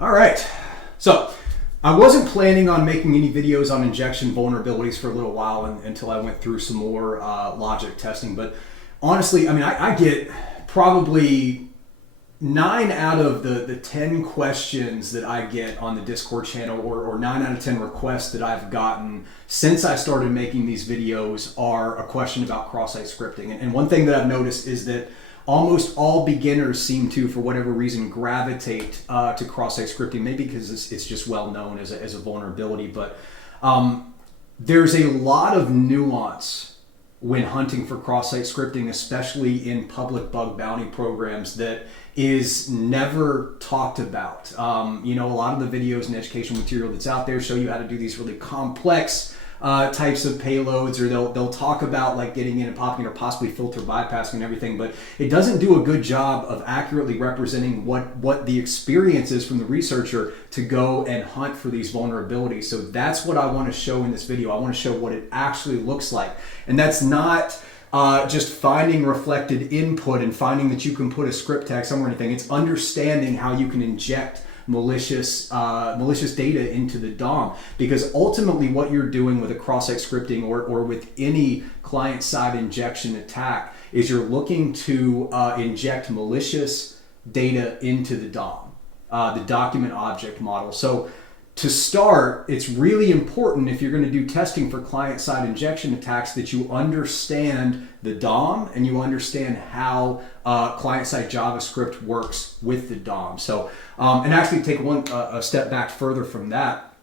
All right. So I wasn't planning on making any videos on injection vulnerabilities for a little while until I went through some more logic testing. But honestly, I mean, I get probably 9 out of the 10 questions that I get on the Discord channel, or 9 out of 10 requests that I've gotten since I started making these videos are a question about cross-site scripting. And one thing that I've noticed is that almost all beginners seem to, for whatever reason, gravitate to cross-site scripting, maybe because it's just well known as a vulnerability. But there's a lot of nuance when hunting for cross-site scripting, especially in public bug bounty programs, that is never talked about. A lot of the videos and education material that's out there show you how to do these really complex types of payloads, or they'll talk about like getting in and popping or possibly filter bypassing and everything, but it doesn't do a good job of accurately representing what the experience is from the researcher to go and hunt for these vulnerabilities. So that's what I want to show in this video. I want to show what it actually looks like, and that's not just finding reflected input and finding that you can put a script tag somewhere or anything. It's understanding how you can inject malicious data into the DOM, because ultimately what you're doing with a cross-site scripting or with any client-side injection attack is you're looking to inject malicious data into the DOM, the document object model. So to start, it's really important, if you're going to do testing for client-side injection attacks, that you understand the DOM and you understand how client-side JavaScript works with the DOM. So, and actually take a step back further from that.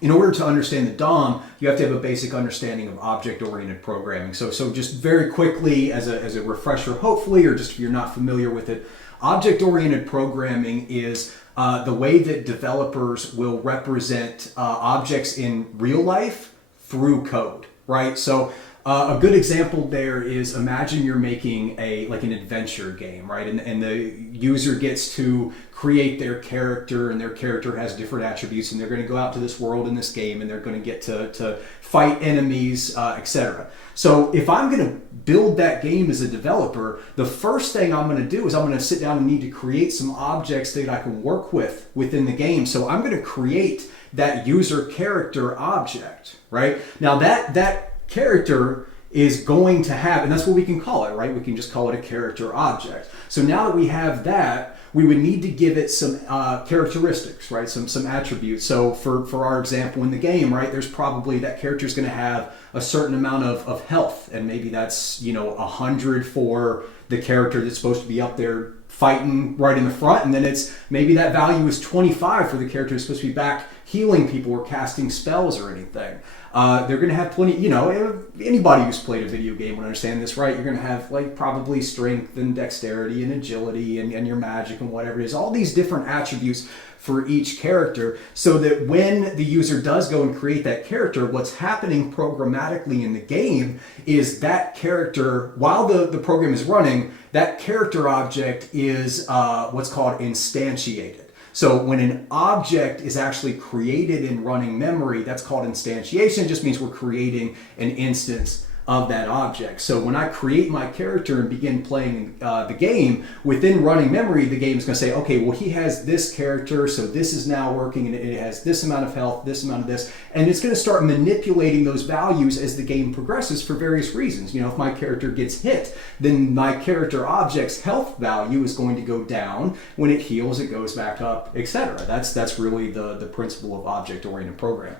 In order to understand the DOM, you have to have a basic understanding of object-oriented programming. So just very quickly, as a refresher, hopefully, or just if you're not familiar with it, object-oriented programming is the way that developers will represent objects in real life through code, right? So a good example there is, imagine you're making an adventure game, right? And the user gets to create their character, and their character has different attributes, and they're going to go out to this world in this game, and they're going to get to fight enemies, etc. So if I'm going to build that game as a developer, the first thing I'm going to do is I'm going to sit down and need to create some objects that I can work with within the game. So I'm going to create that user character object, right? Now that character is going to have, and that's what we can call it, right? We can just call it a character object. So now that we have that, we would need to give it some characteristics, right? Some attributes. So for our example in the game, right, there's probably that character is going to have a certain amount of health, and maybe that's 100 for the character that's supposed to be up there fighting right in the front, and then it's maybe that value is 25 for the character who's supposed to be back healing people or casting spells or anything. They're going to have plenty, anybody who's played a video game would understand this, right? You're going to have probably strength and dexterity and agility and your magic and whatever it is, all these different attributes for each character, so that when the user does go and create that character, what's happening programmatically in the game is that character, while the program is running, that character object is what's called instantiated. So when an object is actually created in running memory, that's called instantiation. It just means we're creating an instance of that object. So when I create my character and begin playing the game, within running memory, the game is going to say, okay, well, he has this character, so this is now working, and it has this amount of health, this amount of this, and it's going to start manipulating those values as the game progresses for various reasons. If my character gets hit, then my character object's health value is going to go down. When it heals, it goes back up, etc. That's really the principle of object-oriented programming.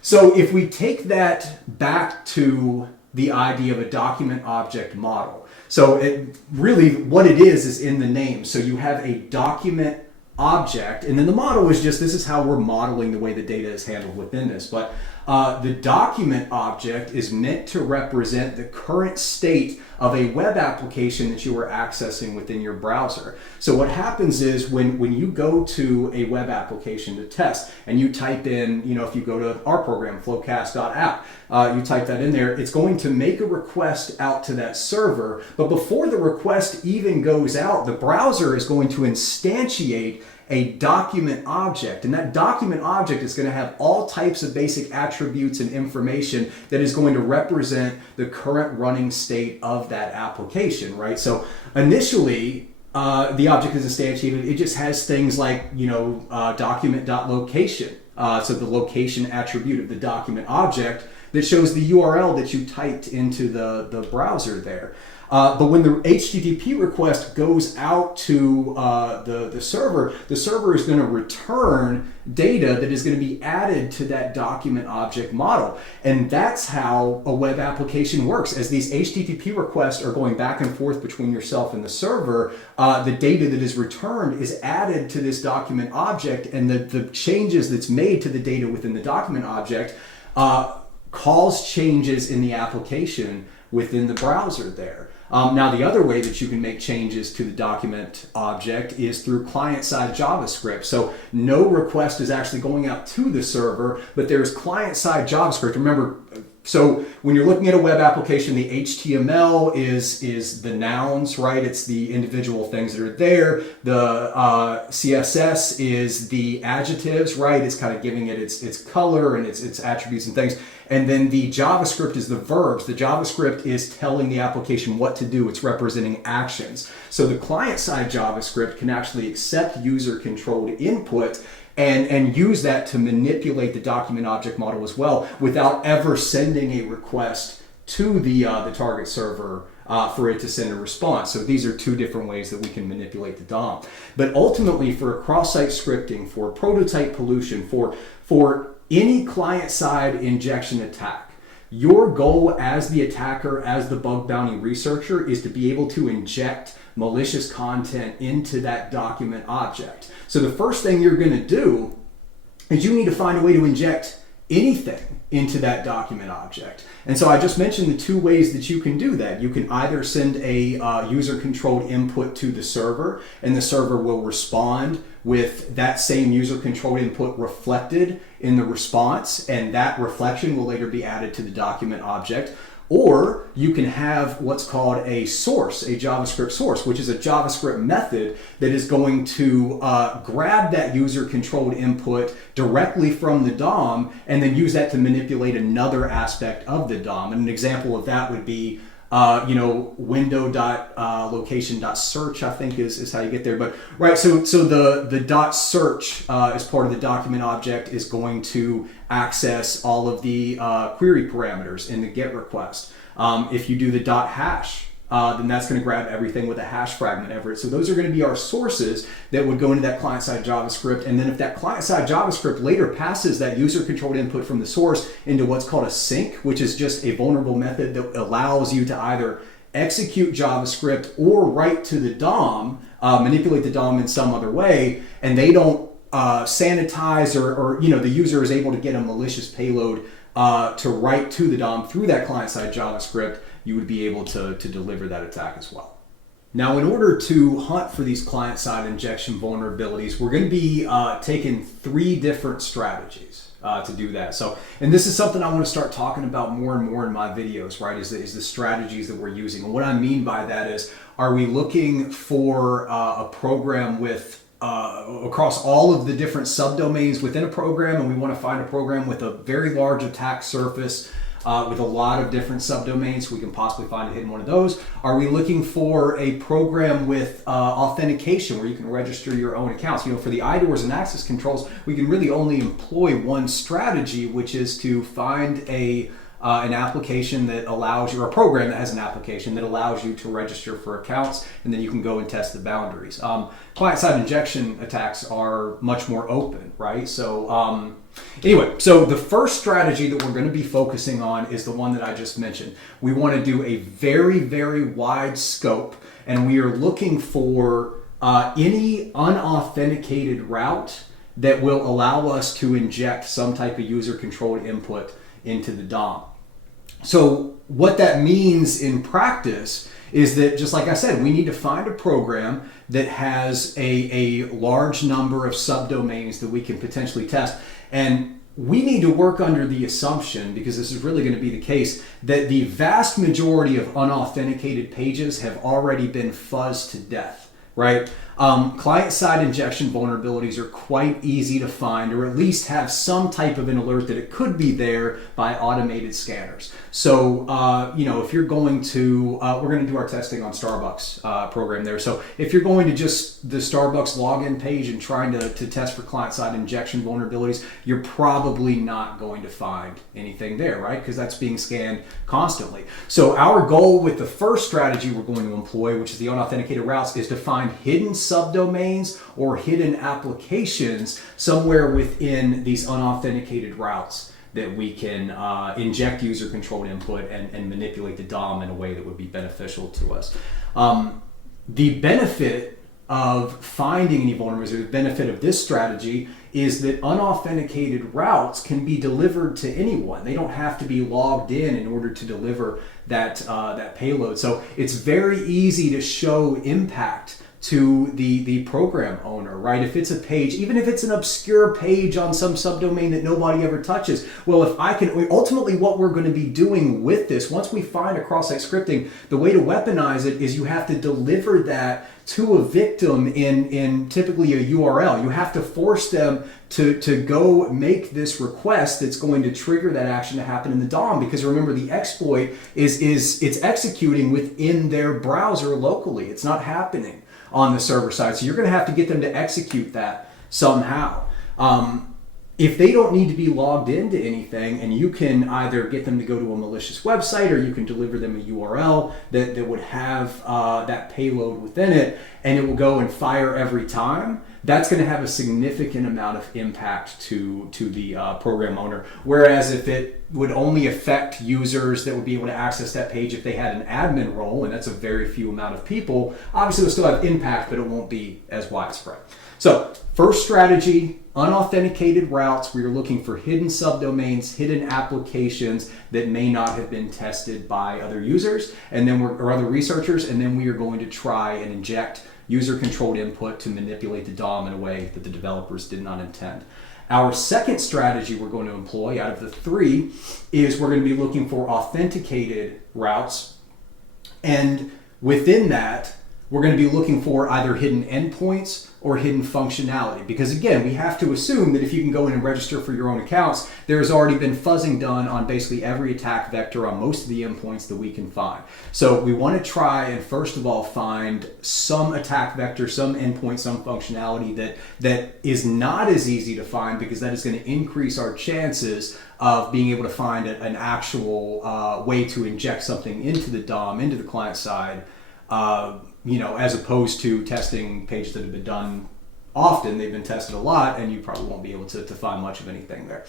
So if we take that back to the idea of a document object model. So it really, what it is in the name. So you have a document object, and then the model is just, this is how we're modeling the way the data is handled within this. But the document object is meant to represent the current state of a web application that you are accessing within your browser. So what happens is when you go to a web application to test, and you type in, if you go to our program, flowcast.app, you type that in there, it's going to make a request out to that server. But before the request even goes out, the browser is going to instantiate a document object, and that document object is going to have all types of basic attributes and information that is going to represent the current running state of that application, right? So initially, the object is instantiated, it just has things like, you know, document.location. So the location attribute of the document object that shows the URL that you typed into the browser there. But when the HTTP request goes out to the server is going to return data that is going to be added to that document object model. And that's how a web application works. As these HTTP requests are going back and forth between yourself and the server, the data that is returned is added to this document object, and the changes that's made to the data within the document object cause changes in the application within the browser there. Now, the other way that you can make changes to the document object is through client-side JavaScript. So no request is actually going out to the server, but there's client-side JavaScript. Remember, so when you're looking at a web application, the HTML is the nouns, right? It's the individual things that are there. The CSS is the adjectives, right? It's kind of giving it its color and its attributes and things. And then the JavaScript is the verbs. The JavaScript is telling the application what to do. It's representing actions. So the client-side JavaScript can actually accept user-controlled input and use that to manipulate the document object model as well without ever sending a request to the target server for it to send a response. So these are two different ways that we can manipulate the DOM. But ultimately, for cross-site scripting, for prototype pollution, for any client-side injection attack, your goal as the attacker, as the bug bounty researcher, is to be able to inject malicious content into that document object. So the first thing you're going to do is you need to find a way to inject anything into that document object. And so I just mentioned the two ways that you can do that. You can either send a user-controlled input to the server, and the server will respond with that same user-controlled input reflected in the response, and that reflection will later be added to the document object. Or you can have what's called a source, a JavaScript source, which is a JavaScript method that is going to grab that user-controlled input directly from the DOM and then use that to manipulate another aspect of the DOM. And an example of that would be window.location.search, I think is how you get there. But right, so the dot search as part of the document object is going to access all of the query parameters in the GET request. If you do the dot hash, then that's going to grab everything with a hash fragment over it. So those are going to be our sources that would go into that client-side JavaScript. And then if that client-side JavaScript later passes that user-controlled input from the source into what's called a sink, which is just a vulnerable method that allows you to either execute JavaScript or write to the DOM, manipulate the DOM in some other way, and they don't sanitize or the user is able to get a malicious payload to write to the DOM through that client-side JavaScript, you would be able to deliver that attack as well. Now, in order to hunt for these client-side injection vulnerabilities, we're going to be taking three different strategies to do that. So, and this is something I want to start talking about more and more in my videos, right, is the strategies that we're using. And what I mean by that is, are we looking for a program with across all of the different subdomains within a program, and we want to find a program with a very large attack surface with a lot of different subdomains, so we can possibly find a hidden one of those? Are we looking for a program with authentication where you can register your own accounts? For the IDORs and access controls, we can really only employ one strategy, which is to find an application that allows you, or a program that has an application that allows you to register for accounts, and then you can go and test the boundaries. Client-side injection attacks are much more open, right? So anyway, so the first strategy that we're going to be focusing on is the one that I just mentioned. We want to do a very, very wide scope, and we are looking for any unauthenticated route that will allow us to inject some type of user-controlled input into the DOM. So what that means in practice is that, just like I said, we need to find a program that has a large number of subdomains that we can potentially test. And we need to work under the assumption, because this is really going to be the case, that the vast majority of unauthenticated pages have already been fuzzed to death, right? Client-side injection vulnerabilities are quite easy to find, or at least have some type of an alert that it could be there by automated scanners. So, if you're going to, we're going to do our testing on Starbucks program there. So if you're going to just the Starbucks login page and trying to test for client-side injection vulnerabilities, you're probably not going to find anything there, right? Because that's being scanned constantly. So our goal with the first strategy we're going to employ, which is the unauthenticated routes, is to find hidden subdomains or hidden applications somewhere within these unauthenticated routes that we can inject user-controlled input and manipulate the DOM in a way that would be beneficial to us. The benefit of finding any vulnerabilities, or the benefit of this strategy, is that unauthenticated routes can be delivered to anyone. They don't have to be logged in order to deliver that payload. So it's very easy to show impact to the program owner, right? If it's a page, even if it's an obscure page on some subdomain that nobody ever touches, well, if I can, ultimately what we're going to be doing with this, once we find a cross-site scripting, the way to weaponize it is you have to deliver that to a victim in typically a URL. You have to force them to go make this request that's going to trigger that action to happen in the DOM, because remember, the exploit is it's executing within their browser locally. It's not happening on the server side. So you're going to have to get them to execute that somehow. If they don't need to be logged into anything, and you can either get them to go to a malicious website, or you can deliver them a URL that would have that payload within it, and it will go and fire every time, that's going to have a significant amount of impact to the program owner. Whereas if it would only affect users that would be able to access that page if they had an admin role, and that's a very few amount of people, obviously it'll still have impact, but it won't be as widespread. So first strategy, unauthenticated routes. We are looking for hidden subdomains, hidden applications that may not have been tested by other users, and then or other researchers, and then we are going to try and inject user-controlled input to manipulate the DOM in a way that the developers did not intend. Our second strategy we're going to employ out of the three is we're going to be looking for authenticated routes, and within that, we're going to be looking for either hidden endpoints or hidden functionality. Because again, we have to assume that if you can go in and register for your own accounts, there's already been fuzzing done on basically every attack vector on most of the endpoints that we can find. So we want to try and first of all find some attack vector, some endpoint, some functionality that is not as easy to find, because that is going to increase our chances of being able to find an actual way to inject something into the DOM, into the client side, as opposed to testing pages that have been done often. They've been tested a lot, and you probably won't be able to find much of anything there.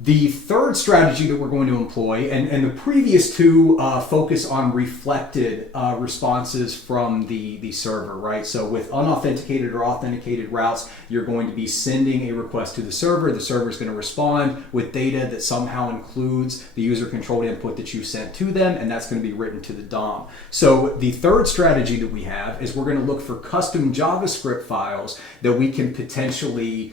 The third strategy that we're going to employ, and the previous two focus on reflected responses from the server, right? So with unauthenticated or authenticated routes, you're going to be sending a request to the server. The server is going to respond with data that somehow includes the user-controlled input that you sent to them, and that's going to be written to the DOM. So the third strategy that we have is we're going to look for custom JavaScript files that we can potentially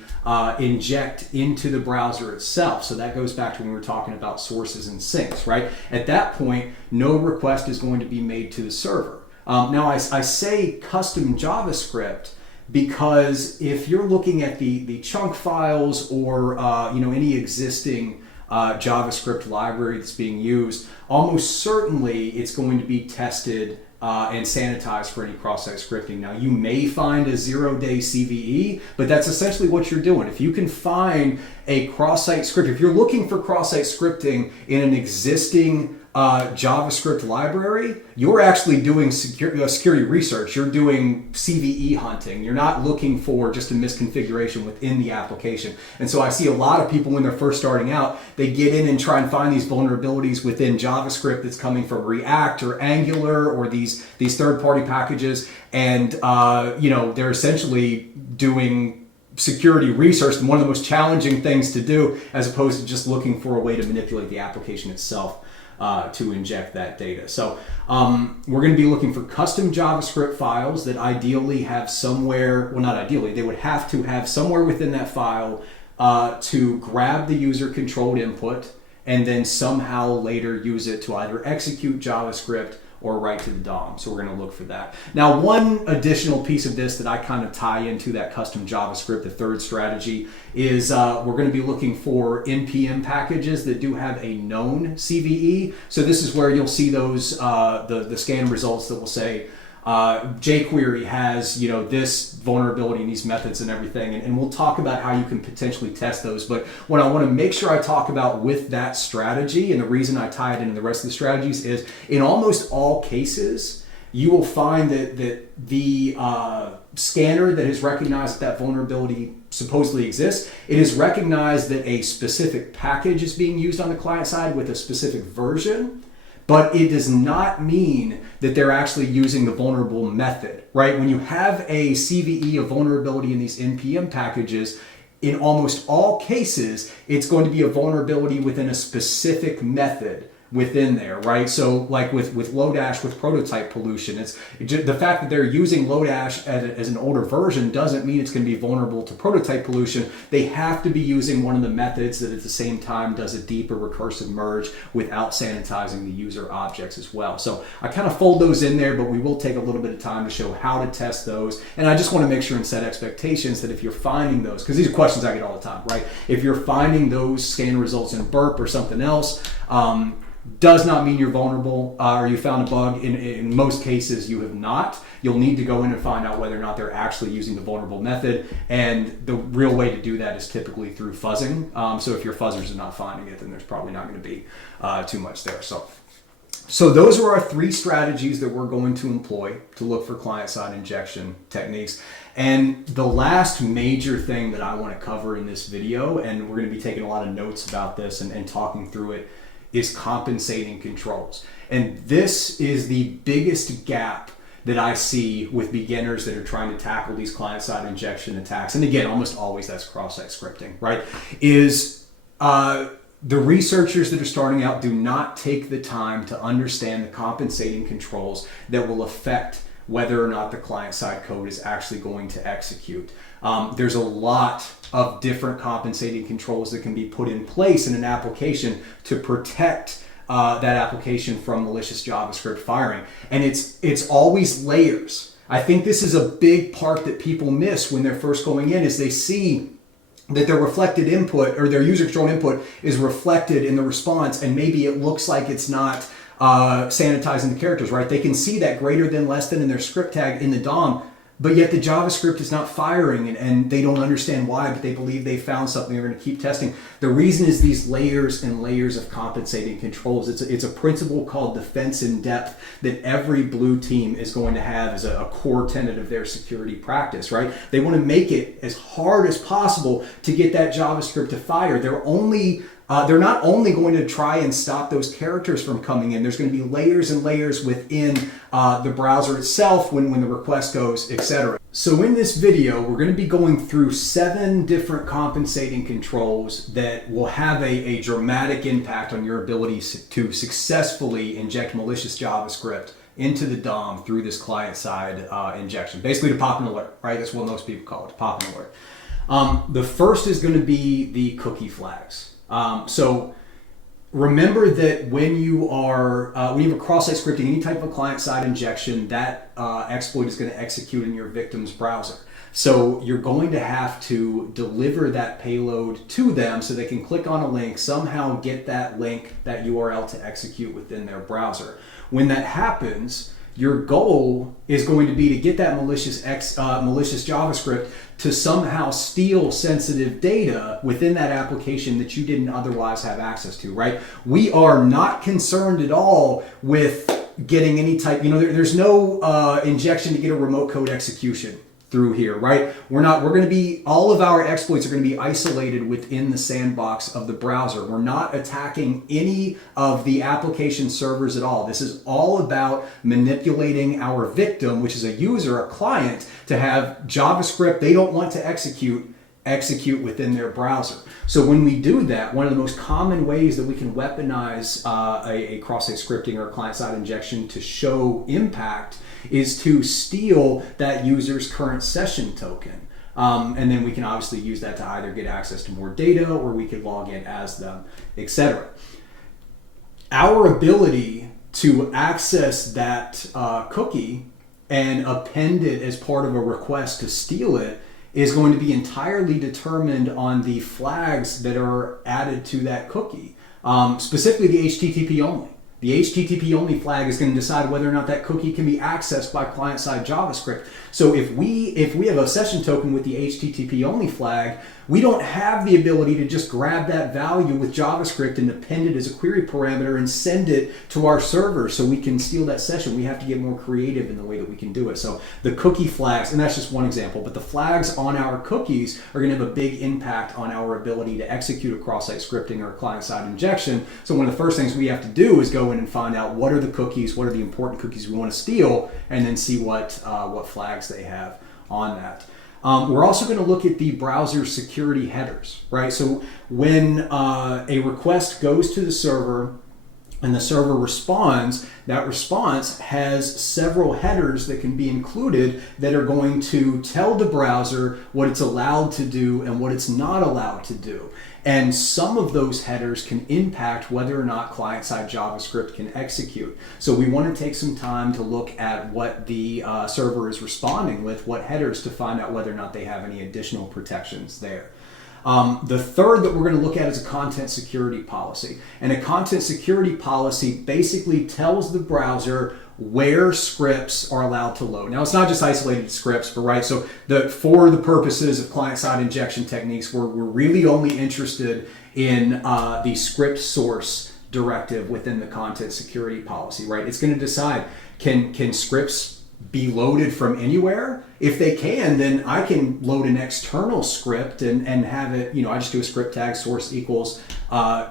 inject into the browser itself. So that goes back to when we were talking about sources and sinks, right? At that point, no request is going to be made to the server. Now, I say custom JavaScript because if you're looking at the chunk files or any existing JavaScript library that's being used, almost certainly it's going to be tested and sanitized for any cross-site scripting. Now, you may find a 0-day CVE, but that's essentially what you're doing. If you can find a cross-site script, if you're looking for cross-site scripting in an existing JavaScript library, you're actually doing security research. You're doing CVE hunting. You're not looking for just a misconfiguration within the application. And so I see a lot of people when they're first starting out, they get in and try and find these vulnerabilities within JavaScript that's coming from React or Angular or these third-party packages, and they're essentially doing security research, and one of the most challenging things to do, as opposed to just looking for a way to manipulate the application itself to inject that data. So we're going to be looking for custom JavaScript files that ideally have somewhere, well, not ideally, they would have to have somewhere within that file to grab the user-controlled input and then somehow later use it to either execute JavaScript or write to the DOM. So we're going to look for that. Now, one additional piece of this that I kind of tie into that custom JavaScript, the third strategy, is we're going to be looking for NPM packages that do have a known CVE. So this is where you'll see those the scan results that will say jQuery has this vulnerability and these methods and everything, and we'll talk about how you can potentially test those. But what I want to make sure I talk about with that strategy, and the reason I tie it into the rest of the strategies, is in almost all cases you will find that the scanner that has recognized that vulnerability supposedly exists, it has recognized that a specific package is being used on the client side with a specific version. But it does not mean that they're actually using the vulnerable method, right? When you have a CVE of vulnerability in these NPM packages, in almost all cases, it's going to be a vulnerability within a specific method within there, right? So like with Lodash, with prototype pollution, the fact that they're using Lodash as an older version doesn't mean it's going to be vulnerable to prototype pollution. They have to be using one of the methods that at the same time does a deeper recursive merge without sanitizing the user objects as well. So I kind of fold those in there, but we will take a little bit of time to show how to test those. And I just want to make sure and set expectations that if you're finding those, because these are questions I get all the time, right? If you're finding those scan results in Burp or something else, does not mean you're vulnerable or you found a bug. In most cases, you have not. You'll need to go in and find out whether or not they're actually using the vulnerable method. And the real way to do that is typically through fuzzing. So if your fuzzers are not finding it, then there's probably not going to be too much there. So those are our three strategies that we're going to employ to look for client-side injection techniques. And the last major thing that I want to cover in this video, and we're going to be taking a lot of notes about this and talking through it, is compensating controls. And this is the biggest gap that I see with beginners that are trying to tackle these client-side injection attacks. And again, almost always that's cross-site scripting, right? Is the researchers that are starting out do not take the time to understand the compensating controls that will affect whether or not the client-side code is actually going to execute. There's a lot of different compensating controls that can be put in place in an application to protect that application from malicious JavaScript firing. And it's always layers. I think this is a big part that people miss when they're first going in, is they see that their reflected input or their user control input is reflected in the response, and maybe it looks like it's not sanitizing the characters, right? They can see that greater than, less than in their script tag in the DOM, but yet the JavaScript is not firing, and they don't understand why, but they believe they found something. They're going to keep testing. The reason is these layers and layers of compensating controls. It's a principle called defense in depth that every blue team is going to have as a core tenet of their security practice, right? They want to make it as hard as possible to get that JavaScript to fire. They're not only going to try and stop those characters from coming in, there's going to be layers and layers within the browser itself when the request goes, etc. So in this video, we're going to be going through 7 different compensating controls that will have a dramatic impact on your ability to successfully inject malicious JavaScript into the DOM through this client-side injection. Basically to pop an alert, right? That's what most people call it, to pop an alert. The first is going to be the cookie flags. So remember that when you have a cross-site scripting, any type of client-side injection, that exploit is going to execute in your victim's browser. So you're going to have to deliver that payload to them so they can click on a link, somehow get that link, that URL to execute within their browser. When that happens, your goal is going to be to get that malicious JavaScript to somehow steal sensitive data within that application that you didn't otherwise have access to, right? We are not concerned at all with getting any type, there's no injection to get a remote code execution through here, right? All of our exploits are going to be isolated within the sandbox of the browser. We're not attacking any of the application servers at all. This is all about manipulating our victim, which is a user, a client, to have JavaScript they don't want to execute within their browser. So when we do that, one of the most common ways that we can weaponize a cross-site scripting or client-side injection to show impact is to steal that user's current session token. And then we can obviously use that to either get access to more data, or we could log in as them, etc. Our ability to access that cookie and append it as part of a request to steal it is going to be entirely determined on the flags that are added to that cookie, specifically the HTTP only. The HTTP only flag is going to decide whether or not that cookie can be accessed by client-side JavaScript. So if we have a session token with the HTTP only flag, we don't have the ability to just grab that value with JavaScript and append it as a query parameter and send it to our server so we can steal that session. We have to get more creative in the way that we can do it. So the cookie flags, and that's just one example, but the flags on our cookies are going to have a big impact on our ability to execute a cross-site scripting or a client-side injection. So one of the first things we have to do is go in and find out what are the cookies, what are the important cookies we want to steal, and then see what flags they have on that. We're also going to look at the browser security headers, right? So when a request goes to the server and the server responds, that response has several headers that can be included that are going to tell the browser what it's allowed to do and what it's not allowed to do. And some of those headers can impact whether or not client-side JavaScript can execute. So we want to take some time to look at what the server is responding with, what headers, to find out whether or not they have any additional protections there. The third that we're going to look at is a content security policy. And a content security policy basically tells the browser where scripts are allowed to load. Now, it's not just isolated scripts, but right, so for the purposes of client-side injection techniques, we're really only interested in the script source directive within the content security policy, right? It's going to decide, can scripts be loaded from anywhere? If they can, then I can load an external script and have it, I just do a script tag source equals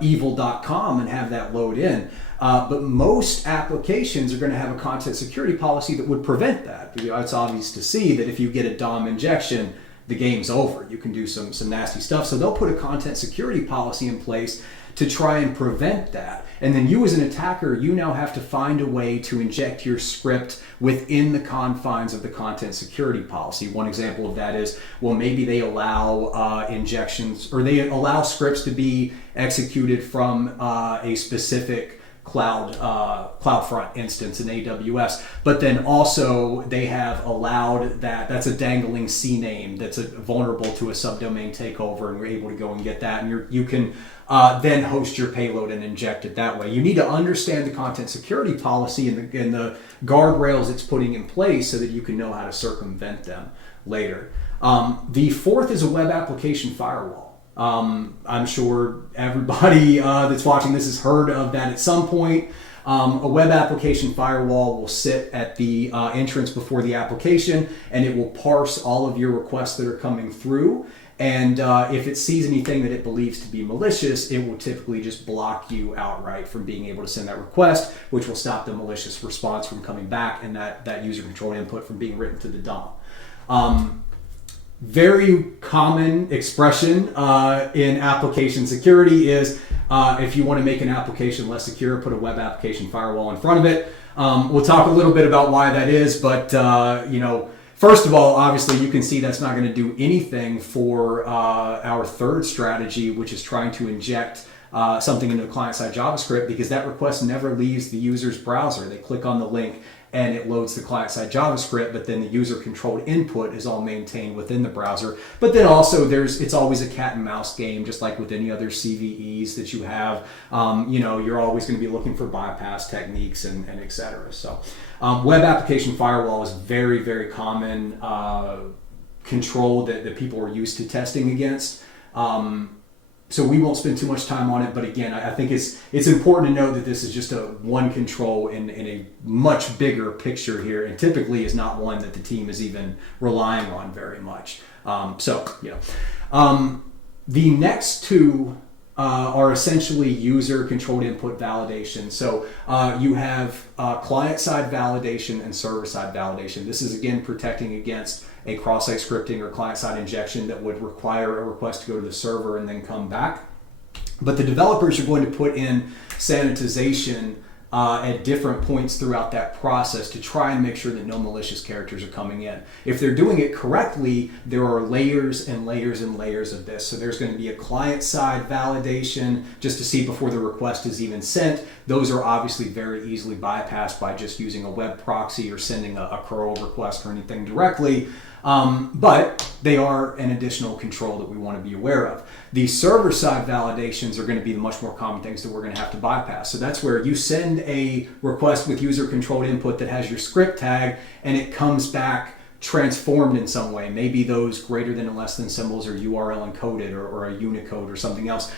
evil.com and have that load in. But most applications are going to have a content security policy that would prevent that. It's obvious to see that if you get a DOM injection, the game's over. You can do some nasty stuff. So they'll put a content security policy in place to try and prevent that. And then you as an attacker, you now have to find a way to inject your script within the confines of the content security policy. One example of that is, well, maybe they allow injections, or they allow scripts to be executed from a specific CloudFront instance in AWS, but then also they have allowed that's a dangling CNAME that's vulnerable to a subdomain takeover, and we're able to go and get that, and you can then host your payload and inject it that way. You need to understand the content security policy and the guardrails it's putting in place so that you can know how to circumvent them later. The fourth is a web application firewall. I'm sure everybody that's watching this has heard of that at some point. A web application firewall will sit at the entrance before the application, and it will parse all of your requests that are coming through. And if it sees anything that it believes to be malicious, it will typically just block you outright from being able to send that request, which will stop the malicious response from coming back and that user controlled input from being written to the DOM. Very common expression in application security is if you want to make an application less secure, put a web application firewall in front of it. We'll talk a little bit about why that is, but first of all, obviously you can see that's not going to do anything for our third strategy, which is trying to inject something into the client-side JavaScript, because that request never leaves the user's browser. They click on the link and it loads the client-side JavaScript, but then the user-controlled input is all maintained within the browser. But then also it's always a cat and mouse game, just like with any other CVEs that you have. You're always going to be looking for bypass techniques and et cetera. So web application firewall is very, very common control that people are used to testing against. So we won't spend too much time on it, but again, I think it's important to know that this is just one control in a much bigger picture here, and typically is not one that the team is even relying on very much. The next two are essentially user-controlled input validation. So you have client-side validation and server-side validation. This is again protecting against a cross-site scripting or client-side injection that would require a request to go to the server and then come back. But the developers are going to put in sanitization at different points throughout that process to try and make sure that no malicious characters are coming in. If they're doing it correctly, there are layers and layers and layers of this. So there's going to be a client-side validation just to see before the request is even sent. Those are obviously very easily bypassed by just using a web proxy or sending a curl request or anything directly. But they are an additional control that we want to be aware of. The server-side validations are going to be the much more common things that we're going to have to bypass. So that's where you send a request with user-controlled input that has your script tag, and it comes back transformed in some way. Maybe those greater than and less than symbols are URL encoded or a Unicode or something else.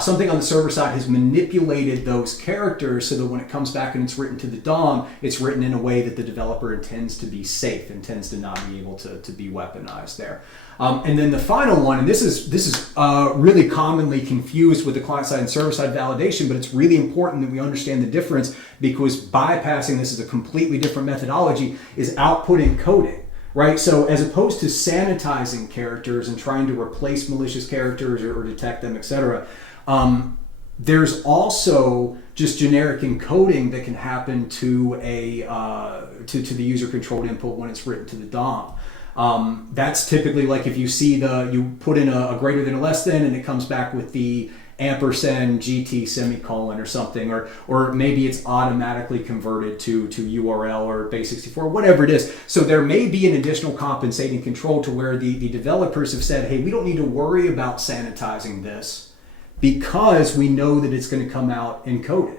Something on the server side has manipulated those characters so that when it comes back and it's written to the DOM, it's written in a way that the developer intends to be safe, intends to not be able to be weaponized there. And then the final one, and this is really commonly confused with the client-side and server-side validation, but it's really important that we understand the difference, because bypassing this is a completely different methodology, is output encoding. Right, so as opposed to sanitizing characters and trying to replace malicious characters or detect them, etc., there's also just generic encoding that can happen to to the user-controlled input when it's written to the DOM. That's typically like if you see you put in a greater than or less than, and it comes back with the ampersand GT semicolon or something, or maybe it's automatically converted to URL or base64, whatever it is. So there may be an additional compensating control to where the developers have said, hey, we don't need to worry about sanitizing this because we know that it's going to come out encoded.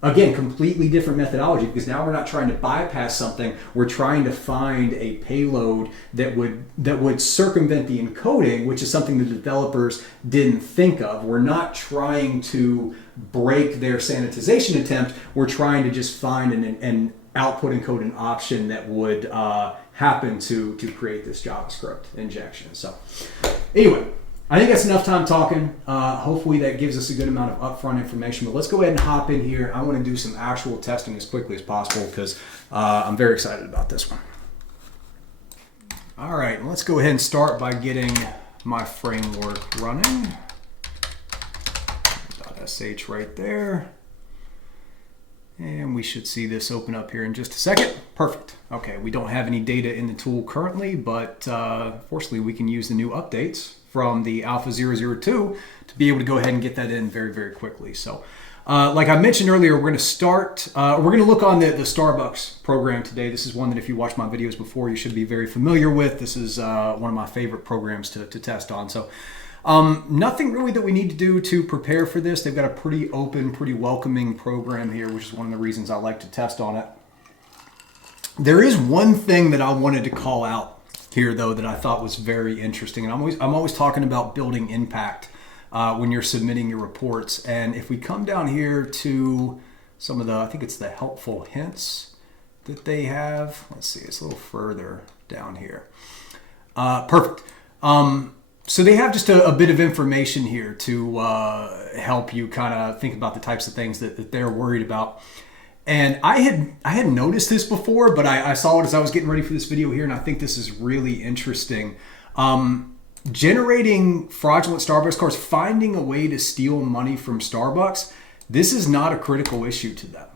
Again, completely different methodology, because now we're not trying to bypass something. We're trying to find a payload that would circumvent the encoding, which is something the developers didn't think of. We're not trying to break their sanitization attempt. We're trying to just find an output encoding option that would happen to create this JavaScript injection. So anyway, I think that's enough time talking. Hopefully that gives us a good amount of upfront information, but let's go ahead and hop in here. I want to do some actual testing as quickly as possible because I'm very excited about this one. All right, let's go ahead and start by getting my framework running. .sh right there. And we should see this open up here in just a second. Perfect. Okay, we don't have any data in the tool currently, but fortunately we can use the new updates from the Alpha 002 to be able to go ahead and get that in very, very quickly. So like I mentioned earlier, we're going to start, we're going to look on the Starbucks program today. This is one that if you watched my videos before, you should be very familiar with. This is one of my favorite programs to test on. So nothing really that we need to do to prepare for this. They've got a pretty open, pretty welcoming program here, which is one of the reasons I like to test on it. There is one thing that I wanted to call out here, though, that I thought was very interesting, and I'm always talking about building impact when you're submitting your reports. And if we come down here to some of the, I think it's the helpful hints that they have. Let's see, it's a little further down here. Perfect. So they have just a bit of information here to help you kind of think about the types of things that they're worried about. And I had noticed this before, but I saw it as I was getting ready for this video here, and I think this is really interesting. Generating fraudulent Starbucks cards, finding a way to steal money from Starbucks, this is not a critical issue to them.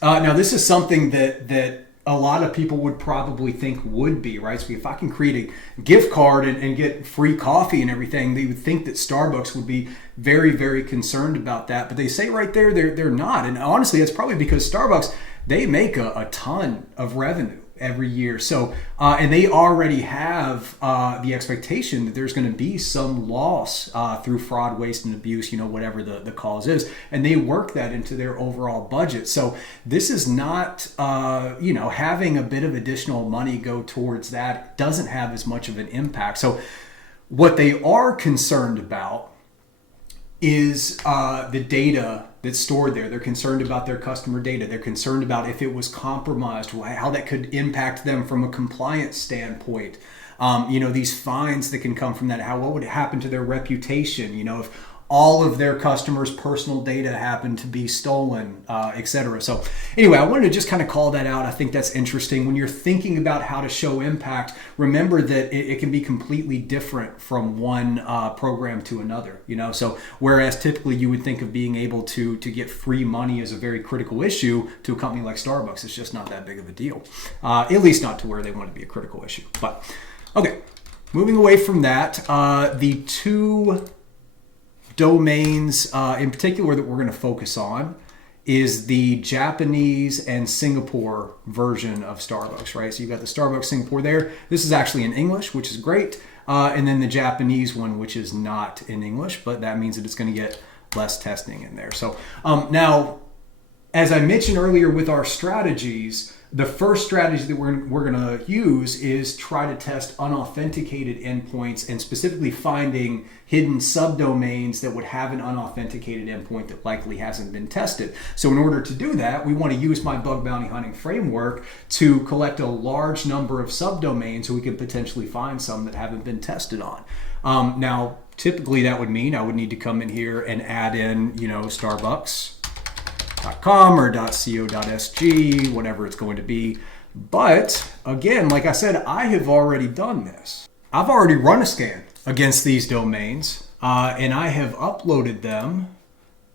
Now, this is something that a lot of people would probably think would be, right? So if I can create a gift card and get free coffee and everything, they would think that Starbucks would be very, very concerned about that. But they say right there, they're not. And honestly, it's probably because Starbucks, they make a ton of revenue every year. So, and they already have the expectation that there's going to be some loss through fraud, waste, and abuse, whatever the cause is. And they work that into their overall budget. So this is not, having a bit of additional money go towards that doesn't have as much of an impact. So what they are concerned about is the data that's stored there. They're concerned about their customer data. They're concerned about if it was compromised, how that could impact them from a compliance standpoint. These fines that can come from that, what would happen to their reputation, if all of their customers' personal data happened to be stolen, etc. So anyway, I wanted to just kind of call that out. I think that's interesting. When you're thinking about how to show impact, remember that it can be completely different from one program to another. So whereas typically you would think of being able to get free money as a very critical issue to a company like Starbucks, it's just not that big of a deal. At least not to where they want to be a critical issue. But okay, moving away from that, the two domains in particular that we're going to focus on is the Japanese and Singapore version of Starbucks, right? So you've got the Starbucks Singapore there. This is actually in English, which is great. And then the Japanese one, which is not in English, but that means that it's going to get less testing in there. So now, as I mentioned earlier with our strategies, the first strategy that we're going to use is try to test unauthenticated endpoints and specifically finding hidden subdomains that would have an unauthenticated endpoint that likely hasn't been tested. So in order to do that, we want to use my bug bounty hunting framework to collect a large number of subdomains so we can potentially find some that haven't been tested on. Now, typically that would mean I would need to come in here and add in, Starbucks.com or .co.sg, whatever it's going to be. But again, like I said, I have already done this. I've already run a scan against these domains, and I have uploaded them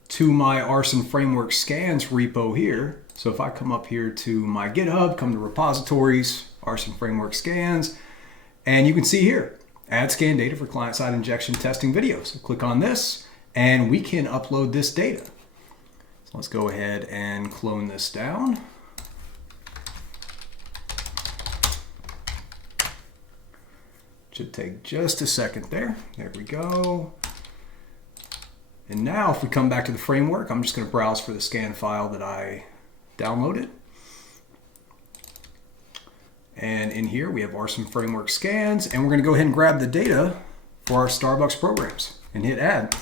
to my Arson Framework Scans repo here. So if I come up here to my GitHub, come to repositories, Arson Framework Scans, and you can see here, add scan data for client-side injection testing videos. So click on this, and we can upload this data. So let's go ahead and clone this down. Should take just a second there. There we go. And now if we come back to the framework, I'm just going to browse for the scan file that I downloaded. And in here we have Arson Framework Scans, and we're going to go ahead and grab the data for our Starbucks programs and hit add.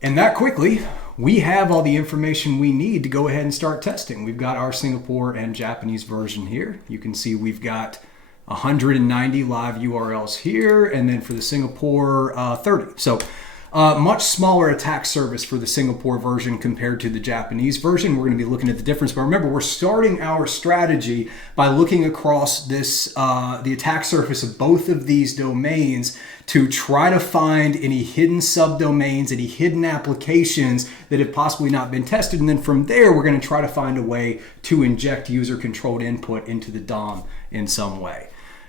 And that quickly, we have all the information we need to go ahead and start testing. We've got our Singapore and Japanese version here. You can see we've got 190 live URLs here, and then for the Singapore, 30. So much smaller attack surface for the Singapore version compared to the Japanese version. We're going to be looking at the difference, but remember, we're starting our strategy by looking across this the attack surface of both of these domains to try to find any hidden subdomains, any hidden applications that have possibly not been tested, and then from there we're going to try to find a way to inject user-controlled input into the DOM in some way.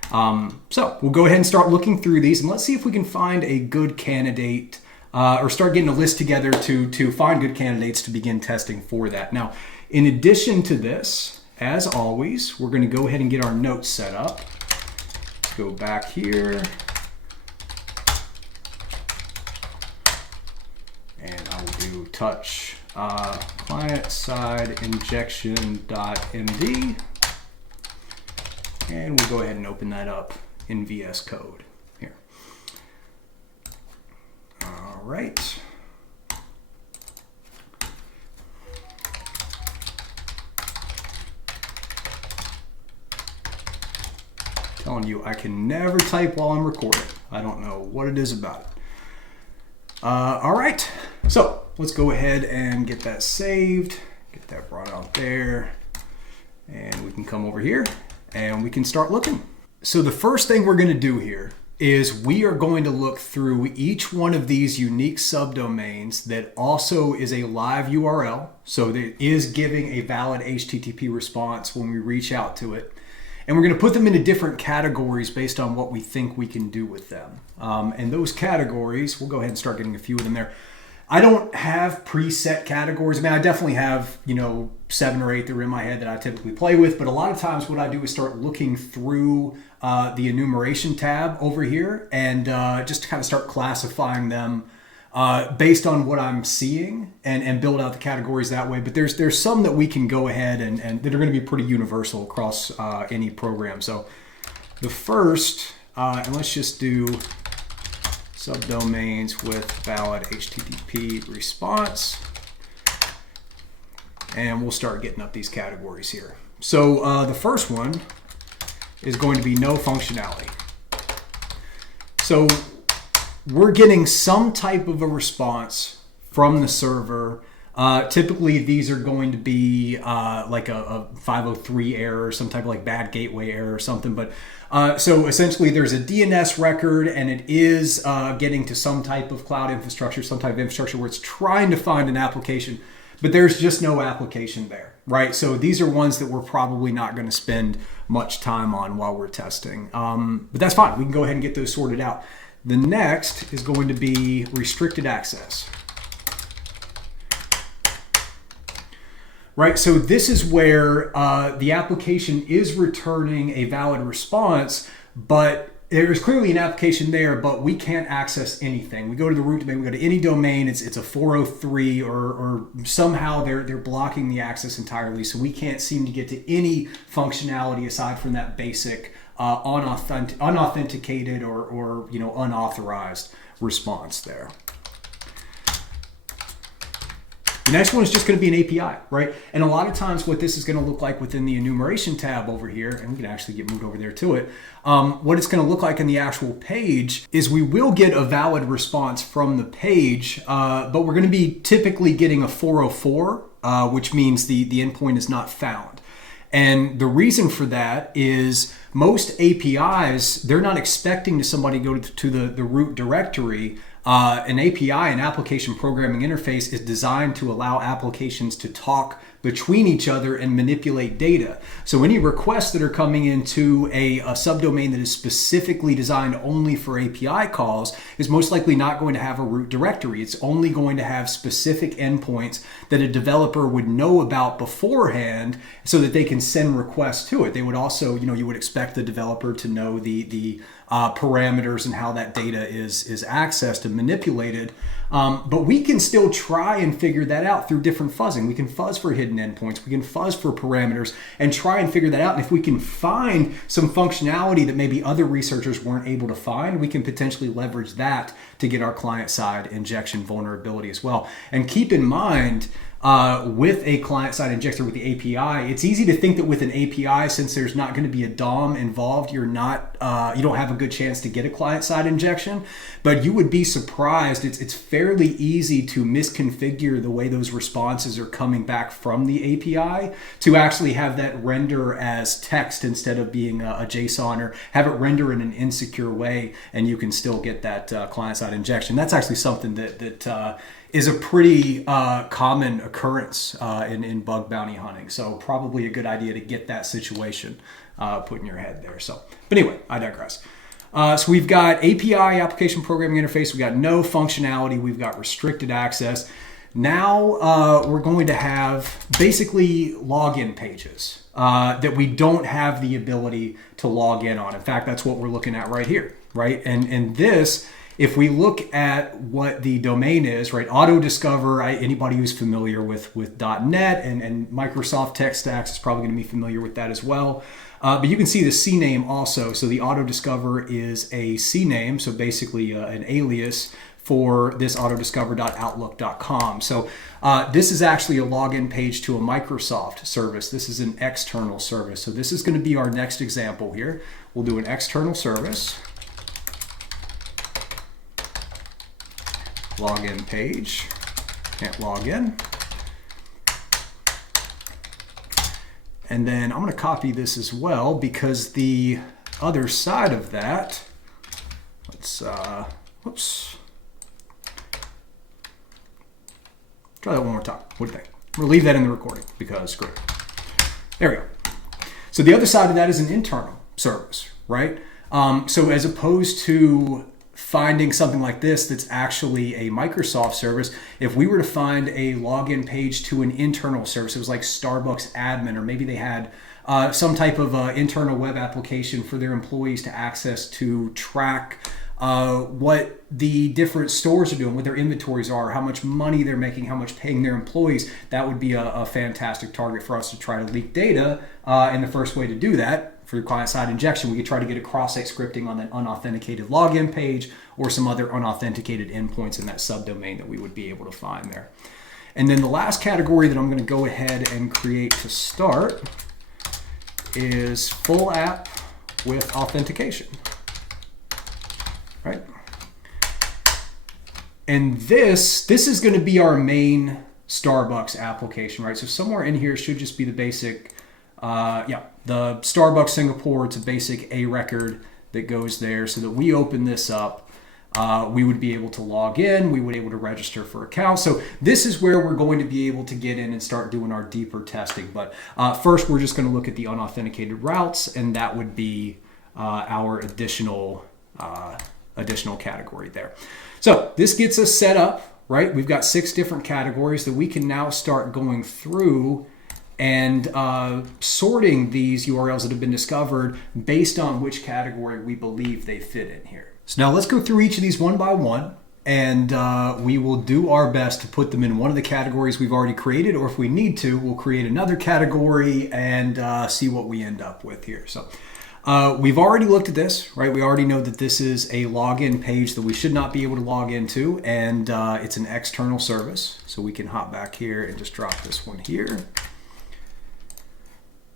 So we'll go ahead and start looking through these, and let's see if we can find a good candidate or start getting a list together to find good candidates to begin testing for that. Now, in addition to this, as always, we're going to go ahead and get our notes set up. Let's go back here. And I will do touch client-side injection.md. And we'll go ahead and open that up in VS Code here. All right. Telling you, I can never type while I'm recording. I don't know what it is about it. All right, so let's go ahead and get that saved, get that brought out there, and we can come over here and we can start looking. So the first thing we're going to do here is we are going to look through each one of these unique subdomains that also is a live URL, so that is giving a valid HTTP response when we reach out to it. And we're going to put them into different categories based on what we think we can do with them. And those categories, we'll go ahead and start getting a few of them there. I don't have preset categories. I mean, I definitely have, 7 or 8 that are in my head that I typically play with. But a lot of times what I do is start looking through the enumeration tab over here and just to kind of start classifying them based on what I'm seeing and build out the categories that way. But there's some that we can go ahead and that are going to be pretty universal across any program. So the first, and let's just do subdomains with valid HTTP response. And we'll start getting up these categories here. So the first one is going to be no functionality. So we're getting some type of a response from the server. Typically, these are going to be like a 503 error, some type of like bad gateway error or something. But so essentially, there's a DNS record, and it is getting to some type of cloud infrastructure, some type of infrastructure where it's trying to find an application, but there's just no application there, right? So these are ones that we're probably not going to spend much time on while we're testing. But that's fine. We can go ahead and get those sorted out. The next is going to be restricted access. Right, so this is where the application is returning a valid response, but there's clearly an application there, but we can't access anything. We go to the root domain, we go to any domain, it's a 403, or somehow they're blocking the access entirely, so we can't seem to get to any functionality aside from that basic unauthenticated or unauthorized response there. The next one is just going to be an API, right? And a lot of times what this is going to look like within the enumeration tab over here, and we can actually get moved over there to it, what it's going to look like in the actual page is we will get a valid response from the page, but we're going to be typically getting a 404, which means the endpoint is not found. And the reason for that is most APIs, they're not expecting somebody to go to the root directory. An API, an application programming interface, is designed to allow applications to talk between each other and manipulate data. So any requests that are coming into a subdomain that is specifically designed only for API calls is most likely not going to have a root directory. It's only going to have specific endpoints that a developer would know about beforehand so that they can send requests to it. They would also, you would expect the developer to know the parameters and how that data is accessed and manipulated. But we can still try and figure that out through different fuzzing. We can fuzz for hidden endpoints. We can fuzz for parameters and try and figure that out. And if we can find some functionality that maybe other researchers weren't able to find, we can potentially leverage that to get our client-side injection vulnerability as well. And keep in mind, with a client-side injector with the API, it's easy to think that with an API, since there's not going to be a DOM involved, you don't have a good chance to get a client-side injection. But you would be surprised. It's fairly easy to misconfigure the way those responses are coming back from the API to actually have that render as text instead of being a JSON, or have it render in an insecure way, and you can still get that client-side injection. That's actually something that is a pretty common occurrence in bug bounty hunting. So probably a good idea to get that situation put in your head there. But anyway, I digress. So we've got API, application programming interface. We've got no functionality. We've got restricted access. Now we're going to have basically login pages that we don't have the ability to log in on. In fact, that's what we're looking at right here, right? And this, if we look at what the domain is, right, auto-discover, anybody who's familiar with .NET and Microsoft tech stacks is probably going to be familiar with that as well. But you can see the CNAME also. So the auto-discover is a CNAME, so basically an alias for this autodiscover.outlook.com. So this is actually a login page to a Microsoft service. This is an external service. So this is going to be our next example here. We'll do an external service. Login page, can't log in. And then I'm going to copy this as well, because the other side of that, whoops. Try that one more time. What do you think? I'm going to leave that in the recording because screw it. There we go. So the other side of that is an internal service, right? So as opposed to finding something like this that's actually a Microsoft service, if we were to find a login page to an internal service, it was like Starbucks admin, or maybe they had some type of internal web application for their employees to access to track what the different stores are doing, what their inventories are, how much money they're making, how much paying their employees. That would be a fantastic target for us to try to leak data. And the first way to do that, for client-side injection, we could try to get a cross-site scripting on that unauthenticated login page or some other unauthenticated endpoints in that subdomain that we would be able to find there. And then the last category that I'm going to go ahead and create to start is full app with authentication. Right? And this is going to be our main Starbucks application, right? So somewhere in here should just be the basic, the Starbucks Singapore. It's a basic A record that goes there so that we open this up. We would be able to log in. We would be able to register for accounts. So this is where we're going to be able to get in and start doing our deeper testing. But first, we're just going to look at the unauthenticated routes, and that would be our additional category there. So this gets us set up, right? We've got 6 different categories that we can now start going through and sorting these URLs that have been discovered based on which category we believe they fit in here. So now let's go through each of these one by one, and we will do our best to put them in one of the categories we've already created, or if we need to, we'll create another category and see what we end up with here. So we've already looked at this, right? We already know that this is a login page that we should not be able to log into, and it's an external service. So we can hop back here and just drop this one here.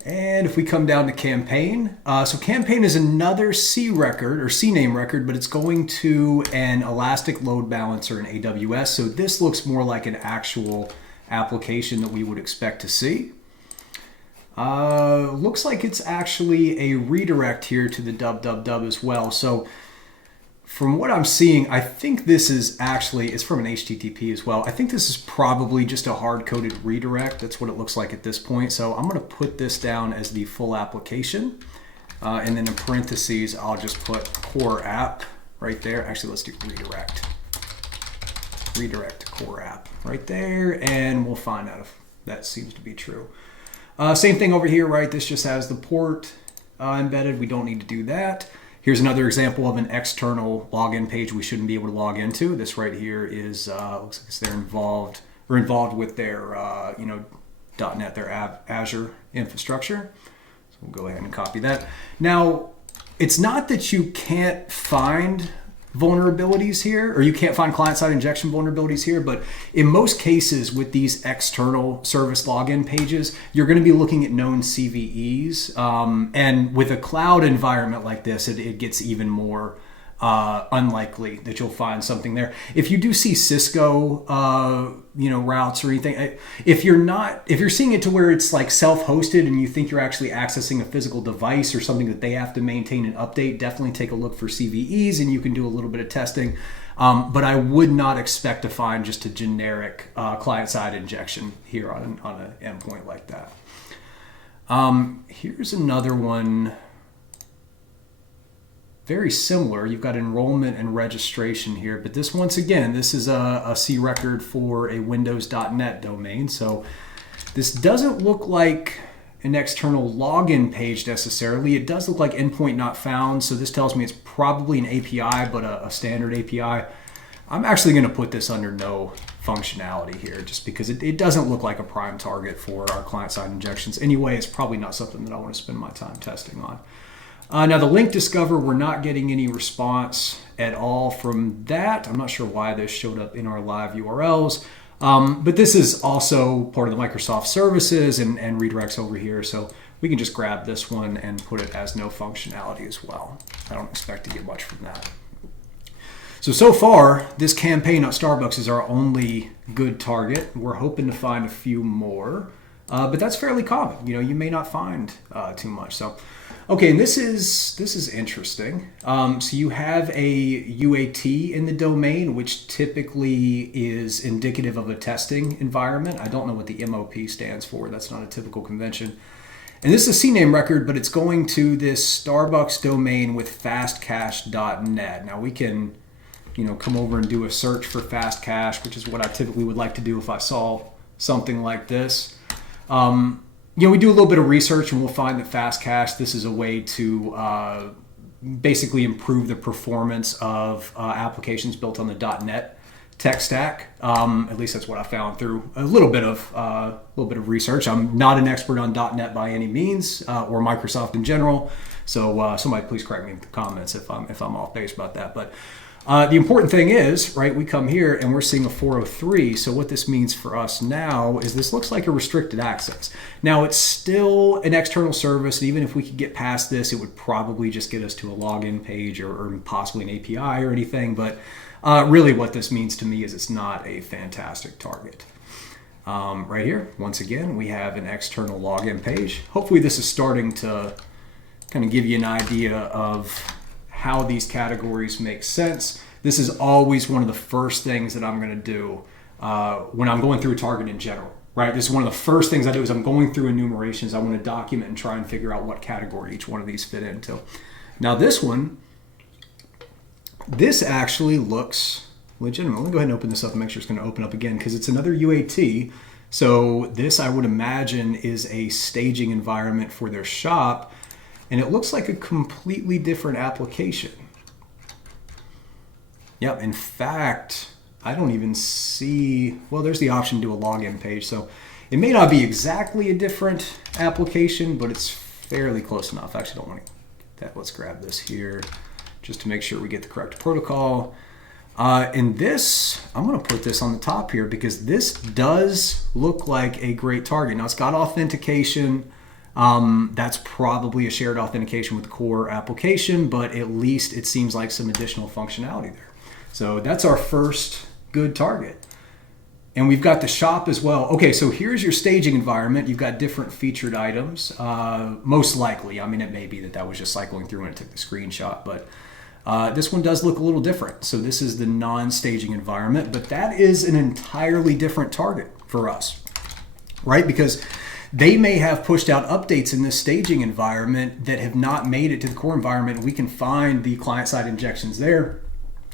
And if we come down to campaign, so campaign is another C record or CNAME record, but it's going to an Elastic Load Balancer in AWS. So this looks more like an actual application that we would expect to see. Looks like it's actually a redirect here to the www as well. So from what I'm seeing, I think this is actually, it's from an HTTP as well. I think this is probably just a hard-coded redirect. That's what it looks like at this point. So I'm going to put this down as the full application. And then in parentheses, I'll just put core app right there. Actually, let's do redirect. Redirect to core app right there. And we'll find out if that seems to be true. Same thing over here, right? This just has the port embedded. We don't need to do that. Here's another example of an external login page we shouldn't be able to log into. This right here is looks like they're involved with their .NET, their Azure infrastructure. So we'll go ahead and copy that. Now, it's not that you can't find vulnerabilities here, or you can't find client-side injection vulnerabilities here, but in most cases with these external service login pages, you're going to be looking at known CVEs, and with a cloud environment like this, it gets even more unlikely that you'll find something there. If you do see Cisco routes or anything, if you're seeing it to where it's like self-hosted and you think you're actually accessing a physical device or something that they have to maintain and update, definitely take a look for CVEs, and you can do a little bit of testing. But I would not expect to find just a generic client-side injection here on an endpoint like that. Here's another one. Very similar. You've got enrollment and registration here, but this, once again, this is a C record for a Windows.NET domain. So this doesn't look like an external login page necessarily. It does look like endpoint not found. So this tells me it's probably an API, but a standard API. I'm actually going to put this under no functionality here just because it doesn't look like a prime target for our client-side injections. Anyway, it's probably not something that I want to spend my time testing on. Now the link discover, we're not getting any response at all from that. I'm not sure why this showed up in our live URLs, but this is also part of the Microsoft services and redirects over here. So we can just grab this one and put it as no functionality as well. I don't expect to get much from that. So far, this campaign at Starbucks is our only good target. We're hoping to find a few more, but that's fairly common. You may not find too much. So. Okay, and this is interesting. So you have a UAT in the domain, which typically is indicative of a testing environment. I don't know what the MOP stands for. That's not a typical convention. And this is a CNAME record, but it's going to this Starbucks domain with fastcache.net. Now we can, come over and do a search for fastcache, which is what I typically would like to do if I saw something like this. We do a little bit of research and we'll find that fast cache, this is a way to basically improve the performance of applications built on the .NET tech stack. At least that's what I found through a little bit of research. I'm not an expert on .NET by any means, or Microsoft in general. So somebody please correct me in the comments if I'm off base about that. But the important thing is, right, we come here and we're seeing a 403. So what this means for us now is this looks like a restricted access. Now it's still an external service, and even if we could get past this, it would probably just get us to a login page or possibly an API or anything. But really what this means to me is it's not a fantastic target. Right here, once again, we have an external login page. Hopefully this is starting to kind of give you an idea of how these categories make sense. This is always one of the first things that I'm going to do when I'm going through a target in general, right? This is one of the first things I do is I'm going through enumerations. I want to document and try and figure out what category each one of these fit into. Now this one, this actually looks legitimate. Let me go ahead and open this up and make sure it's going to open up again because it's another UAT. So this, I would imagine, is a staging environment for their shop, and it looks like a completely different application. Yep, in fact, I don't even see, well, there's the option to do a login page. So it may not be exactly a different application, but it's fairly close enough. I actually don't want to get that. Let's grab this here just to make sure we get the correct protocol. And this, I'm going to put this on the top here because this does look like a great target. Now it's got authentication. That's probably a shared authentication with the core application, but at least it seems like some additional functionality there. So that's our first good target. And we've got the shop as well. Okay, so here's your staging environment. You've got different featured items. Most likely, I mean, it may be that was just cycling through and it took the screenshot, but this one does look a little different. So this is the non-staging environment, but that is an entirely different target for us, right? Because they may have pushed out updates in this staging environment that have not made it to the core environment. We can find the client-side injections there.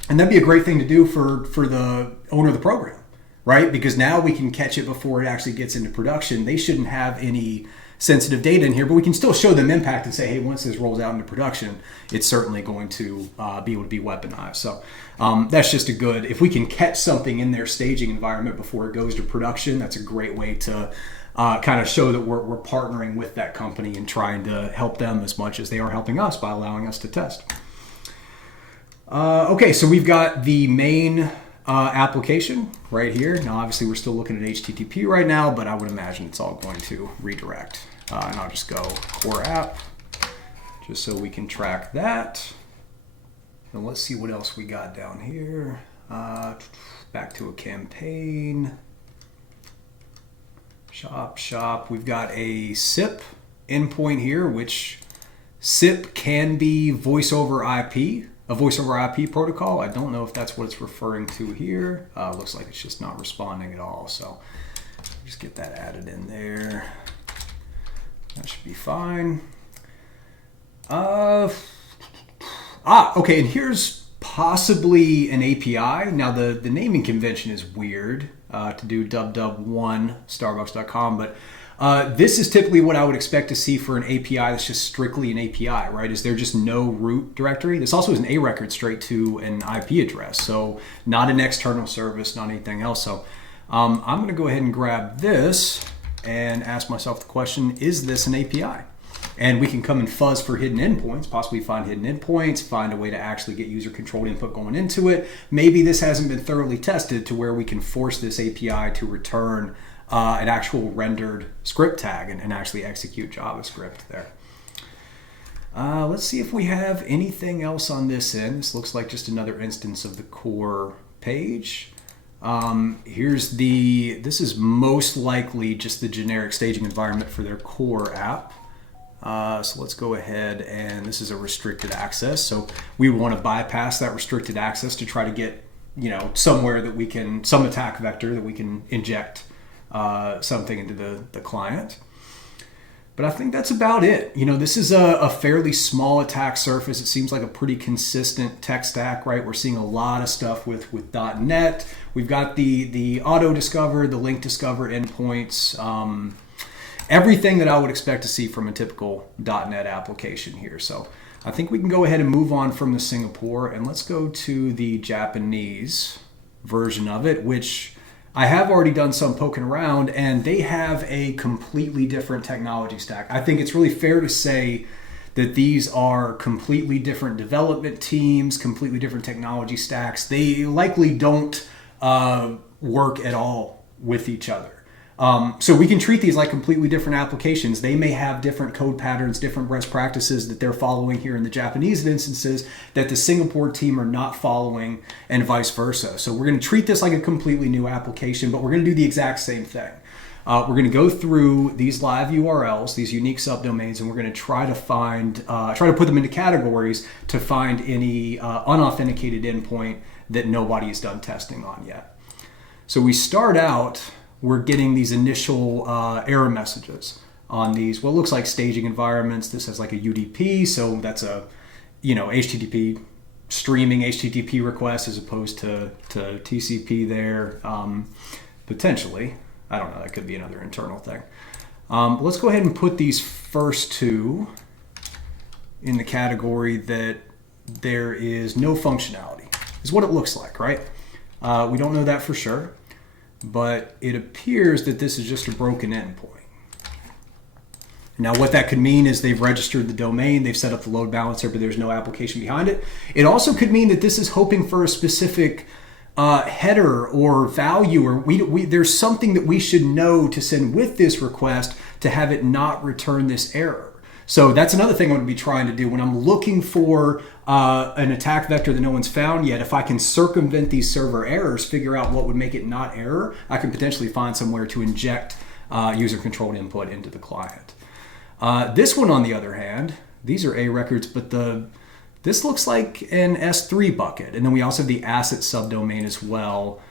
And that'd be a great thing to do for the owner of the program, right? Because now we can catch it before it actually gets into production. They shouldn't have any sensitive data in here, but we can still show them impact and say, hey, once this rolls out into production, it's certainly going to be able to be weaponized. So that's just a good, if we can catch something in their staging environment before it goes to production, that's a great way to kind of show that we're partnering with that company and trying to help them as much as they are helping us by allowing us to test. Okay, so we've got the main application right here. Now, obviously, we're still looking at HTTP right now, but I would imagine it's all going to redirect. And I'll just go core app, just so we can track that. And let's see what else we got down here. Back to a campaign. Shop. We've got a SIP endpoint here, which SIP can be voice over IP. A voice over IP protocol. I don't know if that's what it's referring to here. Looks like it's just not responding at all. So just get that added in there. That should be fine. Okay, and here's possibly an API. Now the naming convention is weird to do dub1 starbucks.com, but this is typically what I would expect to see for an API that's just strictly an API, right? Is there just no root directory? This also is an A record straight to an IP address, so not an external service, not anything else. So I'm going to go ahead and grab this and ask myself the question, is this an API? And we can come and fuzz for hidden endpoints, possibly find hidden endpoints, find a way to actually get user-controlled input going into it. Maybe this hasn't been thoroughly tested to where we can force this API to return an actual rendered script tag and actually execute JavaScript there. Let's see if we have anything else on this end. This looks like just another instance of the core page. This is most likely just the generic staging environment for their core app. So let's go ahead, and this is a restricted access. So we want to bypass that restricted access to try to get, somewhere that we can, some attack vector that we can inject something into the client. But I think that's about it. This is a fairly small attack surface. It seems like a pretty consistent tech stack, right? We're seeing a lot of stuff with .NET. We've got the auto discover, the link discover endpoints, everything that I would expect to see from a typical .NET application here. So I think we can go ahead and move on from the Singapore, and let's go to the Japanese version of it, which I have already done some poking around, and they have a completely different technology stack. I think it's really fair to say that these are completely different development teams, completely different technology stacks. They likely don't work at all with each other. So we can treat these like completely different applications. They may have different code patterns, different best practices that they're following here in the Japanese instances that the Singapore team are not following, and vice versa. So we're going to treat this like a completely new application, but we're going to do the exact same thing. We're going to go through these live URLs, these unique subdomains, and we're going to try to put them into categories to find any unauthenticated endpoint that nobody has done testing on yet. So we start out, we're getting these initial error messages on these, what looks like staging environments. This has like a UDP, so that's a, HTTP streaming HTTP request as opposed to TCP there, potentially. I don't know, that could be another internal thing. Let's go ahead and put these first two in the category that there is no functionality, is what it looks like, right? We don't know that for sure, but it appears that this is just a broken endpoint. Now what that could mean is they've registered the domain, they've set up the load balancer, but there's no application behind it. It also could mean that this is hoping for a specific header or value, or there's something that we should know to send with this request to have it not return this error. So that's another thing I'm going to be trying to do when I'm looking for an attack vector that no one's found yet. If I can circumvent these server errors, figure out what would make it not error, I can potentially find somewhere to inject user-controlled input into the client. This one, on the other hand, these are A records, but this looks like an S3 bucket. And then we also have the asset subdomain as well.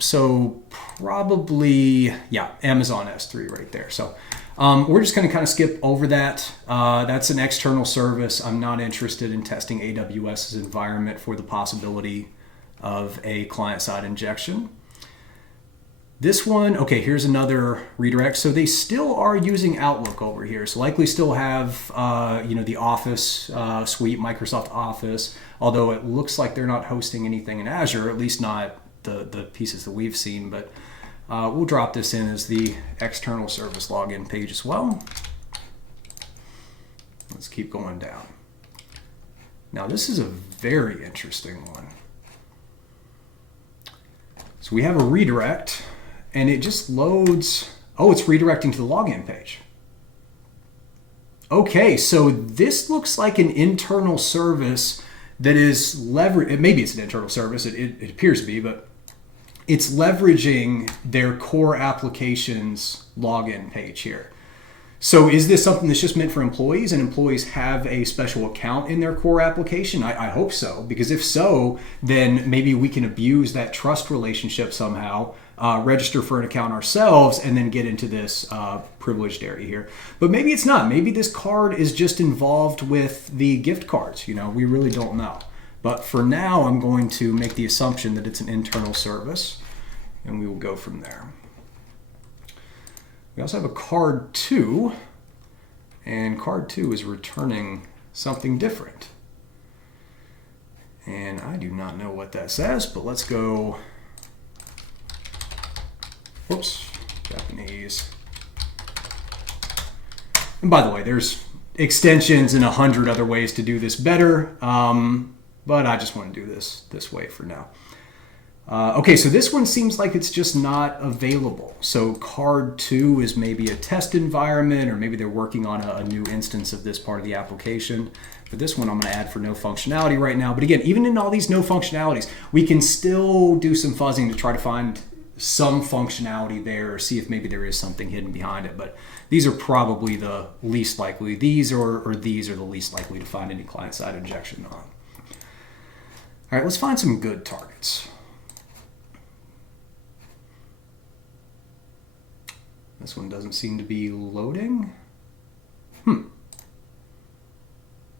So probably, yeah, Amazon S3 right there. So we're just going to kind of skip over that. That's an external service. I'm not interested in testing AWS's environment for the possibility of a client-side injection. This one, okay, here's another redirect. So they still are using Outlook over here. So likely still have, the Office suite, Microsoft Office, although it looks like they're not hosting anything in Azure, at least not the pieces that we've seen. But we'll drop this in as the external service login page as well. Let's keep going down. Now this is a very interesting one. So we have a redirect, and it just loads. Oh, it's redirecting to the login page. Okay, so this looks like an internal service that is leveraged. Maybe it's an internal service. It appears to be, but it's leveraging their core application's login page here. So is this something that's just meant for employees, and employees have a special account in their core application? I hope so, because if so, then maybe we can abuse that trust relationship somehow, register for an account ourselves, and then get into this privileged area here. But maybe it's not. Maybe this card is just involved with the gift cards. We really don't know. But for now, I'm going to make the assumption that it's an internal service, and we will go from there. We also have a card 2, and card 2 is returning something different. And I do not know what that says, but let's go, whoops, Japanese. And by the way, there's extensions and 100 other ways to do this better, but I just want to do this way for now. Okay, so this one seems like it's just not available. So card 2 is maybe a test environment, or maybe they're working on a new instance of this part of the application. But this one I'm going to add for no functionality right now. But again, even in all these no functionalities, we can still do some fuzzing to try to find some functionality there, or see if maybe there is something hidden behind it. But these are probably the least likely. These or these are the least likely to find any client-side injection on. All right, let's find some good targets. This one doesn't seem to be loading.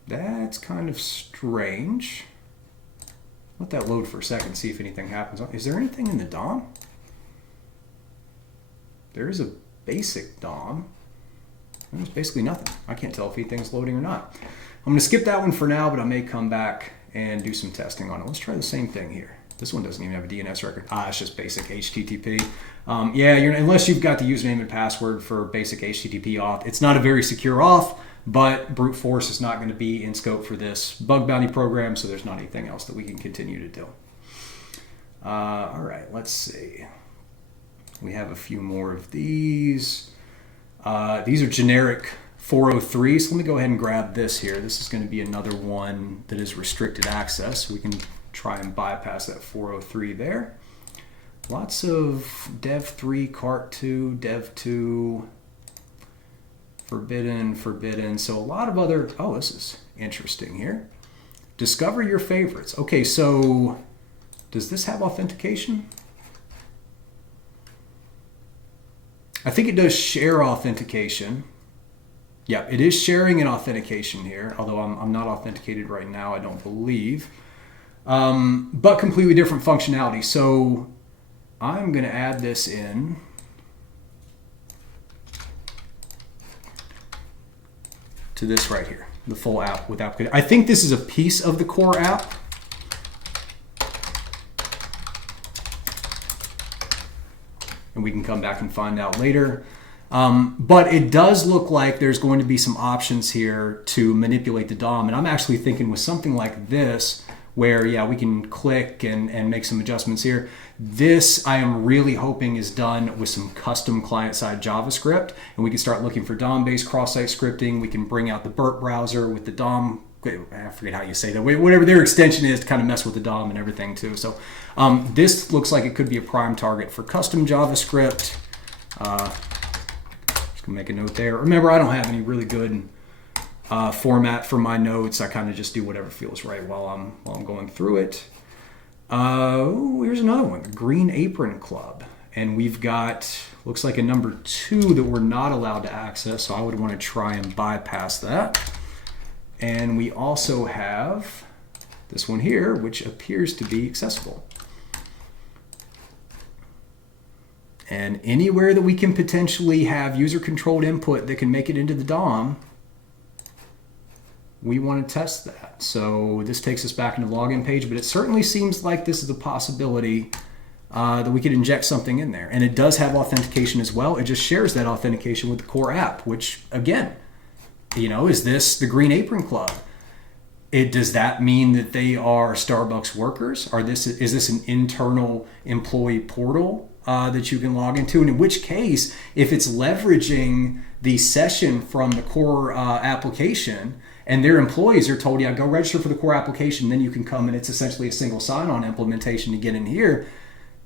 That's kind of strange. Let that load for a second, see if anything happens. Is there anything in the DOM? There is a basic DOM. There's basically nothing. I can't tell if anything's loading or not. I'm going to skip that one for now, but I may come back and do some testing on it. Let's try the same thing here. This one doesn't even have a DNS record. It's just basic HTTP. Unless you've got the username and password for basic HTTP auth, it's not a very secure auth, but brute force is not going to be in scope for this bug bounty program, so there's not anything else that we can continue to do. All right, let's see. We have a few more of these. These are generic 403s. So let me go ahead and grab this here. This is going to be another one that is restricted access. We can try and bypass that 403 there. Lots of dev3, cart2, dev2, forbidden, forbidden. So a lot of other, oh, this is interesting here. Discover your favorites. Okay, so does this have authentication? I think it does share authentication. Yeah, it is sharing an authentication here, although I'm not authenticated right now, I don't believe. But completely different functionality. So I'm going to add this in. To this right here, the full app with app. I think this is a piece of the core app. And we can come back and find out later. But it does look like there's going to be some options here to manipulate the DOM. And I'm actually thinking with something like this, where, yeah, we can click and make some adjustments here. This, I am really hoping, is done with some custom client-side JavaScript, and we can start looking for DOM-based cross-site scripting. We can bring out the Burp browser with the DOM, I forget how you say that, whatever their extension is to kind of mess with the DOM and everything too. So this looks like it could be a prime target for custom JavaScript. Just gonna make a note there. Remember, I don't have any really good format for my notes. I kind of just do whatever feels right while I'm going through it. Here's another one, the Green Apron Club. And we've got, looks like a number 2 that we're not allowed to access, so I would want to try and bypass that. And we also have this one here, which appears to be accessible. And anywhere that we can potentially have user-controlled input that can make it into the DOM, we want to test that. So this takes us back into the login page, but it certainly seems like this is a possibility that we could inject something in there. And it does have authentication as well. It just shares that authentication with the core app, which, again, you know, is this the Green Apron Club? Does that mean that they are Starbucks workers? Is this an internal employee portal that you can log into? And in which case, if it's leveraging the session from the core application, and their employees are told, yeah, go register for the core application, then you can come, and it's essentially a single sign-on implementation to get in here.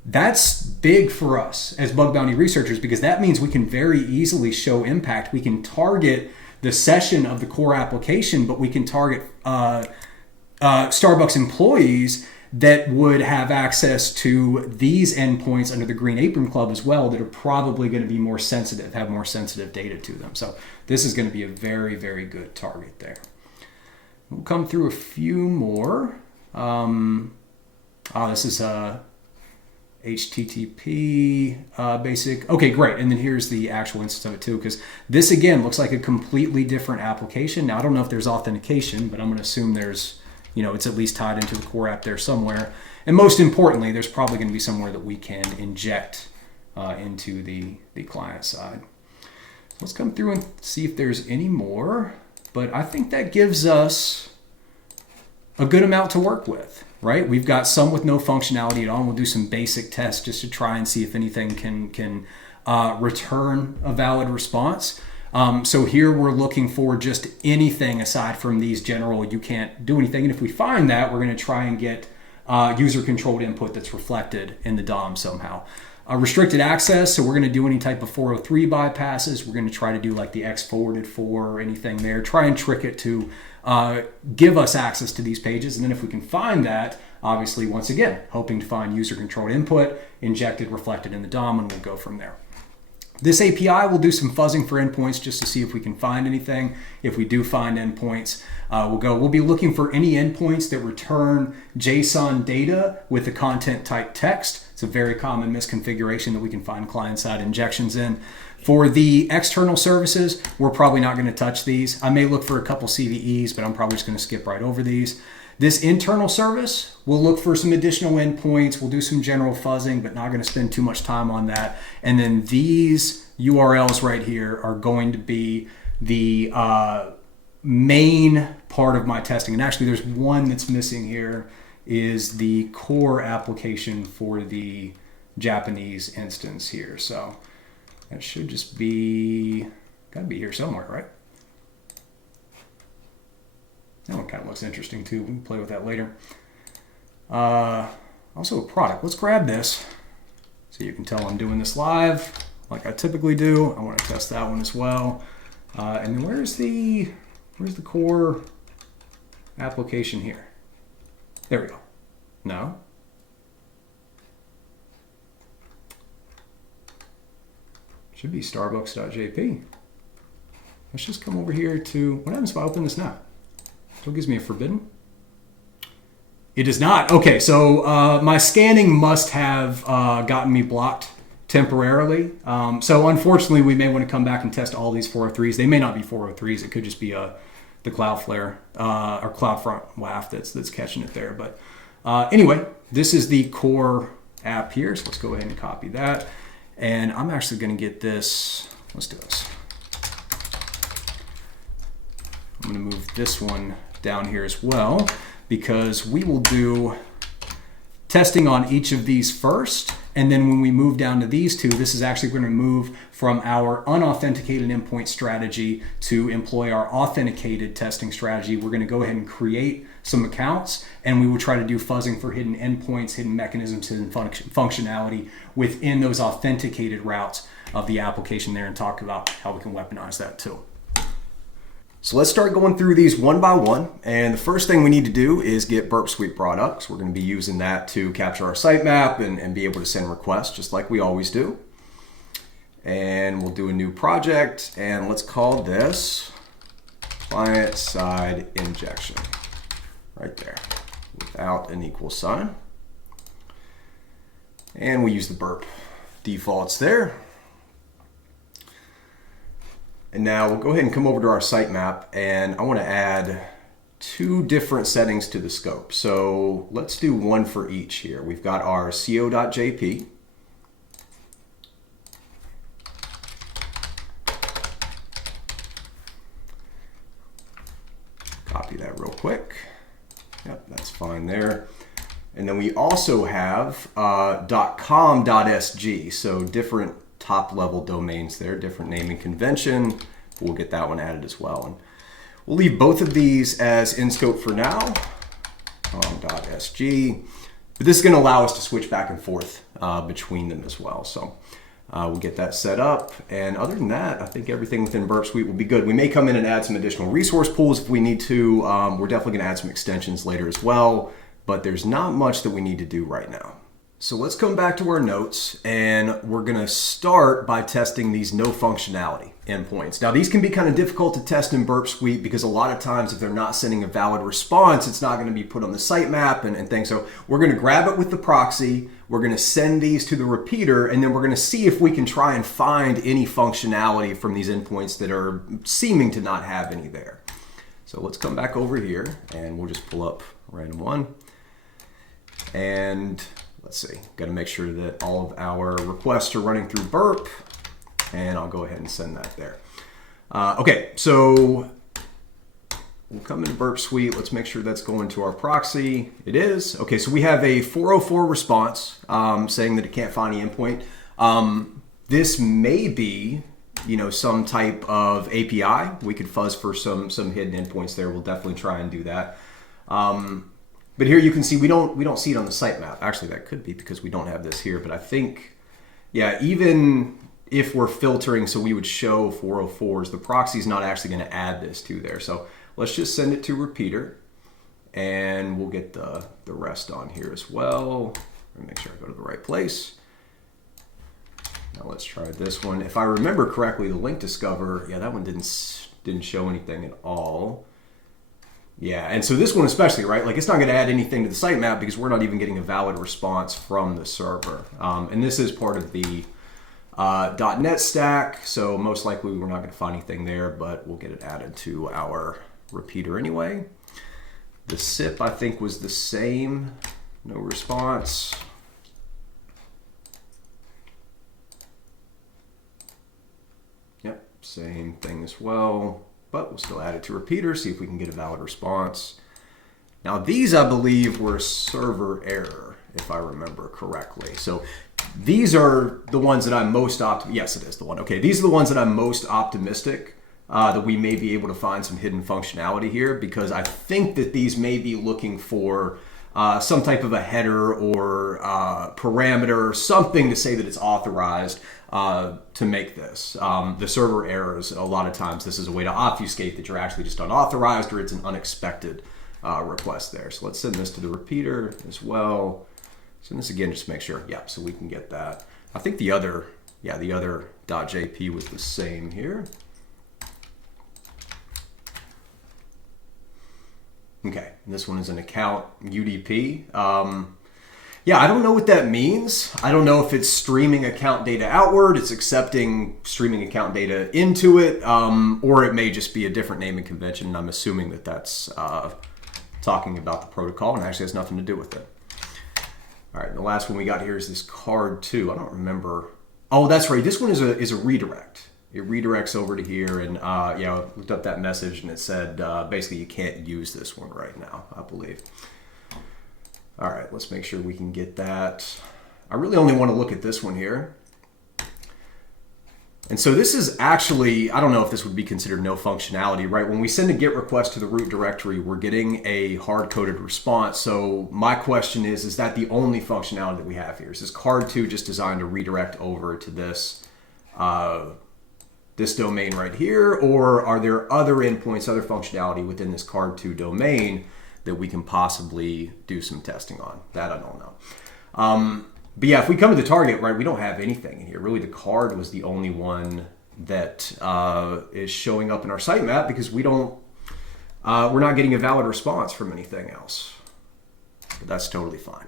That's big for us as bug bounty researchers, because that means we can very easily show impact. We can target the session of the core application, but we can target Starbucks employees that would have access to these endpoints under the Green Apron Club as well, that are probably going to be more sensitive, have more sensitive data to them. So this is going to be a very, very good target there. We'll come through a few more. This is HTTP basic. Okay, great. And then here's the actual instance of it too, because this again looks like a completely different application. Now I don't know if there's authentication, but I'm going to assume there's, you know, it's at least tied into the core app there somewhere. And most importantly, there's probably going to be somewhere that we can inject into the client side. Let's come through and see if there's any more. But I think that gives us a good amount to work with, right? We've got some with no functionality at all. We'll do some basic tests just to try and see if anything can return a valid response. So here we're looking for just anything aside from these general, you can't do anything. And if we find that, we're going to try and get user-controlled input that's reflected in the DOM somehow. Restricted access, so we're going to do any type of 403 bypasses. We're going to try to do like the X forwarded for or anything there. Try and trick it to give us access to these pages. And then if we can find that, obviously, once again, hoping to find user-controlled input, injected, reflected in the DOM, and we'll go from there. This API will do some fuzzing for endpoints just to see if we can find anything. If we do find endpoints, we'll be looking for any endpoints that return JSON data with the content type text. It's a very common misconfiguration that we can find client-side injections in. For the external services, we're probably not going to touch these. I may look for a couple CVEs, but I'm probably just going to skip right over these. This internal service, we'll look for some additional endpoints. We'll do some general fuzzing, but not going to spend too much time on that. And then these URLs right here are going to be the main part of my testing. And actually, there's one that's missing here, is the core application for the Japanese instance here. So that should just be, gotta be here somewhere, right? That one kind of looks interesting too. We can play with that later. Also a product. Let's grab this so you can tell I'm doing this live like I typically do. I want to test that one as well. And then where's the core application here? There we go. No. Should be starbucks.jp. Let's just come over here to, what happens if I open this now? Still gives me a forbidden. It does not. Okay, so my scanning must have gotten me blocked temporarily. So unfortunately, we may want to come back and test all these 403s. They may not be 403s. It could just be the Cloudflare or CloudFront WAF that's catching it there. But anyway, this is the core app here. So let's go ahead and copy that. And I'm actually going to get this. Let's do this. I'm going to move this one down here as well, because we will do testing on each of these first. And then when we move down to these two, this is actually going to move from our unauthenticated endpoint strategy to employ our authenticated testing strategy. We're going to go ahead and create some accounts, and we will try to do fuzzing for hidden endpoints, hidden mechanisms, hidden functionality within those authenticated routes of the application there, and talk about how we can weaponize that too. So let's start going through these one by one. And the first thing we need to do is get Burp Suite products. We're going to be using that to capture our sitemap and be able to send requests just like we always do. And we'll do a new project, and let's call this client side injection right there without an equal sign. And we use the Burp defaults there. And now we'll go ahead and come over to our sitemap, and I want to add two different settings to the scope. So let's do one for each here. We've got our co.jp. Copy that real quick. Yep, that's fine there. And then we also have .com.sg, so different top level domains there, different naming convention. We'll get that one added as well. And we'll leave both of these as in scope for now, .sg. But this is going to allow us to switch back and forth between them as well. So we'll get that set up. And other than that, I think everything within Burp Suite will be good. We may come in and add some additional resource pools if we need to. We're definitely going to add some extensions later as well, but there's not much that we need to do right now. So let's come back to our notes, and we're going to start by testing these no functionality endpoints. Now, these can be kind of difficult to test in Burp Suite because a lot of times if they're not sending a valid response, it's not going to be put on the sitemap and things. So we're going to grab it with the proxy, we're going to send these to the repeater, and then we're going to see if we can try and find any functionality from these endpoints that are seeming to not have any there. So let's come back over here, and we'll just pull up a random one. And let's see, got to make sure that all of our requests are running through Burp, and I'll go ahead and send that there. Okay, so we'll come into Burp Suite. Let's make sure that's going to our proxy. It is. Okay, so we have a 404 response saying that it can't find any endpoint. This may be, some type of API. We could fuzz for some hidden endpoints there. We'll definitely try and do that. But here you can see we don't see it on the sitemap. Actually, that could be because we don't have this here. But I think, yeah, even if we're filtering so we would show 404s, the proxy is not actually going to add this to there. So let's just send it to repeater, and we'll get the rest on here as well. Let me make sure I go to the right place. Now let's try this one. If I remember correctly, the link discover, yeah, that one didn't show anything at all. Yeah, and so this one especially, right? Like, it's not going to add anything to the sitemap because we're not even getting a valid response from the server. And this is part of the .NET stack, so most likely we're not going to find anything there, but we'll get it added to our repeater anyway. The SIP, I think, was the same. No response. Yep, same thing as well. But we'll still add it to repeater, see if we can get a valid response. Now these, I believe, were a server error, if I remember correctly. So these are the ones that I'm most yes, it is the one. Okay, these are the ones that I'm most optimistic that we may be able to find some hidden functionality here, because I think that these may be looking for some type of a header or parameter, something to say that it's authorized to make this. The server errors, a lot of times this is a way to obfuscate that you're actually just unauthorized or it's an unexpected request there. So let's send this to the repeater as well. Send this again just to make sure. Yeah, so we can get that. I think the other .jp was the same here. Okay, and this one is an account UDP. Yeah, I don't know what that means. I don't know if it's streaming account data outward, it's accepting streaming account data into it, or it may just be a different naming convention, and I'm assuming that that's talking about the protocol and actually has nothing to do with it. All right, the last one we got here is this card 2. I don't remember. Oh, that's right. This one is a redirect. It redirects over to here, and yeah, I looked up that message and it said basically you can't use this one right now, I believe. All right, let's make sure we can get that. I really only want to look at this one here. And so this is actually, I don't know if this would be considered no functionality, right? When we send a GET request to the root directory, we're getting a hard-coded response. So my question is that the only functionality that we have here? Is this card 2 just designed to redirect over to this this domain right here, or are there other endpoints, other functionality within this card 2 domain that we can possibly do some testing on? That I don't know. But yeah, if we come to the target, right, we don't have anything in here. Really, the card was the only one that is showing up in our sitemap because we don't, we're not getting a valid response from anything else. But that's totally fine.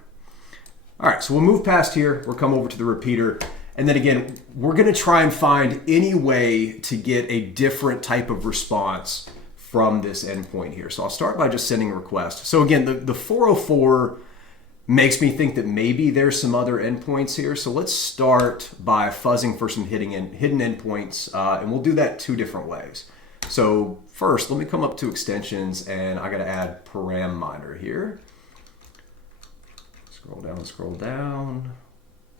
All right, so we'll move past here. We'll come over to the repeater. And then again, we're going to try and find any way to get a different type of response from this endpoint here. So I'll start by just sending a request. So again, the 404 makes me think that maybe there's some other endpoints here. So let's start by fuzzing for some hidden endpoints, and we'll do that 2 different ways. So first, let me come up to extensions, and I got to add param miner here. Scroll down.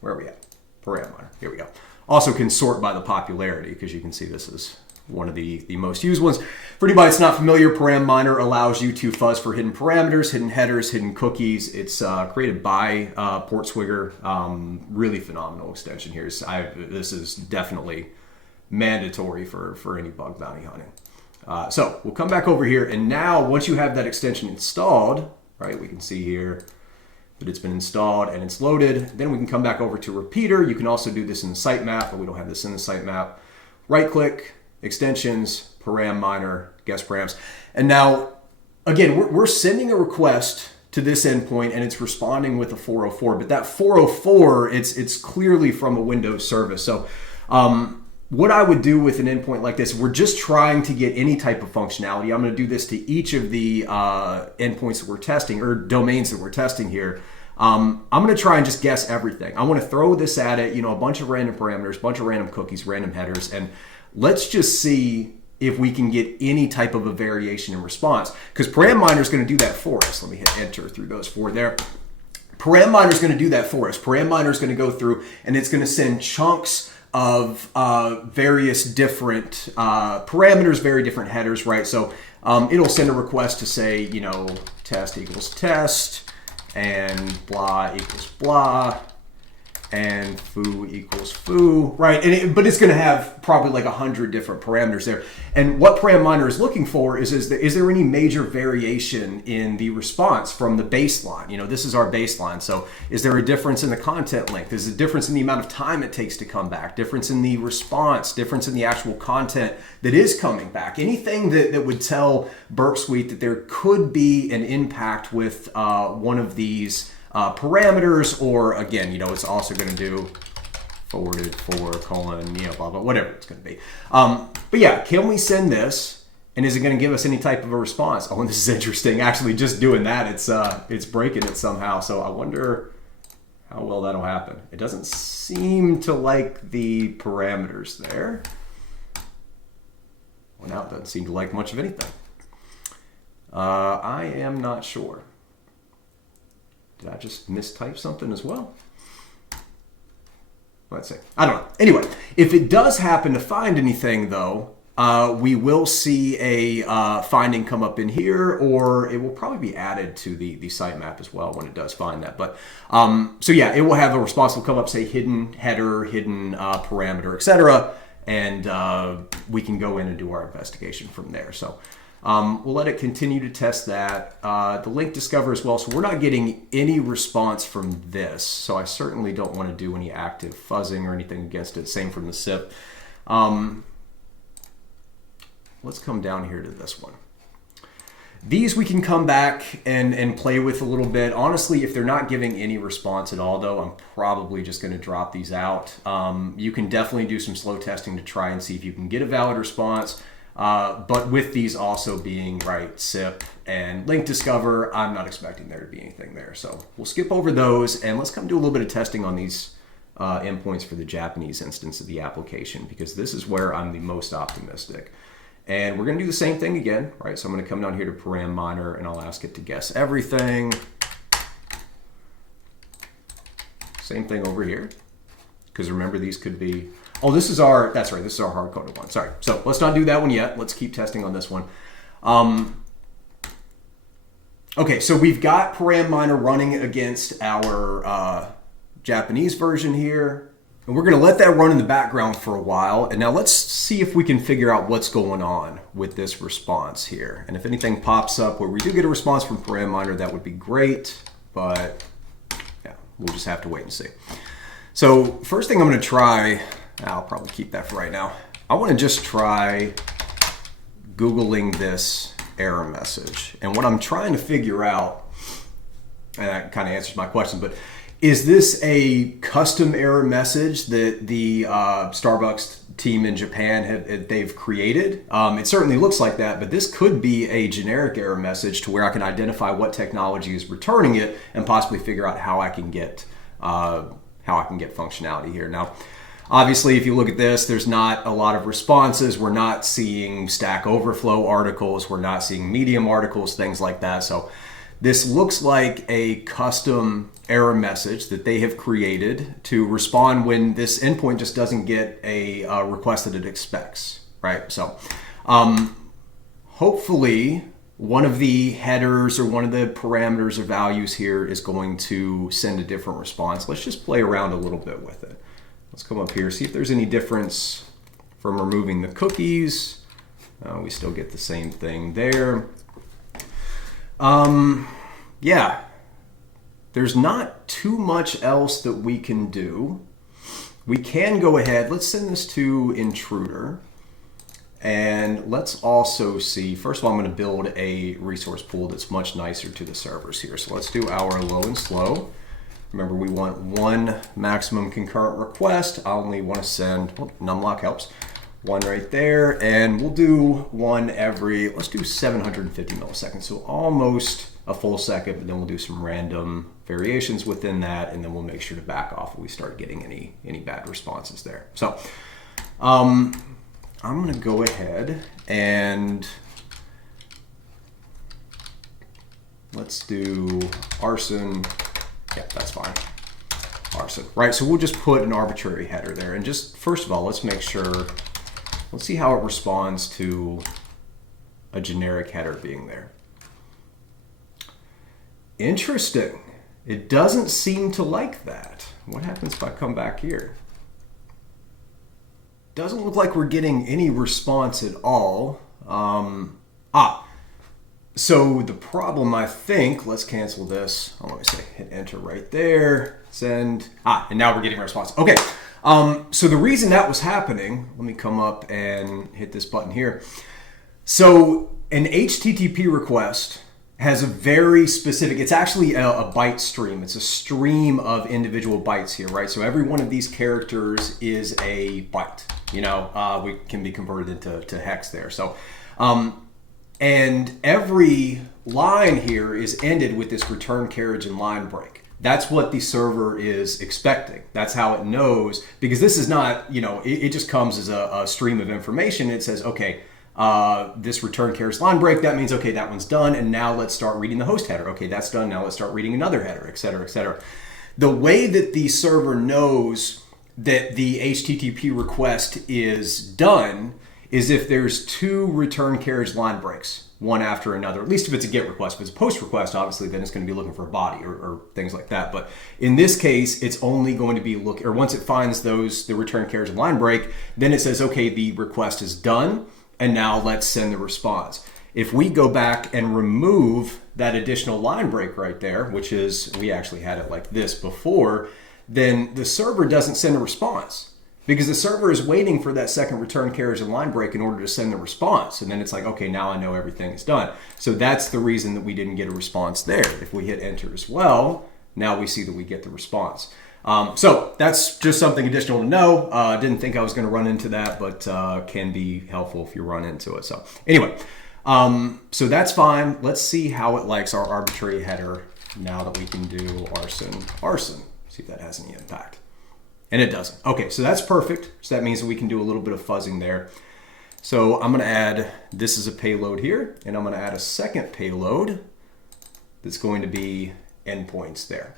Where are we at? Param miner. Here we go. Also can sort by the popularity, because you can see this is one of the most used ones. For anybody that's not familiar, param miner allows you to fuzz for hidden parameters, hidden headers, hidden cookies. It's created by Portswigger. Really phenomenal extension here. This is definitely mandatory for any bug bounty hunting. So we'll come back over here, and now once you have that extension installed, right, we can see here that it's been installed and it's loaded. Then we can come back over to repeater. You can also do this in the sitemap, but we don't have this in the sitemap. Right click, extensions, param miner, guest params. And now, again, we're sending a request to this endpoint and it's responding with a 404, but that 404, it's clearly from a Windows service. So what I would do with an endpoint like this, we're just trying to get any type of functionality. I'm going to do this to each of the endpoints that we're testing, or domains that we're testing here. I'm going to try and just guess everything. I want to throw this at it, a bunch of random parameters, a bunch of random cookies, random headers, and let's just see if we can get any type of a variation in response. Because param miner is going to do that for us. Let me hit enter through those 4 there. Param miner is going to do that for us. Param miner is going to go through and it's going to send chunks of various different parameters, very different headers, right? So it'll send a request to say, test equals test, and blah equals blah, and foo equals foo, right? But it's going to have probably like 100 different parameters there. And what param miner is looking for is there any major variation in the response from the baseline? This is our baseline. So is there a difference in the content length? Is there a difference in the amount of time it takes to come back? Difference in the response? Difference in the actual content that is coming back? Anything that would tell Burp Suite that there could be an impact with one of these parameters, or again, it's also going to do forwarded for colon, blah, blah, whatever it's going to be. But yeah, can we send this, and is it going to give us any type of a response? Oh, and this is interesting. Actually, just doing that, it's breaking it somehow. So I wonder how well that'll happen. It doesn't seem to like the parameters there. Well, now it doesn't seem to like much of anything. I am not sure. Did I just mistype something as well? let's see. I don't know. Anyway, if it does happen to find anything though, we will see a finding come up in here, or it will probably be added to the sitemap as well when it does find that. But so yeah, it will have a response will come up, say hidden header, hidden parameter, etc. And we can go in and do our investigation from there. So we'll let it continue to test that. The link discover as well. So we're not getting any response from this. So I certainly don't want to do any active fuzzing or anything against it. Same from the SIP. Let's come down here to this one. These we can come back and play with a little bit. Honestly, if they're not giving any response at all though, I'm probably just going to drop these out. You can definitely do some slow testing to try and see if you can get a valid response. But with these also being right SIP and link discover, I'm not expecting there to be anything there. So we'll skip over those and let's come do a little bit of testing on these endpoints for the Japanese instance of the application, because this is where I'm the most optimistic. And we're going to do the same thing again, right? So I'm going to come down here to param miner and I'll ask it to guess everything. Same thing over here. Because remember, these could be, oh, this is our, that's right, this is our hard-coded one. Sorry. So let's not do that one yet. Let's keep testing on this one. Okay, so we've got param miner running against our Japanese version here. And we're going to let that run in the background for a while. And now let's see if we can figure out what's going on with this response here. And if anything pops up where we do get a response from param miner, that would be great. But yeah, we'll just have to wait and see. So first thing I'm going to try, I'll probably keep that for right now. I want to just try Googling this error message. And what I'm trying to figure out, and that kind of answers my question, but is this a custom error message that the Starbucks team in Japan they've created? It certainly looks like that, but this could be a generic error message to where I can identify what technology is returning it and possibly figure out how I can get functionality here. Now, obviously, if you look at this, there's not a lot of responses. We're not seeing Stack Overflow articles. We're not seeing Medium articles, things like that. So this looks like a custom error message that they have created to respond when this endpoint just doesn't get a request that it expects, right? So hopefully one of the headers or one of the parameters or values here is going to send a different response. Let's just play around a little bit with it. Let's come up here, see if there's any difference from removing the cookies. We still get the same thing there. Yeah, there's not too much else that we can do. We can go ahead, let's send this to intruder. And let's also see, first of all, I'm going to build a resource pool that's much nicer to the servers here. So let's do our low and slow. Remember, we want one maximum concurrent request. I only want to send, oh, numlock helps, one right there. And we'll do one every, let's do 750 milliseconds. So almost a full second, but then we'll do some random variations within that. And then we'll make sure to back off if we start getting any bad responses there. So I'm going to go ahead and let's do arson. Yeah, that's fine. Arson, right? So we'll just put an arbitrary header there. And just, first of all, let's make sure, let's see how it responds to a generic header being there. Interesting. It doesn't seem to like that. What happens if I come back here? Doesn't look like we're getting any response at all. So the problem, I think, let's cancel this. Oh, let me say, hit enter right there, send. And now we're getting a response. Okay, so the reason that was happening, let me come up and hit this button here. So an HTTP request has a very specific, it's actually a byte stream. It's a stream of individual bytes here, right? So every one of these characters is a byte. We can be converted into hex there. So, and every line here is ended with this return carriage and line break. That's what the server is expecting. That's how it knows, because this is not, it just comes as a stream of information. It says, okay, this return carriage line break, that means, okay, that one's done. And now let's start reading the host header. Okay, that's done. Now let's start reading another header, et cetera, et cetera. The way that the server knows that the HTTP request is done is if there's 2 return carriage line breaks, one after another, at least if it's a GET request. If it's a POST request, obviously, then it's going to be looking for a body or things like that. But in this case, it's only going to be looking, or once it finds the return carriage line break, then it says, okay, the request is done, and now let's send the response. If we go back and remove that additional line break right there, which is, we actually had it like this before, then the server doesn't send a response. Because the server is waiting for that second return carriage and line break in order to send the response. And then it's like, okay, now I know everything is done. So that's the reason that we didn't get a response there. If we hit enter as well, now we see that we get the response. So that's just something additional to know. Didn't think I was going to run into that, but can be helpful if you run into it. So anyway, so that's fine. Let's see how it likes our arbitrary header now that we can do arson. See if that has any impact. And it doesn't. Okay, so that's perfect. So that means that we can do a little bit of fuzzing there. So I'm going to add, this is a payload here, and I'm going to add a second payload that's going to be endpoints there.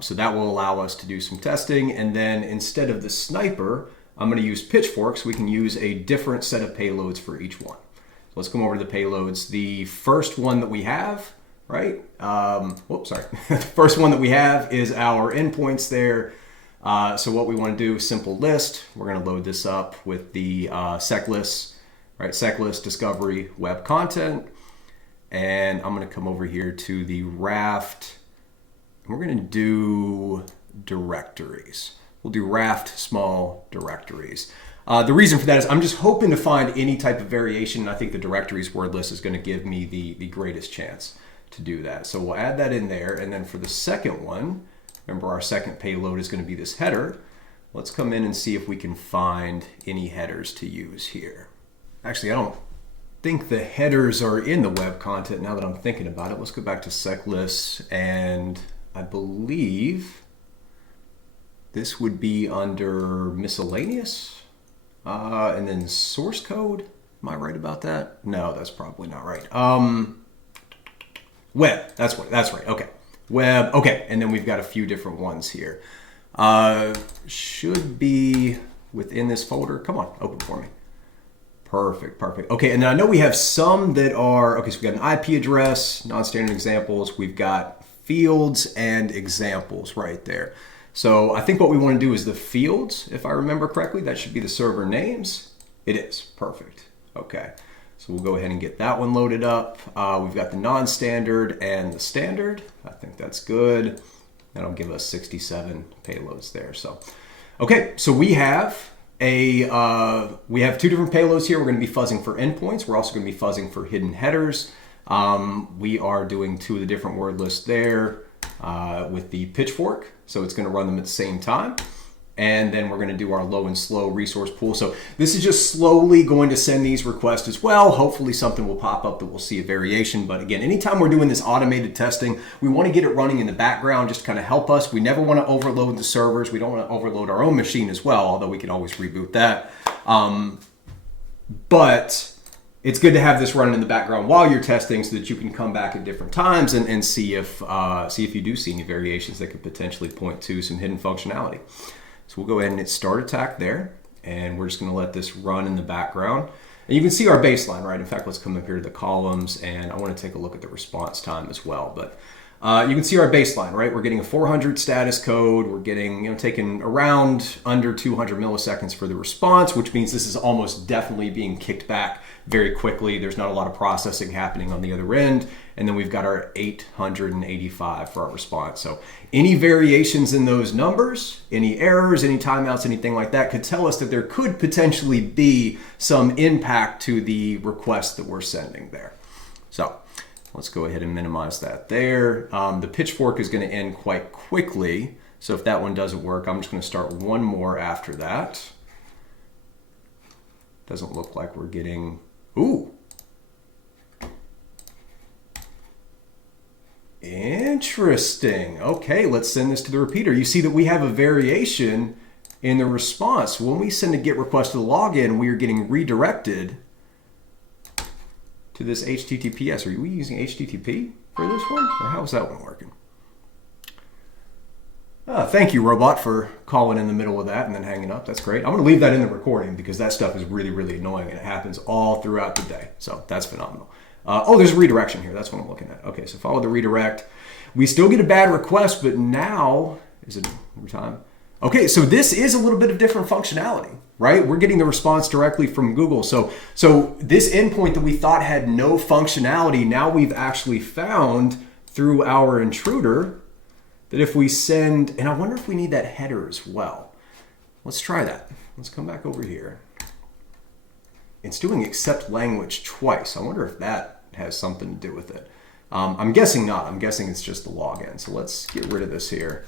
So that will allow us to do some testing. And then instead of the sniper, I'm going to use pitchforks. We can use a different set of payloads for each one. So let's come over to the payloads. The first one that we have, right? The first one that we have is our endpoints there. So what we want to do is simple list. We're going to load this up with the seclist, right? Seclist discovery web content. And I'm going to come over here to the raft. And we're going to do directories. We'll do raft small directories. The reason for that is I'm just hoping to find any type of variation. And I think the directories word list is going to give me the greatest chance to do that. So we'll add that in there. And then for the second one, remember, our second payload is going to be this header. Let's come in and see if we can find any headers to use here. Actually, I don't think the headers are in the web content now that I'm thinking about it. Let's go back to seclists, and I believe this would be under miscellaneous, and then source code. Am I right about that? No, that's probably not right. Web, that's right, okay. Web, okay, and then we've got a few different ones here. Should be within this folder. Come on, open for me. Perfect. Okay, and then I know we have some that are, okay, so we've got an IP address, non-standard examples. We've got fields and examples right there. So I think what we want to do is the fields, if I remember correctly, that should be the server names. It is, perfect, okay. So we'll go ahead and get that one loaded up. We've got the non-standard and the standard. I think that's good. That'll give us 67 payloads there. So, okay, so we have two different payloads here. We're going to be fuzzing for endpoints. We're also going to be fuzzing for hidden headers. We are doing 2 of the different word lists there with the pitchfork. So it's going to run them at the same time. And then we're going to do our low and slow resource pool. So this is just slowly going to send these requests as well. Hopefully something will pop up that we'll see a variation. But again, anytime we're doing this automated testing, we want to get it running in the background just to kind of help us. We never want to overload the servers. We don't want to overload our own machine as well, although we can always reboot that. But it's good to have this running in the background while you're testing so that you can come back at different times and see if you do see any variations that could potentially point to some hidden functionality. So we'll go ahead and hit start attack there, and we're just going to let this run in the background. And you can see our baseline, right? In fact, let's come up here to the columns, and I want to take a look at the response time as well. But you can see our baseline, right? We're getting a 400 status code. We're getting, taking around under 200 milliseconds for the response, which means this is almost definitely being kicked back very quickly. There's not a lot of processing happening on the other end. And then we've got our 885 for our response. So any variations in those numbers, any errors, any timeouts, anything like that could tell us that there could potentially be some impact to the request that we're sending there. So let's go ahead and minimize that there. The pitchfork is going to end quite quickly. So if that one doesn't work, I'm just going to start one more after that. Doesn't look like we're getting, ooh. Interesting. Okay, let's send this to the repeater. You see that we have a variation in the response. When we send a GET request to the login, we are getting redirected to this HTTPS. Are we using HTTP for this one? Or how is that one working? Thank you, robot, for calling in the middle of that and then hanging up. That's great. I'm going to leave that in the recording because that stuff is really, really annoying and it happens all throughout the day. So that's phenomenal. There's a redirection here. That's what I'm looking at. Okay, so follow the redirect. We still get a bad request, but now, is it every time? Okay, so this is a little bit of different functionality, right? We're getting the response directly from Google. So this endpoint that we thought had no functionality, now we've actually found through our intruder that if we send, and I wonder if we need that header as well. Let's try that. Let's come back over here. It's doing accept language twice. I wonder if that has something to do with it. I'm guessing not. I'm guessing it's just the login. So let's get rid of this here.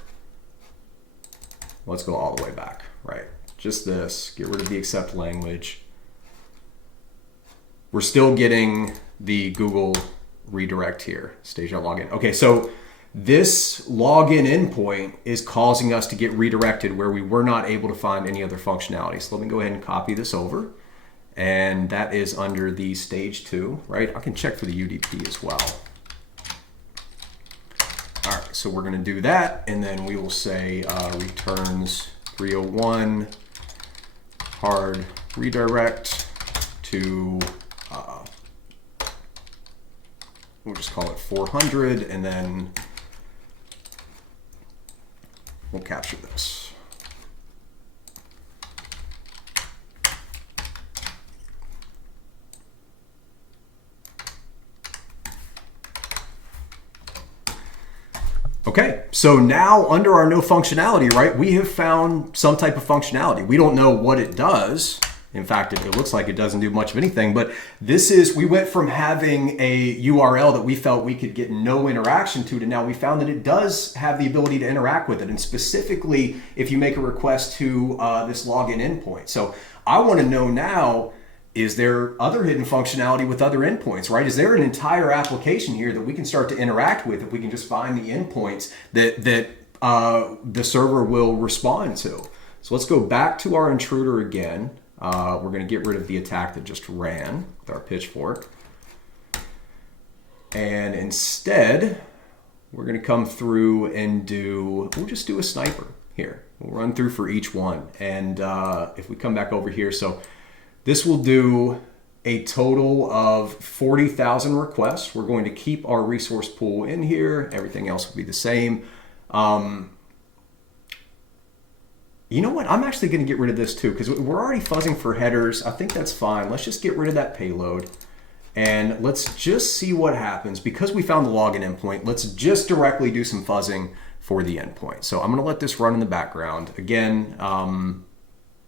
Let's go all the way back, right? Just this, get rid of the accept language. We're still getting the Google redirect here, stage.login. Okay, so this login endpoint is causing us to get redirected where we were not able to find any other functionality. So let me go ahead and copy this over. And that is under the stage 2, right? I can check for the UDP as well. All right, so we're going to do that, and then we will say returns 301 hard redirect to, we'll just call it 400, and then we'll capture this. Okay, so now under our no functionality, right, we have found some type of functionality. We don't know what it does. In fact, it looks like it doesn't do much of anything, but this is, we went from having a URL that we felt we could get no interaction to now we found that it does have the ability to interact with it, and specifically if you make a request to this login endpoint. So I want to know now, is there other hidden functionality with other endpoints, right? Is there an entire application here that we can start to interact with if we can just find the endpoints that the server will respond to? So let's go back to our intruder again. We're going to get rid of the attack that just ran with our pitchfork. And instead, we're going to come through and we'll just do a sniper here. We'll run through for each one. And if we come back over here, so this will do a total of 40,000 requests. We're going to keep our resource pool in here. Everything else will be the same. You know what? I'm actually going to get rid of this too because we're already fuzzing for headers. I think that's fine. Let's just get rid of that payload. And let's just see what happens. Because we found the login endpoint, let's just directly do some fuzzing for the endpoint. So I'm going to let this run in the background. Again,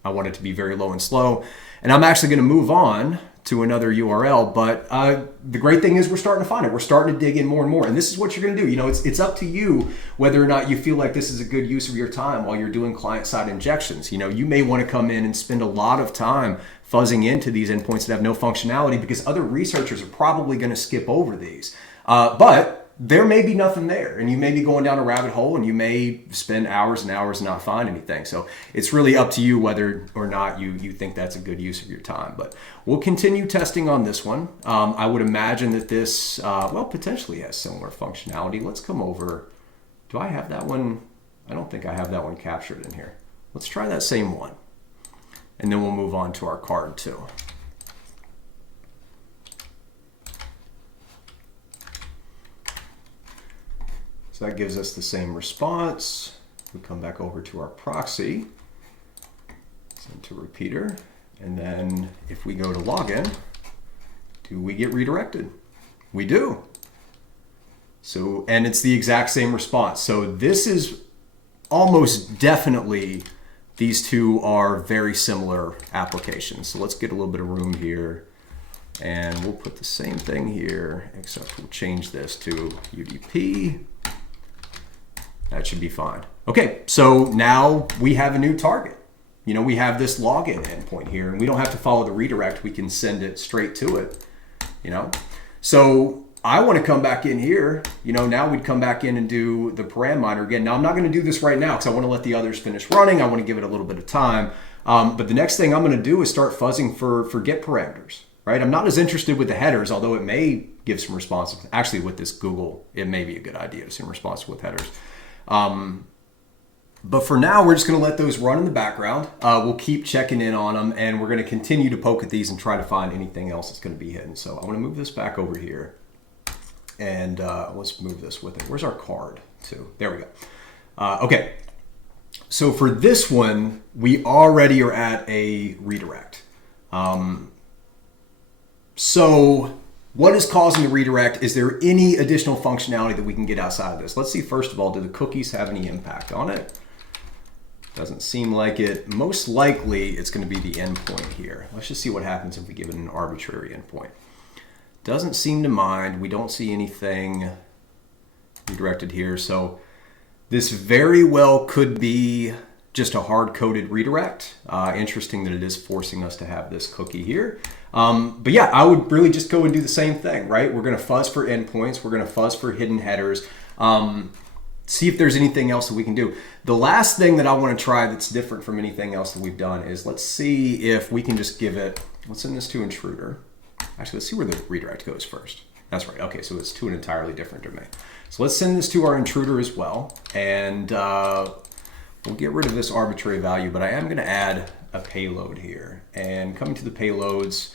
I want it to be very low and slow. And I'm actually going to move on to another URL, but the great thing is we're starting to find it. We're starting to dig in more and more. And this is what you're going to do. You know, it's up to you whether or not you feel like this is a good use of your time while you're doing client-side injections. You know, you may want to come in and spend a lot of time fuzzing into these endpoints that have no functionality because other researchers are probably going to skip over these. But there may be nothing there, and you may be going down a rabbit hole, and you may spend hours and hours and not find anything. So it's really up to you whether or not you think that's a good use of your time. But we'll continue testing on this one. I would imagine that this, well, potentially has similar functionality. Let's come over. Do I have that one? I don't think I have that one captured in here. Let's try that same one, and then we'll move on to our card too. So that gives us the same response. We come back over to our proxy, send to repeater, and then if we go to login, do we get redirected? We do. So, and it's the exact same response. So this is almost definitely, these two are very similar applications. So let's get a little bit of room here, and we'll put the same thing here, except we'll change this to UDP. That should be fine. Okay, so now we have a new target. You know, we have this login endpoint here, and we don't have to follow the redirect. We can send it straight to it, you know? So I want to come back in here. You know, now we'd come back in and do the param miner again. Now, I'm not going to do this right now because I want to let the others finish running. I want to give it a little bit of time. But the next thing I'm going to do is start fuzzing for get parameters, right? I'm not as interested with the headers, although it may give some responses. Actually, with this Google, it may be a good idea to see response with headers. But for now, we're just going to let those run in the background. We'll keep checking in on them, and we're going to continue to poke at these and try to find anything else that's going to be hidden. So I want to move this back over here, and let's move this with it. Where's our card, too? There we go. Okay, so for this one, we already are at a redirect. So what is causing the redirect? Is there any additional functionality that we can get outside of this? Let's see, first of all, do the cookies have any impact on it? Doesn't seem like it. Most likely, it's going to be the endpoint here. Let's just see what happens if we give it an arbitrary endpoint. Doesn't seem to mind. We don't see anything redirected here. So this very well could be just a hard-coded redirect. Interesting that it is forcing us to have this cookie here. But yeah, I would really just go and do the same thing, right? We're going to fuzz for endpoints. We're going to fuzz for hidden headers. See if there's anything else that we can do. The last thing that I want to try that's different from anything else that we've done is let's see if we can just give it, let's send this to intruder. Actually, let's see where the redirect goes first. That's right. Okay, so it's to an entirely different domain. So let's send this to our intruder as well. And we'll get rid of this arbitrary value, but I am going to add a payload here. And coming to the payloads,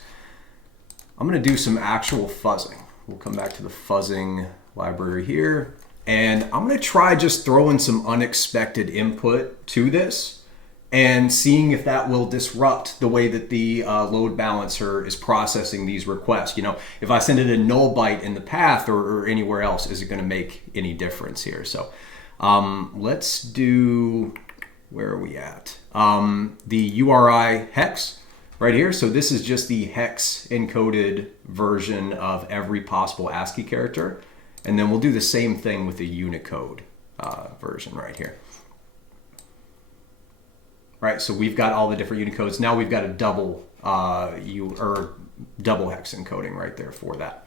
I'm going to do some actual fuzzing. We'll come back to the fuzzing library here. And I'm going to try just throwing some unexpected input to this and seeing if that will disrupt the way that the load balancer is processing these requests. You know, if I send it a null byte in the path or anywhere else, is it going to make any difference here? So let's do, where are we at? The URI hex right here. So this is just the hex encoded version of every possible ASCII character. And then we'll do the same thing with the Unicode version right here. Right, so we've got all the different Unicodes. Now we've got a double double hex encoding right there for that.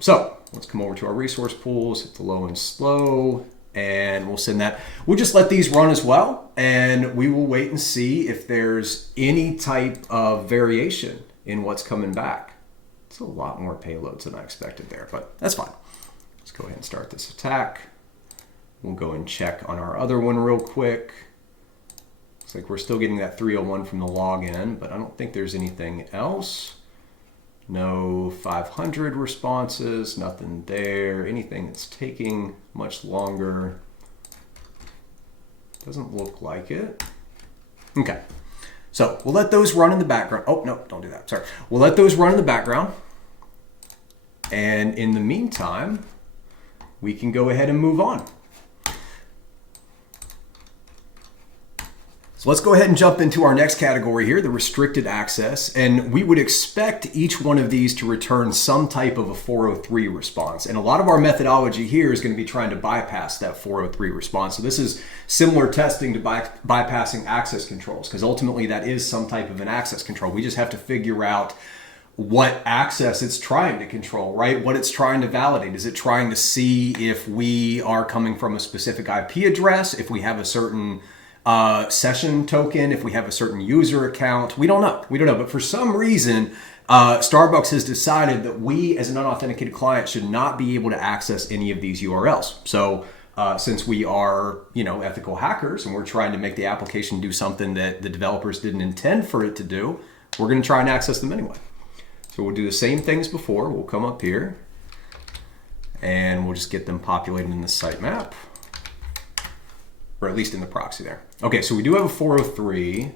So let's come over to our resource pools, hit the low and slow, and we'll send that. We'll just let these run as well, and we will wait and see if there's any type of variation in what's coming back. It's a lot more payloads than I expected there, but that's fine. Let's go ahead and start this attack. We'll go and check on our other one real quick. Looks like we're still getting that 301 from the login, but I don't think there's anything else. No 500 responses, nothing there. Anything that's taking much longer. Doesn't look like it. Okay. So we'll let those run in the background. Oh, no, don't do that. Sorry. We'll let those run in the background. And in the meantime, we can go ahead and move on. So let's go ahead and jump into our next category here, the restricted access. And we would expect each one of these to return some type of a 403 response. And a lot of our methodology here is going to be trying to bypass that 403 response. So this is similar testing to bypassing access controls, because ultimately that is some type of an access control. We just have to figure out what access it's trying to control, right? What it's trying to validate. Is it trying to see if we are coming from a specific IP address, if we have a certain session token, if we have a certain user account? We don't know. But for some reason, Starbucks has decided that we as an unauthenticated client should not be able to access any of these URLs. So since we are, ethical hackers and we're trying to make the application do something that the developers didn't intend for it to do, we're going to try and access them anyway. So we'll do the same thing as before. We'll come up here and we'll just get them populated in the sitemap, or at least in the proxy there. Okay, so we do have a 403.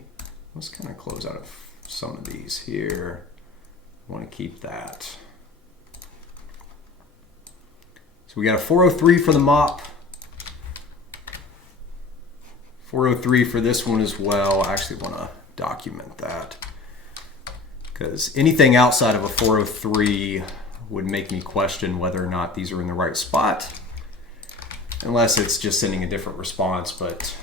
Let's kind of close out of some of these here. I want to keep that. So we got a 403 for the mop. 403 for this one as well. I actually want to document that, because anything outside of a 403 would make me question whether or not these are in the right spot, unless it's just sending a different response, but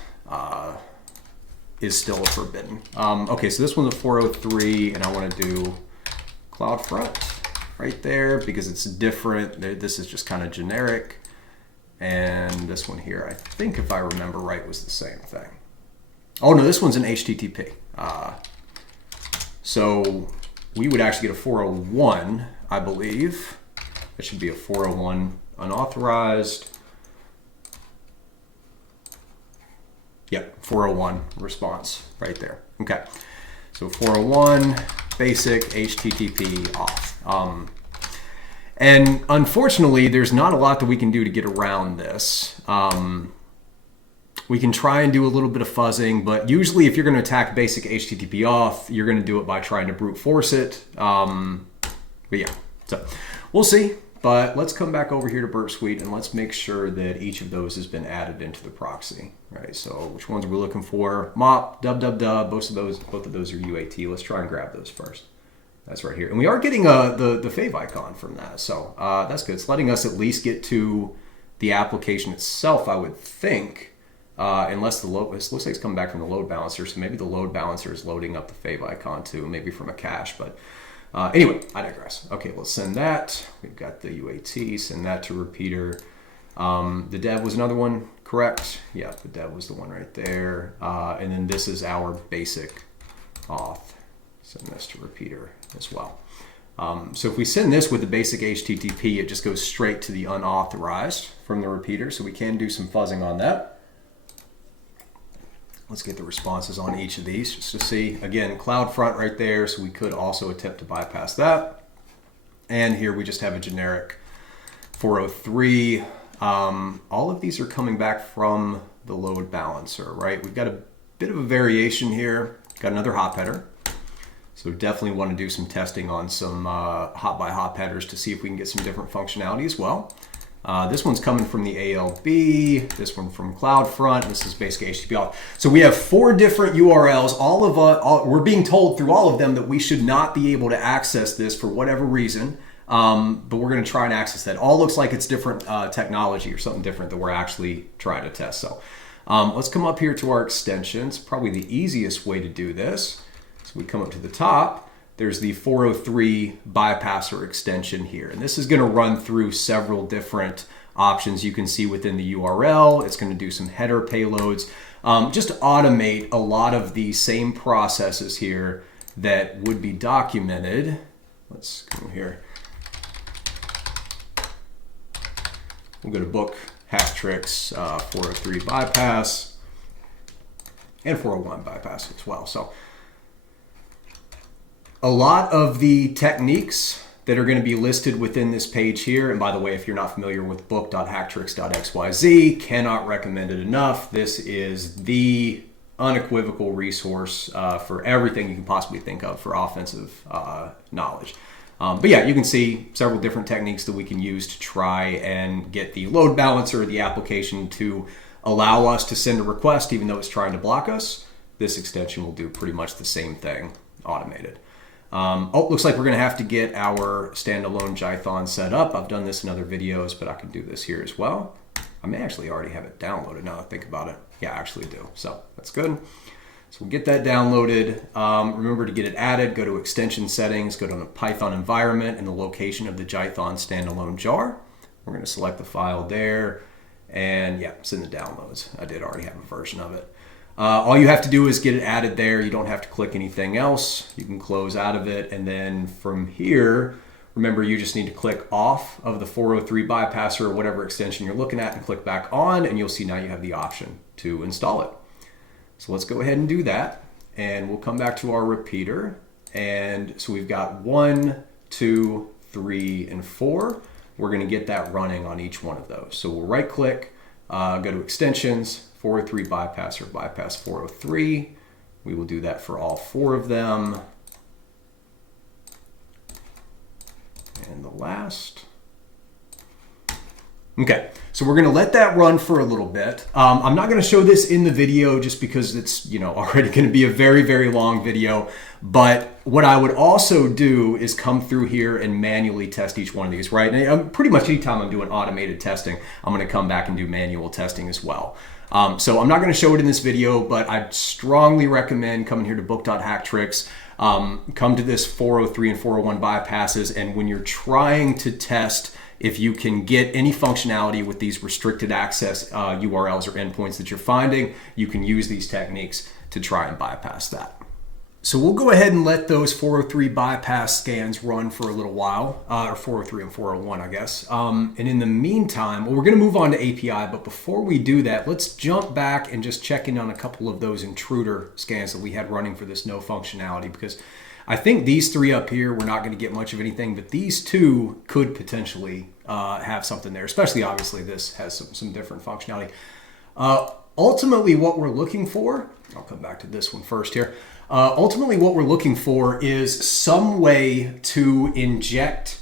is still forbidden. Okay, so this one's a 403, and I want to do CloudFront right there because it's different. This is just kind of generic. And this one here, I think if I remember right, was the same thing. Oh no, this one's an HTTP. So we would actually get a 401, I believe. That should be a 401 unauthorized. Yep, 401 response right there. Okay, so 401 basic HTTP off. And unfortunately, there's not a lot that we can do to get around this. We can try and do a little bit of fuzzing, but usually if you're going to attack basic HTTP off, you're going to do it by trying to brute force it. But yeah, so we'll see. But let's come back over here to Burp Suite and let's make sure that each of those has been added into the proxy. Right, so which ones are we looking for? Mop, www, both of those are UAT. Let's try and grab those first. That's right here. And we are getting the fave icon from that. So that's good. It's letting us at least get to the application itself, I would think. Unless the load, it looks like it's coming back from the load balancer. So maybe the load balancer is loading up the fave icon too, maybe from a cache. But anyway, I digress. Okay, let's send that. We've got the UAT, send that to repeater. The dev was another one, correct? Yeah, the dev was the one right there. And then this is our basic auth. Send this to repeater as well. So if we send this with the basic HTTP, it just goes straight to the unauthorized from the repeater. So we can do some fuzzing on that. Let's get the responses on each of these just to see. Again, CloudFront right there, so we could also attempt to bypass that. And here we just have a generic 403. All of these are coming back from the load balancer, right? We've got a bit of a variation here. Got another hop header. So definitely want to do some testing on some hop by hop headers to see if we can get some different functionality as well. This one's coming from the ALB, this one from CloudFront, this is basic HTTP auth. So we have 4 different URLs. We're being told through all of them that we should not be able to access this for whatever reason, but we're going to try and access that. All looks like it's different technology or something different that we're actually trying to test. So let's come up here to our extensions. Probably the easiest way to do this. So we come up to the top. There's the 403 bypasser extension here. And this is going to run through several different options you can see within the URL. It's going to do some header payloads. Just to automate a lot of the same processes here that would be documented. Let's go here. We'll go to book, hack tricks, 403 bypass, and 401 bypass as well. So a lot of the techniques that are going to be listed within this page here, and by the way, if you're not familiar with book.hacktricks.xyz, cannot recommend it enough. This is the unequivocal resource for everything you can possibly think of for offensive knowledge. But yeah, you can see several different techniques that we can use to try and get the load balancer or the application to allow us to send a request even though it's trying to block us. This extension will do pretty much the same thing automated. Looks like we're going to have to get our standalone Jython set up. I've done this in other videos, but I can do this here as well. I may actually already have it downloaded now that I think about it. Yeah, I actually do. So that's good. So we'll get that downloaded. Remember to get it added, go to extension settings, go to the Python environment and the location of the Jython standalone jar. We're going to select the file there and yeah, it's in the downloads. I did already have a version of it. All you have to do is get it added there. You don't have to click anything else. You can close out of it. And then from here, remember, you just need to click off of the 403 bypasser or whatever extension you're looking at and click back on, and you'll see now you have the option to install it. So let's go ahead and do that. And we'll come back to our repeater. And so we've got 1, 2, 3, and 4. We're going to get that running on each one of those. So we'll right click, go to extensions, 403 bypasser, bypass 403. We will do that for all 4 of them. And the last. Okay, so we're going to let that run for a little bit. I'm not going to show this in the video just because it's already going to be a very, very long video. But what I would also do is come through here and manually test each one of these, right? And pretty much anytime I'm doing automated testing, I'm going to come back and do manual testing as well. So I'm not going to show it in this video, but I strongly recommend coming here to book.hacktricks, come to this 403 and 401 bypasses, and when you're trying to test if you can get any functionality with these restricted access URLs or endpoints that you're finding, you can use these techniques to try and bypass that. So we'll go ahead and let those 403 bypass scans run for a little while, or 403 and 401, I guess. And in the meantime, well, we're going to move on to API, but before we do that, let's jump back and just check in on a couple of those intruder scans that we had running for this no functionality, because I think these three up here, we're not going to get much of anything, but these two could potentially have something there, especially obviously this has some different functionality. Ultimately, what we're looking for, I'll come back to this one first here. Ultimately, what we're looking for is some way to inject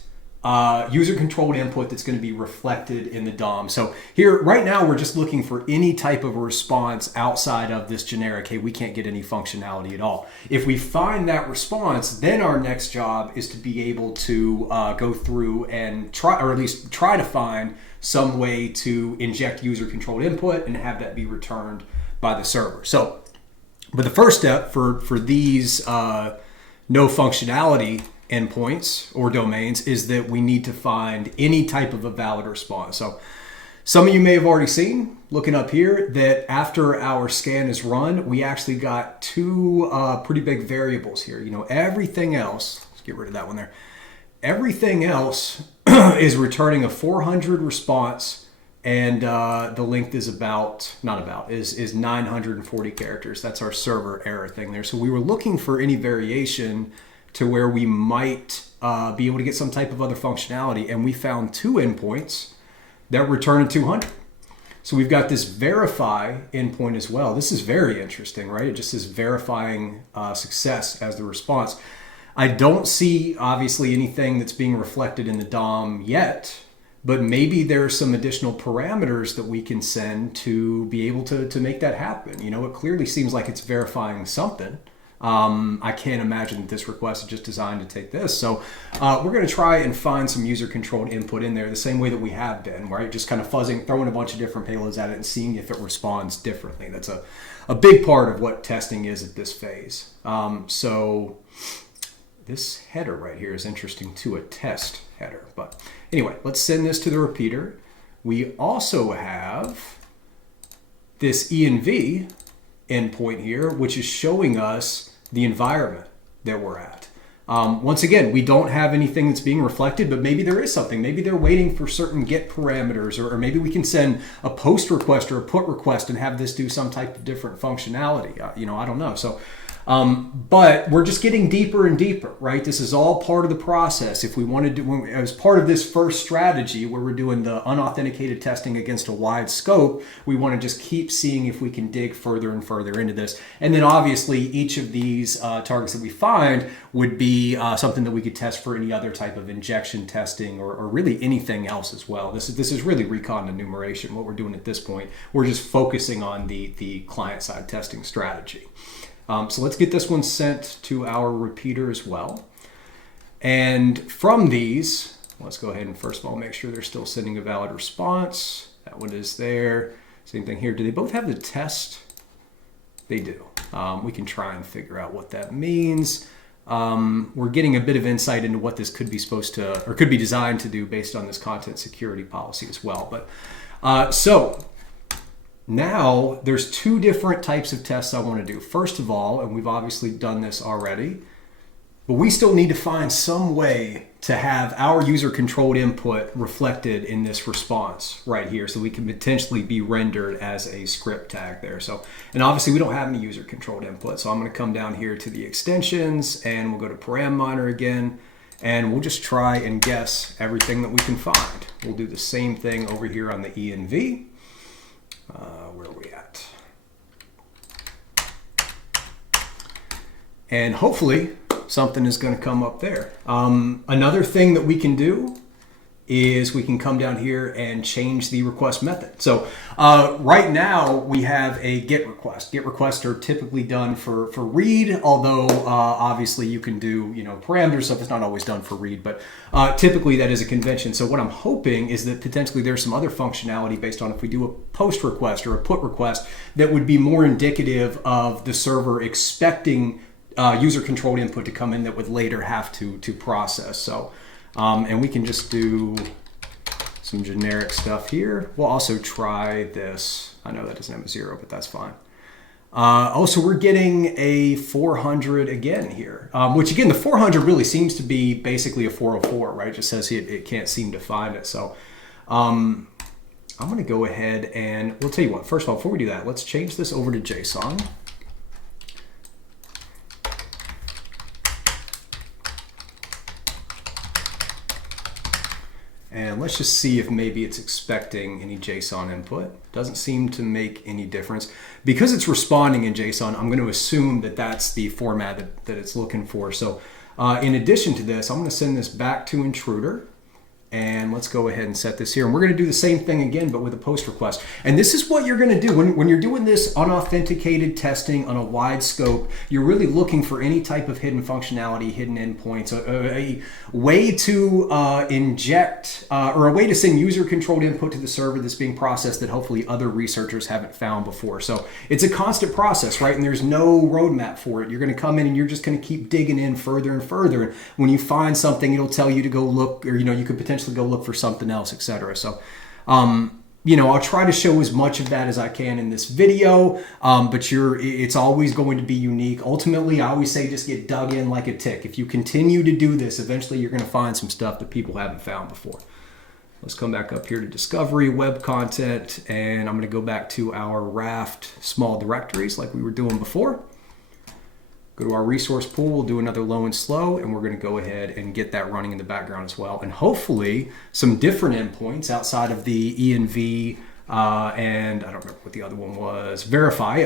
user-controlled input that's going to be reflected in the DOM. So here, right now, we're just looking for any type of a response outside of this generic, hey, we can't get any functionality at all. If we find that response, then our next job is to be able to go through and try, or at least try to find some way to inject user-controlled input and have that be returned by the server. So, but the first step for these no functionality endpoints or domains is that we need to find any type of a valid response. So some of you may have already seen, looking up here, that after our scan is run, we actually got two pretty big variables here. You know, everything else, let's get rid of that one there. Everything else is returning a 400 response, and the length is is 940 characters. That's our server error thing there. So we were looking for any variation to where we might be able to get some type of other functionality, and we found two endpoints that return a 200. So we've got this verify endpoint as well. This is very interesting, right? It just is verifying success as the response. I don't see, obviously, anything that's being reflected in the DOM yet, but maybe there's some additional parameters that we can send to be able to make that happen. You know, it clearly seems like it's verifying something. I can't imagine that this request is just designed to take this. So we're going to try and find some user-controlled input in there the same way that we have been, right? Just kind of fuzzing, throwing a bunch of different payloads at it and seeing if it responds differently. That's a big part of what testing is at this phase. So this header right here is interesting too, a test header. But anyway, let's send this to the repeater. We also have this env endpoint here, which is showing us the environment that we're at. Once again, we don't have anything that's being reflected, but maybe there is something. Maybe they're waiting for certain get parameters, or maybe we can send a post request or a put request and have this do some type of different functionality. You know, I don't know. So, but we're just getting deeper and deeper, right? This is all part of the process. If we wanted to, as part of this first strategy where we're doing the unauthenticated testing against a wide scope, we want to just keep seeing if we can dig further and further into this. And then obviously each of these targets that we find would be something that we could test for any other type of injection testing or really anything else as well. This is really recon enumeration. What we're doing at this point, we're just focusing on the client-side testing strategy. So let's get this one sent to our repeater as well. And from these, let's go ahead and first of all make sure they're still sending a valid response. That one is there. Same thing here. Do they both have the test? They do. We can try and figure out what that means. We're getting a bit of insight into what this could be supposed to, or could be designed to do based on this content security policy as well. But so now there's two different types of tests I want to do. First of all, and we've obviously done this already, but we still need to find some way to have our user-controlled input reflected in this response right here so we can potentially be rendered as a script tag there. So, and obviously we don't have any user-controlled input, so I'm going to come down here to the extensions and we'll go to param miner again, and we'll just try and guess everything that we can find. We'll do the same thing over here on the env. Where are we at? And hopefully something is going to come up there. Another thing that we can do is we can come down here and change the request method. So right now we have a get request. Get requests are typically done for read, although obviously you can do, you know, parameter stuff is not always done for read, but typically that is a convention. So what I'm hoping is that potentially there's some other functionality based on if we do a post request or a put request that would be more indicative of the server expecting user-controlled input to come in that would later have to process. So, and we can just do some generic stuff here. We'll also try this. I know that doesn't have a 0, but that's fine. So we're getting a 400 again here, which again, the 400 really seems to be basically a 404, right? It just says it can't seem to find it. So I'm going to go ahead and we'll tell you what, first of all, before we do that, let's change this over to JSON. And let's just see if maybe it's expecting any JSON input. Doesn't seem to make any difference. Because it's responding in JSON, I'm going to assume that that's the format that it's looking for. So in addition to this, I'm going to send this back to intruder. And let's go ahead and set this here. And we're going to do the same thing again, but with a post request. And this is what you're going to do. When you're doing this unauthenticated testing on a wide scope, you're really looking for any type of hidden functionality, hidden endpoints, a way to inject or a way to send user-controlled input to the server that's being processed that hopefully other researchers haven't found before. So it's a constant process, right? And there's no roadmap for it. You're going to come in and you're just going to keep digging in further and further. And when you find something, it'll tell you to go look, or you could potentially go look for something else, etc. So, I'll try to show as much of that as I can in this video, but it's always going to be unique. Ultimately, I always say just get dug in like a tick. If you continue to do this, eventually you're going to find some stuff that people haven't found before. Let's come back up here to discovery, web content, and I'm going to go back to our Raft small directories like we were doing before. Go to our resource pool, we'll do another low and slow, and we're going to go ahead and get that running in the background as well. And hopefully some different endpoints outside of the ENV and I don't remember what the other one was, verify.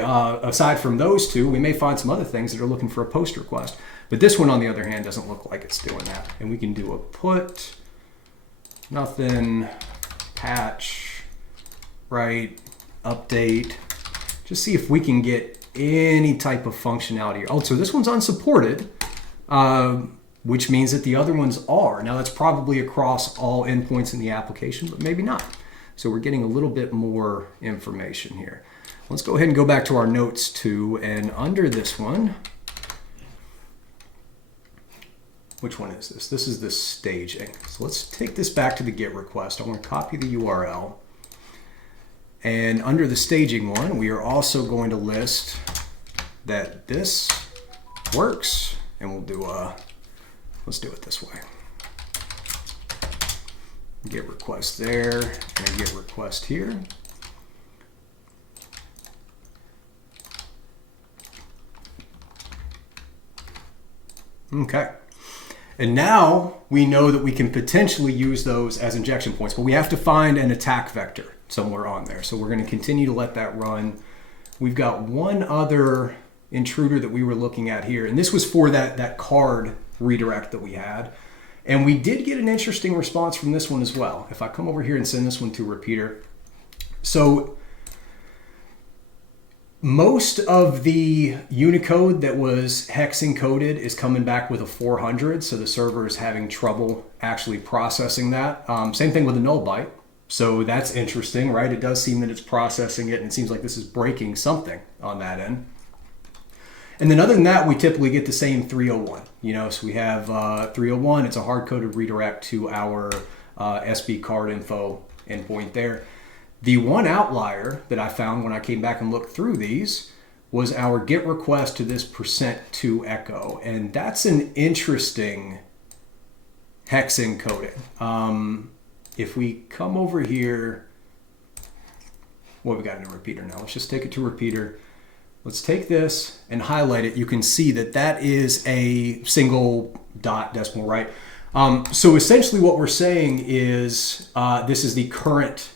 Aside from those two, we may find some other things that are looking for a post request. But this one, on the other hand, doesn't look like it's doing that. And we can do a put, nothing, patch, right, update. Just see if we can get any type of functionality. Oh, so this one's unsupported, which means that the other ones are. Now that's probably across all endpoints in the application, but maybe not. So we're getting a little bit more information here. Let's go ahead and go back to our notes too, and under this one, which one is this? This is the staging. So let's take this back to the GET request. I want to copy the URL. And under the staging one, we are also going to list that this works, and we'll do let's do it this way. Get request there, and get request here. Okay. And now we know that we can potentially use those as injection points, but we have to find an attack vector somewhere on there. So we're going to continue to let that run. We've got one other intruder that we were looking at here, and this was for that card redirect that we had. And we did get an interesting response from this one as well. If I come over here and send this one to repeater. So most of the Unicode that was hex encoded is coming back with a 400, so the server is having trouble actually processing that. Same thing with a null byte. So that's interesting, right? It does seem that it's processing it, and it seems like this is breaking something on that end. And then other than that, we typically get the same 301. So we have 301. It's a hard-coded redirect to our SB card info endpoint there. The one outlier that I found when I came back and looked through these was our GET request to this %2 echo. And that's an interesting hex encoding. If we come over here, well, we got a repeater now. Let's just take it to repeater. Let's take this and highlight it. You can see that that is a single dot decimal, right? So essentially what we're saying is this is the current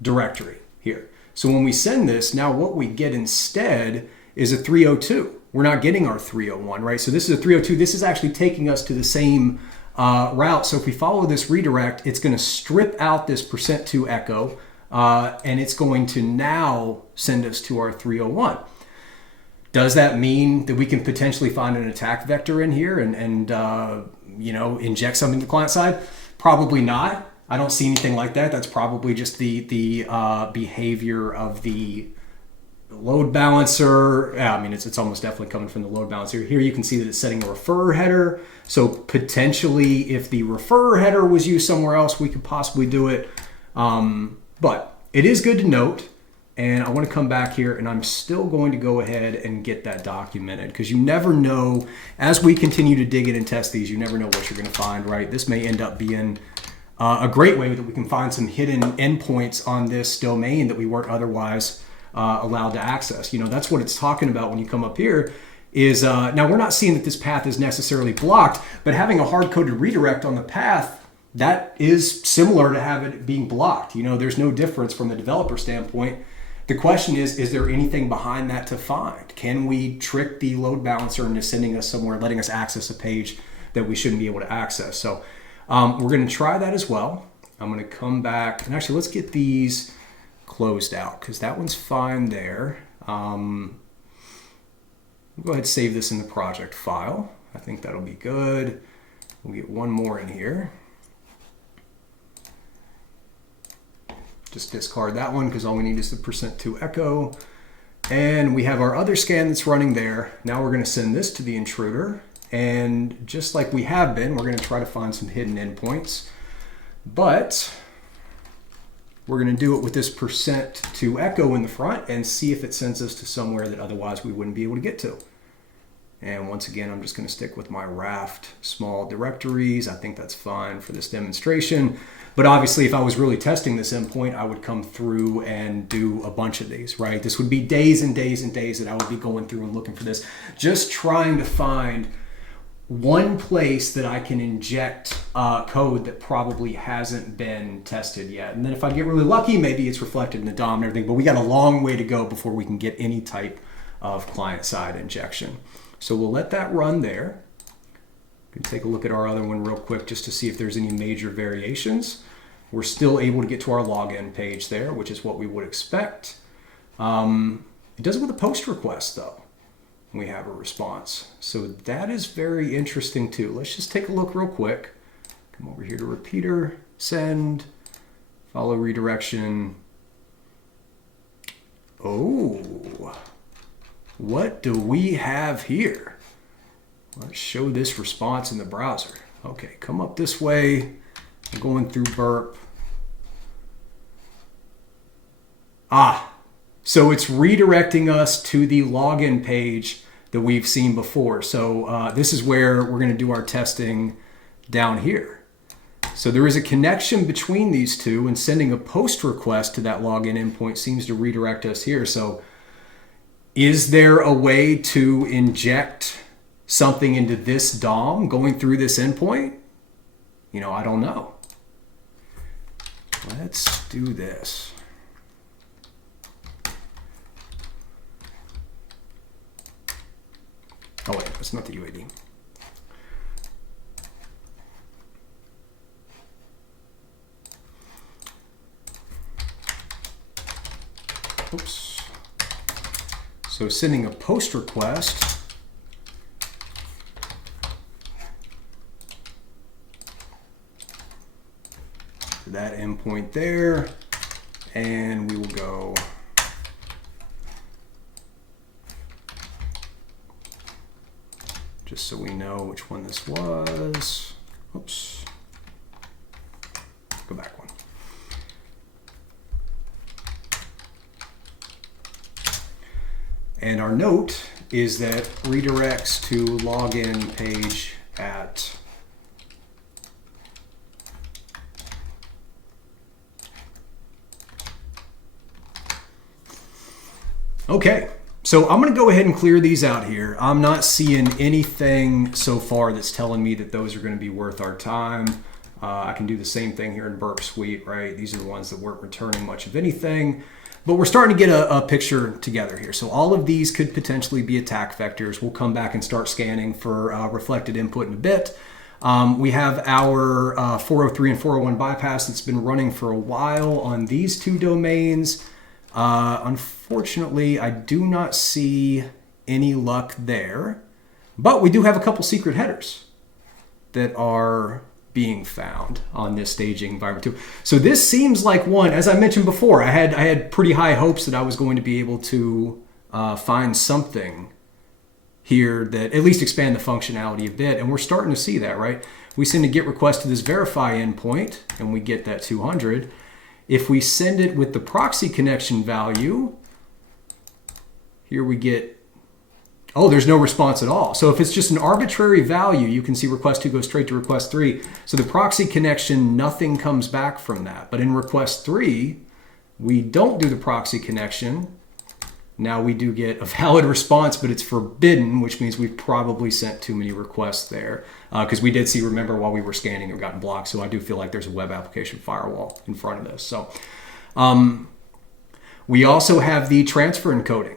directory here. So when we send this, now what we get instead is a 302. We're not getting our 301, right? So this is a 302. This is actually taking us to the same route. So if we follow this redirect, it's going to strip out this %2 echo, and it's going to now send us to our 301. Does that mean that we can potentially find an attack vector in here and inject something to the client side? Probably not. I don't see anything like that. That's probably just the behavior of the load balancer. Yeah, I mean, it's almost definitely coming from the load balancer. Here you can see that it's setting a referrer header. So potentially if the referrer header was used somewhere else, we could possibly do it. But it is good to note And I want to come back here, and I'm still going to go ahead and get that documented, because you never know, as we continue to dig in and test these, you never know what you're going to find, right? This may end up being a great way that we can find some hidden endpoints on this domain that we weren't otherwise allowed to access. You know, that's what it's talking about when you come up here is, now we're not seeing that this path is necessarily blocked, but having a hard-coded redirect on the path, that is similar to have it being blocked. You know, there's no difference from the developer standpoint. The question is there anything behind that to find? Can we trick the load balancer into sending us somewhere, letting us access a page that we shouldn't be able to access? So we're going to try that as well. I'm going to come back, and actually let's get these closed out, because that one's fine there. We'll go ahead and save this in the project file. I think that'll be good. We'll get one more in here. Just discard that one, because all we need is the %2 echo. And we have our other scan that's running there. Now we're going to send this to the intruder. And just like we have been, we're going to try to find some hidden endpoints. But we're going to do it with this %2 echo in the front and see if it sends us to somewhere that otherwise we wouldn't be able to get to. And once again, I'm just going to stick with my raft small directories. I think that's fine for this demonstration. But obviously, if I was really testing this endpoint, I would come through and do a bunch of these, right? This would be days and days and days that I would be going through and looking for this, just trying to find one place that I can inject code that probably hasn't been tested yet. And then if I get really lucky, maybe it's reflected in the DOM and everything, but we got a long way to go before we can get any type of client-side injection. So we'll let that run there. We can take a look at our other one real quick just to see if there's any major variations. We're still able to get to our login page there, which is what we would expect. It does it with a post request though. We have a response. So that is very interesting too. Let's just take a look real quick. Come over here to repeater, send, follow redirection. Oh, what do we have here? Let's show this response in the browser. Okay, come up this way. I'm going through Burp. So it's redirecting us to the login page that we've seen before. So this is where we're going to do our testing down here. So there is a connection between these two, and sending a post request to that login endpoint seems to redirect us here. So is there a way to inject something into this DOM going through this endpoint? You know, I don't know. Let's do this. Oh wait, that's not the UAD. Oops. So sending a post request to that endpoint there, and we will go just so we know which one this was. Oops. Go back one. And our note is that redirects to login page at okay. So I'm going to go ahead and clear these out here. I'm not seeing anything so far that's telling me that those are going to be worth our time. I can do the same thing here in Burp Suite, right? These are the ones that weren't returning much of anything. But we're starting to get a picture together here. So all of these could potentially be attack vectors. We'll come back and start scanning for reflected input in a bit. We have our 403 and 401 bypass that's been running for a while on these two domains. Unfortunately, I do not see any luck there, but we do have a couple secret headers that are being found on this staging environment too. So this seems like one, as I mentioned before, I had pretty high hopes that I was going to be able to find something here that at least expand the functionality a bit, and we're starting to see that, right? We send a GET request to this verify endpoint, and we get that 200. If we send it with the proxy connection value, here we get, oh, there's no response at all. So if it's just an arbitrary value, you can see request 2 goes straight to request 3. So the proxy connection, nothing comes back from that. But in request 3, we don't do the proxy connection. Now we do get a valid response, but it's forbidden, which means we've probably sent too many requests there. Because we did see, remember, while we were scanning, it gotten blocked. So I do feel like there's a web application firewall in front of this. So we also have the transfer encoding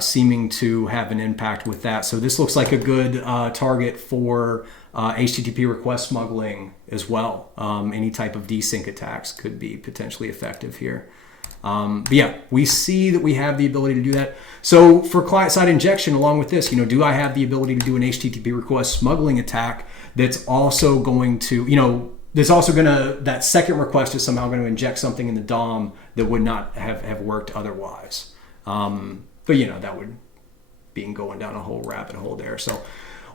seeming to have an impact with that. So this looks like a good target for HTTP request smuggling as well. Any type of desync attacks could be potentially effective here. But yeah, we see that we have the ability to do that. So for client-side injection, along with this, do I have the ability to do an HTTP request smuggling attack that's also going to, that second request is somehow going to inject something in the DOM that would not have worked otherwise. But that would be going down a whole rabbit hole there. So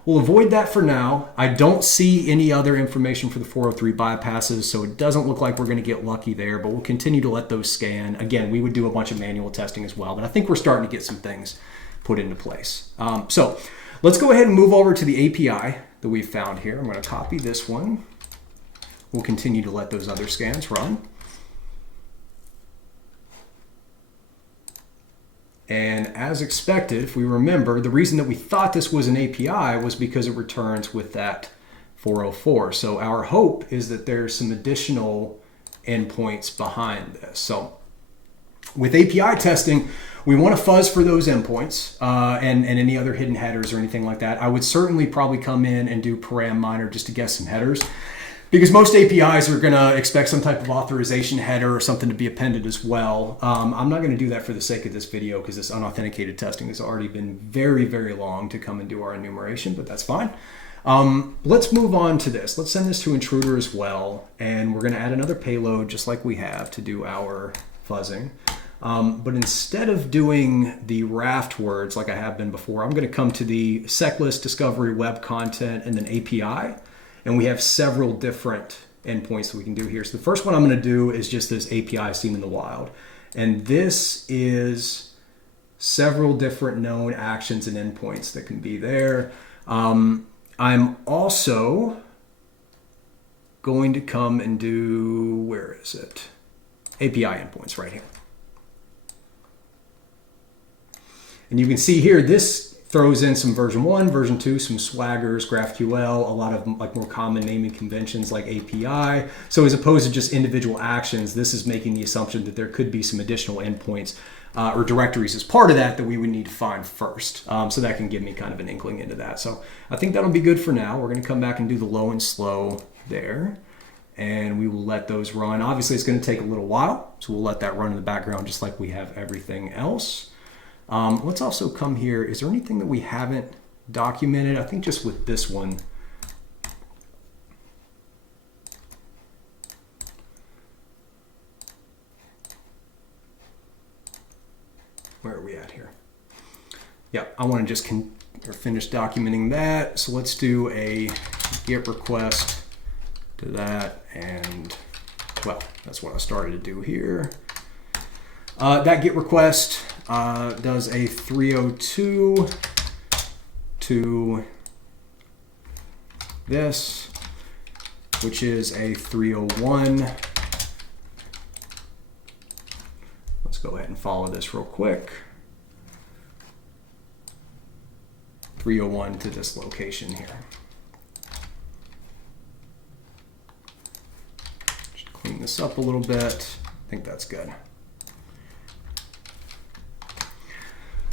we'll avoid that for now. I don't see any other information for the 403 bypasses, so it doesn't look like we're going to get lucky there, but we'll continue to let those scan. Again, we would do a bunch of manual testing as well, but I think we're starting to get some things put into place. So let's go ahead and move over to the API that we've found here. I'm going to copy this one. We'll continue to let those other scans run. And as expected, if we remember, the reason that we thought this was an API was because it returns with that 404. So our hope is that there's some additional endpoints behind this. So with API testing, we want to fuzz for those endpoints and any other hidden headers or anything like that. I would certainly probably come in and do param miner just to guess some headers, because most APIs are going to expect some type of authorization header or something to be appended as well. I'm not going to do that for the sake of this video because this unauthenticated testing has already been very, very long to come and do our enumeration, but that's fine. Let's move on to this. Let's send this to intruder as well, and we're going to add another payload just like we have to do our fuzzing. But instead of doing the raft words like I have been before, I'm going to come to the seclist, discovery, web content, and then API. And we have several different endpoints that we can do here. So the first one I'm going to do is just this API seen in the wild. And this is several different known actions and endpoints that can be there. I'm also going to come and do, where is it? API endpoints right here. And you can see here, this throws in some version 1, version 2, some swaggers, GraphQL, a lot of more common naming conventions like API. So as opposed to just individual actions, this is making the assumption that there could be some additional endpoints or directories as part of that we would need to find first. So that can give me kind of an inkling into that. So I think that'll be good for now. We're going to come back and do the low and slow there. And we will let those run. Obviously, it's going to take a little while. So we'll let that run in the background just like we have everything else. Let's also come here. Is there anything that we haven't documented? I think just with this one. Where are we at here? Yeah, I want to just finish documenting that. So let's do a GET request to that. And well, that's what I started to do here. That GET request does a 302 to this, which is a 301. Let's go ahead and follow this real quick. 301 to this location here. Just clean this up a little bit. I think that's good.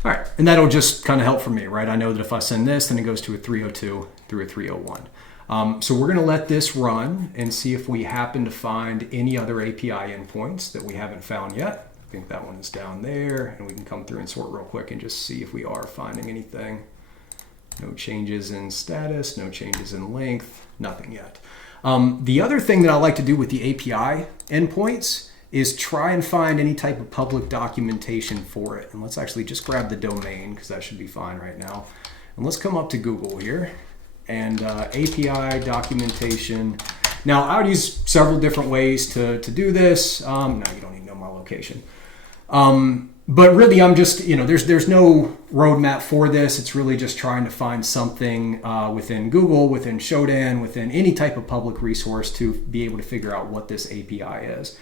All right, and that'll just kind of help for me, right? I know that if I send this, then it goes to a 302 through a 301. So we're gonna let this run and see if we happen to find any other API endpoints that we haven't found yet. I think that one is down there, and we can come through and sort real quick and just see if we are finding anything. No changes in status, no changes in length, nothing yet. The other thing that I like to do with the API endpoints is try and find any type of public documentation for it. And let's actually just grab the domain because that should be fine right now. And let's come up to Google here and API documentation. Now, I would use several different ways to do this. No, you don't even know my location. But really, I'm just, there's no roadmap for this. It's really just trying to find something within Google, within Shodan, within any type of public resource to be able to figure out what this API is.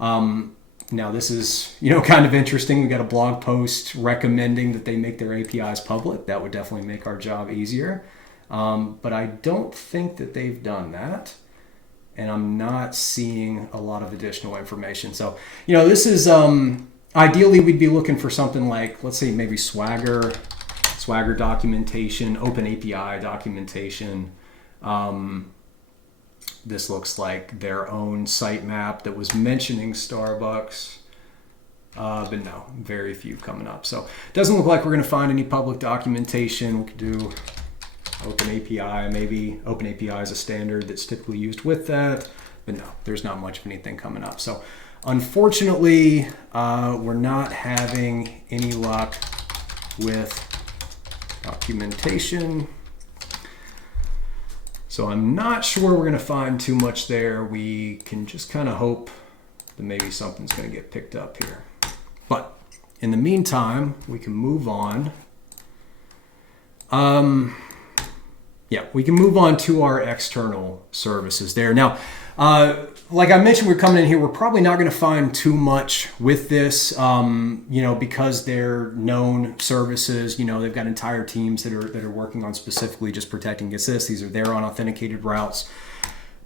Now, this is, kind of interesting. We got a blog post recommending that they make their APIs public. That would definitely make our job easier. But I don't think that they've done that. And I'm not seeing a lot of additional information. So, this is, ideally we'd be looking for something like, let's say maybe Swagger documentation, Open API documentation. This looks like their own sitemap that was mentioning Starbucks. But no, very few coming up. So it doesn't look like we're going to find any public documentation. We could do Open API, maybe Open API is a standard that's typically used with that. But no, there's not much of anything coming up. So unfortunately, we're not having any luck with documentation. So I'm not sure we're going to find too much there. We can just kind of hope that maybe something's going to get picked up here. But in the meantime, we can move on. We can move on to our external services there. Now, like I mentioned, we're coming in here. We're probably not going to find too much with this, because they're known services. They've got entire teams that are working on specifically just protecting against this. These are their unauthenticated routes.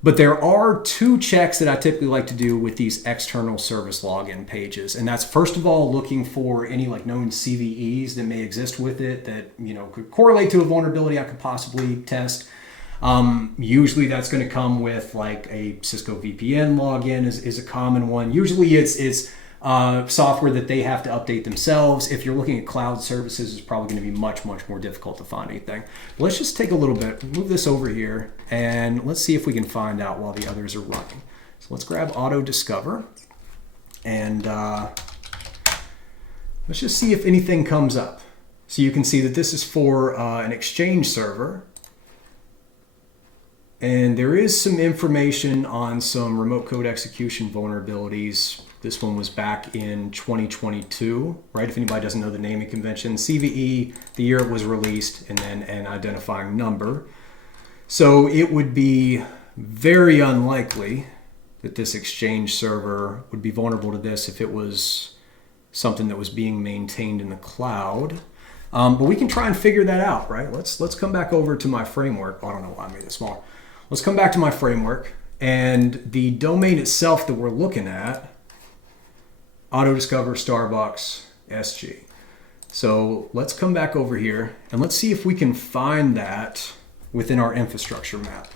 But there are two checks that I typically like to do with these external service login pages. And that's, first of all, looking for any known CVEs that may exist with it that, could correlate to a vulnerability I could possibly test. Usually that's going to come with a Cisco VPN login is a common one. Usually it's software that they have to update themselves. If you're looking at cloud services, it's probably going to be much, much more difficult to find anything. But let's just take a little bit, move this over here, and let's see if we can find out while the others are running. So let's grab Auto Discover, and let's just see if anything comes up. So you can see that this is for an Exchange server. And there is some information on some remote code execution vulnerabilities. This one was back in 2022, right? If anybody doesn't know the naming convention, CVE, the year it was released, and then an identifying number. So it would be very unlikely that this Exchange server would be vulnerable to this if it was something that was being maintained in the cloud. But we can try and figure that out, right? Let's come back over to my framework. Oh, I don't know why I made it smaller. Let's come back to my framework, and the domain itself that we're looking at, Autodiscover Starbucks SG. So let's come back over here and let's see if we can find that within our infrastructure map.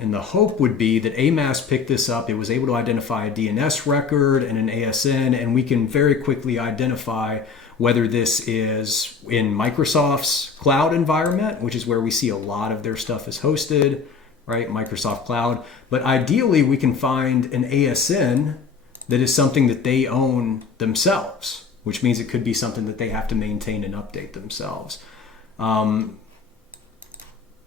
And the hope would be that AMAS picked this up. It was able to identify a DNS record and an ASN, and we can very quickly identify whether this is in Microsoft's cloud environment, which is where we see a lot of their stuff is hosted, right? Microsoft Cloud. But ideally, we can find an ASN that is something that they own themselves, which means it could be something that they have to maintain and update themselves.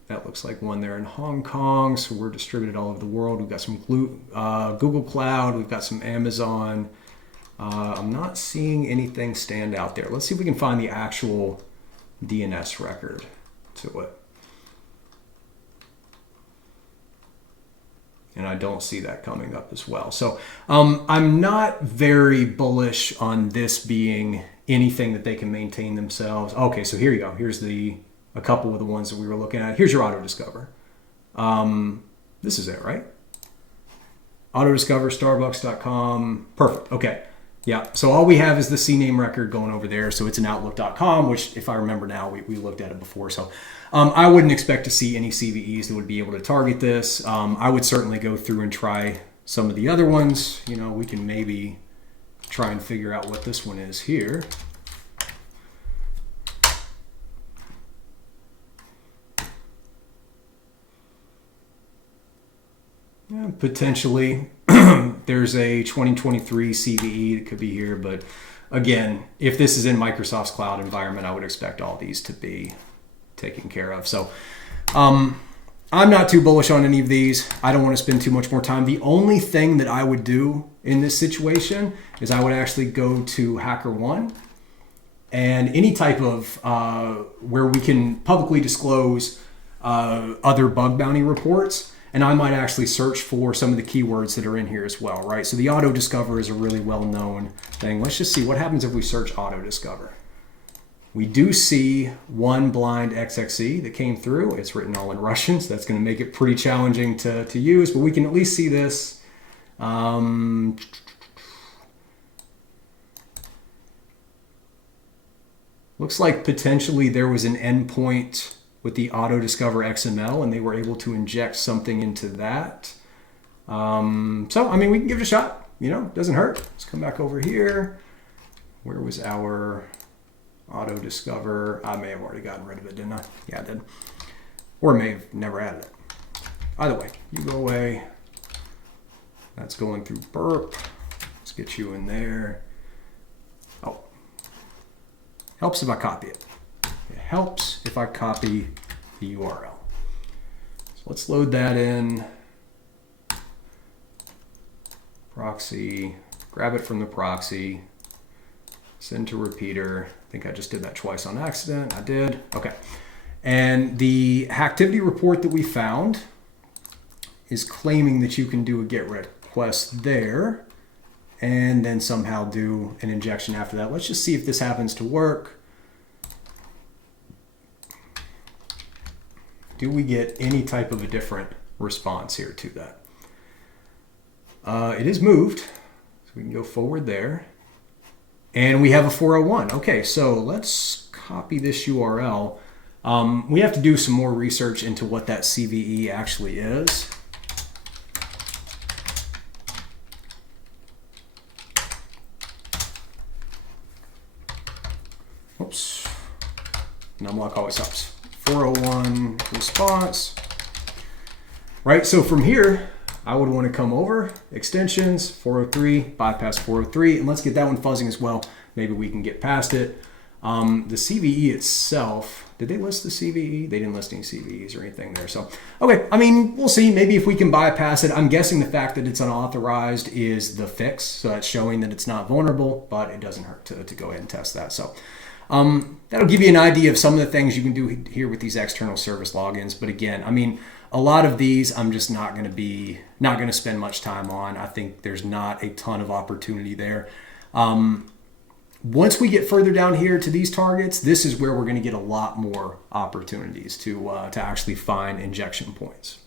That looks like one there in Hong Kong. So we're distributed all over the world. We've got some Google Cloud. We've got some Amazon. I'm not seeing anything stand out there. Let's see if we can find the actual DNS record to it. And I don't see that coming up as well. So I'm not very bullish on this being anything that they can maintain themselves. Okay, so here you go. Here's a couple of the ones that we were looking at. Here's your Autodiscover. This is it, right? Autodiscover, Starbucks.com. Perfect. Okay. Yeah. So all we have is the CNAME record going over there. So it's an Outlook.com, which, if I remember now, we looked at it before. So I wouldn't expect to see any CVEs that would be able to target this. I would certainly go through and try some of the other ones. We can maybe try and figure out what this one is here. Potentially, there's a 2023 CVE that could be here, but again, if this is in Microsoft's cloud environment, I would expect all these to be taken care of. So I'm not too bullish on any of these. I don't want to spend too much more time. The only thing that I would do in this situation is I would actually go to HackerOne and any type of where we can publicly disclose other bug bounty reports, and I might actually search for some of the keywords that are in here as well, right? So the auto discover is a really well-known thing. Let's just see what happens if we search auto discover. We do see one blind XXE that came through. It's written all in Russian, so that's going to make it pretty challenging to use, but we can at least see this. Looks like potentially there was an endpoint with the auto discover XML and they were able to inject something into that. So, I mean, we can give it a shot, doesn't hurt. Let's come back over here. Where was our auto discover? I may have already gotten rid of it, didn't I? Yeah, I did. Or may have never added it. Either way, you go away. That's going through Burp. Let's get you in there. Oh, helps if I copy it. It helps if I copy the URL. So let's load that in. Proxy, grab it from the proxy, send to repeater. I think I just did that twice on accident. I did. Okay. And the hacktivity report that we found is claiming that you can do a GET request there and then somehow do an injection after that. Let's just see if this happens to work. Do we get any type of a different response here to that? It is moved, so we can go forward there. And we have a 401. Okay, so let's copy this URL. We have to do some more research into what that CVE actually is. Oops. Numlock always helps. 401 response. Right, so from here, I would want to come over, extensions, 403, bypass 403, and let's get that one fuzzing as well. Maybe we can get past it. The CVE itself, did they list the CVE? They didn't list any CVEs or anything there. So, okay, I mean, we'll see. Maybe if we can bypass it. I'm guessing the fact that it's unauthorized is the fix. So that's showing that it's not vulnerable, but it doesn't hurt to go ahead and test that. So that'll give you an idea of some of the things you can do here with these external service logins. But again, I mean, a lot of these I'm just not going to spend much time on. I think there's not a ton of opportunity there. Once we get further down here to these targets, this is where we're going to get a lot more opportunities to actually find injection points.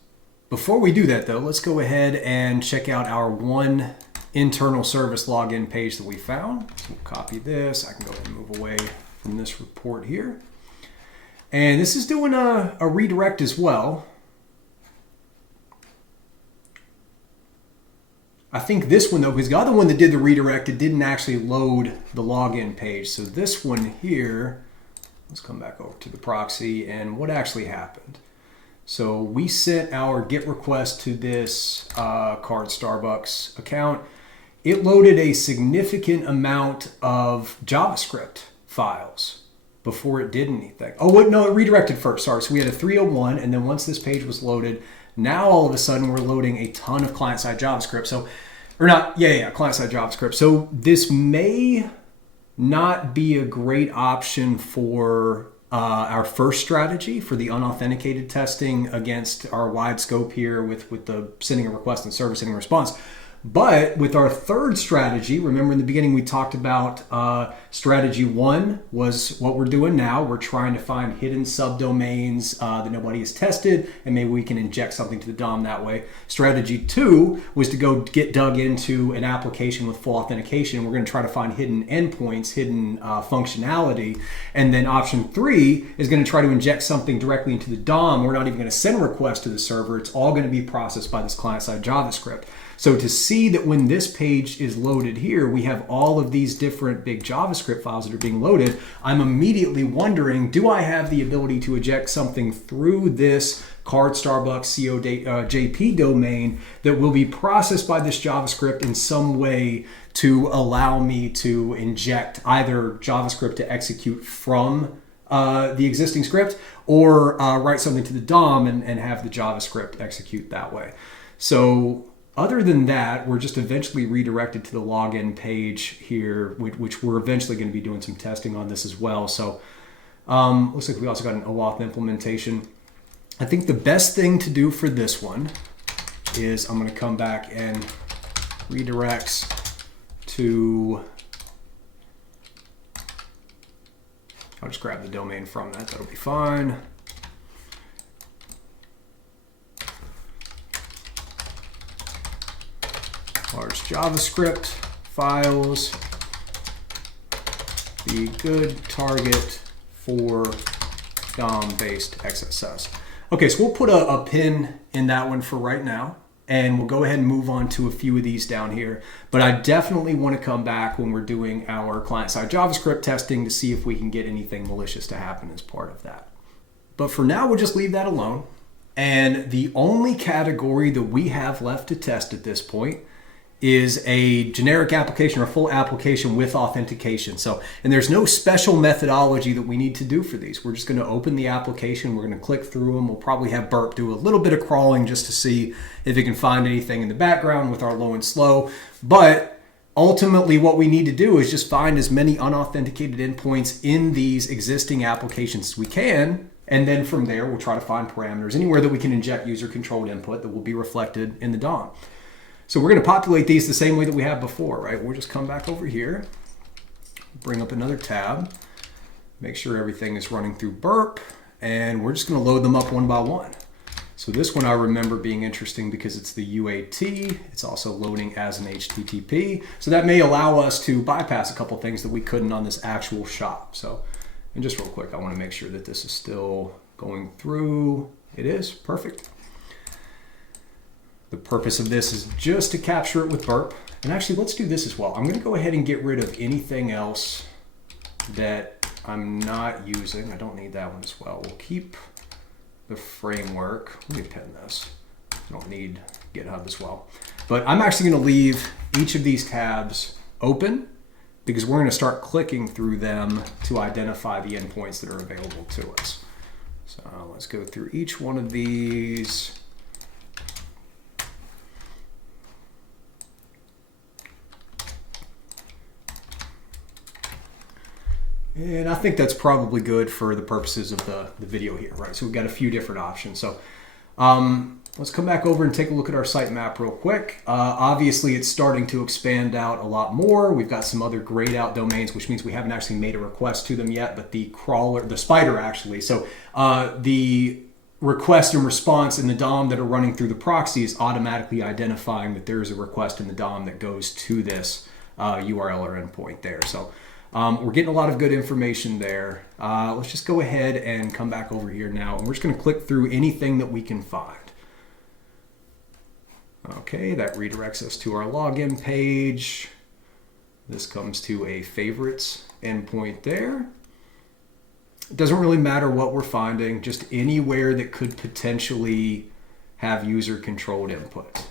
Before we do that though, let's go ahead and check out our one internal service login page that we found. So we'll copy this. I can go ahead and move away from this report here. And this is doing a redirect as well. I think this one though, because the other one that did the redirect, it didn't actually load the login page. So this one here, let's come back over to the proxy and what actually happened. So we sent our GET request to this Card Starbucks account. It loaded a significant amount of JavaScript files before it did anything. Oh, wait, no, it redirected first, sorry. So we had a 301, and then once this page was loaded, now all of a sudden we're loading a ton of client-side JavaScript. So, or not, client-side JavaScript. So this may not be a great option for our first strategy for the unauthenticated testing against our wide scope here with the sending a request and servicing a response. But with our third strategy, remember in the beginning we talked about strategy one was what we're doing now. We're trying to find hidden subdomains that nobody has tested, and maybe we can inject something to the DOM that way. Strategy two was to go get dug into an application with full authentication. We're going to try to find hidden endpoints, hidden functionality. And then option three is going to try to inject something directly into the DOM. We're not even going to send a request to the server. It's all going to be processed by this client-side JavaScript. So to see that when this page is loaded here, we have all of these different big JavaScript files that are being loaded, I'm immediately wondering, do I have the ability to eject something through this card Starbucks JP domain that will be processed by this JavaScript in some way to allow me to inject either JavaScript to execute from the existing script, or write something to the DOM and have the JavaScript execute that way. So other than that, we're just eventually redirected to the login page here, which we're eventually going to be doing some testing on this as well. So looks like we also got an OAuth implementation. I think the best thing to do for this one is I'm going to come back and redirects to, I'll just grab the domain from that, that'll be fine. Large JavaScript files, the good target for DOM-based XSS. Okay, so we'll put a pin in that one for right now, and we'll go ahead and move on to a few of these down here. But I definitely want to come back when we're doing our client-side JavaScript testing to see if we can get anything malicious to happen as part of that. But for now, we'll just leave that alone. And the only category that we have left to test at this point is a generic application or a full application with authentication. So, and there's no special methodology that we need to do for these. We're just going to open the application. We're going to click through them. We'll probably have Burp do a little bit of crawling just to see if it can find anything in the background with our low and slow. But ultimately what we need to do is just find as many unauthenticated endpoints in these existing applications as we can. And then from there, we'll try to find parameters anywhere that we can inject user-controlled input that will be reflected in the DOM. So we're going to populate these the same way that we have before, right? We'll just come back over here, bring up another tab, make sure everything is running through Burp, and we're just going to load them up one by one. So this one I remember being interesting because it's the UAT. It's also loading as an HTTP. So that may allow us to bypass a couple things that we couldn't on this actual shop. So, and just real quick, I want to make sure that this is still going through. It is, perfect. The purpose of this is just to capture it with Burp. And actually, let's do this as well. I'm going to go ahead and get rid of anything else that I'm not using. I don't need that one as well. We'll keep the framework. Let me pin this. I don't need GitHub as well. But I'm actually going to leave each of these tabs open because we're going to start clicking through them to identify the endpoints that are available to us. So let's go through each one of these. And I think that's probably good for the purposes of the video here, right? So we've got a few different options. So let's come back over and take a look at our sitemap real quick. Obviously, it's starting to expand out a lot more. We've got some other grayed out domains, which means we haven't actually made a request to them yet, but the crawler, the spider actually. So the request and response in the DOM that are running through the proxy is automatically identifying that there is a request in the DOM that goes to this URL or endpoint there. So we're getting a lot of good information there. Let's just go ahead and come back over here now, and we're just going to click through anything that we can find. Okay, that redirects us to our login page. This comes to a favorites endpoint there. It doesn't really matter what we're finding, just anywhere that could potentially have user-controlled input.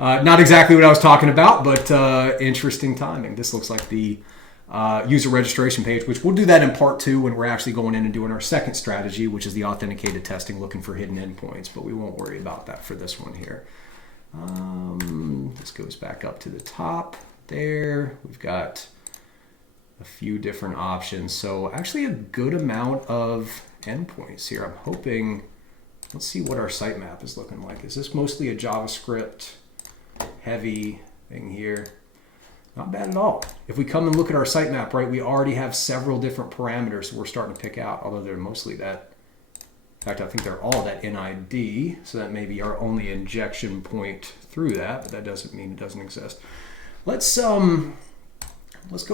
Not exactly what I was talking about, but interesting timing. This looks like the user registration page, which we'll do that in part 2 when we're actually going in and doing our second strategy, which is the authenticated testing, looking for hidden endpoints, but we won't worry about that for this one here. This goes back up to the top there. We've got a few different options. So actually a good amount of endpoints here. I'm hoping, let's see what our sitemap is looking like. Is this mostly a JavaScript heavy thing here? Not bad at all. If we come and look at our sitemap, right, we already have several different parameters we're starting to pick out, although they're mostly that. In fact, I think they're all that NID, so that may be our only injection point through that, but that doesn't mean it doesn't exist. Let's go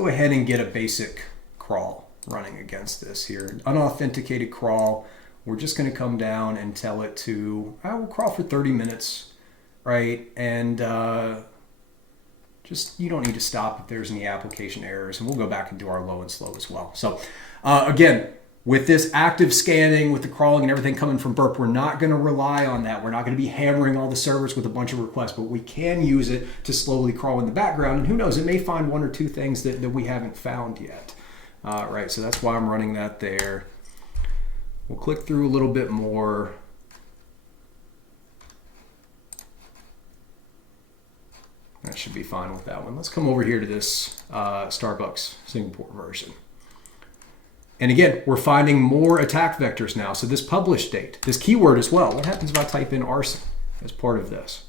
ahead and get a basic crawl running against this here. Unauthenticated crawl. We're just going to come down and tell it to, I will crawl for 30 minutes. right? And just, you don't need to stop if there's any application errors, and we'll go back and do our low and slow as well. So again, with this active scanning, with the crawling and everything coming from Burp, we're not going to rely on that. We're not going to be hammering all the servers with a bunch of requests, but we can use it to slowly crawl in the background. And who knows, it may find one or two things that we haven't found yet. Right, so that's why I'm running that there. We'll click through a little bit more. That should be fine with that one. Let's come over here to this Starbucks Singapore version. And again, we're finding more attack vectors now. So this publish date, this keyword as well. What happens if I type in arson as part of this?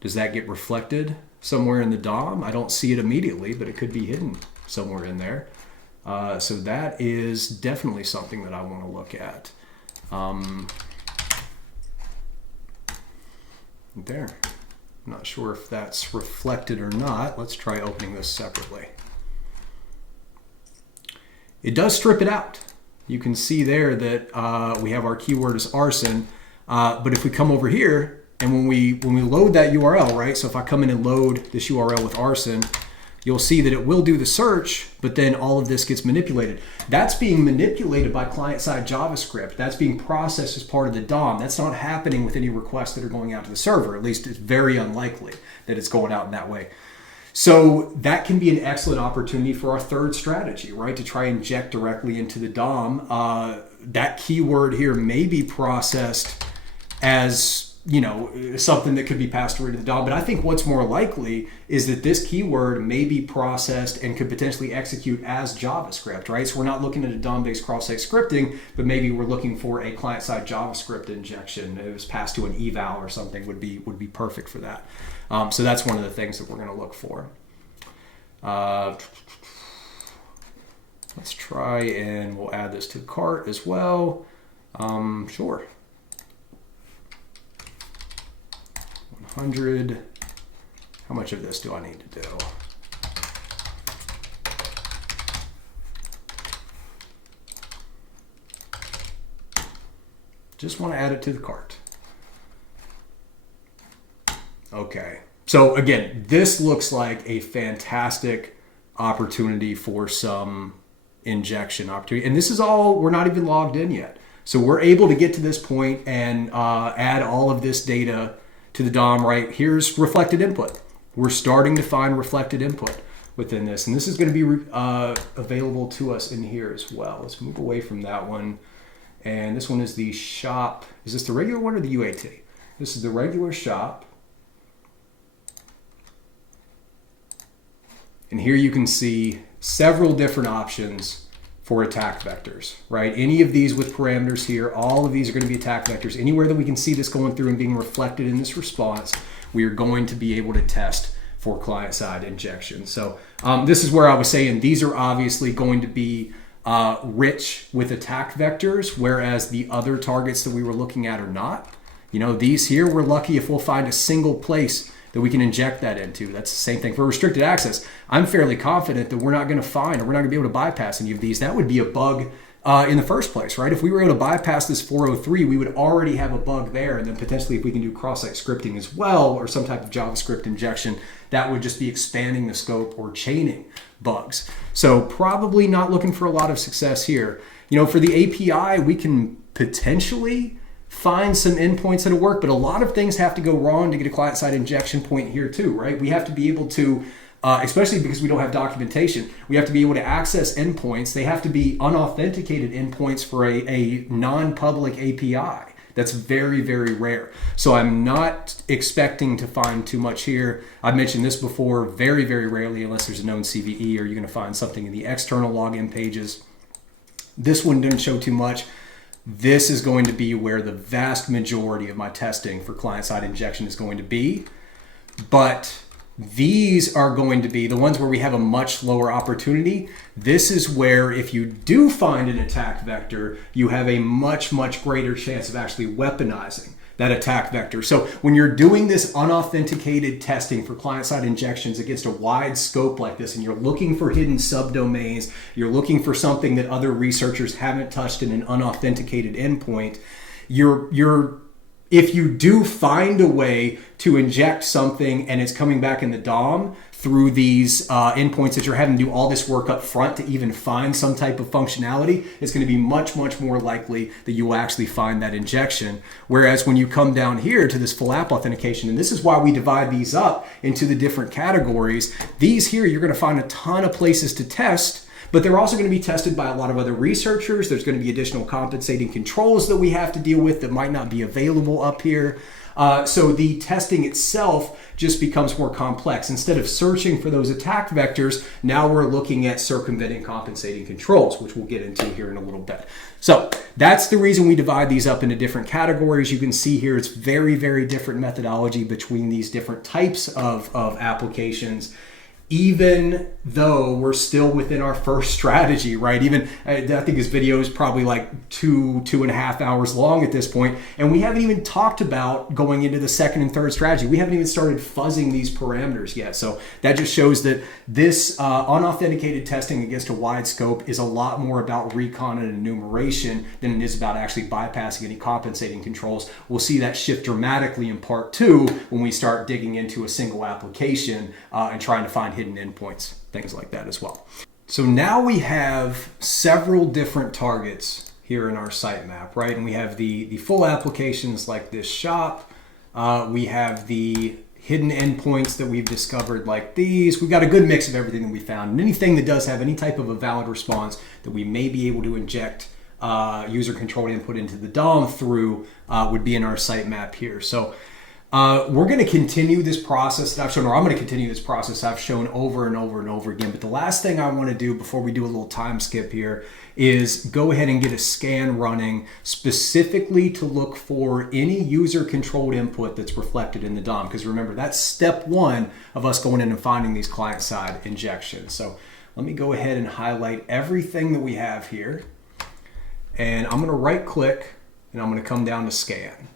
Does that get reflected somewhere in the DOM? I don't see it immediately, but it could be hidden somewhere in there. So that is definitely something that I want to look at. There. I'm not sure if that's reflected or not. Let's try opening this separately. It does strip it out. You can see there that we have our keyword as arson, but if we come over here and when we load that URL, right? So if I come in and load this URL with arson, you'll see that it will do the search, but then all of this gets manipulated. That's being manipulated by client-side JavaScript. That's being processed as part of the DOM. That's not happening with any requests that are going out to the server. At least it's very unlikely that it's going out in that way. So that can be an excellent opportunity for our third strategy, right? To try and inject directly into the DOM. That keyword here may be processed as, something that could be passed through to the DOM. But I think what's more likely is that this keyword may be processed and could potentially execute as JavaScript, right? So we're not looking at a DOM-based cross-site scripting, but maybe we're looking for a client-side JavaScript injection. It was passed to an eval or something would be perfect for that. So that's one of the things that we're going to look for. Let's try and we'll add this to the cart as well. Sure. 100. How much of this do I need to do? Just want to add it to the cart. Okay. So again, this looks like a fantastic opportunity for some injection opportunity. And this is all, we're not even logged in yet. So we're able to get to this point and add all of this data to the DOM, right? Here's reflected input. We're starting to find reflected input within this. And this is going to be available to us in here as well. Let's move away from that one. And this one is the shop. Is this the regular one or the UAT? This is the regular shop. And here you can see several different options for attack vectors, right? Any of these with parameters here, all of these are going to be attack vectors. Anywhere that we can see this going through and being reflected in this response, we are going to be able to test for client-side injection. So this is where I was saying these are obviously going to be rich with attack vectors, whereas the other targets that we were looking at are not. These here, we're lucky if we'll find a single place that we can inject that into. That's the same thing for restricted access. I'm fairly confident that we're not going to find or we're not going to be able to bypass any of these. That would be a bug in the first place, right? If we were able to bypass this 403, we would already have a bug there. And then potentially if we can do cross-site scripting as well or some type of JavaScript injection, that would just be expanding the scope or chaining bugs. So probably not looking for a lot of success here. For the API, we can potentially find some endpoints that'll work, but a lot of things have to go wrong to get a client-side injection point here too, right? We have to be able to, especially because we don't have documentation, we have to be able to access endpoints. They have to be unauthenticated endpoints for a non-public API. That's very, very rare. So I'm not expecting to find too much here. I've mentioned this before, very, very rarely, unless there's a known CVE, or you're going to find something in the external login pages. This one didn't show too much. This is going to be where the vast majority of my testing for client-side injection is going to be. But these are going to be the ones where we have a much lower opportunity. This is where if you do find an attack vector, you have a much, much greater chance of actually weaponizing that attack vector. So when you're doing this unauthenticated testing for client-side injections against a wide scope like this, and you're looking for hidden subdomains, you're looking for something that other researchers haven't touched in an unauthenticated endpoint, if you do find a way to inject something and it's coming back in the DOM through these endpoints that you're having to do all this work up front to even find some type of functionality, it's going to be much, much more likely that you will actually find that injection. Whereas when you come down here to this full app authentication, and this is why we divide these up into the different categories, these here you're going to find a ton of places to test, but they're also going to be tested by a lot of other researchers. There's going to be additional compensating controls that we have to deal with that might not be available up here. So the testing itself just becomes more complex. Instead of searching for those attack vectors, now we're looking at circumventing compensating controls, which we'll get into here in a little bit. So that's the reason we divide these up into different categories. You can see here it's very, very different methodology between these different types of applications, even though we're still within our first strategy, right? Even I think this video is probably like 2.5 hours long at this point, and we haven't even talked about going into the second and third strategy. We haven't even started fuzzing these parameters yet. So that just shows that this unauthenticated testing against a wide scope is a lot more about recon and enumeration than it is about actually bypassing any compensating controls. We'll see that shift dramatically in part 2 when we start digging into a single application and trying to find hidden endpoints, things like that as well. So now we have several different targets here in our sitemap, right? And we have the full applications like this shop. We have the hidden endpoints that we've discovered like these. We've got a good mix of everything that we found. And anything that does have any type of a valid response that we may be able to inject user-controlled input into the DOM through would be in our sitemap here. So we're going to continue this process that I've shown, or I'm going to continue this process I've shown over and over and over again. But the last thing I want to do before we do a little time skip here is go ahead and get a scan running specifically to look for any user-controlled input that's reflected in the DOM. Because remember, that's step 1 of us going in and finding these client-side injections. So let me go ahead and highlight everything that we have here. And I'm going to right-click, and I'm going to come down to scan.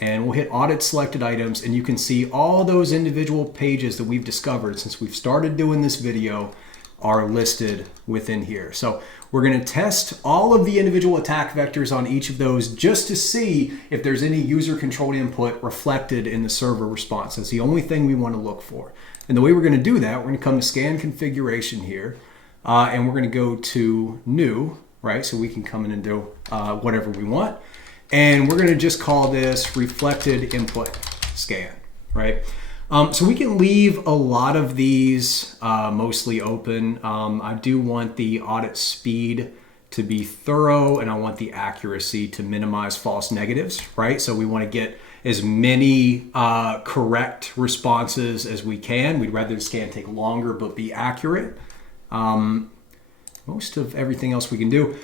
And we'll hit audit selected items, and you can see all those individual pages that we've discovered since we've started doing this video are listed within here. So we're going to test all of the individual attack vectors on each of those just to see if there's any user controlled input reflected in the server response. That's the only thing we want to look for. And the way we're going to do that, we're going to come to scan configuration here, and we're going to go to new, right? So we can come in and do whatever we want. And we're going to just call this reflected input scan, right? So we can leave a lot of these mostly open. I do want the audit speed to be thorough, and I want the accuracy to minimize false negatives, right? So we want to get as many correct responses as we can. We'd rather the scan take longer but be accurate. Most of everything else we can do.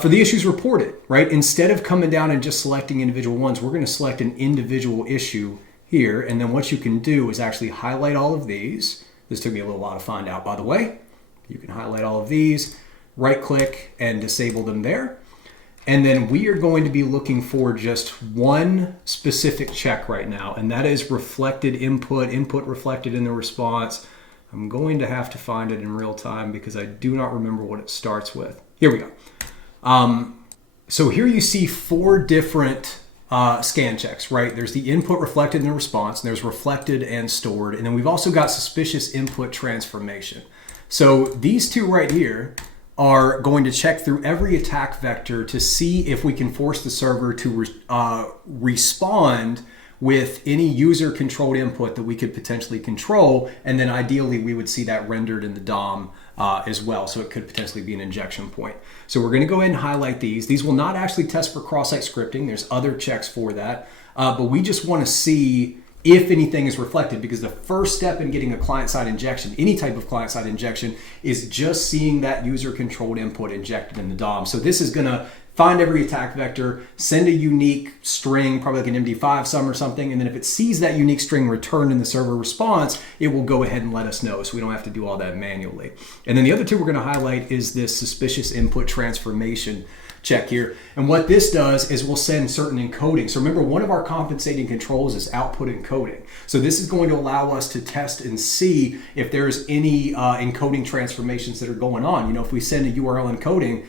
For the issues reported, right? Instead of coming down and just selecting individual ones, we're going to select an individual issue here. And then what you can do is actually highlight all of these. This took me a little while to find out, by the way. You can highlight all of these, right click and disable them there. And then we are going to be looking for just one specific check right now. And that is reflected input reflected in the response. I'm going to have to find it in real time because I do not remember what it starts with. Here we go. So here you see 4 different scan checks, right? There's the input reflected in the response, and there's reflected and stored, and then we've also got suspicious input transformation. So these 2 right here are going to check through every attack vector to see if we can force the server to respond with any user-controlled input that we could potentially control, and then ideally we would see that rendered in the DOM as well, so it could potentially be an injection point. So we're going to go ahead and highlight these. These will not actually test for cross-site scripting. There's other checks for that, but we just want to see if anything is reflected, because the first step in getting a client-side injection, any type of client-side injection, is just seeing that user-controlled input injected in the DOM. So this is going to find every attack vector, send a unique string, probably like an MD5 sum or something, and then if it sees that unique string returned in the server response, it will go ahead and let us know, so we don't have to do all that manually. And then the other 2 we're going to highlight is this suspicious input transformation check here. And what this does is we'll send certain encoding. So remember, one of our compensating controls is output encoding. So this is going to allow us to test and see if there's any encoding transformations that are going on. You know, if we send a URL encoding,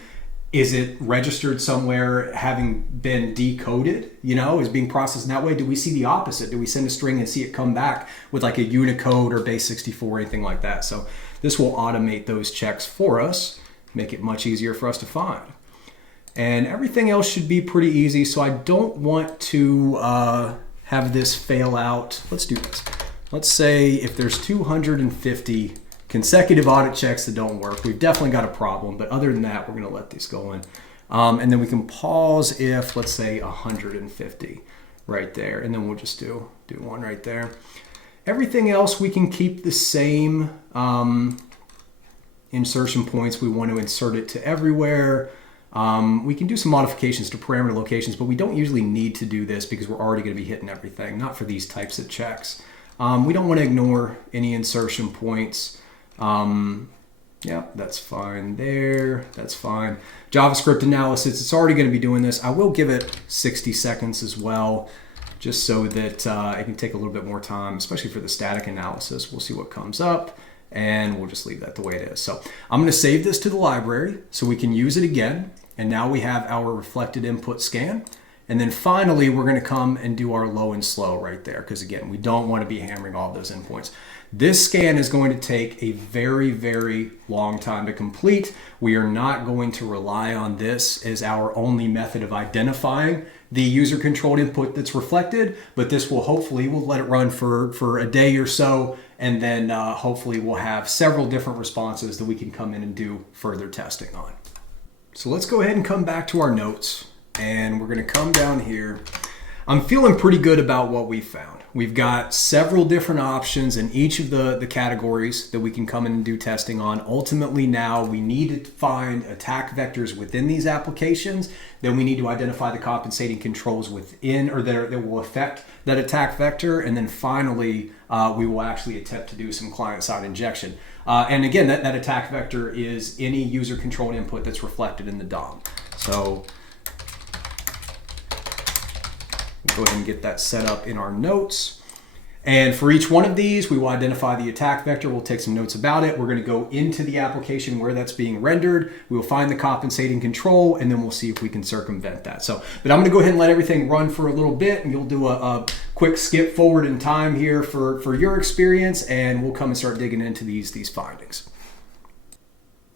Is it registered somewhere having been decoded, is being processed in that way? Do we see the opposite? Do we send a string and see it come back with like a Unicode or base 64 or anything like that? So this will automate those checks for us, make it much easier for us to find. And everything else should be pretty easy. So I don't want to have this fail out. Let's do this. Let's say if there's 250 consecutive audit checks that don't work, we've definitely got a problem. But other than that, we're going to let these go in. And then we can pause if, let's say, 150 right there. And then we'll just do one right there. Everything else we can keep the same insertion points. We want to insert it to everywhere. We can do some modifications to parameter locations, but we don't usually need to do this because we're already going to be hitting everything, not for these types of checks. We don't want to ignore any insertion points. Yeah, that's fine there. That's fine. JavaScript analysis, it's already going to be doing this. I will give it 60 seconds as well, just so that it can take a little bit more time, especially for the static analysis. We'll see what comes up, and we'll just leave that the way it is. So I'm going to save this to the library so we can use it again. And now we have our reflected input scan. And then finally, we're going to come and do our low and slow right there. Because again, we don't want to be hammering all those endpoints. This scan is going to take a very, very long time to complete. We are not going to rely on this as our only method of identifying the user controlled input that's reflected. But this will hopefully, we'll let it run for a day or so. And then hopefully we'll have several different responses that we can come in and do further testing on. So let's go ahead and come back to our notes. And we're going to come down here. I'm feeling pretty good about what we found. We've got several different options in each of the categories that we can come in and do testing on. Ultimately now we need to find attack vectors within these applications. Then we need to identify the compensating controls within or that will affect that attack vector. And then finally, we will actually attempt to do some client-side injection. And again, that attack vector is any user-controlled input that's reflected in the DOM. So go ahead and get that set up in our notes. And for each one of these, we will identify the attack vector. We'll take some notes about it. We're going to go into the application where that's being rendered. We will find the compensating control, and then we'll see if we can circumvent that. But I'm going to go ahead and let everything run for a little bit, and you'll do a quick skip forward in time here for your experience, and we'll come and start digging into these findings.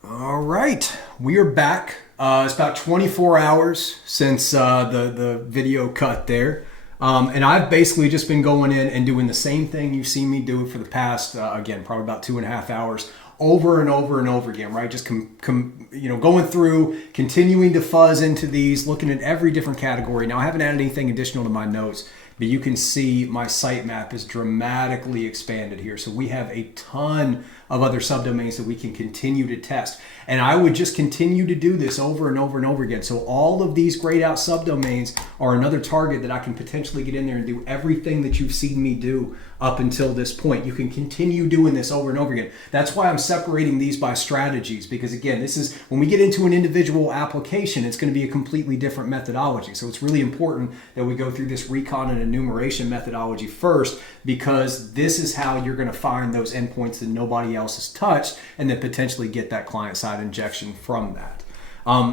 All right, we are back. It's about 24 hours since the video cut there. And I've basically just been going in and doing the same thing you've seen me do for the past, again, probably about 2.5 hours, over and over and over again, right? Just going through, continuing to fuzz into these, looking at every different category. Now, I haven't added anything additional to my notes, but you can see my sitemap is dramatically expanded here. So we have a ton of other subdomains that we can continue to test. And I would just continue to do this over and over and over again. So all of these grayed out subdomains are another target that I can potentially get in there and do everything that you've seen me do up until this point. You can continue doing this over and over again. That's why I'm separating these by strategies, because again, this is when we get into an individual application, it's going to be a completely different methodology. So it's really important that we go through this recon and enumeration methodology first, because this is how you're going to find those endpoints that nobody else has touched, and then potentially get that client-side injection from that.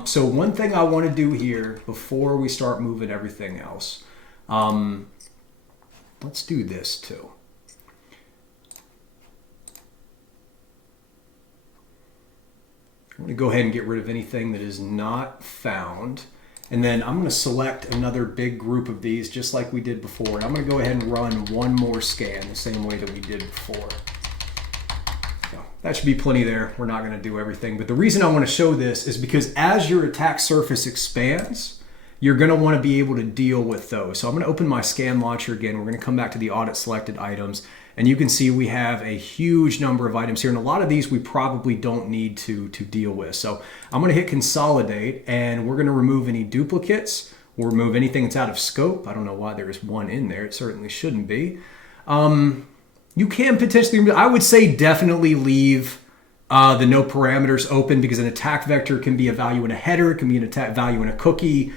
So one thing I want to do here before we start moving everything else, let's do this too. I'm going to go ahead and get rid of anything that is not found. And then I'm going to select another big group of these just like we did before. And I'm going to go ahead and run one more scan the same way that we did before. So that should be plenty there. We're not going to do everything. But the reason I want to show this is because as your attack surface expands, you're going to want to be able to deal with those. So I'm going to open my scan launcher again. We're going to come back to the audit selected items. And you can see we have a huge number of items here. And a lot of these we probably don't need to deal with. So I'm going to hit consolidate, and we're going to remove any duplicates. We'll remove anything that's out of scope. I don't know why there is one in there. It certainly shouldn't be. You can potentially, I would say definitely leave the no parameters open, because an attack vector can be a value in a header, it can be an attack value in a cookie.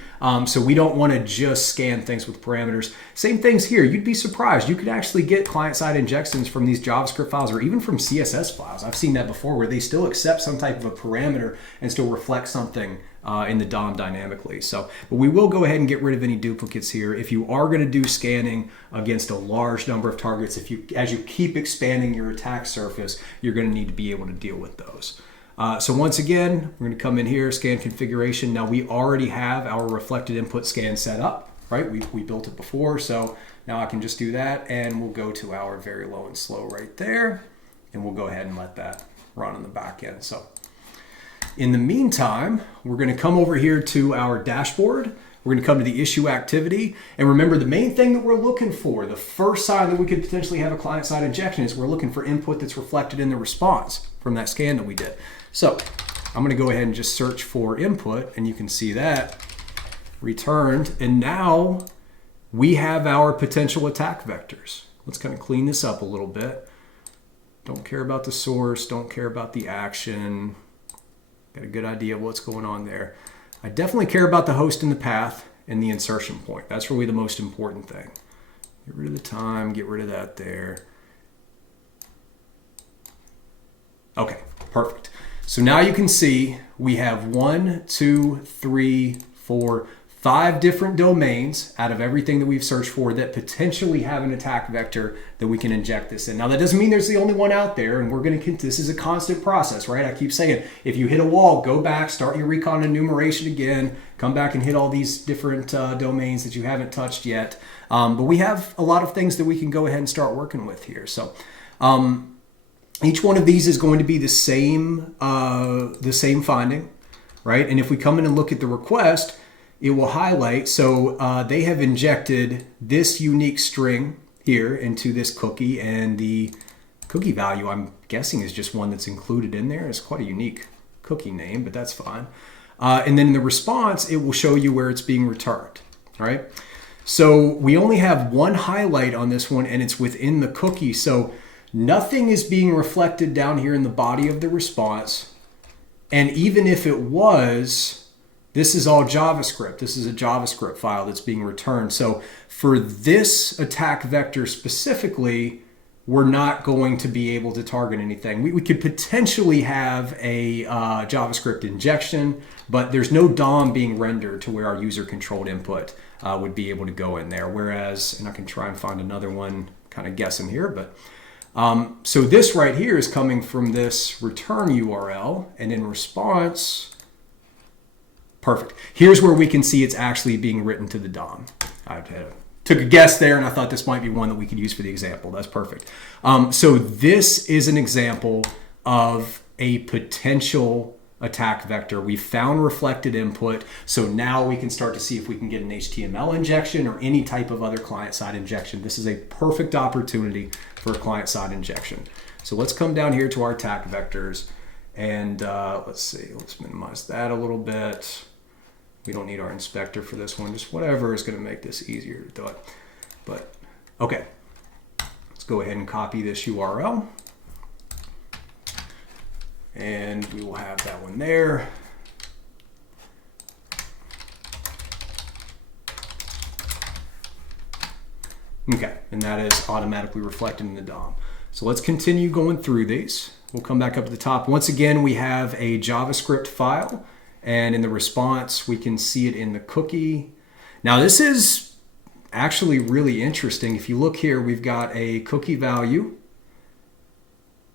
So we don't want to just scan things with parameters. Same things here. You'd be surprised. You could actually get client-side injections from these JavaScript files or even from CSS files. I've seen that before where they still accept some type of a parameter and still reflect something in the DOM dynamically. So, but we will go ahead and get rid of any duplicates here. If you are going to do scanning against a large number of targets, as you keep expanding your attack surface, you're going to need to be able to deal with those. So once again, we're going to come in here, scan configuration. Now we already have our reflected input scan set up, right? We built it before, so now I can just do that, and we'll go to our very low and slow right there, and we'll go ahead and let that run on the back end. So in the meantime, we're going to come over here to our dashboard. We're going to come to the issue activity. And remember, the main thing that we're looking for, the first sign that we could potentially have a client-side injection, is we're looking for input that's reflected in the response from that scan that we did. So I'm going to go ahead and just search for input, and you can see that returned. And now we have our potential attack vectors. Let's kind of clean this up a little bit. Don't care about the source, don't care about the action. Got a good idea of what's going on there. I definitely care about the host and the path and the insertion point. That's really the most important thing. Get rid of the time, get rid of that there. Okay, perfect. So now you can see we have 1, 2, 3, 4, 5 different domains out of everything that we've searched for that potentially have an attack vector that we can inject this in. Now that doesn't mean there's the only one out there, and this is a constant process, right? I keep saying, if you hit a wall, go back, start your recon enumeration again, come back and hit all these different domains that you haven't touched yet. But we have a lot of things that we can go ahead and start working with here. So each one of these is going to be the same finding, right? And if we come in and look at the request, it will highlight, so they have injected this unique string here into this cookie, and the cookie value, I'm guessing, is just one that's included in there. It's quite a unique cookie name, but that's fine. And then in the response, it will show you where it's being returned, all right? So we only have one highlight on this one, and it's within the cookie. So nothing is being reflected down here in the body of the response. And even if it was, this is all JavaScript. This is a JavaScript file that's being returned. So for this attack vector specifically, we're not going to be able to target anything. We could potentially have a JavaScript injection, but there's no DOM being rendered to where our user-controlled input would be able to go in there. Whereas, and I can try and find another one, kind of guessing here, but so this right here is coming from this return URL, and in response, perfect. Here's where we can see it's actually being written to the DOM. I took a guess there, and I thought this might be one that we could use for the example. That's perfect. So this is an example of a potential attack vector. We found reflected input, so now we can start to see if we can get an HTML injection or any type of other client-side injection. This is a perfect opportunity for a client-side injection. So let's come down here to our attack vectors, and let's see, let's minimize that a little bit. We don't need our inspector for this one, just whatever is going to make this easier to do it. But okay, let's go ahead and copy this URL. And we will have that one there. Okay, and that is automatically reflected in the DOM. So let's continue going through these. We'll come back up at the top. Once again, we have a JavaScript file, and in the response, we can see it in the cookie. Now this is actually really interesting. If you look here, we've got a cookie value,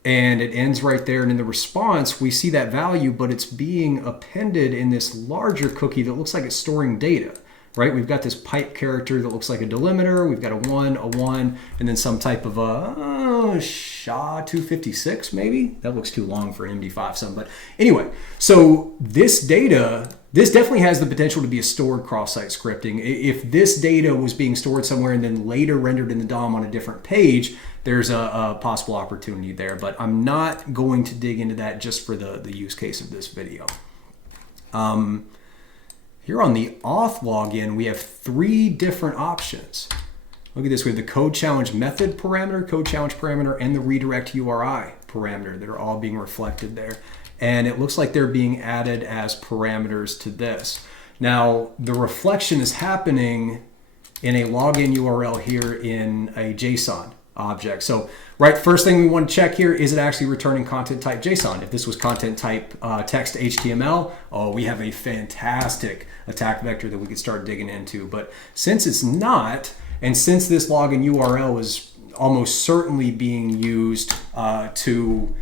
and it ends right there. And in the response, we see that value, but it's being appended in this larger cookie that looks like it's storing data, right? We've got this pipe character that looks like a delimiter. We've got a 1, and then some type of a SHA-256 maybe. That looks too long for an MD5 some, but anyway. So this data, this definitely has the potential to be a stored cross-site scripting. If this data was being stored somewhere and then later rendered in the DOM on a different page, there's a possible opportunity there, but I'm not going to dig into that just for the use case of this video. Here on the auth login, we have 3 different options. Look at this, we have the code challenge method parameter, and the redirect URI parameter that are all being reflected there. And it looks like they're being added as parameters to this. Now, the reflection is happening in a login URL here in a JSON object. So, right, first thing we want to check here, is it actually returning content type JSON? If this was content type text HTML, oh, we have a fantastic attack vector that we could start digging into. But since it's not, and since this login URL is almost certainly being used to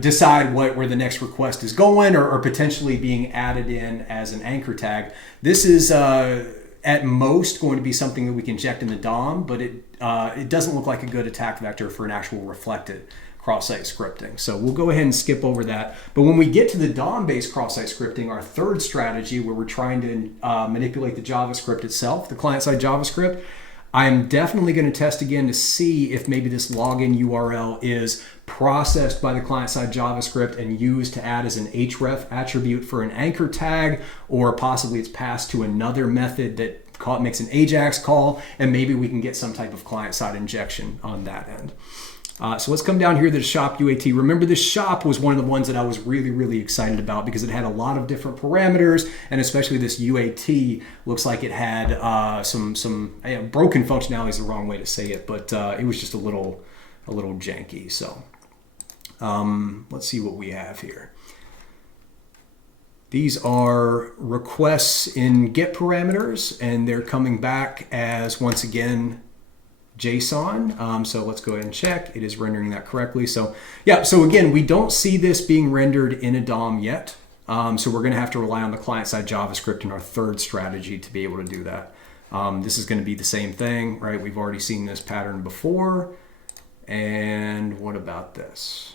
decide where the next request is going, or potentially being added in as an anchor tag, this is at most going to be something that we can inject in the DOM, but it doesn't look like a good attack vector for an actual reflected cross-site scripting. So we'll go ahead and skip over that. But when we get to the DOM-based cross-site scripting, our third strategy where we're trying to manipulate the JavaScript itself, the client-side JavaScript, I am definitely going to test again to see if maybe this login URL is processed by the client-side JavaScript and used to add as an href attribute for an anchor tag, or possibly it's passed to another method that makes an AJAX call, and maybe we can get some type of client-side injection on that end. So let's come down here to the shop UAT. Remember, this shop was one of the ones that I was really, really excited about because it had a lot of different parameters, and especially this UAT looks like it had some broken functionality is the wrong way to say it, but it was just a little janky. So let's see what we have here. These are requests in GET parameters, and they're coming back as, once again, JSON. So let's go ahead and check. It is rendering that correctly. So yeah, so again, we don't see this being rendered in a DOM yet. So we're going to have to rely on the client-side JavaScript in our third strategy to be able to do that. This is going to be the same thing, right? We've already seen this pattern before. And what about this?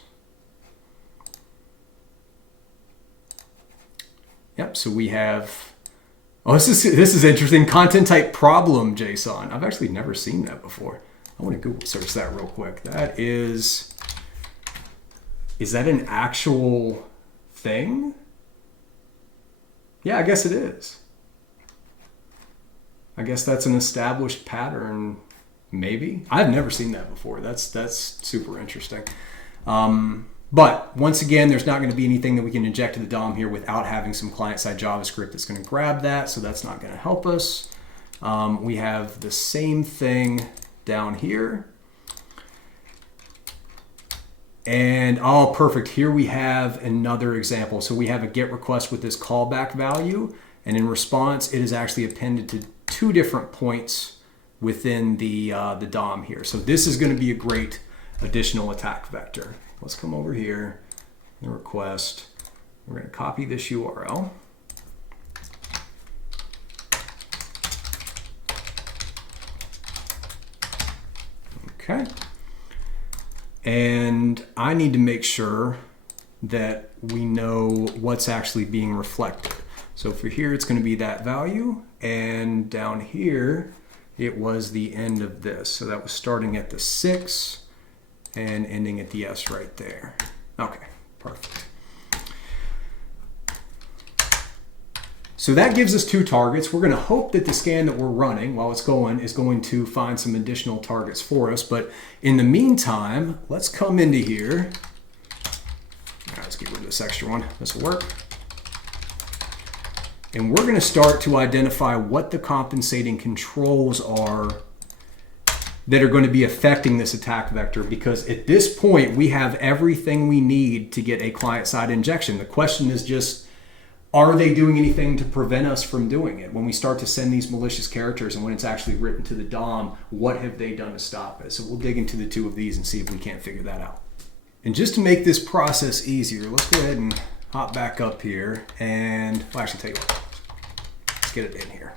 Yep, so we have, oh, this is interesting. Content type problem JSON. I've actually never seen that before. I want to Google search that real quick. That is that an actual thing? Yeah, I guess it is. I guess that's an established pattern, maybe. I've never seen that before. That's super interesting. But once again, there's not going to be anything that we can inject to the DOM here without having some client-side JavaScript that's going to grab that, so that's not going to help us. We have the same thing down here. And oh, perfect. Here we have another example. So we have a GET request with this callback value, and in response, it is actually appended to two different points within the DOM here. So this is going to be a great additional attack vector. Let's come over here, the request. We're going to copy this URL. Okay. And I need to make sure that we know what's actually being reflected. So for here, it's going to be that value. And down here, it was the end of this. So that was starting at the 6 and ending at the S right there. Okay, perfect. So that gives us two targets. We're going to hope that the scan that we're running while it's going is going to find some additional targets for us. But in the meantime, let's come into here. All right, let's get rid of this extra one. This will work. And we're going to start to identify what the compensating controls are that are going to be affecting this attack vector, because at this point we have everything we need to get a client-side injection. The question is just, are they doing anything to prevent us from doing it? When we start to send these malicious characters and when it's actually written to the DOM, what have they done to stop it? So we'll dig into the two of these and see if we can't figure that out. And just to make this process easier, let's go ahead and hop back up here and, well, actually tell you what, let's get it in here.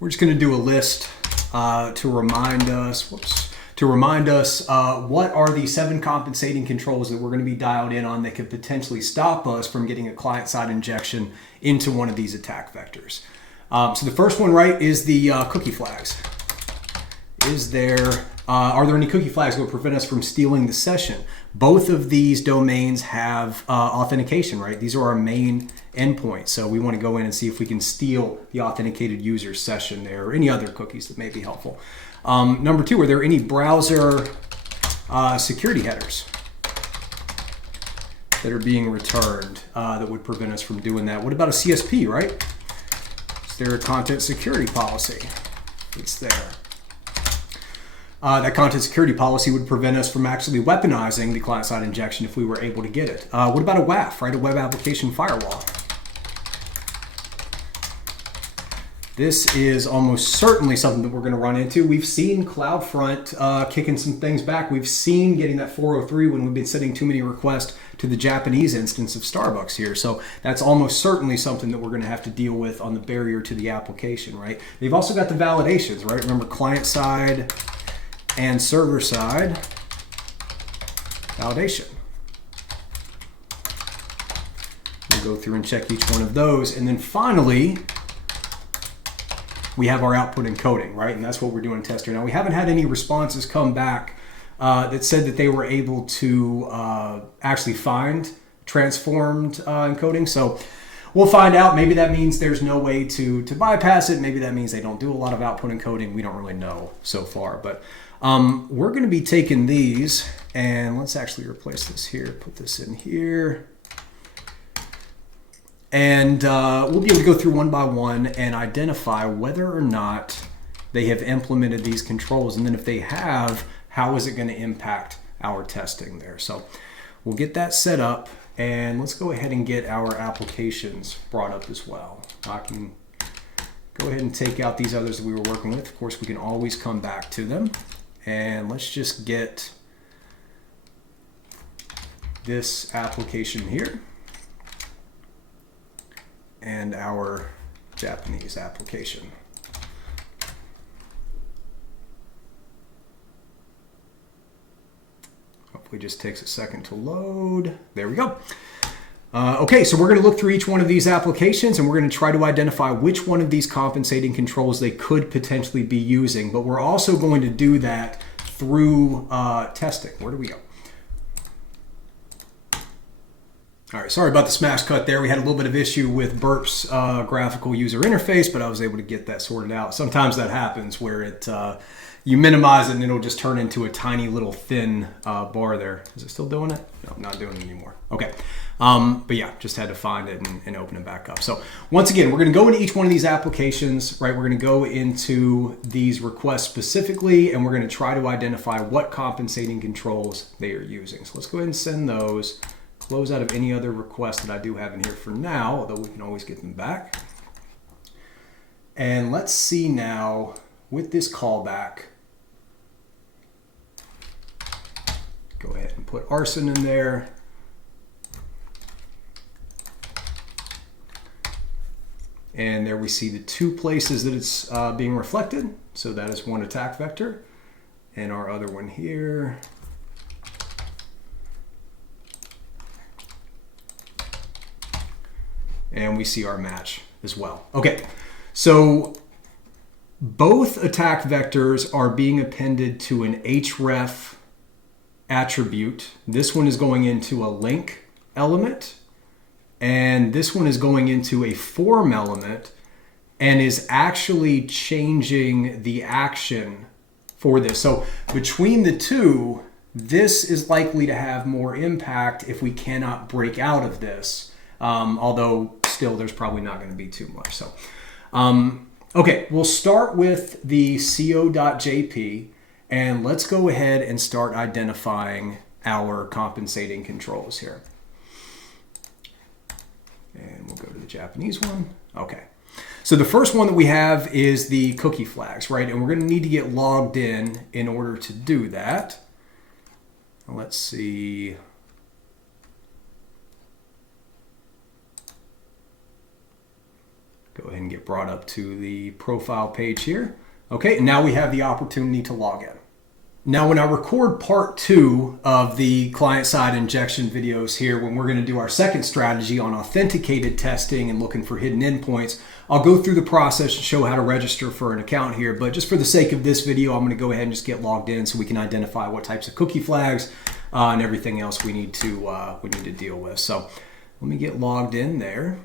We're just going to do a list to remind us, what are the 7 compensating controls that we're going to be dialed in on that could potentially stop us from getting a client-side injection into one of these attack vectors. So the first one, right, is the cookie flags. Are there any cookie flags that will prevent us from stealing the session? Both of these domains have authentication, right? These are our main endpoints. So we want to go in and see if we can steal the authenticated user session there, or any other cookies that may be helpful. Number 2, are there any browser security headers? that are being returned that would prevent us from doing that. What about a CSP, right? Is there a content security policy? It's there. That content security policy would prevent us from actually weaponizing the client-side injection if we were able to get it. What about a WAF, right? A web application firewall. This is almost certainly something that we're going to run into. We've seen CloudFront kicking some things back. We've seen getting that 403 when we've been sending too many requests to the Japanese instance of Starbucks here. So that's almost certainly something that we're going to have to deal with on the barrier to the application, right? They've also got the validations, right? Remember, client side and server side validation. We'll go through and check each one of those. And then finally, we have our output encoding, right? And that's what we're doing in tester. Now, we haven't had any responses come back that said that they were able to actually find transformed encoding. So we'll find out. Maybe that means there's no way to bypass it. Maybe that means they don't do a lot of output encoding. We don't really know so far. But we're going to be taking these, and let's actually replace this here. Put this in here. And we'll be able to go through one by one and identify whether or not they have implemented these controls. And then if they have, how is it going to impact our testing there? So we'll get that set up, and let's go ahead and get our applications brought up as well. I can go ahead and take out these others that we were working with. Of course, we can always come back to them. And let's just get this application here and our Japanese application. Hopefully it just takes a second to load. There we go. Okay, so we're going to look through each one of these applications, and we're going to try to identify which one of these compensating controls they could potentially be using. But we're also going to do that through testing. Where do we go? All right, sorry about the smash cut there. We had a little bit of issue with Burp's graphical user interface, but I was able to get that sorted out. Sometimes that happens where it you minimize it and it'll just turn into a tiny little thin bar there. Is it still doing it? No, I'm not doing it anymore. Okay, but yeah, just had to find it and open it back up. So once again, we're going to go into each one of these applications, right? We're going to go into these requests specifically, and we're going to try to identify what compensating controls they are using. So let's go ahead and send those. Close out of any other requests that I do have in here for now, although we can always get them back. And let's see now with this callback. Go ahead and put arson in there. And there we see the two places that it's being reflected. So that is one attack vector. And our other one here. And we see our match as well. Okay, so both attack vectors are being appended to an href attribute. This one is going into a link element, and this one is going into a form element and is actually changing the action for this. So between the two, this is likely to have more impact if we cannot break out of this. Although still there's probably not going to be too much. So, okay, we'll start with the co.jp, and let's go ahead and start identifying our compensating controls here. And we'll go to the Japanese one. Okay. So the first one that we have is the cookie flags, right? And we're going to need to get logged in order to do that. Let's see. Go ahead and get brought up to the profile page here. Okay, and now we have the opportunity to log in. Now when I record part 2 of the client-side injection videos here, when we're going to do our second strategy on authenticated testing and looking for hidden endpoints, I'll go through the process and show how to register for an account here. But just for the sake of this video, I'm going to go ahead and just get logged in so we can identify what types of cookie flags and everything else we need to deal with. So let me get logged in there.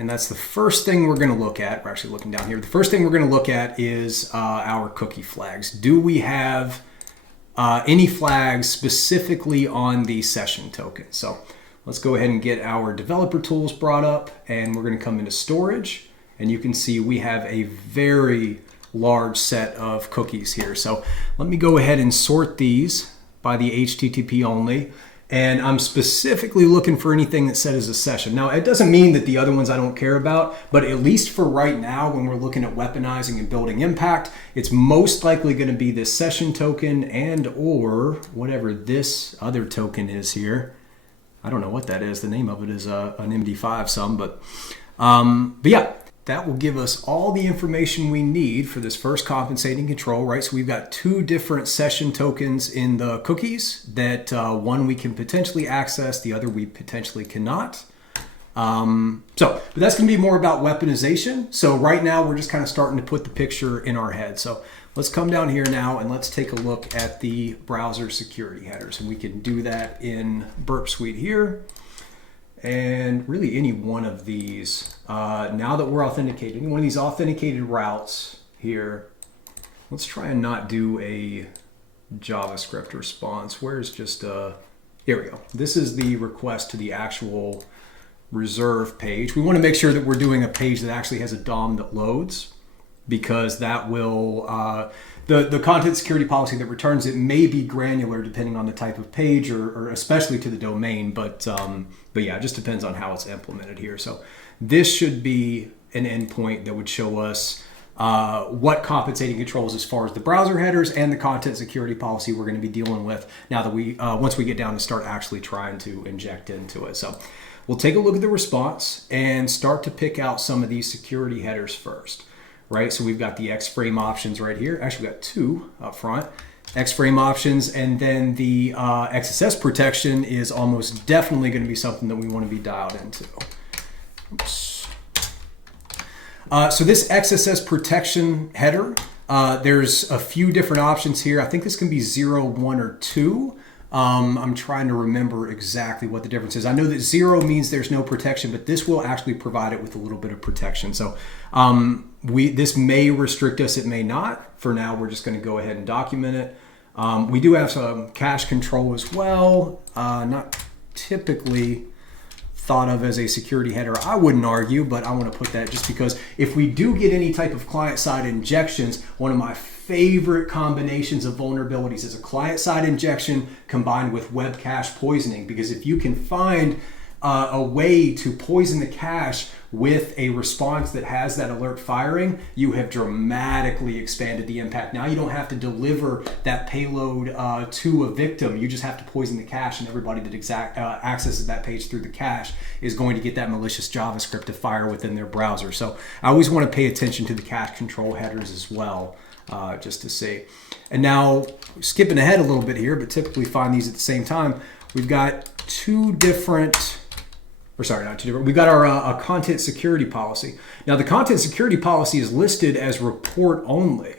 And that's the first thing we're going to look at. We're actually looking down here. The first thing we're going to look at is our cookie flags. Do we have any flags specifically on the session token. So let's go ahead and get our developer tools brought up, and we're going to come into storage, and you can see we have a very large set of cookies here. So let me go ahead and sort these by the HTTP only. And I'm specifically looking for anything that said as a session. Now, it doesn't mean that the other ones I don't care about, but at least for right now, when we're looking at weaponizing and building impact, it's most likely going to be this session token and or whatever this other token is here. I don't know what that is. The name of it is an MD5 some, but yeah. That will give us all the information we need for this first compensating control, right? So we've got two different session tokens in the cookies that one we can potentially access, the other we potentially cannot. But that's going to be more about weaponization. So right now we're just kind of starting to put the picture in our head. So let's come down here now and let's take a look at the browser security headers. And we can do that in Burp Suite here. And really any one of these, now that we're authenticated, any one of these authenticated routes here, let's try and not do a JavaScript response. Where's just, here we go. This is the request to the actual reserve page. We want to make sure that we're doing a page that actually has a DOM that loads, because that will, the content security policy that returns it may be granular depending on the type of page or especially to the domain, but yeah, it just depends on how it's implemented here. So this should be an endpoint that would show us what compensating controls as far as the browser headers and the content security policy we're going to be dealing with now that we, once we get down to start actually trying to inject into it. So we'll take a look at the response and start to pick out some of these security headers first. Right, so we've got the X-frame options right here. Actually, we've got two up front. X-frame options, and then the XSS protection is almost definitely going to be something that we want to be dialed into. Oops. So this XSS protection header, there's a few different options here. I think this can be 0, 1, or 2. I'm trying to remember exactly what the difference is. I know that 0 means there's no protection, but this will actually provide it with a little bit of protection. So this may restrict us, it may not. For now, we're just going to go ahead and document it. We do have some cache control as well. Not typically thought of as a security header, I wouldn't argue, but I want to put that just because if we do get any type of client-side injections, one of my favorite combinations of vulnerabilities is a client-side injection combined with web cache poisoning, because if you can find a way to poison the cache with a response that has that alert firing, you have dramatically expanded the impact. Now you don't have to deliver that payload to a victim. You just have to poison the cache, and everybody that accesses that page through the cache is going to get that malicious JavaScript to fire within their browser. So I always want to pay attention to the cache control headers as well, just to see. And now, skipping ahead a little bit here, but typically find these at the same time, we've got two different, or sorry, not two different. We've got our content security policy. Now, the content security policy is listed as report only.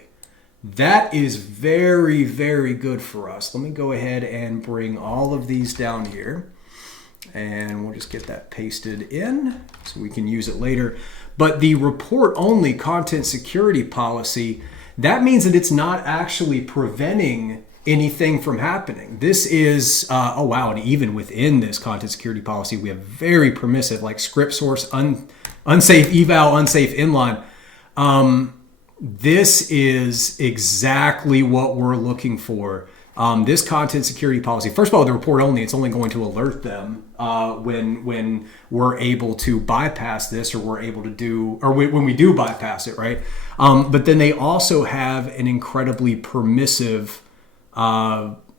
That is very, very good for us. Let me go ahead and bring all of these down here, and we'll just get that pasted in so we can use it later. But the report only content security policy, that means that it's not actually preventing anything from happening. This is, oh wow, and even within this content security policy, we have very permissive, like script source, unsafe eval, unsafe inline. This is exactly what we're looking for. This content security policy, first of all, the report only, it's only going to alert them when we're able to bypass this, or we're able to do, or when we do bypass it, right? But then they also have an incredibly permissive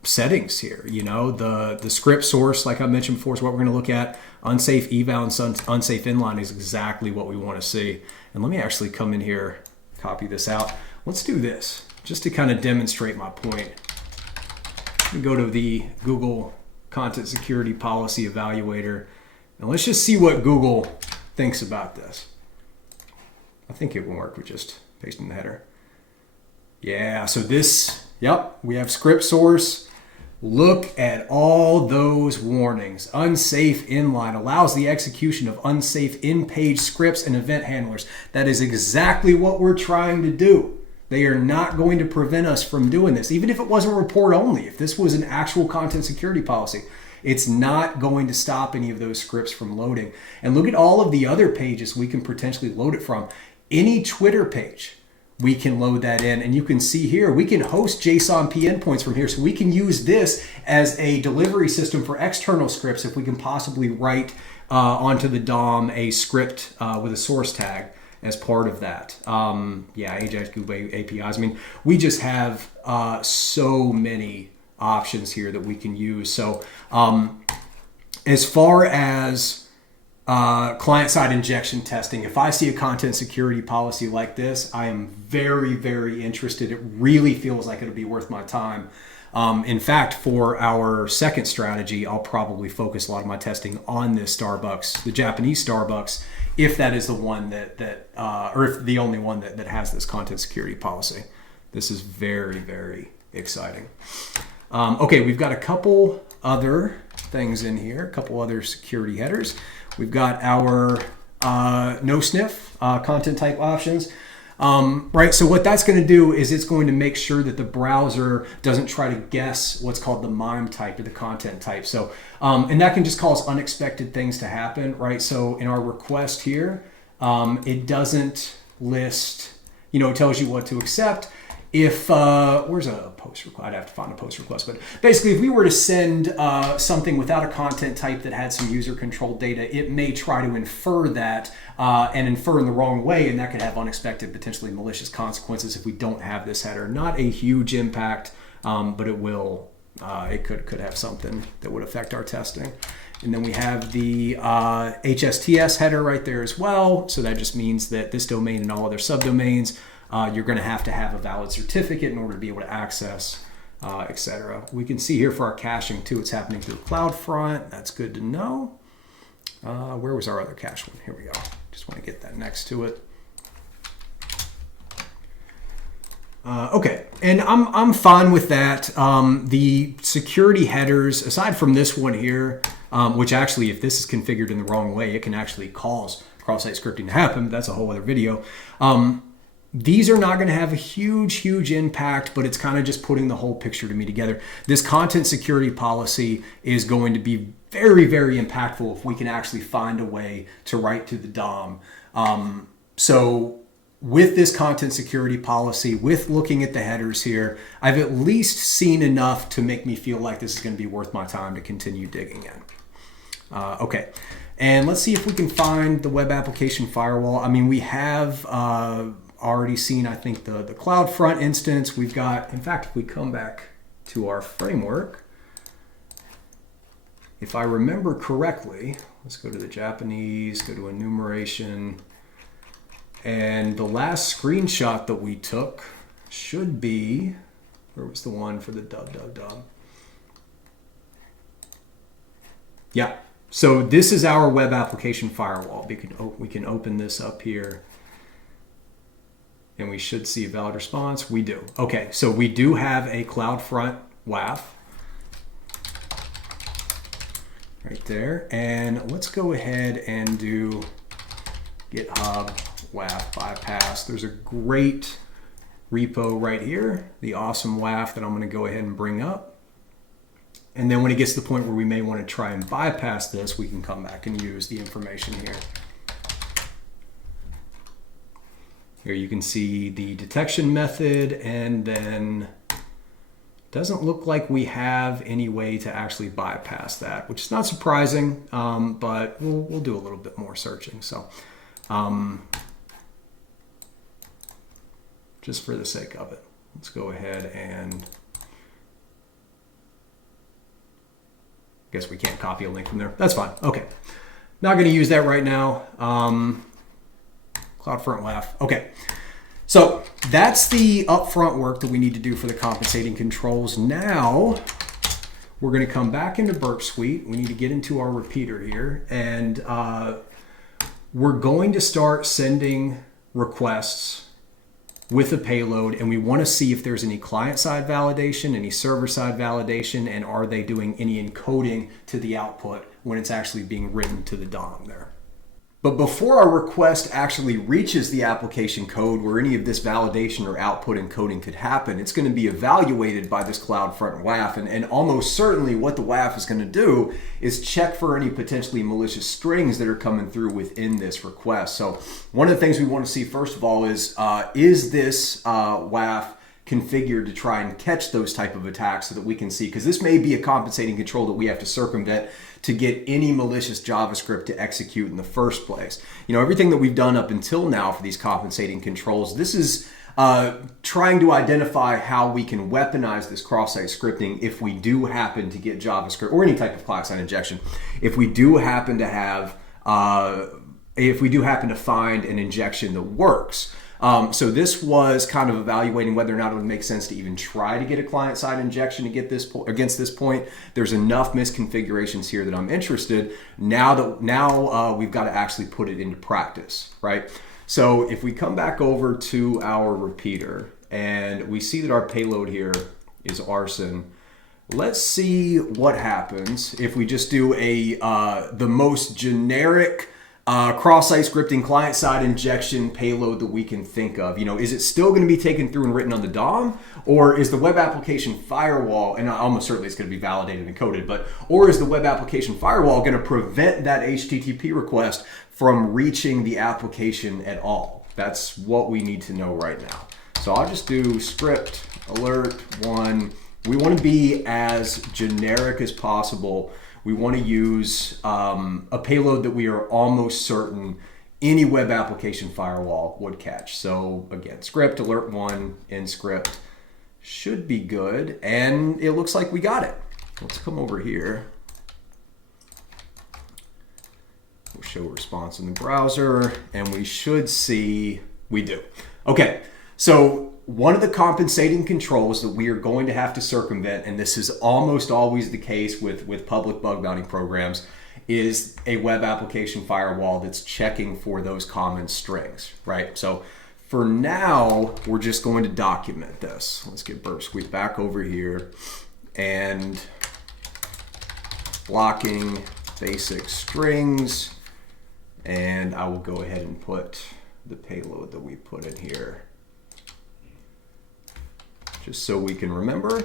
settings here. You know, the script source, like I mentioned before, is what we're going to look at. Unsafe eval and unsafe inline is exactly what we want to see. And let me actually come in here, copy this out. Let's do this just to kind of demonstrate my point. Let me go to the Google Content Security Policy Evaluator, and let's just see what Google thinks about this. I think it will work with just pasting the header. Yeah, so this, yep, we have script source. Look at all those warnings. Unsafe inline allows the execution of unsafe in-page scripts and event handlers. That is exactly what we're trying to do. They are not going to prevent us from doing this. Even if it wasn't report only, if this was an actual content security policy, it's not going to stop any of those scripts from loading. And look at all of the other pages we can potentially load it from. Any Twitter page, we can load that in. And you can see here, we can host JSON P endpoints from here. So we can use this as a delivery system for external scripts if we can possibly write onto the DOM a script with a source tag as part of that. Ajax Google APIs. I mean, we just have so many options here that we can use. So as far as client-side injection testing, if I see a content security policy like this, I am very, very interested. It really feels like it'll be worth my time. In fact, for our second strategy, I'll probably focus a lot of my testing on this Starbucks, the Japanese Starbucks, if that is the one or if the only one that has this content security policy. This is very, very exciting. Okay, we've got a couple other things in here, a couple other security headers. We've got our no sniff content type options. Right, so what that's going to do is it's going to make sure that the browser doesn't try to guess what's called the MIME type or the content type. So, and that can just cause unexpected things to happen, right? So in our request here, it doesn't list, it tells you what to accept. If, where's a post request? I'd have to find a post request, but basically if we were to send something without a content type that had some user controlled data, it may try to infer that and infer in the wrong way, and that could have unexpected, potentially malicious consequences if we don't have this header. Not a huge impact, but it will, it could have something that would affect our testing. And then we have the HSTS header right there as well. So that just means that this domain and all other subdomains, you're going to have a valid certificate in order to be able to access, etc. We can see here for our caching too, it's happening through CloudFront. That's good to know. Where was our other cache one? Here we go. Just want to get that next to it. Okay, and I'm fine with that. The security headers, aside from this one here, which actually, if this is configured in the wrong way, it can actually cause cross-site scripting to happen. That's a whole other video. These are not going to have a huge impact, but it's kind of just putting the whole picture to me together. This content security policy is going to be very, very impactful if we can actually find a way to write to the DOM. So with this content security policy, with looking at the headers here, I've at least seen enough to make me feel like this is going to be worth my time to continue digging in. Okay, and let's see if we can find the web application firewall. I mean, we have already seen, I think, the CloudFront instance. We've got, in fact, if we come back to our framework, if I remember correctly, let's go to the Japanese, go to Enumeration, and the last screenshot that we took should be, where was the one for the dub? Yeah, so this is our web application firewall. We can open this up here, and we should see a valid response. We do. Okay, so we do have a CloudFront WAF right there. And let's go ahead and do GitHub WAF bypass. There's a great repo right here, the awesome WAF that I'm going to go ahead and bring up. And then when it gets to the point where we may want to try and bypass this, we can come back and use the information here. Here you can see the detection method, and then doesn't look like we have any way to actually bypass that, which is not surprising, but we'll do a little bit more searching. So just for the sake of it, let's go ahead and, guess we can't copy a link from there. That's fine. Okay, not going to use that right now. CloudFront WAF. Okay, so that's the upfront work that we need to do for the compensating controls. Now we're going to come back into Burp Suite. We need to get into our repeater here, and we're going to start sending requests with a payload, and we want to see if there's any client-side validation, any server-side validation, and are they doing any encoding to the output when it's actually being written to the DOM there. But before our request actually reaches the application code where any of this validation or output encoding could happen, it's going to be evaluated by this CloudFront WAF. And almost certainly what the WAF is going to do is check for any potentially malicious strings that are coming through within this request. So one of the things we want to see first of all is this WAF configured to try and catch those type of attacks so that we can see, because this may be a compensating control that we have to circumvent to get any malicious JavaScript to execute in the first place. You know, everything that we've done up until now for these compensating controls, this is trying to identify how we can weaponize this cross-site scripting if we do happen to get JavaScript or any type of client-side injection. If we do happen to have, find an injection that works. So this was kind of evaluating whether or not it would make sense to even try to get a client-side injection to get this against this point. There's enough misconfigurations here that I'm interested. Now we've got to actually put it into practice, right? So if we come back over to our repeater and we see that our payload here is arson, let's see what happens if we just do the most generic cross-site scripting client-side injection payload that we can think of. You know, is it still going to be taken through and written on the DOM, or is the web application firewall, and almost certainly it's going to be validated and encoded, or is the web application firewall going to prevent that HTTP request from reaching the application at all? That's what we need to know right now. So I'll just do script alert 1. We want to be as generic as possible. We want to use a payload that we are almost certain any web application firewall would catch. So again, script alert 1 in script should be good, and it looks like we got it. Let's come over here. We'll show response in the browser, and we should see we do. Okay, so one of the compensating controls that we are going to have to circumvent, and this is almost always the case with public bug bounty programs, is a web application firewall that's checking for those common strings, right? So for now, we're just going to document this. Let's get Burp Squeak back over here, and blocking basic strings, and I will go ahead and put the payload that we put in here, just so we can remember.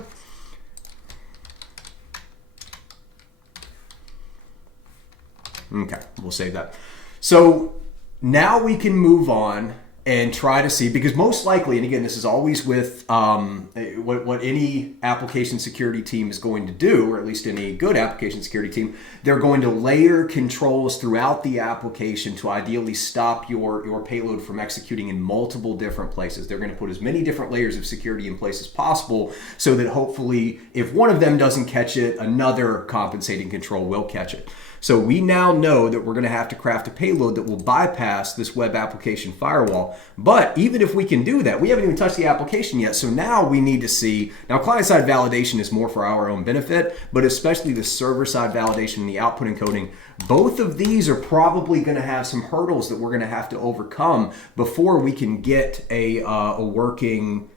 Okay, we'll save that. So now we can move on and try to see, because most likely, and again, this is always with what any application security team is going to do, or at least any good application security team, they're going to layer controls throughout the application to ideally stop your payload from executing in multiple different places. They're going to put as many different layers of security in place as possible so that hopefully if one of them doesn't catch it, another compensating control will catch it. So we now know that we're going to have to craft a payload that will bypass this web application firewall. But even if we can do that, we haven't even touched the application yet. So now we need to see, now client-side validation is more for our own benefit, but especially the server-side validation and the output encoding, both of these are probably going to have some hurdles that we're going to have to overcome before we can get a working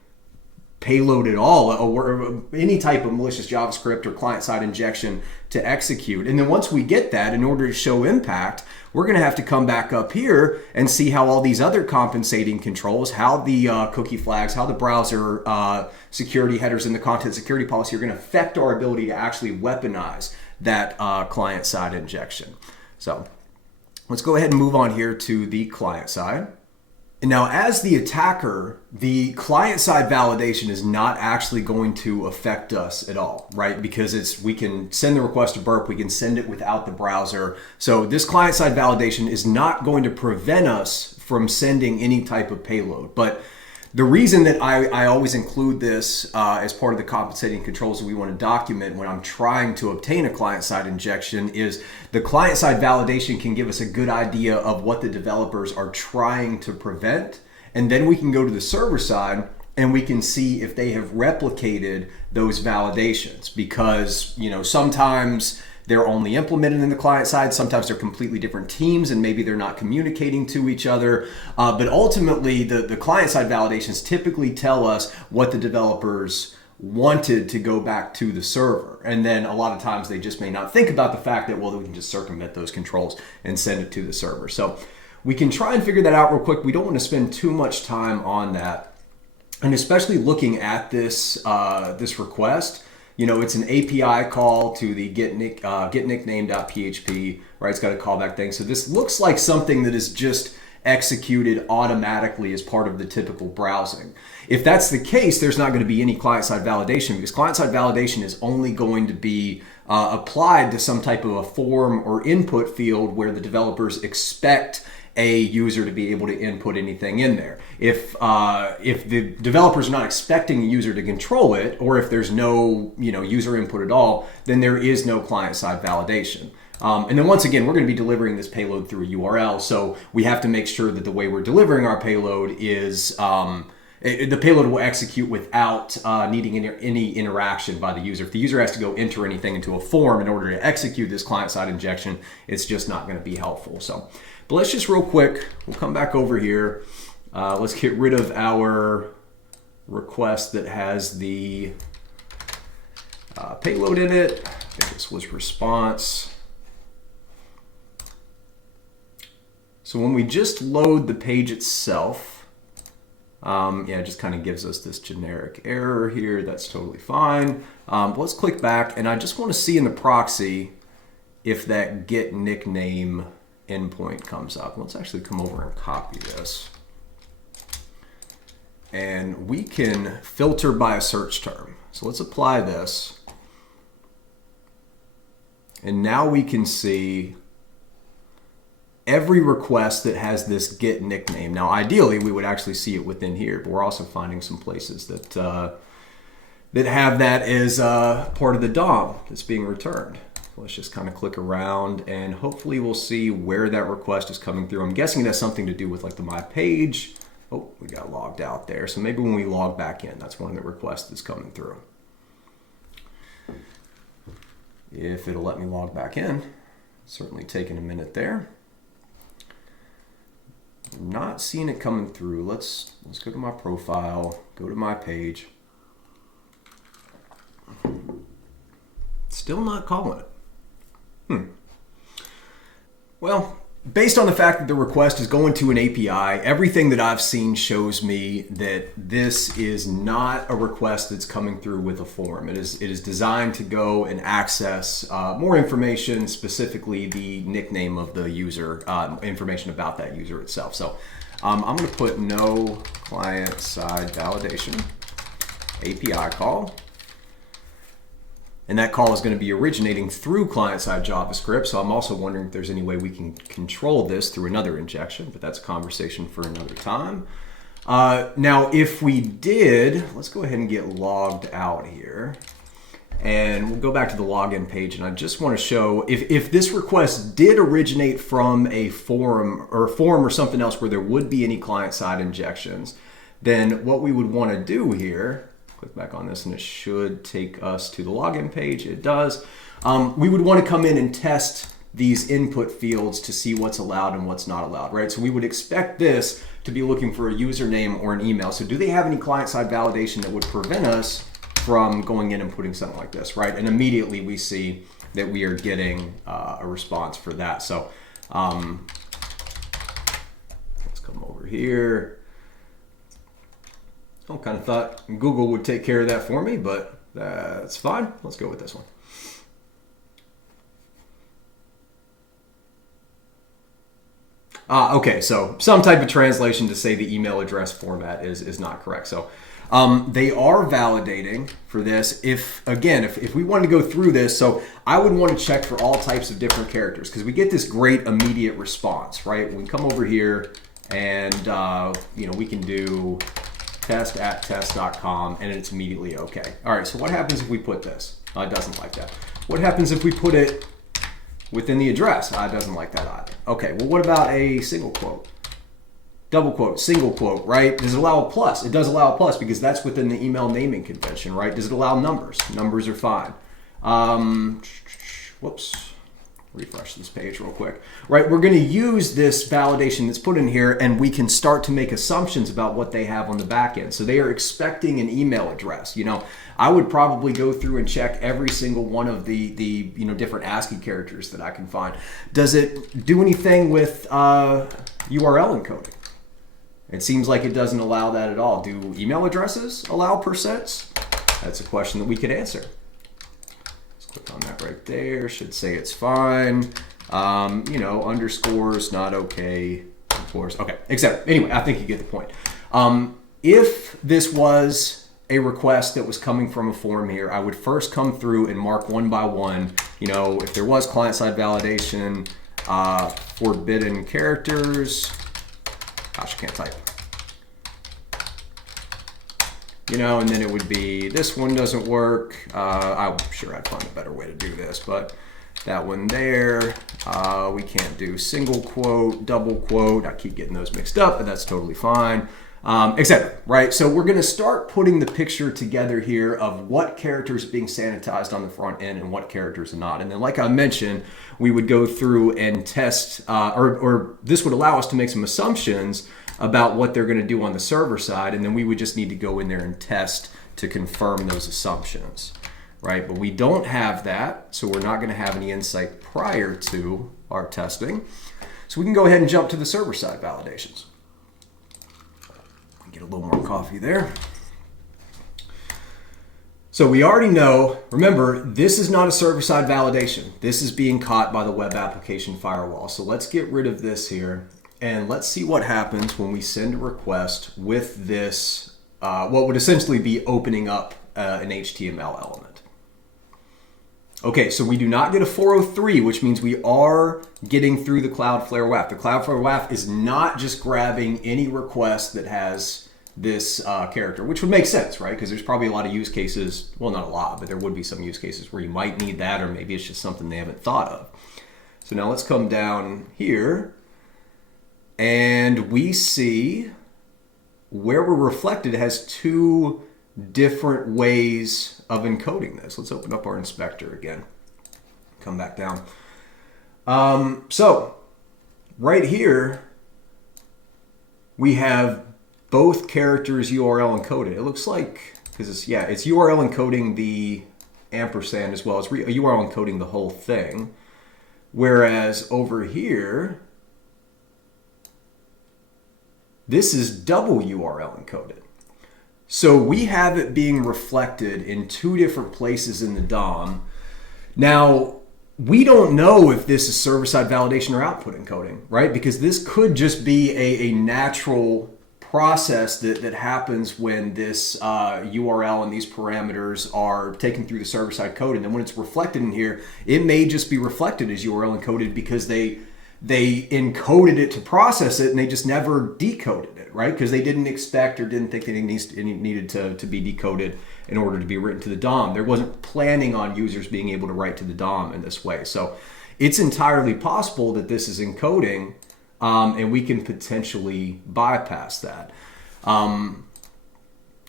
payload at all, or any type of malicious JavaScript or client-side injection to execute. And then once we get that, in order to show impact, we're going to have to come back up here and see how all these other compensating controls, how the cookie flags, how the browser security headers and the content security policy are going to affect our ability to actually weaponize that client-side injection. So let's go ahead and move on here to the client side. And now, as the attacker, the client-side validation is not actually going to affect us at all, right? Because we can send the request to Burp, we can send it without the browser. So this client-side validation is not going to prevent us from sending any type of payload. But the reason that I always include this as part of the compensating controls that we want to document when I'm trying to obtain a client-side injection is the client-side validation can give us a good idea of what the developers are trying to prevent. And then we can go to the server side and we can see if they have replicated those validations, because, you know, sometimes they're only implemented in the client side. Sometimes they're completely different teams and maybe they're not communicating to each other. But ultimately, the client side validations typically tell us what the developers wanted to go back to the server. And then a lot of times they just may not think about the fact that, well, we can just circumvent those controls and send it to the server. So we can try and figure that out real quick. We don't want to spend too much time on that. And especially looking at this this request, you know, it's an API call to the getNickname.php, right? It's got a callback thing. So this looks like something that is just executed automatically as part of the typical browsing. If that's the case, there's not going to be any client-side validation, because client-side validation is only going to be applied to some type of a form or input field where the developers expect a user to be able to input anything in there. If the developers are not expecting a user to control it, or if there's no user input at all, then there is no client-side validation. And then once again, we're going to be delivering this payload through a URL, so we have to make sure that the way we're delivering our payload is the payload will execute without needing any interaction by the user. If the user has to go enter anything into a form in order to execute this client-side injection, it's just not going to be helpful. So, but let's just real quick, we'll come back over here. Let's get rid of our request that has the payload in it. I think this was response. So when we just load the page itself, it just kind of gives us this generic error here. That's totally fine. Let's click back, and I just want to see in the proxy if that get nickname endpoint comes up. Let's actually come over and copy this. And we can filter by a search term. So let's apply this. And now we can see every request that has this get nickname. Now, ideally, we would actually see it within here, but we're also finding some places that that have that as part of the DOM that's being returned. Let's just kind of click around, and hopefully we'll see where that request is coming through. I'm guessing it has something to do with like the My Page. Oh, we got logged out there. So maybe when we log back in, that's one of the requests that's coming through. If it'll let me log back in, certainly taking a minute there. Not seeing it coming through. Let's go to my profile, go to My Page. Still not calling it. Well, based on the fact that the request is going to an API, everything that I've seen shows me that this is not a request that's coming through with a form. It is designed to go and access more information, specifically the nickname of the user, information about that user itself. So I'm going to put no client-side validation API call. And that call is going to be originating through client-side JavaScript. So I'm also wondering if there's any way we can control this through another injection, but that's a conversation for another time. Now, if we did, let's go ahead and get logged out here. And we'll go back to the login page. And I just want to show if this request did originate from a forum or something else where there would be any client-side injections, then what we would want to do here, click back on this and it should take us to the login page. It does. We would want to come in and test these input fields to see what's allowed and what's not allowed, right? So we would expect this to be looking for a username or an email. So do they have any client-side validation that would prevent us from going in and putting something like this, right? And immediately we see that we are getting a response for that. So let's come over here. I kind of thought Google would take care of that for me, but that's fine. Let's go with this one. Okay, so some type of translation to say the email address format is not correct. So they are validating for this. If we wanted to go through this, so I would want to check for all types of different characters because we get this great immediate response, right? We can come over here and we can do test@test.com and it's immediately okay. All right, so what happens if we put this? It doesn't like that. What happens if we put it within the address? It doesn't like that either. Okay, well, what about a single quote? Double quote, single quote, right? Does it allow a plus? It does allow a plus because that's within the email naming convention, right? Does it allow numbers? Numbers are fine. Whoops. refresh this page real quick, right? We're going to use this validation that's put in here, and we can start to make assumptions about what they have on the back end. So they are expecting an email address. You know, I would probably go through and check every single one of the different ASCII characters that I can find. Does it do anything with URL encoding? It seems like it doesn't allow that at all. Do email addresses allow %? That's a question that we could answer. Click on that right there, should say it's fine. You know, underscores, not okay, of course. Okay, except, anyway, I think you get the point. If this was a request that was coming from a form here, I would first come through and mark one by one, you know, if there was client-side validation, forbidden characters, gosh, I can't type. You know, and then it would be, this one doesn't work. I'm sure I'd find a better way to do this, but that one there, we can't do single quote, double quote. I keep getting those mixed up, but that's totally fine, etc. Right? So we're going to start putting the picture together here of what characters are being sanitized on the front end and what characters are not. And then, like I mentioned, we would go through and test, or this would allow us to make some assumptions about what they're going to do on the server side, and then we would just need to go in there and test to confirm those assumptions, right? But we don't have that, so we're not going to have any insight prior to our testing. So we can go ahead and jump to the server side validations. Get a little more coffee there. So we already know, remember, this is not a server-side validation. This is being caught by the web application firewall. So let's get rid of this here. And let's see what happens when we send a request with this, what would essentially be opening up an HTML element. Okay, so we do not get a 403, which means we are getting through the Cloudflare WAF. The Cloudflare WAF is not just grabbing any request that has this character, which would make sense, right? Because there's probably a lot of use cases, well, not a lot, but there would be some use cases where you might need that, or maybe it's just something they haven't thought of. So now let's come down here. And we see where we're reflected has two different ways of encoding this. Let's open up our inspector again. Come back down. So right here, we have both characters URL encoded. It looks like, because it's URL encoding the ampersand as well as URL encoding the whole thing. Whereas over here, this is double URL encoded. So we have it being reflected in two different places in the DOM. Now, we don't know if this is server-side validation or output encoding, right? Because this could just be a natural process that happens when this URL and these parameters are taken through the server-side code. And then when it's reflected in here, it may just be reflected as URL encoded because they encoded it to process it and they just never decoded it, right? Because they didn't expect or didn't think that it needed to be decoded in order to be written to the DOM. There wasn't planning on users being able to write to the DOM in this way. So it's entirely possible that this is encoding and we can potentially bypass that.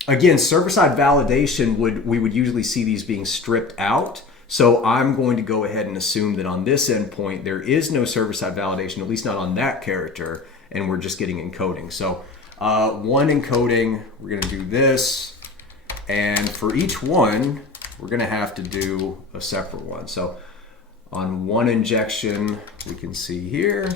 Again, server-side validation, we would usually see these being stripped out. So I'm going to go ahead and assume that on this endpoint, there is no server-side validation, at least not on that character, and we're just getting encoding. So one encoding, we're going to do this, and for each one, we're going to have to do a separate one. So on one injection, we can see here,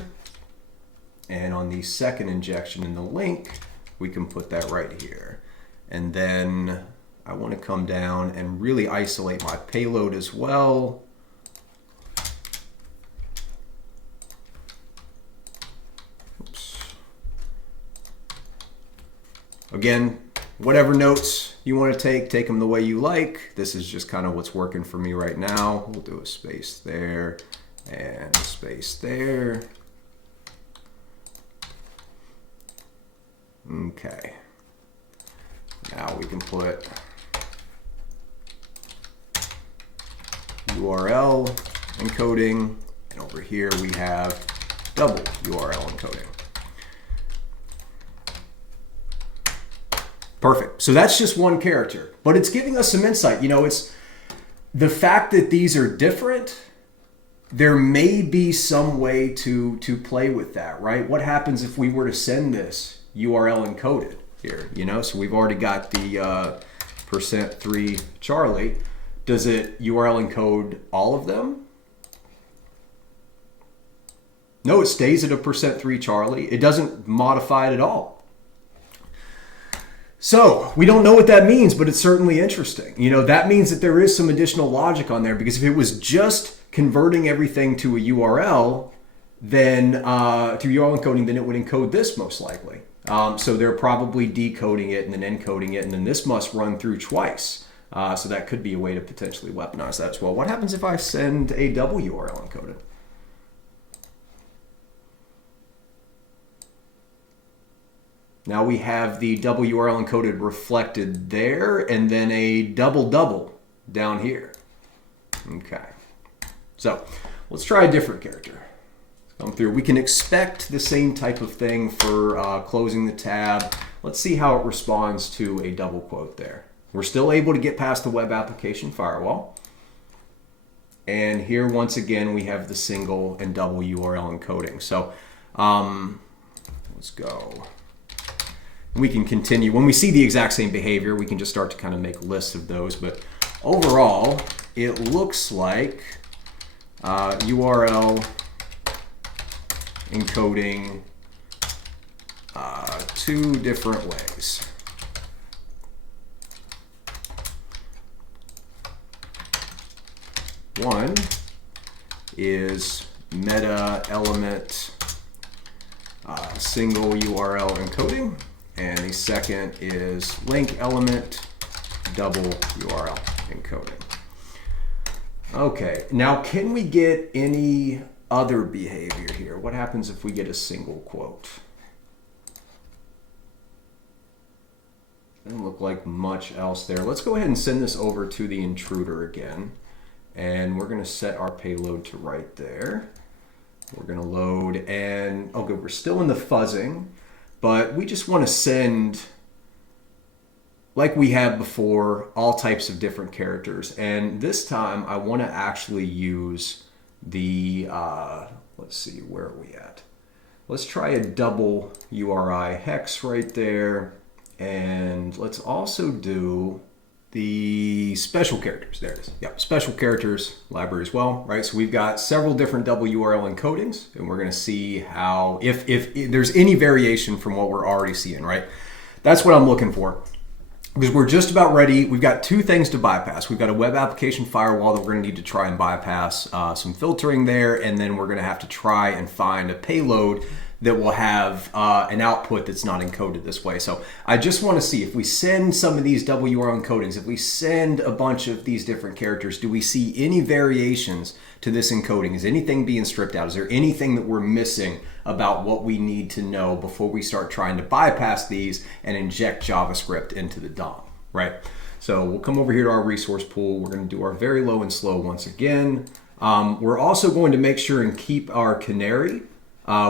and on the second injection in the link, we can put that right here. And then I want to come down and really isolate my payload as well. Oops. Again, whatever notes you want to take them the way you like. This is just kind of what's working for me right now. We'll do a space there and a space there. Okay. Now we can put URL encoding, and over here we have double URL encoding. Perfect. So that's just one character, but it's giving us some insight. You know, it's the fact that these are different there may be some way to play with that, right? What happens if we were to send this URL encoded here, you know? So we've already got the %3 Charlie. Does it URL encode all of them? No, it stays at a %3 Charlie. It doesn't modify it at all. So we don't know what that means, but it's certainly interesting. You know, that means that there is some additional logic on there, because if it was just converting everything to a URL, then to URL encoding, then it would encode this most likely. So they're probably decoding it and then encoding it, and then this must run through twice. So that could be a way to potentially weaponize that as well. What happens if I send a double URL encoded? Now we have the double URL encoded reflected there, and then a double down here. Okay. So let's try a different character. Let's come through. We can expect the same type of thing for closing the tab. Let's see how it responds to a double quote there. We're still able to get past the web application firewall. And here, once again, we have the single and double URL encoding. So let's go. We can continue. When we see the exact same behavior, we can just start to kind of make lists of those. But overall, it looks like URL encoding two different ways. One is meta element single URL encoding, and the second is link element double URL encoding. Okay, now can we get any other behavior here? What happens if we get a single quote? Doesn't look like much else there. Let's go ahead and send this over to the intruder again. And we're going to set our payload to right there. We're going to load, and okay, we're still in the fuzzing, but we just want to send, like we have before, all types of different characters. And this time I want to actually use the, let's see, where are we at? Let's try a double URI hex right there. And let's also do the special characters. There it is. Yep, special characters library as well, right? So we've got several different double URL encodings, and we're going to see how, if there's any variation from what we're already seeing, right? That's what I'm looking for, because we're just about ready. We've got two things to bypass. We've got a web application firewall that we're going to need to try and bypass some filtering there, and then we're going to have to try and find a payload that will have an output that's not encoded this way. So I just want to see if we send some of these double URL encodings, if we send a bunch of these different characters, do we see any variations to this encoding? Is anything being stripped out? Is there anything that we're missing about what we need to know before we start trying to bypass these and inject JavaScript into the DOM, right? So we'll come over here to our resource pool. We're going to do our very low and slow once again. We're also going to make sure and keep our canary,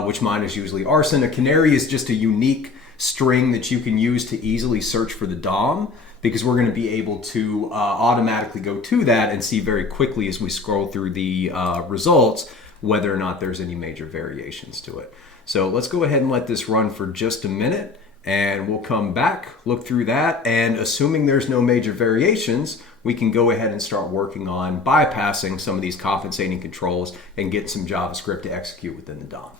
which mine is usually arson. A canary is just a unique string that you can use to easily search for the DOM, because we're going to be able to automatically go to that and see very quickly as we scroll through the results whether or not there's any major variations to it. So let's go ahead and let this run for just a minute, and we'll come back, look through that, and assuming there's no major variations, we can go ahead and start working on bypassing some of these compensating controls and get some JavaScript to execute within the DOM.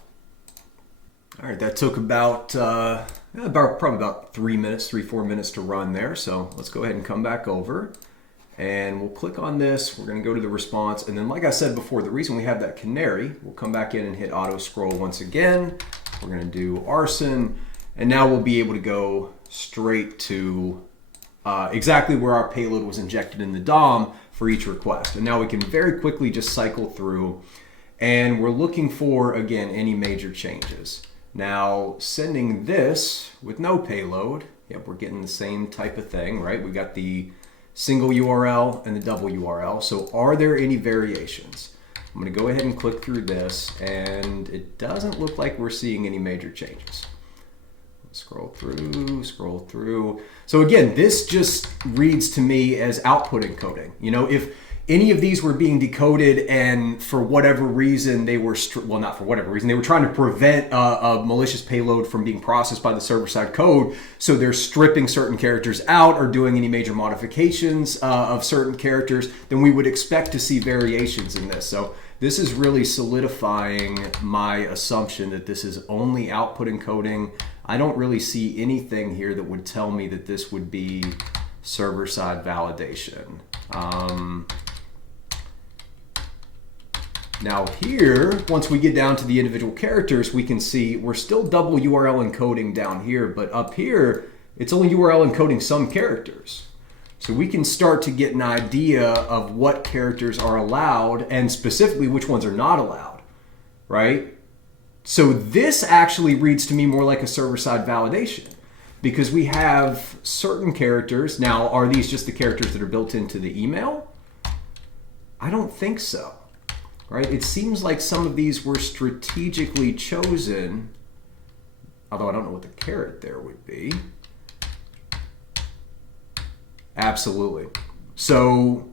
All right, that took probably about 3 minutes, 3-4 minutes to run there. So let's go ahead and come back over, and we'll click on this. We're going to go to the response, and then like I said before, the reason we have that canary, we'll come back in and hit auto scroll once again. We're going to do arson, and now we'll be able to go straight to exactly where our payload was injected in the DOM for each request. And now we can very quickly just cycle through, and we're looking for, again, any major changes. Now, sending this with no payload, yep, we're getting the same type of thing, right? We got the single URL and the double URL. So are there any variations? I'm going to go ahead and click through this, and it doesn't look like we're seeing any major changes. Scroll through, scroll through. So again, this just reads to me as output encoding. You know, any of these were being decoded and for whatever reason they were, well, not for whatever reason, they were trying to prevent a malicious payload from being processed by the server-side code, so they're stripping certain characters out or doing any major modifications of certain characters, then we would expect to see variations in this. So this is really solidifying my assumption that this is only output encoding. I don't really see anything here that would tell me that this would be server-side validation. Now here, once we get down to the individual characters, we can see we're still double URL encoding down here, but up here, it's only URL encoding some characters. So we can start to get an idea of what characters are allowed and specifically which ones are not allowed, right? So this actually reads to me more like a server-side validation because we have certain characters. Now, are these just the characters that are built into the email? I don't think so. Right? It seems like some of these were strategically chosen, although I don't know what the caret there would be. Absolutely. So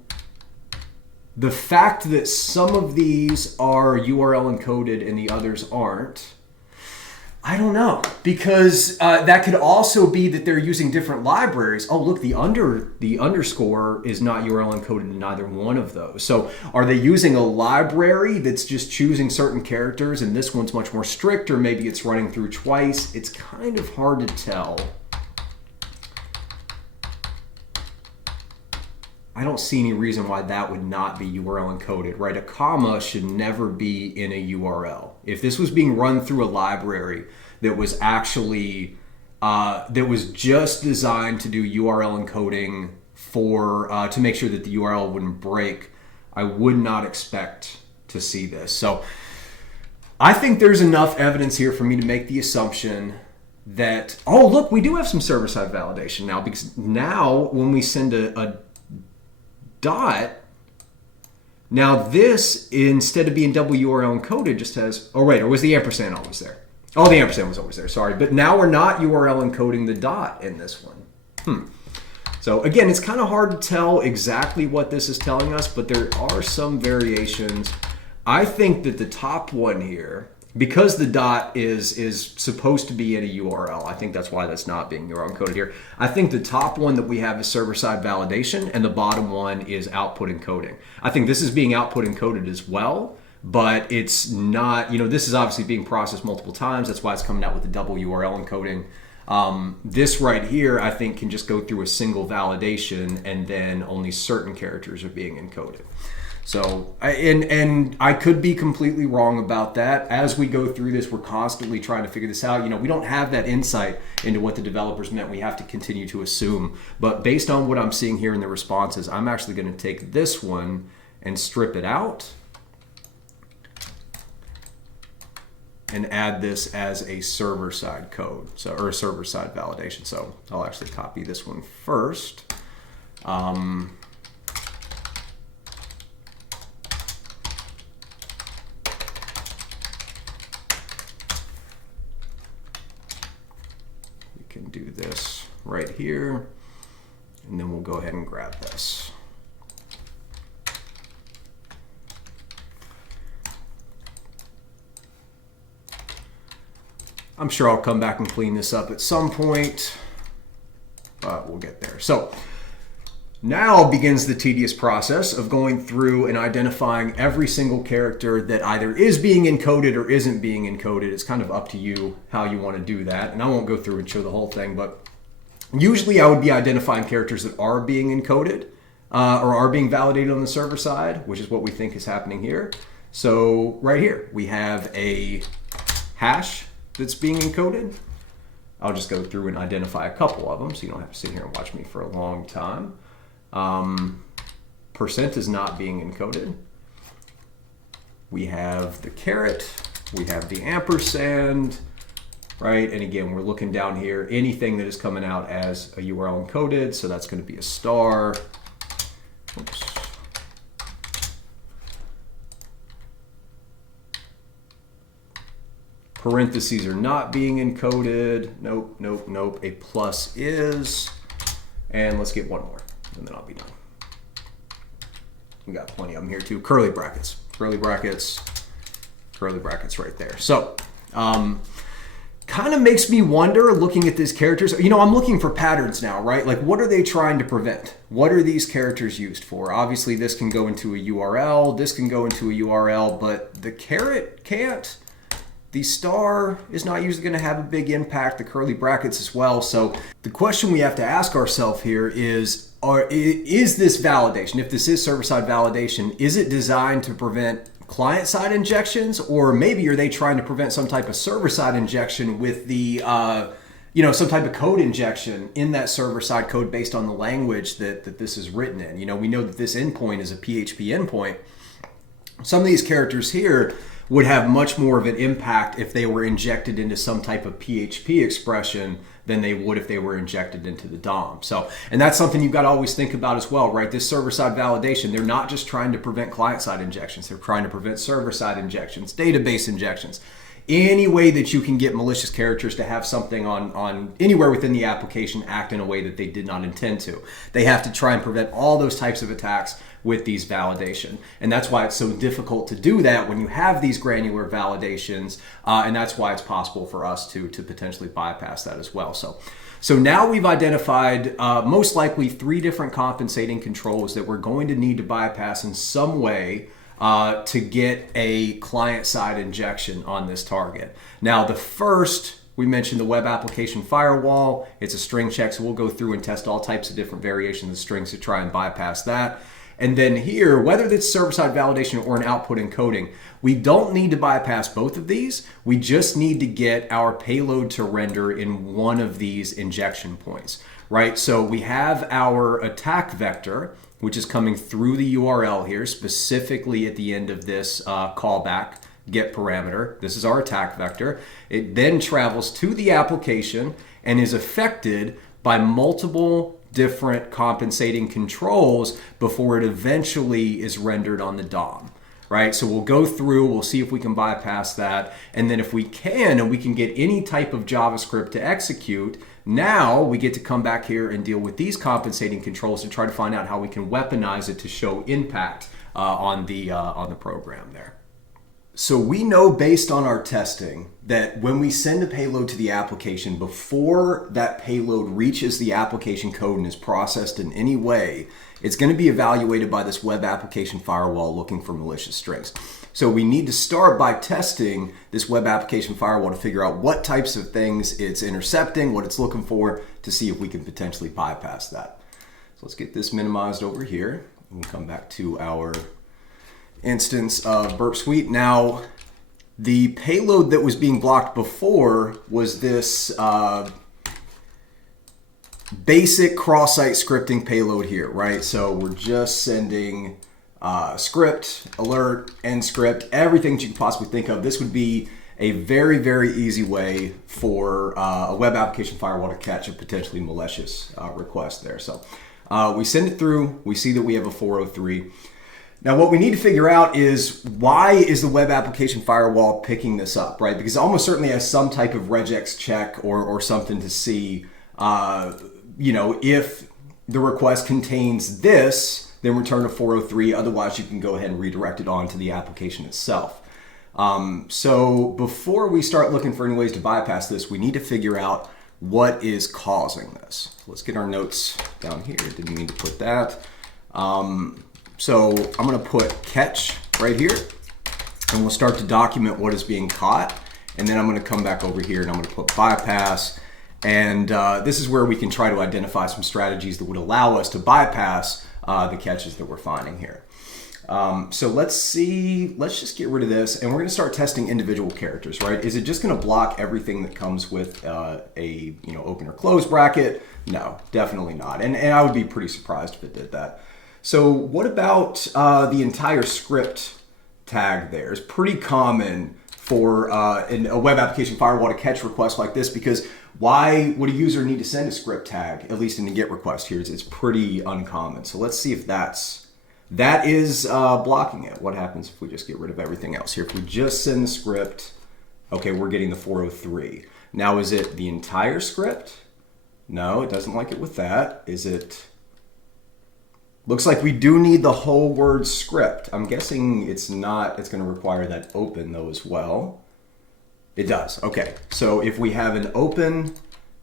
the fact that some of these are URL encoded and the others aren't, I don't know, because that could also be that they're using different libraries. Oh, look, the underscore is not URL encoded in either one of those. So are they using a library that's just choosing certain characters and this one's much more strict, or maybe it's running through twice? It's kind of hard to tell. I don't see any reason why that would not be URL encoded, right? A comma should never be in a URL. If this was being run through a library that was actually, that was just designed to do URL encoding for, to make sure that the URL wouldn't break, I would not expect to see this. So I think there's enough evidence here for me to make the assumption that, oh, look, we do have some server-side validation now, because now when we send a dot, now this, instead of being double URL encoded, just has, oh wait, or was the ampersand always there? Oh, the ampersand was always there, sorry. But now we're not URL encoding the dot in this one. So again, it's kind of hard to tell exactly what this is telling us, but there are some variations. I think that the top one here, because the dot is supposed to be in a URL, I think that's why that's not being URL encoded here. I think the top one that we have is server-side validation, and the bottom one is output encoding. I think this is being output encoded as well, but it's not, this is obviously being processed multiple times. That's why it's coming out with the double URL encoding. This right here, I think, can just go through a single validation, and then only certain characters are being encoded. So, and I could be completely wrong about that. As we go through this, we're constantly trying to figure this out. We don't have that insight into what the developers meant. We have to continue to assume. But based on what I'm seeing here in the responses, I'm actually going to take this one and strip it out and add this as a server-side code, or a server-side validation. So I'll actually copy this one first. Can do this right here, and then we'll go ahead and grab this. I'm sure I'll come back and clean this up at some point, but we'll get there. So now begins the tedious process of going through and identifying every single character that either is being encoded or isn't being encoded. It's kind of up to you how you want to do that. And I won't go through and show the whole thing, but usually I would be identifying characters that are being encoded or are being validated on the server side, which is what we think is happening here. So right here, we have a hash that's being encoded. I'll just go through and identify a couple of them so you don't have to sit here and watch me for a long time. Percent is not being encoded. We have the caret, we have the ampersand, right? And again, we're looking down here, anything that is coming out as a URL encoded, so that's going to be a star. Oops. Parentheses are not being encoded. Nope, nope, nope. A plus is. And let's get one more, and then I'll be done. We got plenty of them here too. Curly brackets right there. So kind of makes me wonder, looking at these characters, you know, I'm looking for patterns now, right? Like, what are they trying to prevent? What are these characters used for? Obviously, this can go into a URL, this can go into a URL, but the caret can't. The star is not usually going to have a big impact, the curly brackets as well. So the question we have to ask ourselves here is this validation, if this is server-side validation, is it designed to prevent client-side injections, or maybe are they trying to prevent some type of server-side injection with the, you know, some type of code injection in that server-side code based on the language that this is written in? You know, we know that this endpoint is a PHP endpoint. Some of these characters here would have much more of an impact if they were injected into some type of PHP expression than they would if they were injected into the DOM. So, and that's something you've got to always think about as well, right? This server-side validation, they're not just trying to prevent client-side injections, they're trying to prevent server-side injections, database injections. Any way that you can get malicious characters to have something on anywhere within the application act in a way that they did not intend to. They have to try and prevent all those types of attacks with these validation. And that's why it's so difficult to do that when you have these granular validations, and that's why it's possible for us to potentially bypass that as well. So now we've identified most likely 3 different compensating controls that we're going to need to bypass in some way to get a client-side injection on this target. Now the first, we mentioned the web application firewall. It's a string check, so we'll go through and test all types of different variations of strings to try and bypass that. And then here, whether it's server-side validation or an output encoding, we don't need to bypass both of these. We just need to get our payload to render in one of these injection points, right? So we have our attack vector, which is coming through the URL here, specifically at the end of this callback get parameter. This is our attack vector. It then travels to the application and is affected by multiple different compensating controls before it eventually is rendered on the DOM, right? So we'll go through, we'll see if we can bypass that, and then if we can, and we can get any type of JavaScript to execute, now we get to come back here and deal with these compensating controls to try to find out how we can weaponize it to show impact on the program there. So we know based on our testing that when we send a payload to the application, before that payload reaches the application code and is processed in any way, it's going to be evaluated by this web application firewall looking for malicious strings. So we need to start by testing this web application firewall to figure out what types of things it's intercepting, what it's looking for, to see if we can potentially bypass that. So let's get this minimized over here. We'll come back to our instance of Burp Suite. Now, the payload that was being blocked before was this basic cross-site scripting payload here, right? So we're just sending script, alert, end script, everything that you could possibly think of. This would be a very, very easy way for a web application firewall to catch a potentially malicious request there. So we send it through, we see that we have a 403. Now what we need to figure out is, why is the web application firewall picking this up, right? Because it almost certainly has some type of regex check or something to see, you know, if the request contains this, then return a 403. Otherwise, you can go ahead and redirect it on to the application itself. So before we start looking for any ways to bypass this, we need to figure out what is causing this. Let's get our notes down here. Didn't mean to put that. So I'm going to put catch right here, and we'll start to document what is being caught. And then I'm going to come back over here and I'm going to put bypass. And this is where we can try to identify some strategies that would allow us to bypass the catches that we're finding here. So let's see, let's just get rid of this, and we're going to start testing individual characters, right? Is it just going to block everything that comes with a open or close bracket? No, definitely not. And I would be pretty surprised if it did that. So what about the entire script tag there? It's pretty common for a web application firewall to catch requests like this, because why would a user need to send a script tag, at least in the GET request here? It's pretty uncommon. So let's see if that is blocking it. What happens if we just get rid of everything else here? If we just send the script, okay, we're getting the 403. Now, is it the entire script? No, it doesn't like it with that. Is it Looks like we do need the whole word script. I'm guessing it's going to require that open though as well. It does. Okay. So if we have an open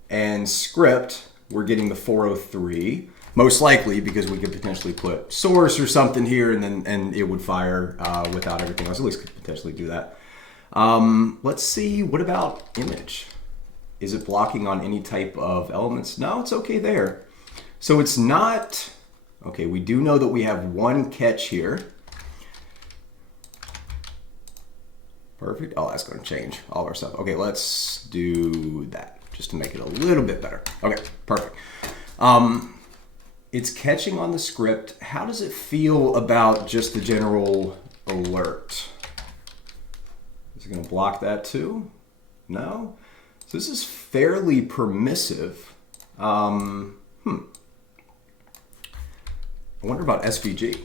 and script, we're getting the 403. Most likely because we could potentially put source or something here and it would fire without everything else. At least could potentially do that. Let's see, what about image? Is it blocking on any type of elements? No, it's okay there. So it's not, okay, we do know that we have one catch here. Perfect. Oh, that's going to change all of our stuff. Okay, let's do that just to make it a little bit better. Okay, perfect. It's catching on the script. How does it feel about just the general alert? Is it going to block that too? No? So this is fairly permissive. I wonder about SVG.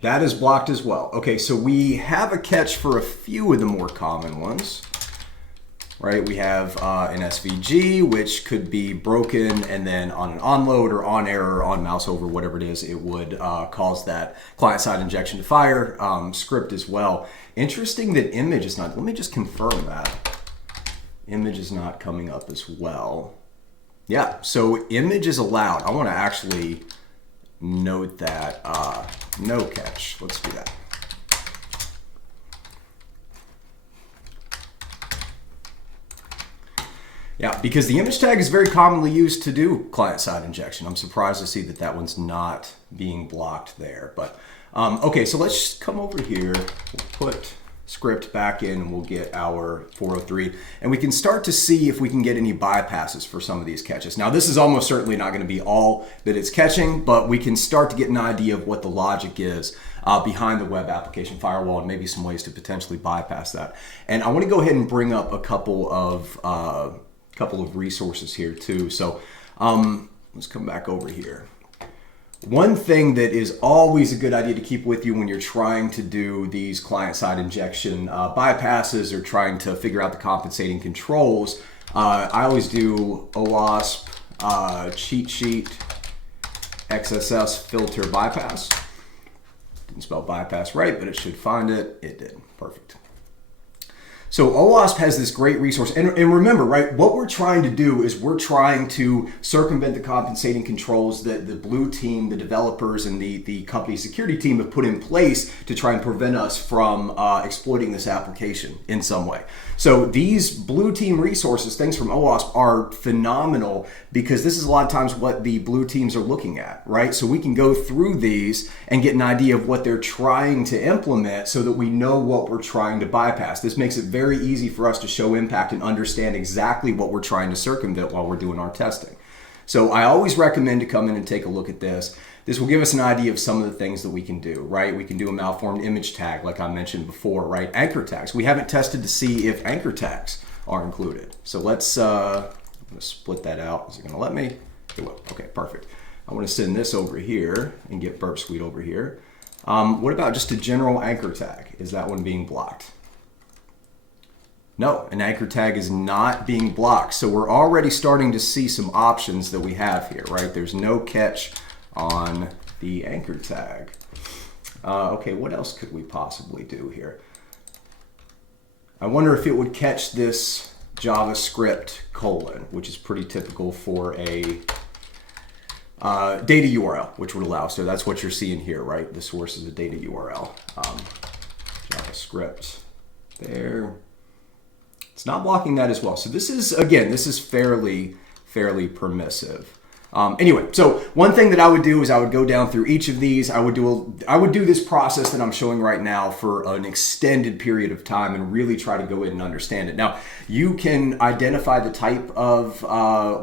That is blocked as well. Okay, so we have a catch for a few of the more common ones. Right, we have an SVG, which could be broken, and then on an onload or on error, on mouse over, whatever it is, it would cause that client-side injection to fire. Script as well. Interesting that image is not, let me just confirm that. Image is not coming up as well. Yeah, so image is allowed. I want to actually note that no catch. Let's do that. Yeah, because the image tag is very commonly used to do client-side injection. I'm surprised to see that that one's not being blocked there. But okay, so let's come over here. We'll put script back in and we'll get our 403. And we can start to see if we can get any bypasses for some of these catches. Now, this is almost certainly not going to be all that it's catching, but we can start to get an idea of what the logic is behind the web application firewall and maybe some ways to potentially bypass that. And I want to go ahead and bring up a couple of resources here too. So let's come back over here. One thing that is always a good idea to keep with you when you're trying to do these client-side injection bypasses or trying to figure out the compensating controls, I always do OWASP cheat sheet XSS filter bypass. Didn't spell bypass right, but it should find it. It did. Perfect. So OWASP has this great resource. And remember, right, what we're trying to do is we're trying to circumvent the compensating controls that the blue team, the developers, and the company security team have put in place to try and prevent us from exploiting this application in some way. So these blue team resources, things from OWASP, are phenomenal because this is a lot of times what the blue teams are looking at, right? So we can go through these and get an idea of what they're trying to implement so that we know what we're trying to bypass. This makes it very easy for us to show impact and understand exactly what we're trying to circumvent while we're doing our testing. So I always recommend to come in and take a look at this. This will give us an idea of some of the things that we can do, right? We can do a malformed image tag, like I mentioned before, right? Anchor tags. We haven't tested to see if anchor tags are included. So let's I'm gonna split that out. Is it gonna let me? It will. Okay, perfect. I want to send this over here and get Burp Suite over here. What about just a general anchor tag? Is that one being blocked? No, an anchor tag is not being blocked. So we're already starting to see some options that we have here, right? There's no catch on the anchor tag. Okay, what else could we possibly do here? I wonder if it would catch this JavaScript : which is pretty typical for a data URL, which would allow us to. That's what you're seeing here, right? The source is a data URL. JavaScript there. It's not blocking that as well. So this is, again, this is fairly permissive. Anyway, so one thing that I would do is I would go down through each of these. I would do this process that I'm showing right now for an extended period of time and really try to go in and understand it. Now, you can identify the type of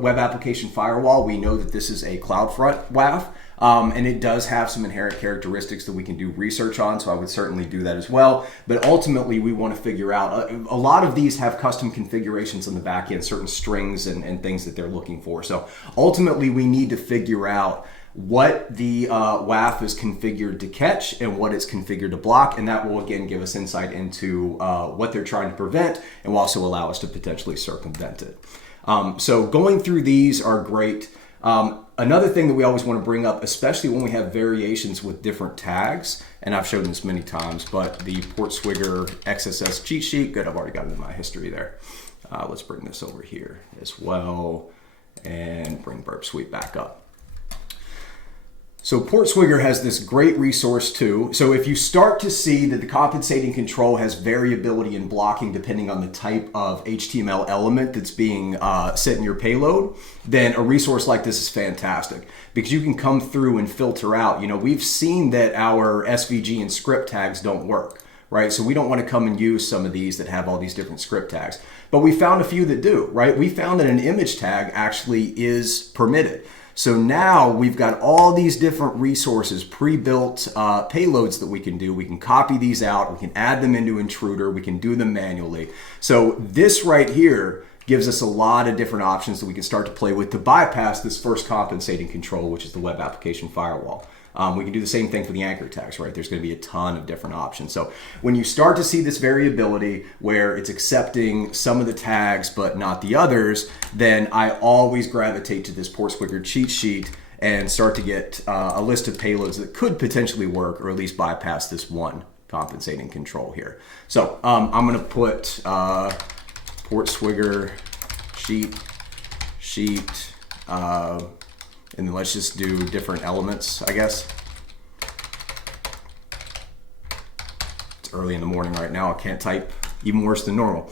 web application firewall. We know that this is a CloudFront WAF. And it does have some inherent characteristics that we can do research on, so I would certainly do that as well. But ultimately, we want to figure out, a lot of these have custom configurations on the back end, certain strings and things that they're looking for. So ultimately, we need to figure out what the WAF is configured to catch and what it's configured to block, and that will again give us insight into what they're trying to prevent and will also allow us to potentially circumvent it. So going through these are great. Another thing that we always want to bring up, especially when we have variations with different tags, and I've shown this many times, but the Portswigger XSS cheat sheet, good, I've already got it in my history there. Let's bring this over here as well and bring Burp Suite back up. So Portswigger has this great resource too. So if you start to see that the compensating control has variability in blocking depending on the type of HTML element that's being set in your payload, then a resource like this is fantastic because you can come through and filter out. You know, we've seen that our SVG and script tags don't work, right? So we don't want to come and use some of these that have all these different script tags. But we found a few that do, right? We found that an image tag actually is permitted. So now we've got all these different resources, pre-built payloads that we can do. We can copy these out, we can add them into Intruder, we can do them manually. So this right here gives us a lot of different options that we can start to play with to bypass this first compensating control, which is the web application firewall. We can do the same thing for the anchor tags, right? There's going to be a ton of different options. So when you start to see this variability where it's accepting some of the tags but not the others, then I always gravitate to this Portswigger cheat sheet and start to get a list of payloads that could potentially work or at least bypass this one compensating control here. So I'm going to put Portswigger sheet, and then let's just do different elements, I guess. It's early in the morning right now. I can't type, even worse than normal.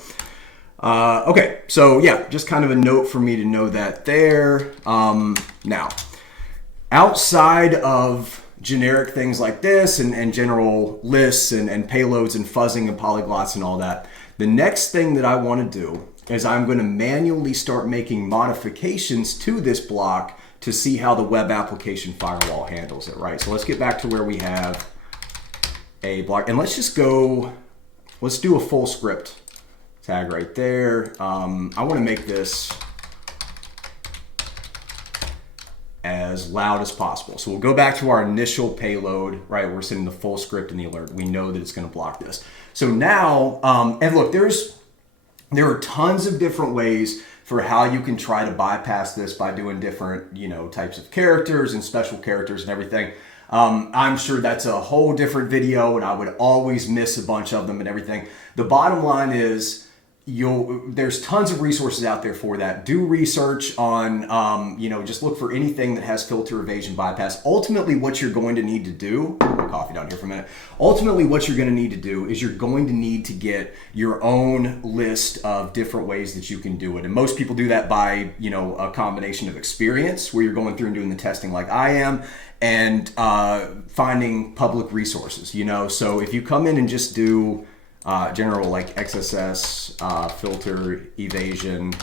Okay, so yeah, just kind of a note for me to know that there. Now, outside of generic things like this and general lists and payloads and fuzzing and polyglots and all that, the next thing that I want to do is I'm going to manually start making modifications to this block to see how the web application firewall handles it, right? So let's get back to where we have a block, and let's just go, let's do a full script tag right there. I want to make this as loud as possible. So we'll go back to our initial payload, right? We're sending the full script in the alert. We know that it's going to block this. So now, and look, there are tons of different ways for how you can try to bypass this by doing different, types of characters and special characters and everything. I'm sure that's a whole different video and I would always miss a bunch of them and everything. The bottom line is there's tons of resources out there for that. Do research on, just look for anything that has filter evasion bypass. Ultimately, what you're going to need to do, coffee down here for a minute. Ultimately, what you're going to need to do is you're going to need to get your own list of different ways that you can do it. And most people do that by, a combination of experience where you're going through and doing the testing like I am and finding public resources, So if you come in and just do general like XSS, filter, evasion,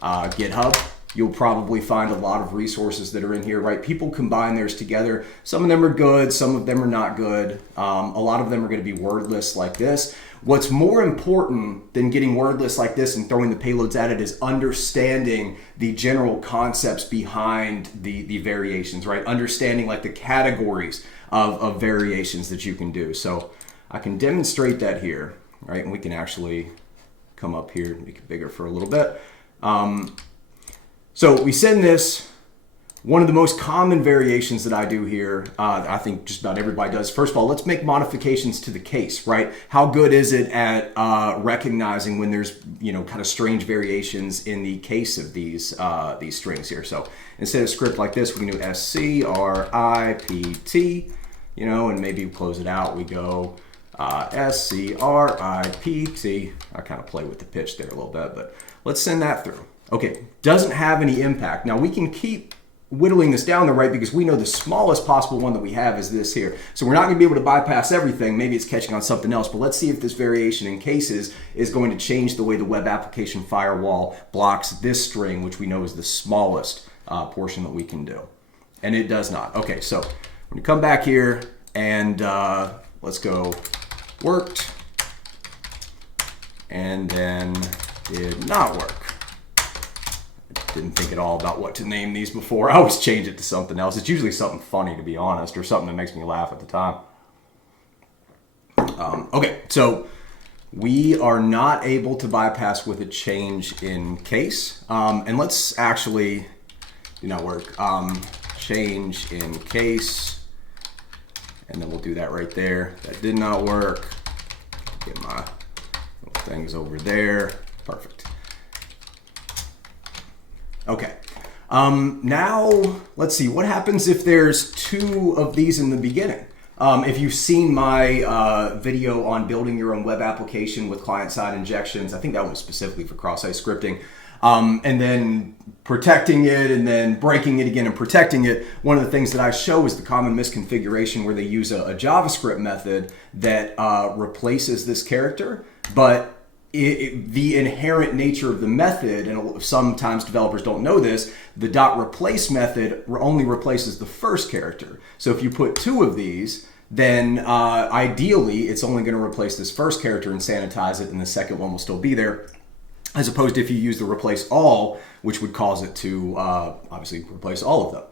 GitHub, you'll probably find a lot of resources that are in here, right? People combine theirs together. Some of them are good, some of them are not good. A lot of them are going to be wordless like this. What's more important than getting wordless like this and throwing the payloads at it is understanding the general concepts behind the variations, right? Understanding like the categories of variations that you can do. So I can demonstrate that here, right? And we can actually come up here and make it bigger for a little bit. So we send this. One of the most common variations that I do here, I think just about everybody does. First of all, let's make modifications to the case, right? How good is it at recognizing when there's, kind of strange variations in the case of these strings here? So instead of script like this, we can do script, and maybe close it out. We go script. I kind of play with the pitch there a little bit, but let's send that through. Okay, doesn't have any impact. Now we can keep whittling this down the right because we know the smallest possible one that we have is this here. So we're not going to be able to bypass everything. Maybe it's catching on something else, but let's see if this variation in cases is going to change the way the web application firewall blocks this string, which we know is the smallest portion that we can do. And it does not. Okay, so when you come back here and let's go worked, and then did not work. Didn't think at all about what to name these before. I always change it to something else. It's usually something funny, to be honest, or something that makes me laugh at the time. Okay, so we are not able to bypass with a change in case. And let's actually, do not work, change in case, and then we'll do that right there. That did not work. Get my little things over there. Perfect. Okay. Now, let's see, what happens if there's two of these in the beginning? If you've seen my video on building your own web application with client-side injections, I think that was specifically for cross-site scripting, and then protecting it and then breaking it again and protecting it, one of the things that I show is the common misconfiguration where they use a JavaScript method that replaces this character, but the inherent nature of the method, and sometimes developers don't know this, the .replace method only replaces the first character. So if you put two of these, then ideally it's only going to replace this first character and sanitize it, and the second one will still be there, as opposed to if you use the replace all, which would cause it to obviously replace all of them.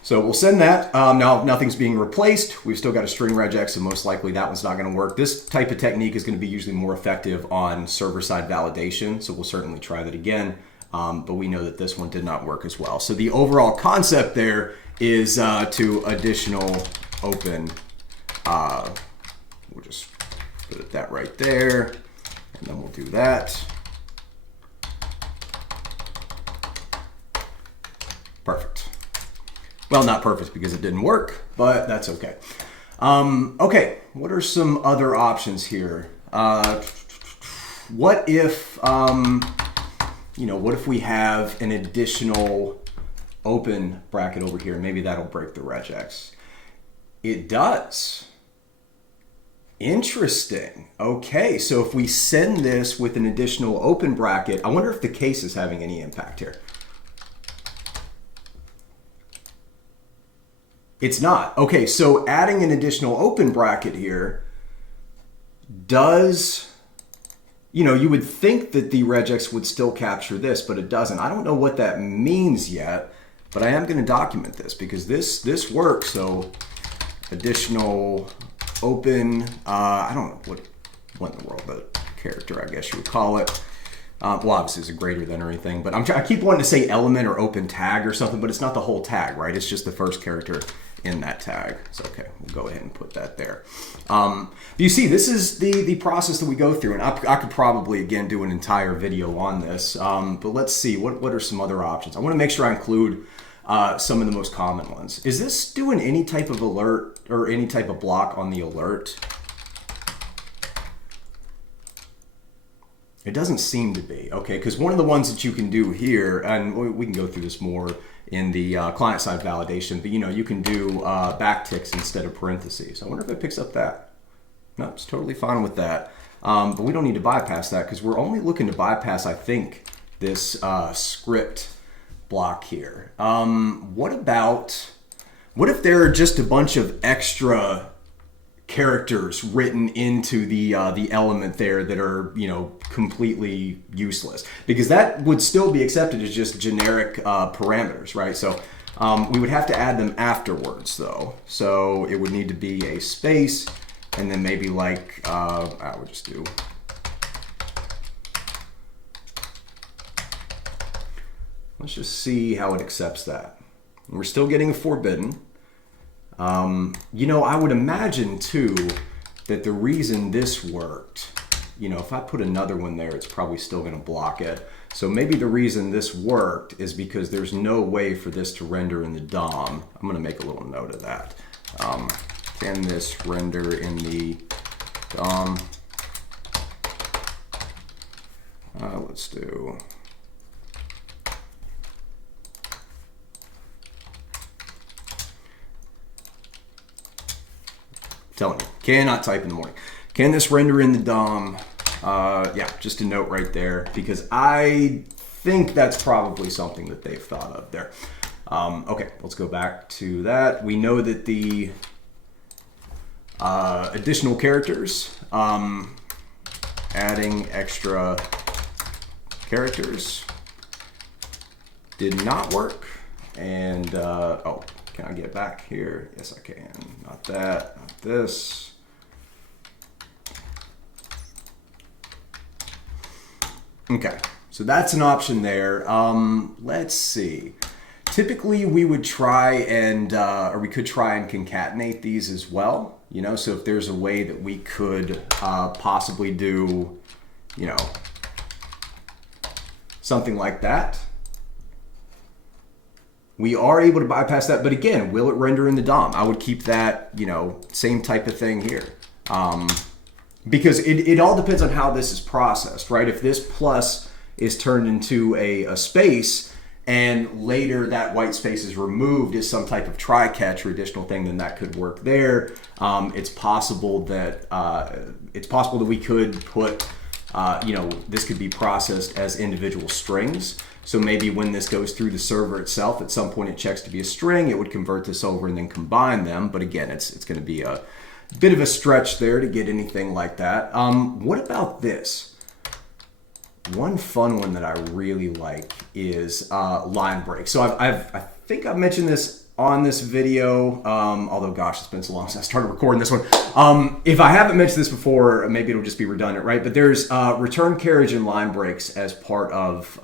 So we'll send that. Now nothing's being replaced. We've still got a string regex, so most likely that one's not going to work. This type of technique is going to be usually more effective on server-side validation, so we'll certainly try that again. But we know that this one did not work as well. So the overall concept there is to additional open. We'll just put that right there, and then we'll do that. Perfect. Well, not perfect because it didn't work, but that's okay. Okay, what are some other options here? What if, what if we have an additional open bracket over here? Maybe that'll break the regex. It does. Interesting. Okay, so if we send this with an additional open bracket, I wonder if the case is having any impact here. It's not. Okay, so adding an additional open bracket here does, you would think that the regex would still capture this, but it doesn't. I don't know what that means yet, but I am going to document this because this works. So additional open, I don't know what in the world, the character, I guess you would call it. Well, obviously it's a greater than or anything, but I keep wanting to say element or open tag or something, but it's not the whole tag, right? It's just the first character in that tag. So, okay, we'll go ahead and put that there. You see, this is the process that we go through, and I could probably, again, do an entire video on this, but let's see, what are some other options? I want to make sure I include some of the most common ones. Is this doing any type of alert or any type of block on the alert? It doesn't seem to be, okay, because one of the ones that you can do here, and we can go through this more in the client-side validation, but you can do backticks instead of parentheses. I wonder if it picks up that. No, it's totally fine with that. But we don't need to bypass that because we're only looking to bypass, I think, this script block here. What if there are just a bunch of extra characters written into the element there that are completely useless, because that would still be accepted as just generic parameters, right? So we would have to add them afterwards though. So it would need to be a space, and then maybe like I would just do let's just see how it accepts that. We're still getting a forbidden. I would imagine too that the reason this worked, if I put another one there, it's probably still going to block it. So maybe the reason this worked is because there's no way for this to render in the DOM. I'm going to make a little note of that. Can this render in the DOM? Let's do... Telling you, cannot type in the morning. Can this render in the DOM? Yeah, just a note right there, because I think that's probably something that they've thought of there. Okay, let's go back to that. We know that the additional characters, adding extra characters did not work. And, oh, can I get back here? Yes, I can. Not that, not this. Okay, so that's an option there. Let's see. Typically, we would try and, or we could try and concatenate these as well. You know, so if there's a way that we could possibly do, you know, something like that. We are able to bypass that, but again, will it render in the DOM? I would keep that, you know, same type of thing here. Because it all depends on how this is processed, right? If this plus is turned into a space and later that white space is removed as some type of try-catch or additional thing, then that could work there. It's possible that we could put, you know, this could be processed as individual strings. So maybe when this goes through the server itself, at some point it checks to be a string, it would convert this over and then combine them. But again, it's going to be a bit of a stretch there to get anything like that. What about this? One fun one that I really like is line break. So I think I've mentioned this on this video, although gosh, it's been so long since I started recording this one. If I haven't mentioned this before, maybe it'll just be redundant, right? But there's return carriage and line breaks as part of,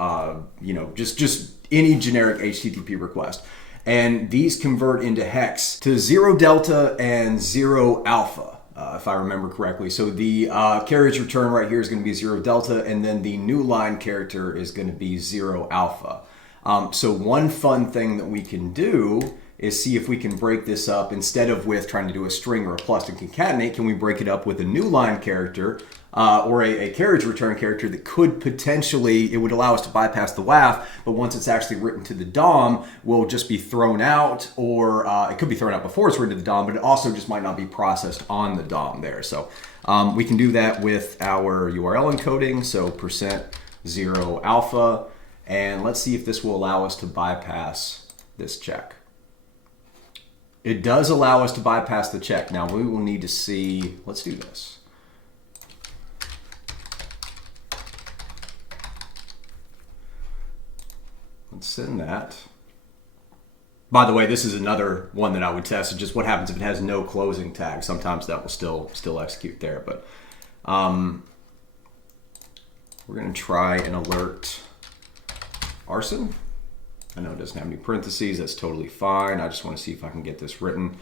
you know, just any generic HTTP request. And these convert into hex to 0 delta and 0 alpha, if I remember correctly. So the carriage return right here is going to be 0 delta, and then the new line character is going to be 0 alpha. So one fun thing that we can do is see if we can break this up. Instead of with trying to do a string or a plus and concatenate, can we break it up with a new line character or a carriage return character that could potentially, it would allow us to bypass the WAF, but once it's actually written to the DOM, will just be thrown out, or it could be thrown out before it's written to the DOM, but it also just might not be processed on the DOM there. So we can do that with our URL encoding, so %0 alpha, and let's see if this will allow us to bypass this check. It does allow us to bypass the check. Now we will need to see, let's do this. Let's send that. By the way, this is another one that I would test. Just what happens if it has no closing tag. Sometimes that will still execute there. But we're going to try and alert arson. I know it doesn't have any parentheses. That's totally fine. I just want to see if I can get this written.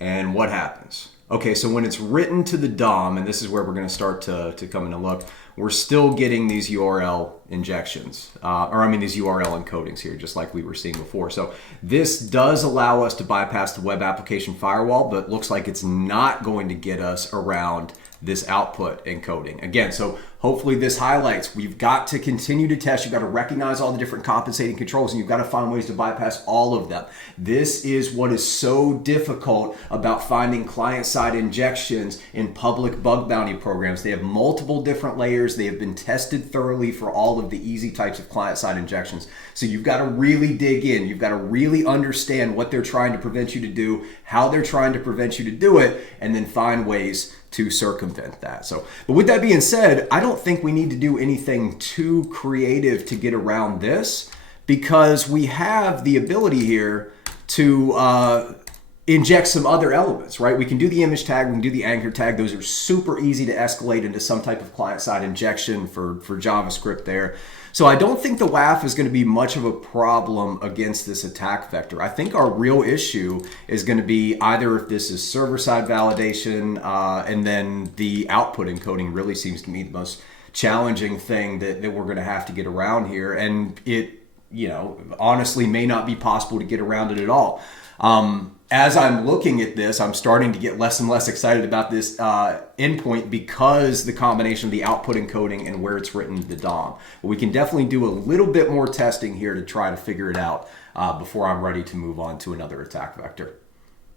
And what happens? Okay, so when it's written to the DOM, and this is where we're going to start to come in and look, we're still getting these URL injections, these URL encodings here, just like we were seeing before. So this does allow us to bypass the web application firewall, but looks like it's not going to get us around this output encoding. Again, so hopefully this highlights, we've got to continue to test. You've got to recognize all the different compensating controls, and you've got to find ways to bypass all of them. This is what is so difficult about finding client-side injections in public bug bounty programs. They have multiple different layers. They have been tested thoroughly for all of the easy types of client-side injections. So you've got to really dig in. You've got to really understand what they're trying to prevent you to do, how they're trying to prevent you to do it, and then find ways to circumvent that. So, but with that being said, I don't think we need to do anything too creative to get around this, because we have the ability here to inject some other elements, right? We can do the image tag, we can do the anchor tag. Those are super easy to escalate into some type of client-side injection for JavaScript there. So I don't think the WAF is going to be much of a problem against this attack vector. I think our real issue is going to be either if this is server-side validation, and then the output encoding really seems to me the most challenging thing that we're going to have to get around here. And it, you know, honestly may not be possible to get around it at all. As I'm looking at this, I'm starting to get less and less excited about this endpoint because the combination of the output encoding and where it's written to the DOM. But we can definitely do a little bit more testing here to try to figure it out before I'm ready to move on to another attack vector.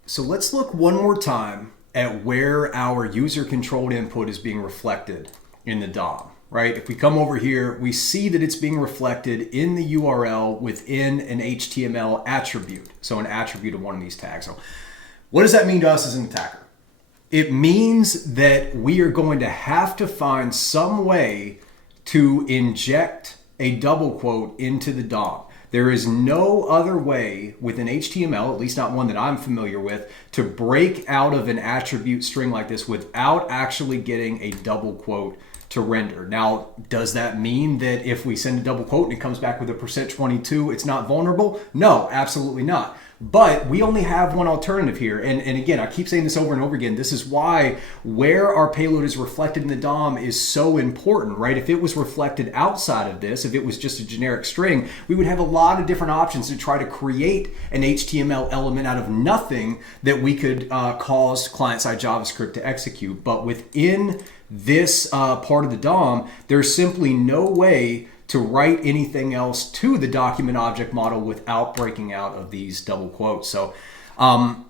So let's look one more time at where our user-controlled input is being reflected in the DOM. Right? If we come over here, we see that it's being reflected in the URL within an HTML attribute. So an attribute of one of these tags. So what does that mean to us as an attacker? It means that we are going to have to find some way to inject a double quote into the DOM. There is no other way within HTML, at least not one that I'm familiar with, to break out of an attribute string like this without actually getting a double quote to render. Now, does that mean that if we send a double quote and it comes back with a %22, it's not vulnerable? No, absolutely not. But we only have one alternative here. And again, I keep saying this over and over again. This is why where our payload is reflected in the DOM is so important, right? If it was reflected outside of this, if it was just a generic string, we would have a lot of different options to try to create an HTML element out of nothing that we could cause client-side JavaScript to execute. But within this part of the DOM, there's simply no way to write anything else to the document object model without breaking out of these double quotes. So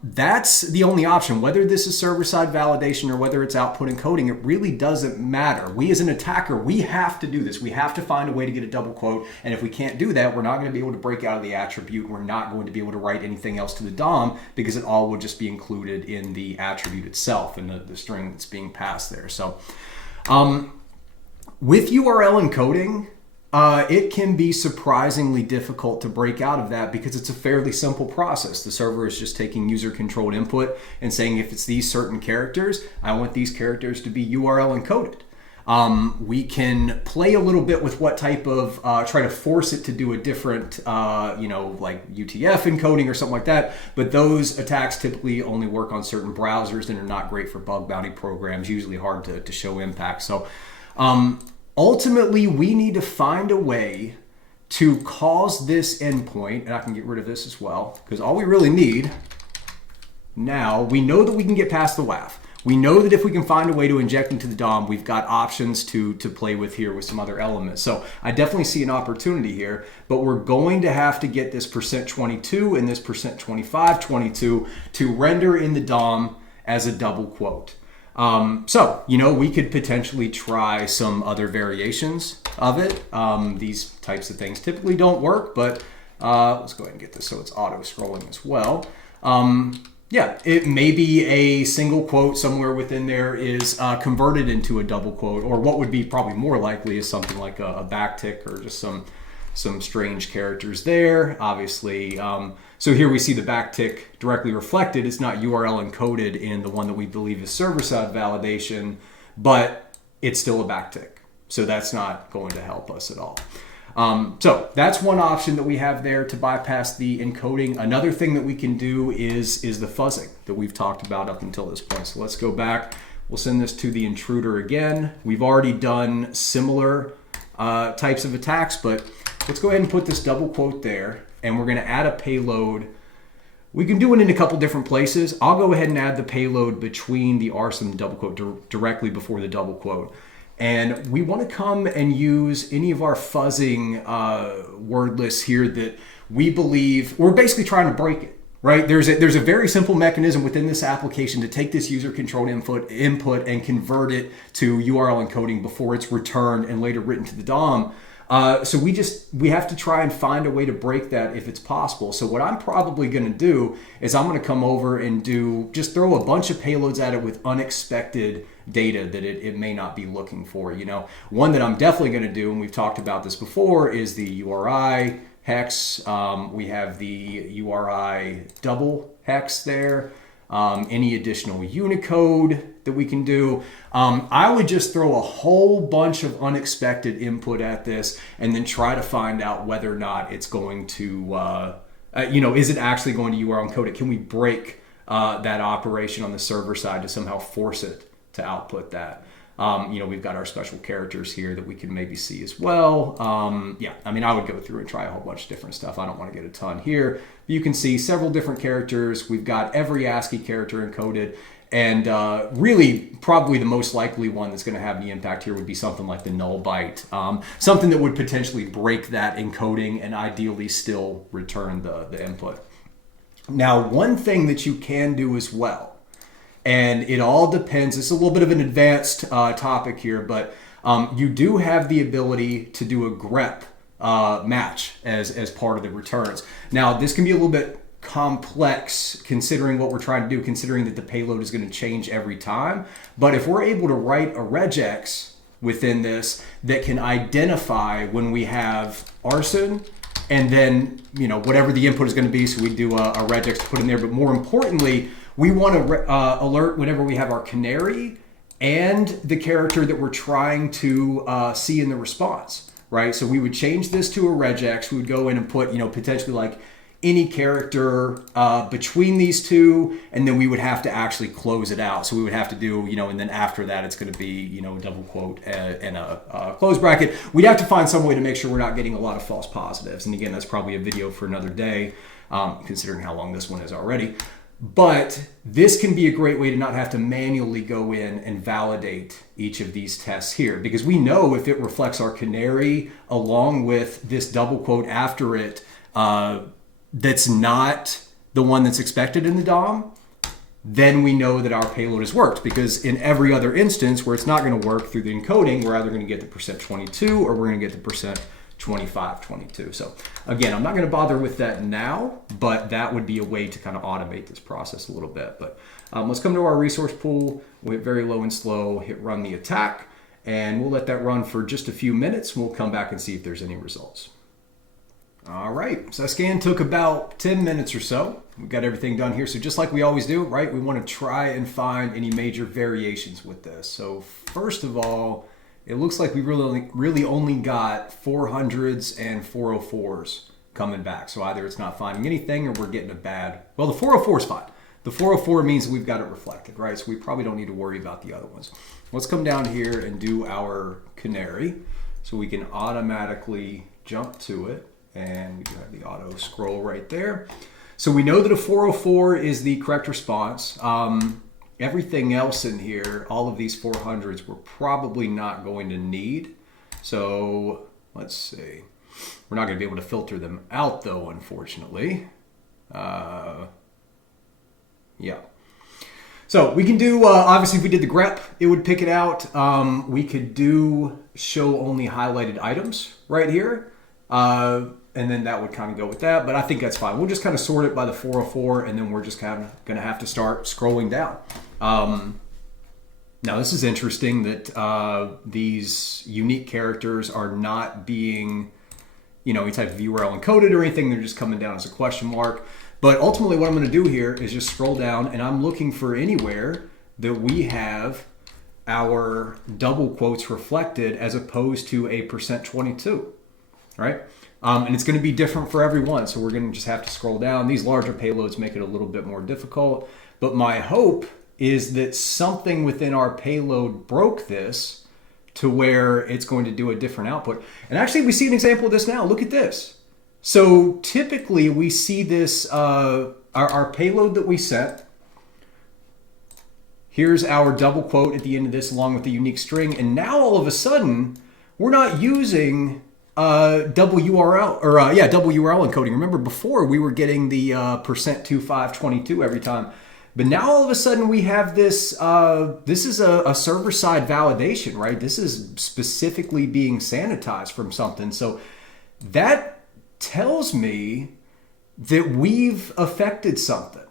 that's the only option. Whether this is server-side validation or whether it's output encoding, it really doesn't matter. We as an attacker, we have to do this. We have to find a way to get a double quote. And if we can't do that, we're not going to be able to break out of the attribute. We're not going to be able to write anything else to the DOM because it all will just be included in the attribute itself and the string that's being passed there. So with URL encoding, it can be surprisingly difficult to break out of that because it's a fairly simple process. The server is just taking user-controlled input and saying if it's these certain characters, I want these characters to be URL encoded. We can play a little bit with what type of, try to force it to do a different, like UTF encoding or something like that. But those attacks typically only work on certain browsers and are not great for bug bounty programs, usually hard to show impact. So, ultimately, we need to find a way to cause this endpoint, and I can get rid of this as well, because all we really need now, we know that we can get past the WAF. We know that if we can find a way to inject into the DOM, we've got options to play with here with some other elements. So I definitely see an opportunity here, but we're going to have to get this %22 and this %2522 to render in the DOM as a double quote. We could potentially try some other variations of it. These types of things typically don't work, but let's go ahead and get this so it's auto scrolling as well. It may be a single quote somewhere within there is converted into a double quote, or what would be probably more likely is something like a backtick or just some strange characters there, obviously. So here we see the backtick directly reflected. It's not URL encoded in the one that we believe is server-side validation, but it's still a backtick. So that's not going to help us at all. So that's one option that we have there to bypass the encoding. Another thing that we can do is the fuzzing that we've talked about up until this point. So let's go back. We'll send this to the intruder again. We've already done similar types of attacks, but let's go ahead and put this double quote there, and we're going to add a payload. We can do it in a couple different places. I'll go ahead and add the payload between the arse and the double quote directly before the double quote. And we want to come and use any of our fuzzing word lists here that we believe, we're basically trying to break it, right? There's a very simple mechanism within this application to take this user-controlled input and convert it to URL encoding before it's returned and later written to the DOM. So we have to try and find a way to break that if it's possible. So what I'm probably going to do is I'm going to come over and just throw a bunch of payloads at it with unexpected data that it may not be looking for. One that I'm definitely going to do, and we've talked about this before, is the URI hex. We have the URI double hex there. Any additional Unicode that we can do. I would just throw a whole bunch of unexpected input at this and then try to find out whether or not it's going to, is it actually going to URL encode it? Can we break that operation on the server side to somehow force it to output that? We've got our special characters here that we can maybe see as well. I would go through and try a whole bunch of different stuff. I don't want to get a ton here. You can see several different characters. We've got every ASCII character encoded. And really, probably the most likely one that's going to have the impact here would be something like the null byte. Something that would potentially break that encoding and ideally still return the input. Now, one thing that you can do as well, and it all depends, it's a little bit of an advanced topic here, but you do have the ability to do a grep match as part of the returns. Now, this can be a little bit complex considering what we're trying to do, considering that the payload is going to change every time. But if we're able to write a regex within this that can identify when we have arson and then, whatever the input is going to be, so we do a regex to put in there. But more importantly, we want to alert whenever we have our canary and the character that we're trying to see in the response, right? So we would change this to a regex. We would go in and put, potentially like any character between these two, and then we would have to actually close it out. So we would have to do, and then after that, it's going to be, a double quote and a close bracket. We'd have to find some way to make sure we're not getting a lot of false positives. And again, that's probably a video for another day, considering how long this one is already. But this can be a great way to not have to manually go in and validate each of these tests here, because we know if it reflects our canary along with this double quote after it, that's not the one that's expected in the DOM, then we know that our payload has worked, because in every other instance where it's not going to work through the encoding, we're either going to get the %22 or we're going to get the %2522. So again, I'm not going to bother with that now, but that would be a way to kind of automate this process a little bit. But let's come to our resource pool. We'll hit very low and slow, hit run the attack, and we'll let that run for just a few minutes. We'll come back and see if there's any results. All right, so that scan took about 10 minutes or so. We've got everything done here. So just like we always do, right, we want to try and find any major variations with this. So first of all, it looks like we really only got 400s and 404s coming back. So either it's not finding anything or we're getting a bad, well, the 404 is fine. The 404 means that we've got it reflected, right? So we probably don't need to worry about the other ones. Let's come down here and do our canary so we can automatically jump to it. And we do have the auto scroll right there. So we know that a 404 is the correct response. Everything else in here, all of these 400s, we're probably not going to need. So let's see. We're not going to be able to filter them out though, unfortunately. Yeah. So we can do, obviously if we did the grep, it would pick it out. We could do show only highlighted items right here. And then that would kind of go with that, but I think that's fine. We'll just kind of sort it by the 404, and then we're just kind of going to have to start scrolling down. Now this is interesting that these unique characters are not being, any type of URL encoded or anything. They're just coming down as a question mark. But ultimately what I'm going to do here is just scroll down, and I'm looking for anywhere that we have our double quotes reflected as opposed to a %22, right? And it's going to be different for everyone, so we're going to just have to scroll down. These larger payloads make it a little bit more difficult, but my hope is that something within our payload broke this to where it's going to do a different output. And actually, we see an example of this now. Look at this. So typically, we see this, our payload that we sent. Here's our double quote at the end of this along with the unique string, and now all of a sudden, we're not using double URL encoding. Remember before we were getting the %2522 every time, but now all of a sudden we have this. This is a server-side validation, right? This is specifically being sanitized from something. So that tells me that we've affected something.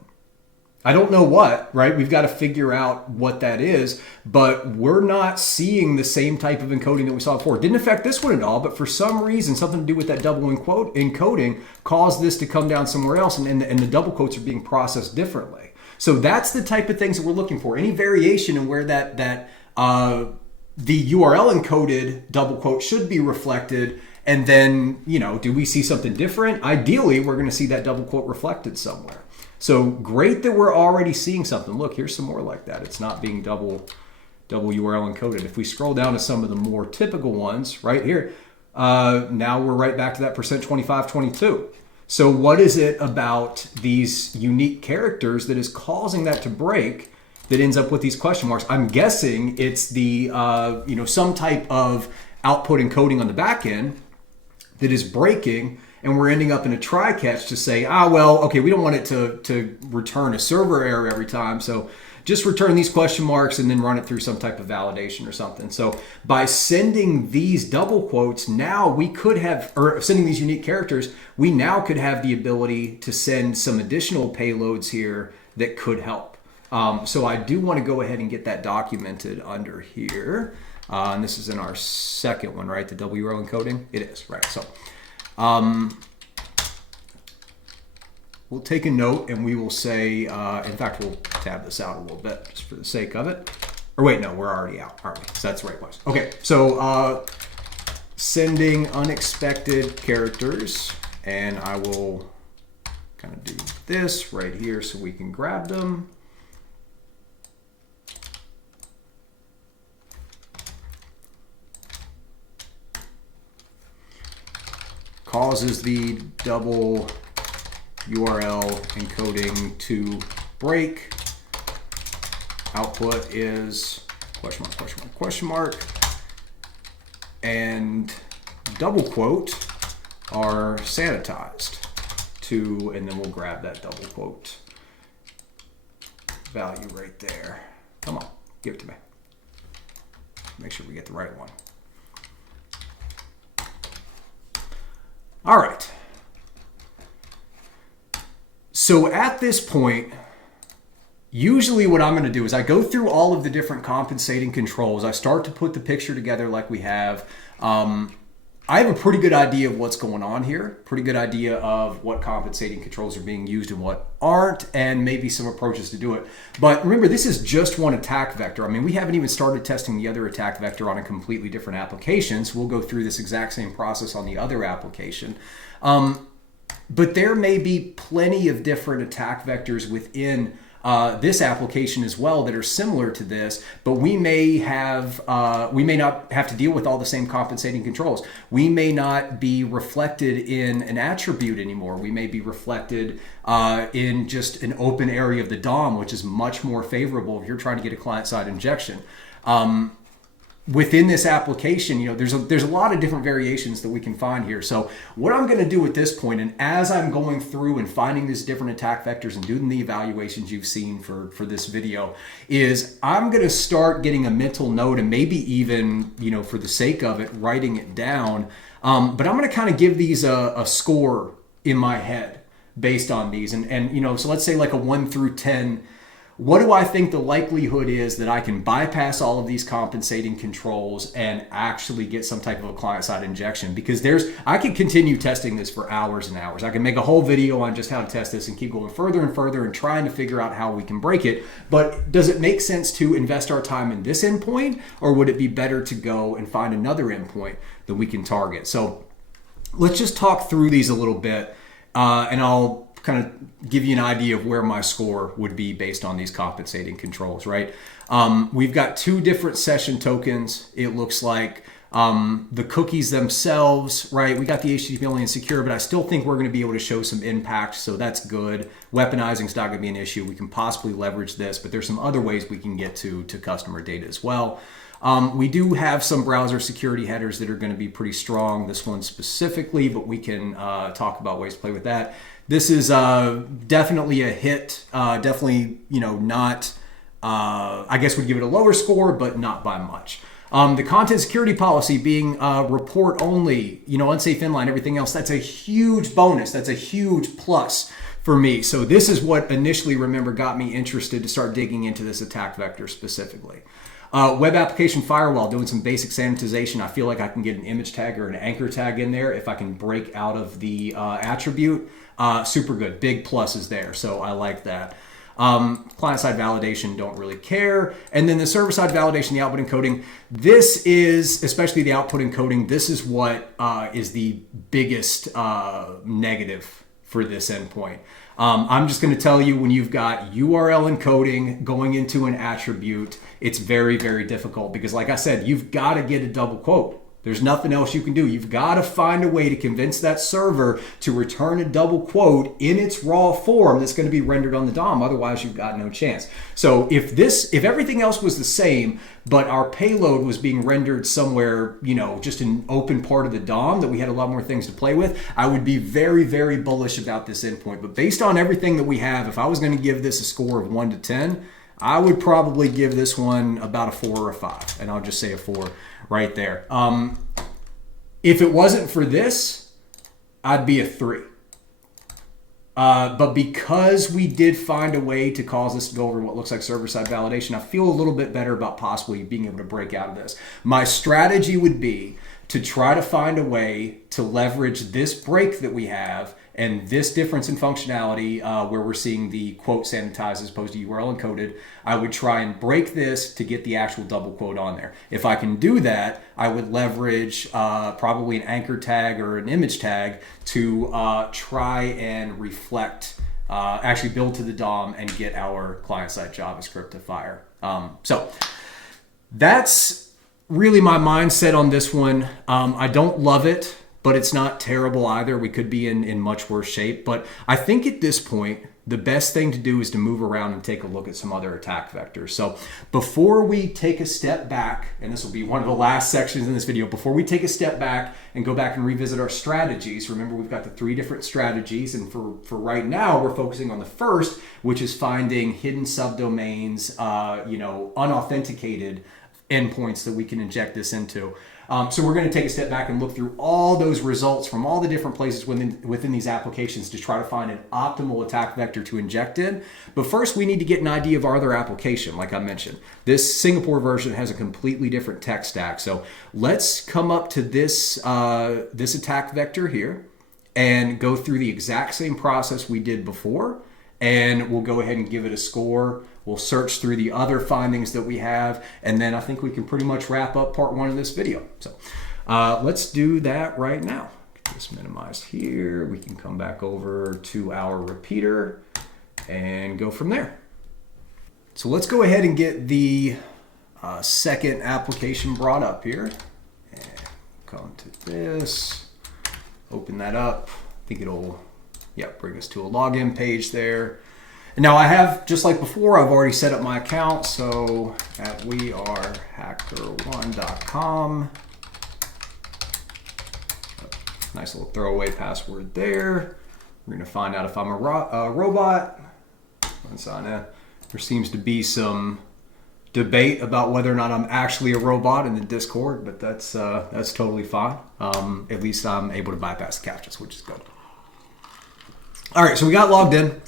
I don't know what, right? We've got to figure out what that is, but we're not seeing the same type of encoding that we saw before. It didn't affect this one at all, but for some reason, something to do with that double encoding caused this to come down somewhere else, and the double quotes are being processed differently. So that's the type of things that we're looking for. Any variation in where the URL encoded double quote should be reflected, and then, do we see something different? Ideally, we're going to see that double quote reflected somewhere. So great that we're already seeing something. Look, here's some more like that. It's not being double URL encoded. If we scroll down to some of the more typical ones right here, now we're right back to that %2522. So what is it about these unique characters that is causing that to break that ends up with these question marks? I'm guessing it's the, some type of output encoding on the back end that is breaking, and we're ending up in a try catch to say, okay, we don't want it to return a server error every time, so just return these question marks and then run it through some type of validation or something. So by sending these double quotes, now we could have, or sending these unique characters, we now could have the ability to send some additional payloads here that could help. So I do want to go ahead and get that documented under here. And this is in our second one, right? The WRL encoding? It is, right? So we'll take a note and we will say, in fact, we'll tab this out a little bit just for the sake of it. Or wait, no, we're already out, aren't we? So that's the right place. Okay, so sending unexpected characters, and I will kind of do this right here so we can grab them. Causes the double URL encoding to break. Output is question mark, question mark, question mark. And double quote are sanitized to, and then we'll grab that double quote value right there. Come on, give it to me. Make sure we get the right one. All right. So at this point, usually what I'm going to do is I go through all of the different compensating controls. I start to put the picture together like we have. I have a pretty good idea of what's going on here, pretty good idea of what compensating controls are being used and what aren't, and maybe some approaches to do it. But remember, this is just one attack vector. I mean, we haven't even started testing the other attack vector on a completely different application, so we'll go through this exact same process on the other application. But there may be plenty of different attack vectors within this application as well that are similar to this, but we may not have to deal with all the same compensating controls. We may not be reflected in an attribute anymore. We may be reflected in just an open area of the DOM, which is much more favorable if you're trying to get a client-side injection. Within this application, you know, there's a lot of different variations that we can find here. So what I'm going to do at this point, and as I'm going through and finding these different attack vectors and doing the evaluations you've seen for this video, is I'm going to start getting a mental note, and maybe even, you know, for the sake of it, writing it down. But I'm going to kind of give these a score in my head based on these. And you know, so let's say like a 1 through 10. What do I think the likelihood is that I can bypass all of these compensating controls and actually get some type of a client-side injection? Because I could continue testing this for hours and hours. I can make a whole video on just how to test this and keep going further and further and trying to figure out how we can break it. But does it make sense to invest our time in this endpoint, or would it be better to go and find another endpoint that we can target? So let's just talk through these a little bit, and I'll kind of give you an idea of where my score would be based on these compensating controls, right? We've got 2 different session tokens. It looks like the cookies themselves, right? We got the HTTP only and secure, but I still think we're going to be able to show some impact, so that's good. Weaponizing is not going to be an issue. We can possibly leverage this, but there's some other ways we can get to customer data as well. We do have some browser security headers that are going to be pretty strong, this one specifically, but we can talk about ways to play with that. This is definitely a hit, definitely, you know, not, I guess we'd give it a lower score, but not by much. The content security policy being report only, you know, unsafe inline, everything else, that's a huge bonus. That's a huge plus for me. So this is what initially, remember, got me interested to start digging into this attack vector specifically. Web application firewall, doing some basic sanitization. I feel like I can get an image tag or an anchor tag in there if I can break out of the attribute. Super good. Big pluses there. So I like that. Client-side validation, don't really care. And then the server-side validation, the output encoding. This is, especially the output encoding, this is what is the biggest negative for this endpoint. I'm just going to tell you, when you've got URL encoding going into an attribute, it's very, very difficult because, like I said, you've got to get a double quote. There's nothing else you can do. You've got to find a way to convince that server to return a double quote in its raw form that's going to be rendered on the DOM. Otherwise, you've got no chance. So if everything else was the same, but our payload was being rendered somewhere, you know, just an open part of the DOM that we had a lot more things to play with, I would be very, very bullish about this endpoint. But based on everything that we have, if I was going to give this a score of 1 to 10, I would probably give this one about a 4 or a 5. And I'll just say a 4 right there. If it wasn't for this, I'd be a 3. But because we did find a way to cause this to go over what looks like server-side validation, I feel a little bit better about possibly being able to break out of this. My strategy would be to try to find a way to leverage this break that we have And this difference in functionality, where we're seeing the quote sanitized as opposed to URL encoded, I would try and break this to get the actual double quote on there. If I can do that, I would leverage probably an anchor tag or an image tag to try and reflect, actually build to the DOM and get our client-side JavaScript to fire. So that's really my mindset on this one. I don't love it, but it's not terrible either. We could be in much worse shape. But I think at this point, the best thing to do is to move around and take a look at some other attack vectors. So before we take a step back, and this will be one of the last sections in this video, before we take a step back and go back and revisit our strategies, remember we've got the 3 different strategies, and for right now, we're focusing on the first, which is finding hidden subdomains, unauthenticated endpoints that we can inject this into. So we're going to take a step back and look through all those results from all the different places within these applications to try to find an optimal attack vector to inject in. But first, we need to get an idea of our other application, like I mentioned. This Singapore version has a completely different tech stack. So let's come up to this attack vector here and go through the exact same process we did before. And we'll go ahead and give it a score. We'll search through the other findings that we have, and then I think we can pretty much wrap up part 1 of this video. So let's do that right now. Get this minimized here. We can come back over to our repeater and go from there. So let's go ahead and get the second application brought up here. And come to this, open that up. I think it'll bring us to a login page there. And now I have, just like before, I've already set up my account. So at wearehacker1.com, nice little throwaway password there. We're going to find out if I'm a robot. Let's sign in. There seems to be some debate about whether or not I'm actually a robot in the Discord, but that's totally fine. At least I'm able to bypass the captchas, which is good. All right, so we got logged in.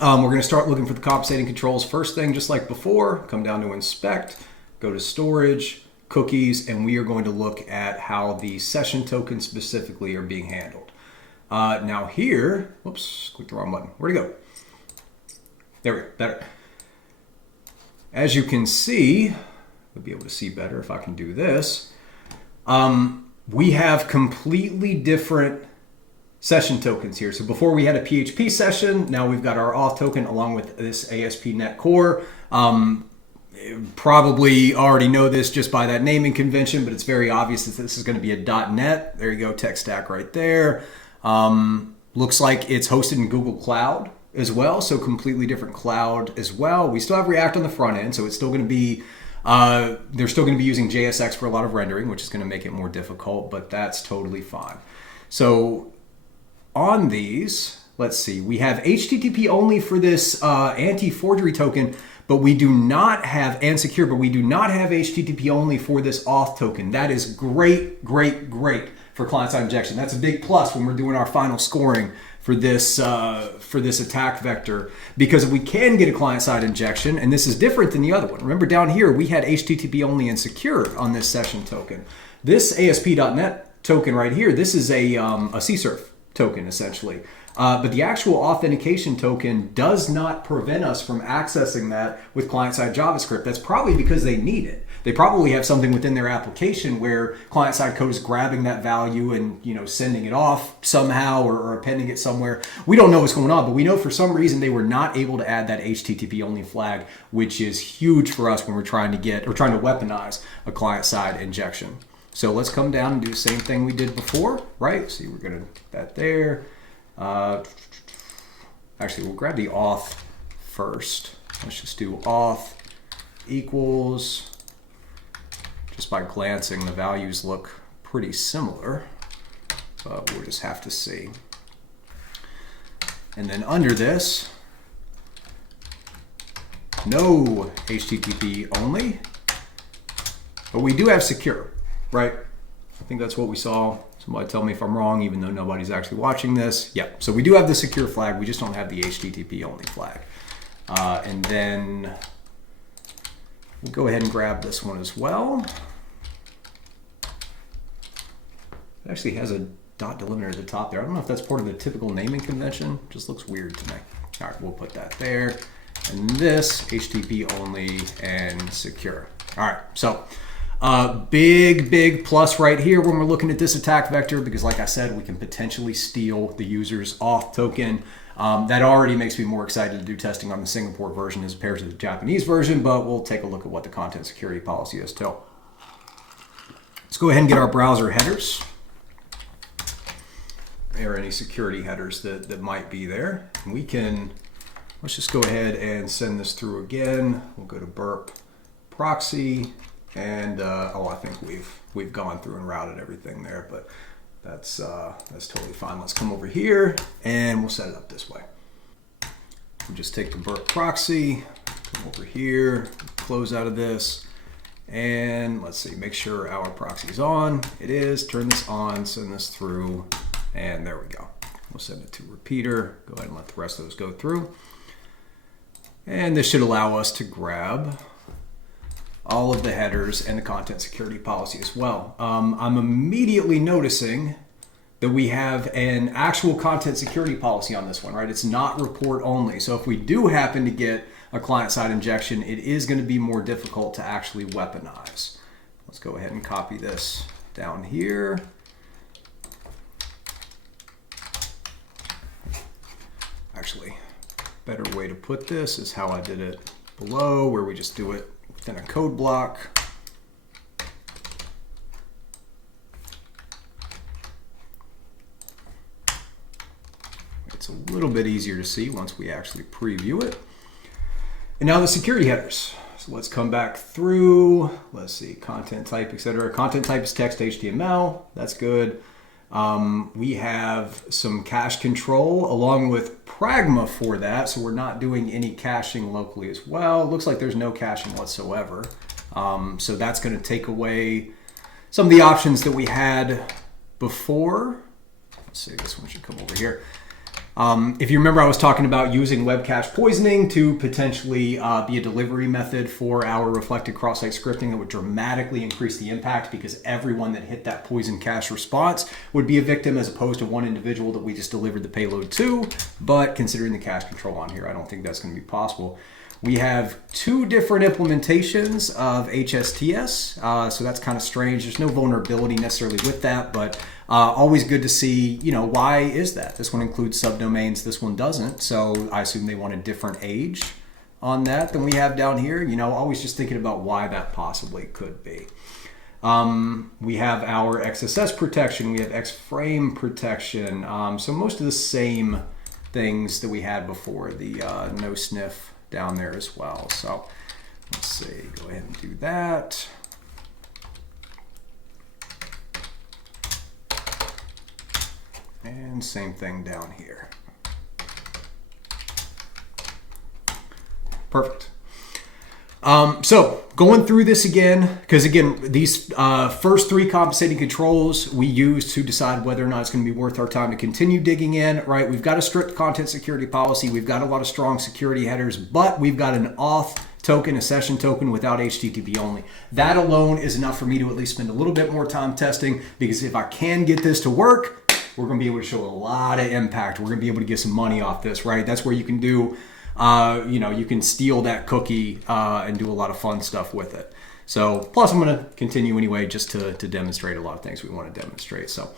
We're going to start looking for the compensating controls. First thing, just like before, come down to inspect, go to storage, cookies, and we are going to look at how the session tokens specifically are being handled. Now here, whoops, clicked the wrong button. Where'd it go? There we go, better. As you can see, we'll be able to see better if I can do this. We have completely different session tokens here. So before we had a PHP session, now we've got our auth token along with this ASP.NET Core. Probably already know this just by that naming convention, but it's very obvious that this is going to be a .NET. There you go, tech stack right there. Looks like it's hosted in Google Cloud as well, so completely different cloud as well. We still have React on the front end, so it's still going to be they're still going to be using JSX for a lot of rendering, which is going to make it more difficult, but that's totally fine. So on these, let's see, we have HTTP only for this anti-forgery token, but we do not have, and secure, but we do not have HTTP only for this auth token. That is great, great, great for client-side injection. That's a big plus when we're doing our final scoring for this attack vector, because if we can get a client-side injection, and this is different than the other one. Remember down here, we had HTTP only and secure on this session token. This ASP.NET token right here, this is a CSRF token essentially. But the actual authentication token does not prevent us from accessing that with client-side JavaScript. That's probably because they need it. They probably have something within their application where client-side code is grabbing that value and sending it off somehow or appending it somewhere. We don't know what's going on, but we know for some reason they were not able to add that HTTP only flag, which is huge for us when we're trying to weaponize a client-side injection. So let's come down and do the same thing we did before, right? See, we're going to get that there. Actually, we'll grab the auth first. Let's just do auth equals. Just by glancing, the values look pretty similar, but we'll just have to see. And then under this, no HTTP only, but we do have secure, right? I think that's what we saw. Somebody tell me if I'm wrong, even though nobody's actually watching this. Yeah, so we do have the secure flag, we just don't have the HTTP only flag. And then we'll go ahead and grab this one as well. It actually has a dot delimiter at the top there. I don't know if that's part of the typical naming convention. Just looks weird to me. All right, we'll put that there. And this, HTTP only and secure. All right, so big plus right here when we're looking at this attack vector, because like I said, we can potentially steal the user's auth token. That already makes me more excited to do testing on the Singapore version as opposed to the Japanese version, but we'll take a look at what the content security policy is too. Let's go ahead and get our browser headers, or any security headers that might be there. And we can, let's just go ahead and send this through again. We'll go to Burp proxy, and I think we've gone through and routed everything there, but that's totally fine. Let's come over here and we'll set it up this way. We'll just take the Burp proxy, come over here, close out of this, and let's see, make sure our proxy is on. It is. Turn this on, send this through, and there we go. We'll send it to repeater. Go ahead and let the rest of those go through. And this should allow us to grab all of the headers and the content security policy as well. I'm immediately noticing that we have an actual content security policy on this one, right? It's not report only. So if we do happen to get a client-side injection, it is going to be more difficult to actually weaponize. Let's go ahead and copy this down here. Actually, better way to put this is how I did it below, where we just do it within a code block. It's a little bit easier to see once we actually preview it. And now the security headers. So let's come back through. Let's see, content type, etc. Content type is text HTML. That's good. We have some cache control along with Pragma for that, so we're not doing any caching locally as well. It looks like there's no caching whatsoever. So that's going to take away some of the options that we had before. Let's see, this one should come over here. If you remember, I was talking about using web cache poisoning to potentially be a delivery method for our reflected cross-site scripting that would dramatically increase the impact, because everyone that hit that poison cache response would be a victim as opposed to one individual that we just delivered the payload to. But considering the cache control on here, I don't think that's going to be possible. We have two different implementations of HSTS, so that's kind of strange. There's no vulnerability necessarily with that, but always good to see, why is that? This one includes subdomains, this one doesn't, so I assume they want a different age on that than we have down here. Always just thinking about why that possibly could be. We have our XSS protection, we have X-frame protection, so most of the same things that we had before, the no sniff down there as well. So let's see, go ahead and do that. And same thing down here. Perfect. So going through this again, because again, these first three compensating controls we use to decide whether or not it's going to be worth our time to continue digging in, right? We've got a strict content security policy. We've got a lot of strong security headers, but we've got an auth token, a session token without HTTP only. That alone is enough for me to at least spend a little bit more time testing, because if I can get this to work, we're going to be able to show a lot of impact. We're going to be able to get some money off this, right? That's where you can do you can steal that cookie and do a lot of fun stuff with it. So plus I'm going to continue anyway just to demonstrate a lot of things we want to demonstrate. So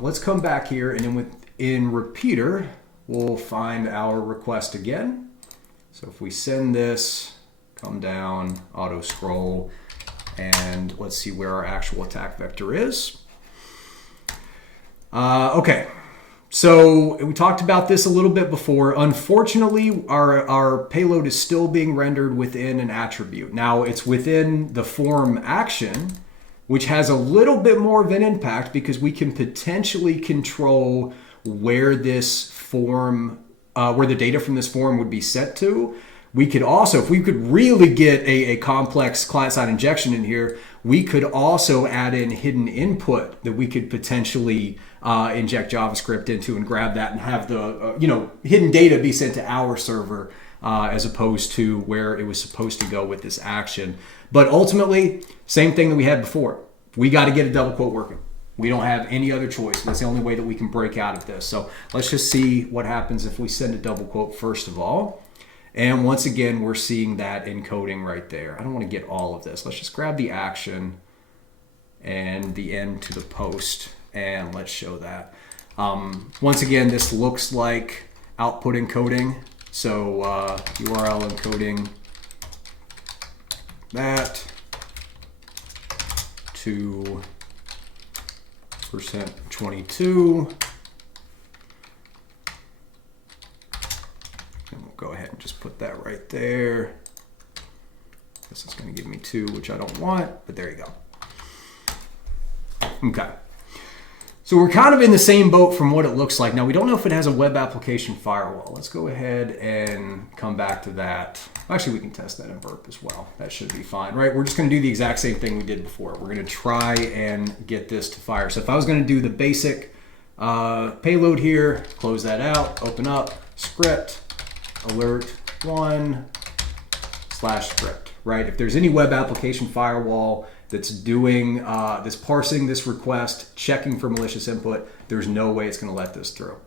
let's come back here, and then in repeater, we'll find our request again. So if we send this, come down, auto scroll, and let's see where our actual attack vector is. Okay. So we talked about this a little bit before. Unfortunately, our payload is still being rendered within an attribute. Now it's within the form action, which has a little bit more of an impact because we can potentially control where this form, where the data from this form would be sent to. We could also, if we could really get a complex client-side injection in here, we could also add in hidden input that we could potentially inject JavaScript into and grab that and have the hidden data be sent to our server as opposed to where it was supposed to go with this action. But ultimately, same thing that we had before. We got to get a double quote working. We don't have any other choice. That's the only way that we can break out of this. So let's just see what happens if we send a double quote first of all. And once again, we're seeing that encoding right there. I don't want to get all of this. Let's just grab the action and the end to the post, and let's show that. Once again, this looks like output encoding. So URL encoding that to %22. And we'll go ahead and just put that right there. This is going to give me 2, which I don't want, but there you go. Okay. So we're kind of in the same boat from what it looks like. Now, we don't know if it has a web application firewall. Let's go ahead and come back to that. Actually, we can test that in Burp as well. That should be fine, right? We're just going to do the exact same thing we did before. We're going to try and get this to fire. So if I was going to do the basic payload here, close that out, open up, script, alert 1/script, right? If there's any web application firewall that's doing, that's parsing this request, checking for malicious input, there's no way it's going to let this through.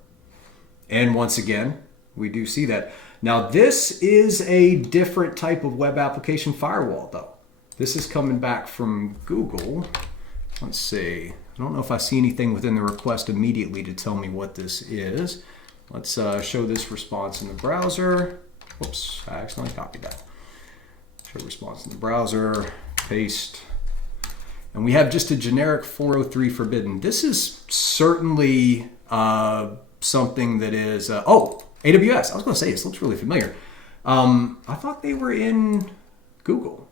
And once again, we do see that. Now, this is a different type of web application firewall, though. This is coming back from Google. Let's see. I don't know if I see anything within the request immediately to tell me what this is. Let's show this response in the browser. Whoops, I accidentally copied that. Show response in the browser, paste. And we have just a generic 403 forbidden. This is certainly something that is, oh, AWS. I was going to say, this looks really familiar. I thought they were in Google.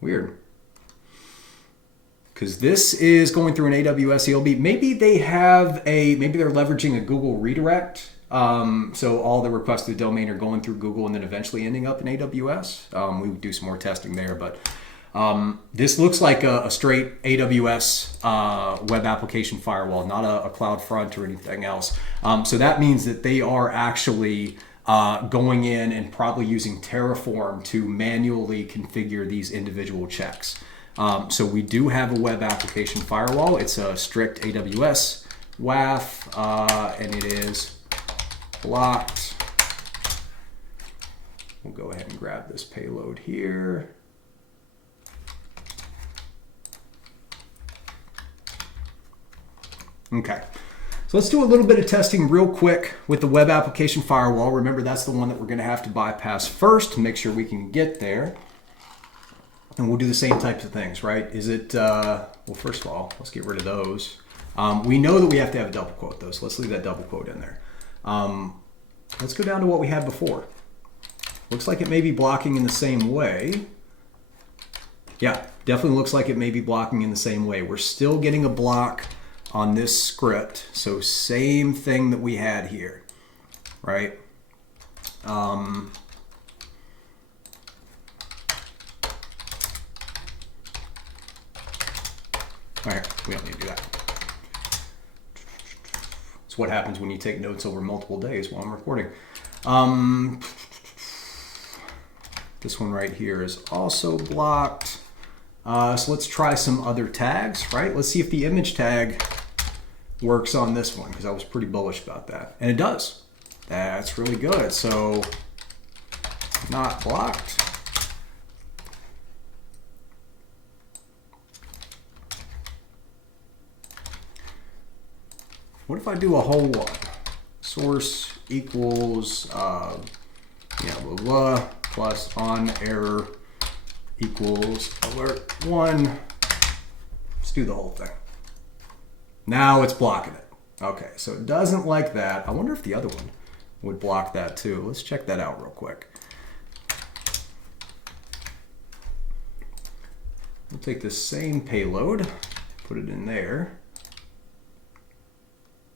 Weird. Because this is going through an AWS ELB. Maybe they have maybe they're leveraging a Google redirect. So all the requests to the domain are going through Google and then eventually ending up in AWS. We would do some more testing there, but this looks like a straight AWS web application firewall, not a CloudFront or anything else. So that means that they are actually going in and probably using Terraform to manually configure these individual checks. So we do have a web application firewall. It's a strict AWS WAF, and it is blocked. We'll go ahead and grab this payload here. Okay, so let's do a little bit of testing real quick with the web application firewall. Remember, that's the one that we're going to have to bypass first to make sure we can get there. And we'll do the same types of things, right? Is it, well, first of all, let's get rid of those. We know that we have to have a double quote, though, so let's leave that double quote in there. Let's go down to what we had before. Looks like it may be blocking in the same way. Yeah, definitely looks like it may be blocking in the same way. We're still getting a block on this script, so same thing that we had here, right? Okay, we don't need to do that. It's what happens when you take notes over multiple days while I'm recording. This one right here is also blocked. So let's try some other tags, right? Let's see if the image tag works on this one, because I was pretty bullish about that. And it does. That's really good. So not blocked. What if I do a whole one? Source equals, blah, blah, blah, plus on error equals alert 1. Let's do the whole thing. Now it's blocking it. Okay, so it doesn't like that. I wonder if the other one would block that too. Let's check that out real quick. We'll take the same payload, put it in there.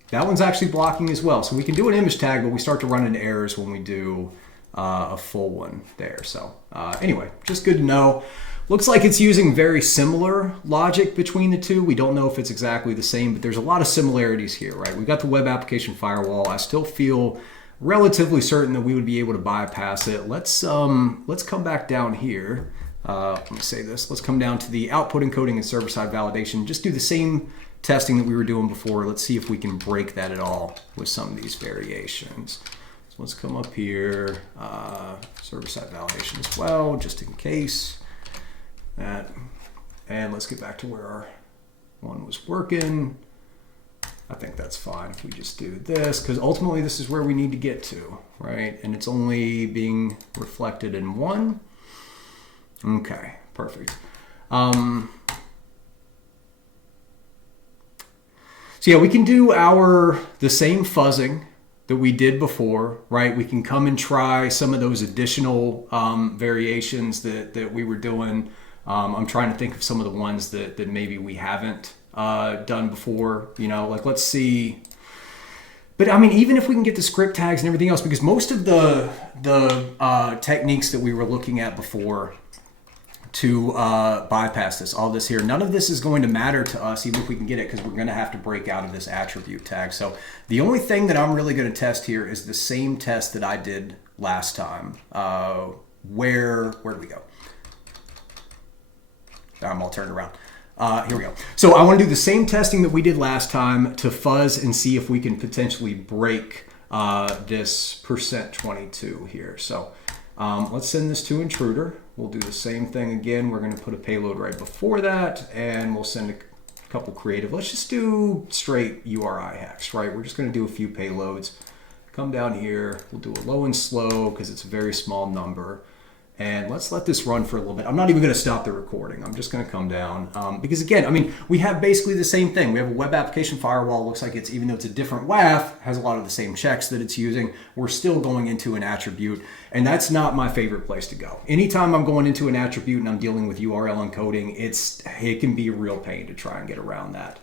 That one's actually blocking as well. So we can do an image tag, but we start to run into errors when we do a full one there. So anyway, just good to know. Looks like it's using very similar logic between the two. We don't know if it's exactly the same, but there's a lot of similarities here, right? We've got the web application firewall. I still feel relatively certain that we would be able to bypass it. Let's come back down here. let me say this. Let's come down to the output encoding and server-side validation. Just do the same testing that we were doing before. Let's see if we can break that at all with some of these variations. So let's come up here, server-side validation as well, just in case. That. And let's get back to where our one was working. I think that's fine if we just do this, because ultimately this is where we need to get to, right? And it's only being reflected in one. Okay, perfect. So yeah, we can do the same fuzzing that we did before, right? We can come and try some of those additional variations that we were doing. I'm trying to think of some of the ones that maybe we haven't done before, like let's see. But I mean, even if we can get the script tags and everything else, because most of the techniques that we were looking at before to bypass this, all this here, none of this is going to matter to us, even if we can get it, because we're going to have to break out of this attribute tag. So the only thing that I'm really going to test here is the same test that I did last time. Where do we go? I'm all turned around. Here we go. So I want to do the same testing that we did last time to fuzz and see if we can potentially break this %22 here. So let's send this to intruder. We'll do the same thing again. We're going to put a payload right before that, and we'll send a couple creative. Let's just do straight URI hex, right? We're just going to do a few payloads. Come down here. We'll do a low and slow because it's a very small number. And let's let this run for a little bit. I'm not even going to stop the recording. I'm just going to come down. Because again, I mean, we have basically the same thing. We have a web application firewall. Looks like even though it's a different WAF, has a lot of the same checks that it's using. We're still going into an attribute. And that's not my favorite place to go. Anytime I'm going into an attribute and I'm dealing with URL encoding, it can be a real pain to try and get around that.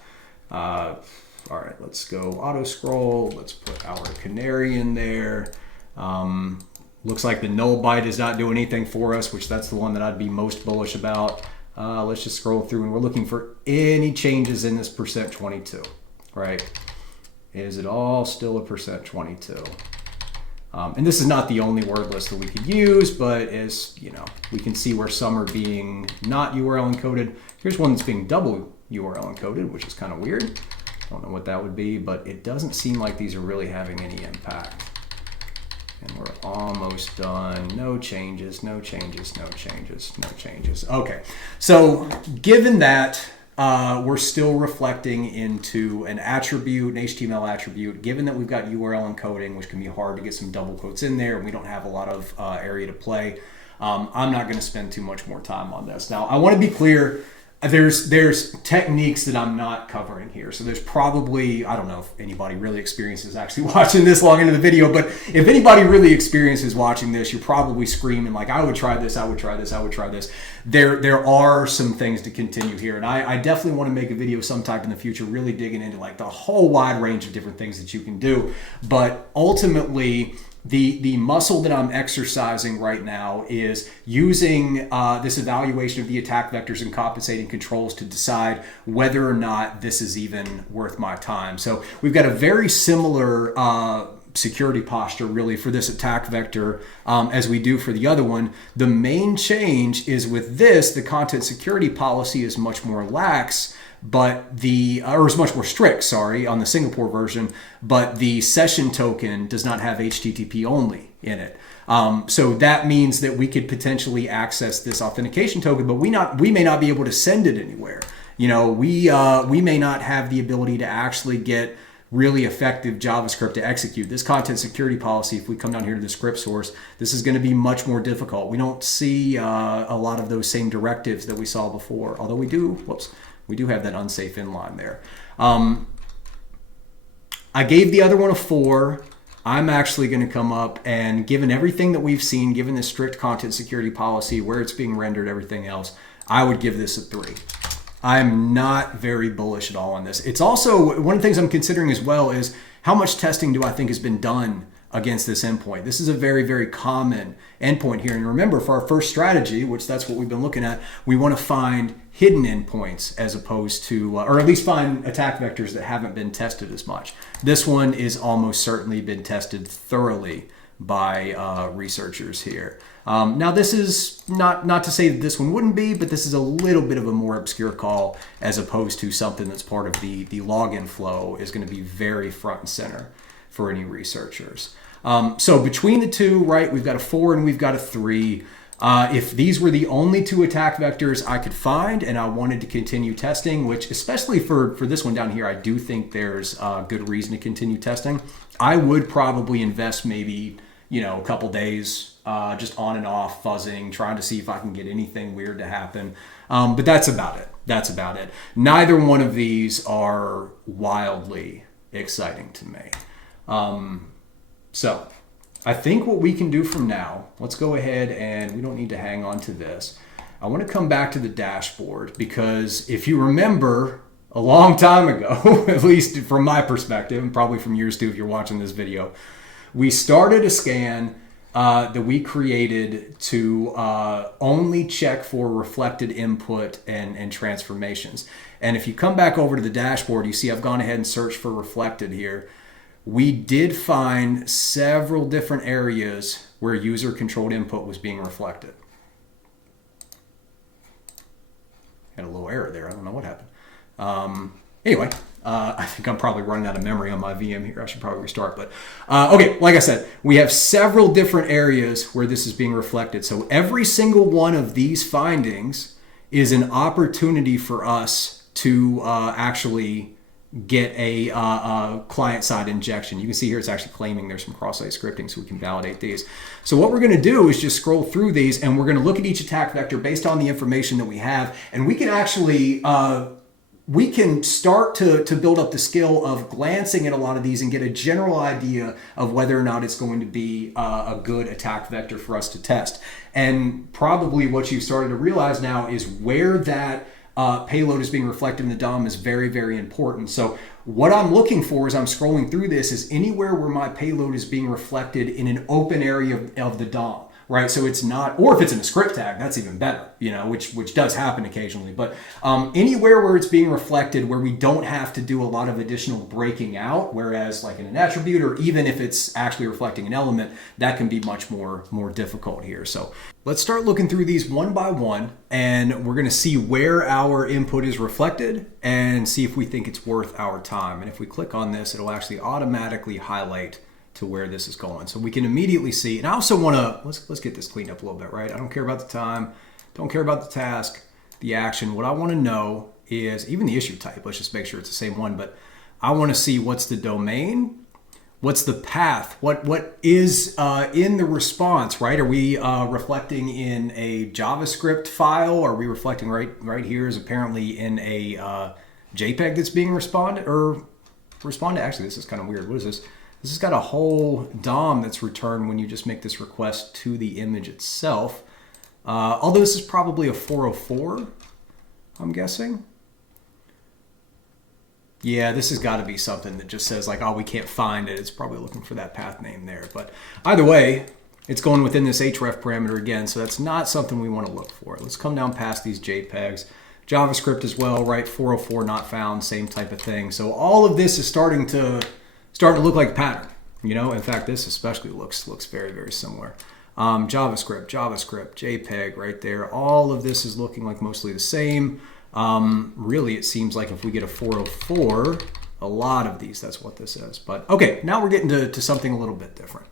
All right, let's go auto scroll. Let's put our canary in there. Looks like the null byte is not doing anything for us, which that's the one that I'd be most bullish about. Let's just scroll through, and we're looking for any changes in this %22, right? Is it all still a %22? And this is not the only word list that we could use, but as we can see where some are being not URL encoded. Here's one that's being double URL encoded, which is kind of weird. Don't know what that would be, but it doesn't seem like these are really having any impact. And we're almost done. No changes, no changes, no changes, no changes. Okay, so given that we're still reflecting into an attribute, an HTML attribute, given that we've got URL encoding, which can be hard to get some double quotes in there, and we don't have a lot of area to play, I'm not going to spend too much more time on this. Now, I want to be clear. There's techniques that I'm not covering here. So there's probably, I don't know if anybody really experiences actually watching this long into the video, but if anybody really experiences watching this, you're probably screaming like, I would try this, I would try this, I would try this. There are some things to continue here. And I definitely want to make a video sometime in the future, really digging into like the whole wide range of different things that you can do. But ultimately, the muscle that I'm exercising right now is using this evaluation of the attack vectors and compensating controls to decide whether or not this is even worth my time. So we've got a very similar security posture really for this attack vector as we do for the other one. The main change is with this, the content security policy is much more lax, but or is much more strict, sorry, on the Singapore version, but the session token does not have HTTP only in it. So that means that we could potentially access this authentication token, but we may not be able to send it anywhere. We may not have the ability to actually get really effective JavaScript to execute. This content security policy, if we come down here to the script source, this is going to be much more difficult. We don't see a lot of those same directives that we saw before, although we do have that unsafe inline there. I gave the other one a 4. I'm actually going to come up and, given everything that we've seen, given this strict content security policy, where it's being rendered, everything else, I would give this a 3. I'm not very bullish at all on this. It's also, one of the things I'm considering as well is how much testing do I think has been done against this endpoint. This is a very, very common endpoint here. And remember, for our first strategy, which that's what we've been looking at, we want to find hidden endpoints as opposed to, or at least find attack vectors that haven't been tested as much. This one is almost certainly been tested thoroughly by researchers here. Now this is not to say that this one wouldn't be, but this is a little bit of a more obscure call as opposed to something that's part of the login flow is going to be very front and center for any researchers. So between the two, right, we've got a 4 and we've got a 3. If these were the only 2 attack vectors I could find and I wanted to continue testing, which especially for this one down here, I do think there's good reason to continue testing, I would probably invest maybe, a couple days just on and off fuzzing, trying to see if I can get anything weird to happen. But that's about it. That's about it. Neither one of these are wildly exciting to me. So I think what we can do from now, let's go ahead and we don't need to hang on to this. I want to come back to the dashboard because if you remember a long time ago, at least from my perspective, and probably from yours too if you're watching this video, we started a scan that we created to only check for reflected input and transformations. And if you come back over to the dashboard, you see I've gone ahead and searched for reflected here. We did find several different areas where user-controlled input was being reflected. Had a little error there. I don't know what happened. Anyway, I think I'm probably running out of memory on my VM here. I should probably restart. But okay, like I said, we have several different areas where this is being reflected. So every single one of these findings is an opportunity for us to actually get a client-side injection. You can see here it's actually claiming there's some cross-site scripting, so we can validate these. So what we're going to do is just scroll through these, and we're going to look at each attack vector based on the information that we have, and we can actually we can start to build up the skill of glancing at a lot of these and get a general idea of whether or not it's going to be a good attack vector for us to test. And probably what you've started to realize now is where that payload is being reflected in the DOM is very, very important. So what I'm looking for as I'm scrolling through this is anywhere where my payload is being reflected in an open area of the DOM, right? So it's not, or if it's in a script tag, that's even better, which does happen occasionally. But anywhere where it's being reflected where we don't have to do a lot of additional breaking out, whereas like in an attribute or even if it's actually reflecting an element, that can be much more difficult here. So let's start looking through these one by one, and we're going to see where our input is reflected and see if we think it's worth our time. And if we click on this, it'll actually automatically highlight to where this is going. So we can immediately see, and I also want to, let's get this cleaned up a little bit, right? I don't care about the time, don't care about the task, the action. What I want to know is, even the issue type, let's just make sure it's the same one, but I want to see what's the domain, what's the path, what is in the response, right? Are we reflecting in a JavaScript file? Are we reflecting right here is apparently in a JPEG that's being responded? Actually, this is kind of weird. What is this? This has got a whole DOM that's returned when you just make this request to the image itself. Although this is probably a 404, I'm guessing. Yeah, this has got to be something that just says like, oh, we can't find it. It's probably looking for that path name there. But either way, it's going within this href parameter again, so that's not something we want to look for. Let's come down past these JPEGs. JavaScript as well, right? 404 not found, same type of thing. So all of this is starting to look like a pattern. In fact, this especially looks very, very similar. JavaScript, JPEG right there. All of this is looking like mostly the same. Really, it seems like if we get a 404, a lot of these, that's what this is. But okay, now we're getting to something a little bit different.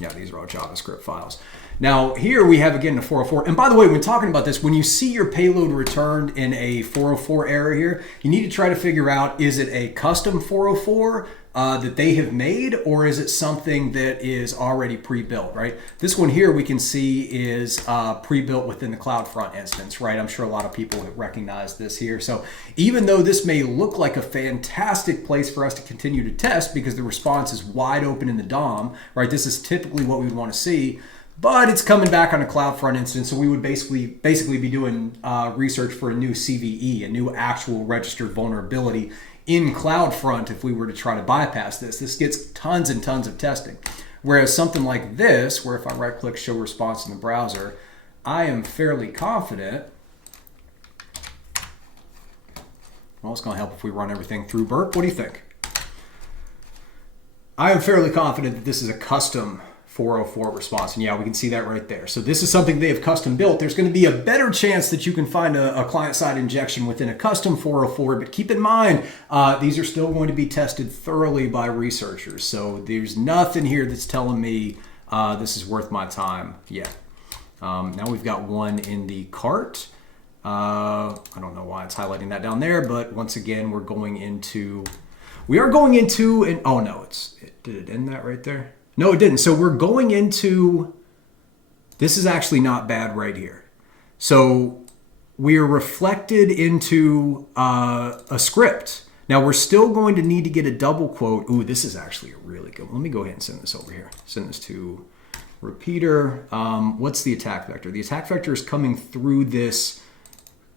Yeah, these are all JavaScript files. Now here we have again a 404. And by the way, when talking about this, when you see your payload returned in a 404 error here, you need to try to figure out, is it a custom 404 that they have made, or is it something that is already pre-built, right? This one here we can see is pre-built within the CloudFront instance, right? I'm sure a lot of people have recognized this here. So even though this may look like a fantastic place for us to continue to test because the response is wide open in the DOM, right? This is typically what we would want to see, but it's coming back on a CloudFront instance, so we would basically be doing research for a new CVE, a new actual registered vulnerability in CloudFront if we were to try to bypass this. This gets tons and tons of testing. Whereas something like this, where if I right-click Show Response in the browser, I am fairly confident. Well, it's going to help if we run everything through Burp. What do you think? I am fairly confident that this is a custom 404 response. And yeah, we can see that right there. So this is something they have custom built. There's going to be a better chance that you can find a client-side injection within a custom 404, but keep in mind, these are still going to be tested thoroughly by researchers. So there's nothing here that's telling me this is worth my time yet. Now we've got one in the cart. I don't know why it's highlighting that down there, but once again, we are going into, and oh no, did it end that right there? No, it didn't. So we're going into, this is actually not bad right here. So we are reflected into a script. Now we're still going to need to get a double quote. Ooh, this is actually a really good one. Let me go ahead and send this over here. Send this to repeater. What's the attack vector? The attack vector is coming through this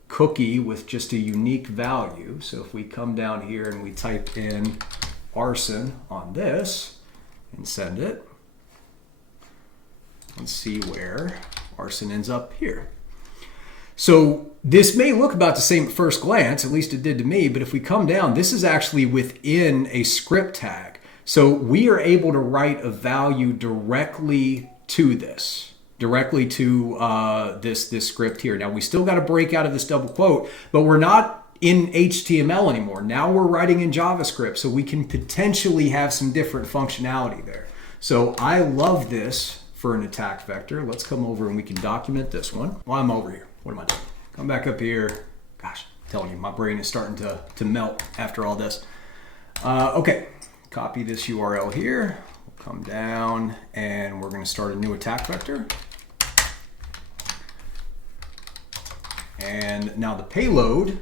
cookie with just a unique value. So if we come down here and we type in arson on this and send it, and see where arson ends up here. So this may look about the same at first glance, at least it did to me, but if we come down, this is actually within a script tag. So we are able to write a value directly to this, directly to this script here. Now we still got to break out of this double quote, but we're not in HTML anymore. Now we're writing in JavaScript, so we can potentially have some different functionality there. So I love this for an attack vector. Let's come over and we can document this one. While I'm over here, what am I doing? Come back up here. Gosh, I'm telling you, my brain is starting to melt after all this. Okay, copy this URL here. We'll come down and we're going to start a new attack vector. And now the payload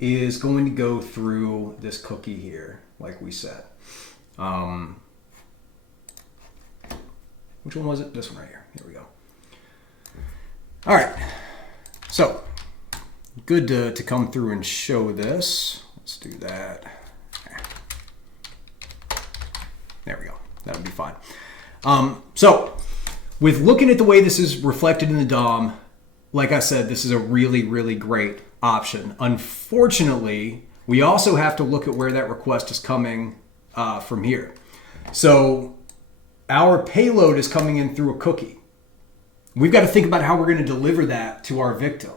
is going to go through this cookie here, like we said. Which one was it? This one right here. Here we go. All right. So good to come through and show this. Let's do that. There we go. That'll be fine. So with looking at the way this is reflected in the DOM, like I said, this is a really, really great option. Unfortunately, we also have to look at where that request is coming from here. So our payload is coming in through a cookie. We've got to think about how we're going to deliver that to our victim.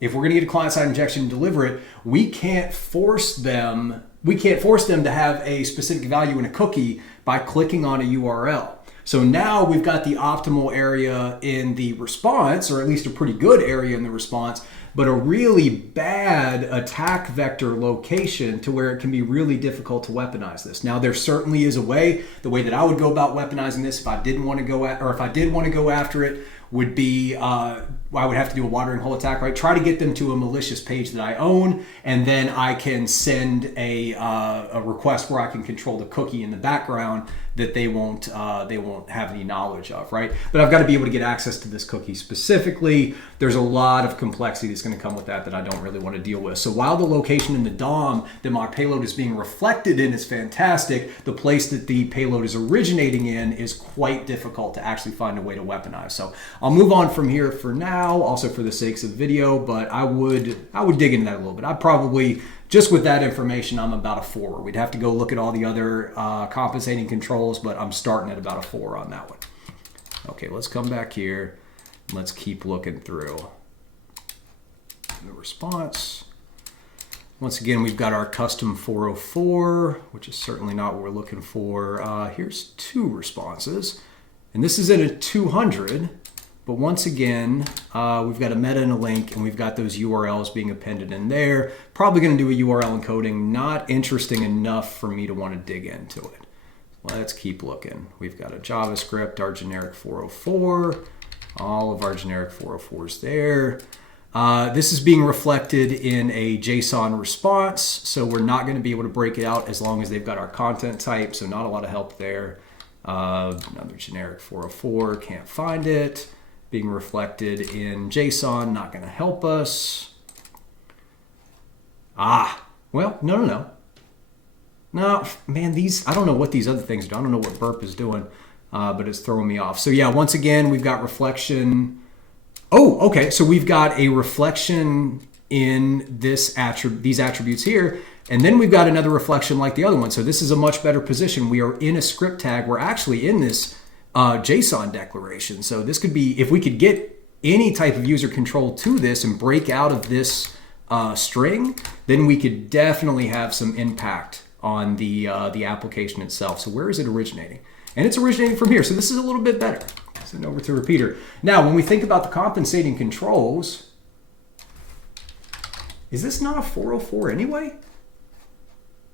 If we're going to get a client-side injection and deliver it, we can't force them to have a specific value in a cookie by clicking on a URL. So now we've got the optimal area in the response, or at least a pretty good area in the response, but a really bad attack vector location to where it can be really difficult to weaponize this. Now there certainly is a way. The way that I would go about weaponizing this if I didn't want to go if I did want to go after it would be I would have to do a watering hole attack, right? Try to get them to a malicious page that I own, and then I can send a request where I can control the cookie in the background that they won't have any knowledge of, right? But I've got to be able to get access to this cookie specifically. There's a lot of complexity that's going to come with that I don't really want to deal with. So while the location in the DOM that my payload is being reflected in is fantastic, the place that the payload is originating in is quite difficult to actually find a way to weaponize. So I'll move on from here for now, also for the sakes of video, but I would dig into that a little bit. I'd probably, just with that information, I'm about a 4. We'd have to go look at all the other compensating controls, but I'm starting at about a 4 on that one. Okay, let's come back here. Let's keep looking through the response. Once again, we've got our custom 404, which is certainly not what we're looking for. Here's 2 responses, and this is in a 200. But once again, we've got a meta and a link, and we've got those URLs being appended in there. Probably going to do a URL encoding. Not interesting enough for me to want to dig into it. Let's keep looking. We've got a JavaScript, our generic 404, all of our generic 404s there. This is being reflected in a JSON response, so we're not going to be able to break it out as long as they've got our content type, so not a lot of help there. Another generic 404, can't find it. Being reflected in JSON, not going to help us. Well, no. No, man, I don't know what these other things do. I don't know what Burp is doing, but it's throwing me off. So yeah, once again, we've got reflection. Oh, okay, so we've got a reflection in these attributes here, and then we've got another reflection like the other one. So this is a much better position. We are in a script tag. We're actually in this JSON declaration. So this could be, if we could get any type of user control to this and break out of this string, then we could definitely have some impact on the application itself. So where is it originating? And it's originating from here. So this is a little bit better. Send over to repeater. Now, when we think about the compensating controls, is this not a 404 anyway?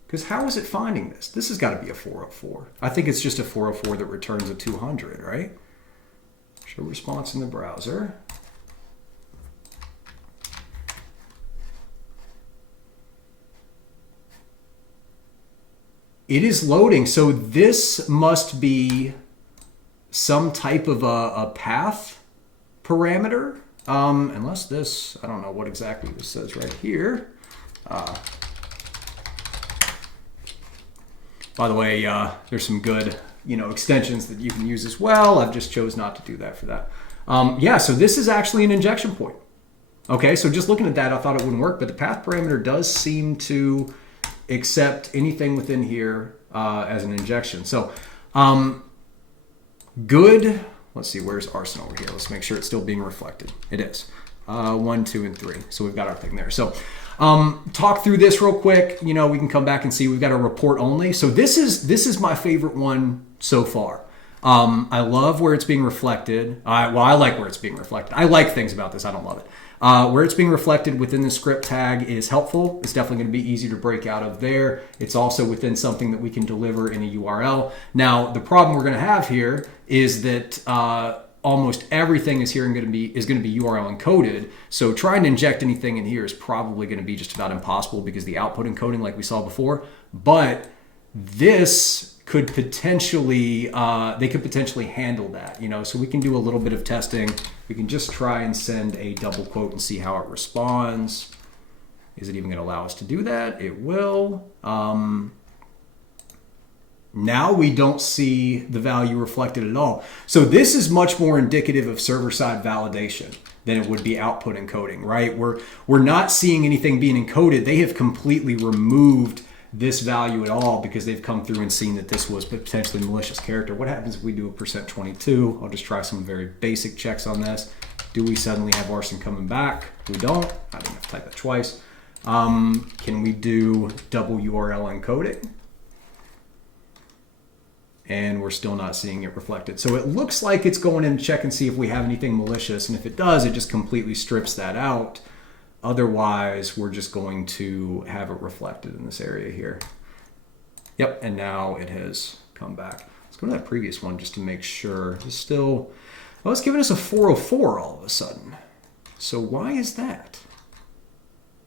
Because how is it finding this? This has got to be a 404. I think it's just a 404 that returns a 200, right? Show response in the browser. It is loading. So this must be some type of a path parameter. Unless this, I don't know what exactly this says right here. By the way, there's some good, extensions that you can use as well. I've just chose not to do that for that. Yeah, so this is actually an injection point. Okay, so just looking at that, I thought it wouldn't work, but the path parameter does seem to accept anything within here as an injection. So good. Let's see, where's Arsenal over here? Let's make sure it's still being reflected. It is. 1, 2, and 3. So we've got our thing there. So talk through this real quick. We can come back and see we've got a report only. So this is my favorite one so far. I love where it's being reflected. I like where it's being reflected. I like things about this. I don't love it. Where it's being reflected within the script tag is helpful. It's definitely going to be easy to break out of there. It's also within something that we can deliver in a URL. Now, the problem we're going to have here is that almost everything is going to be URL encoded. So trying to inject anything in here is probably going to be just about impossible because the output encoding, like we saw before. But this could potentially, they could potentially handle that, so we can do a little bit of testing. We can just try and send a double quote and see how it responds. Is it even going to allow us to do that? It will. Now we don't see the value reflected at all. So this is much more indicative of server-side validation than it would be output encoding, right? We're not seeing anything being encoded. They have completely removed this value at all because they've come through and seen that this was potentially malicious character. What happens if we do a %22? I'll just try some very basic checks on this. Do we suddenly have arson coming back? We don't. I didn't have to type it twice. Can we do double URL encoding? And we're still not seeing it reflected. So it looks like it's going in to check and see if we have anything malicious. And if it does, it just completely strips that out. Otherwise, we're just going to have it reflected in this area here. Yep, and now it has come back. Let's go to that previous one just to make sure. It's still, well, it's giving us a 404 all of a sudden. So why is that?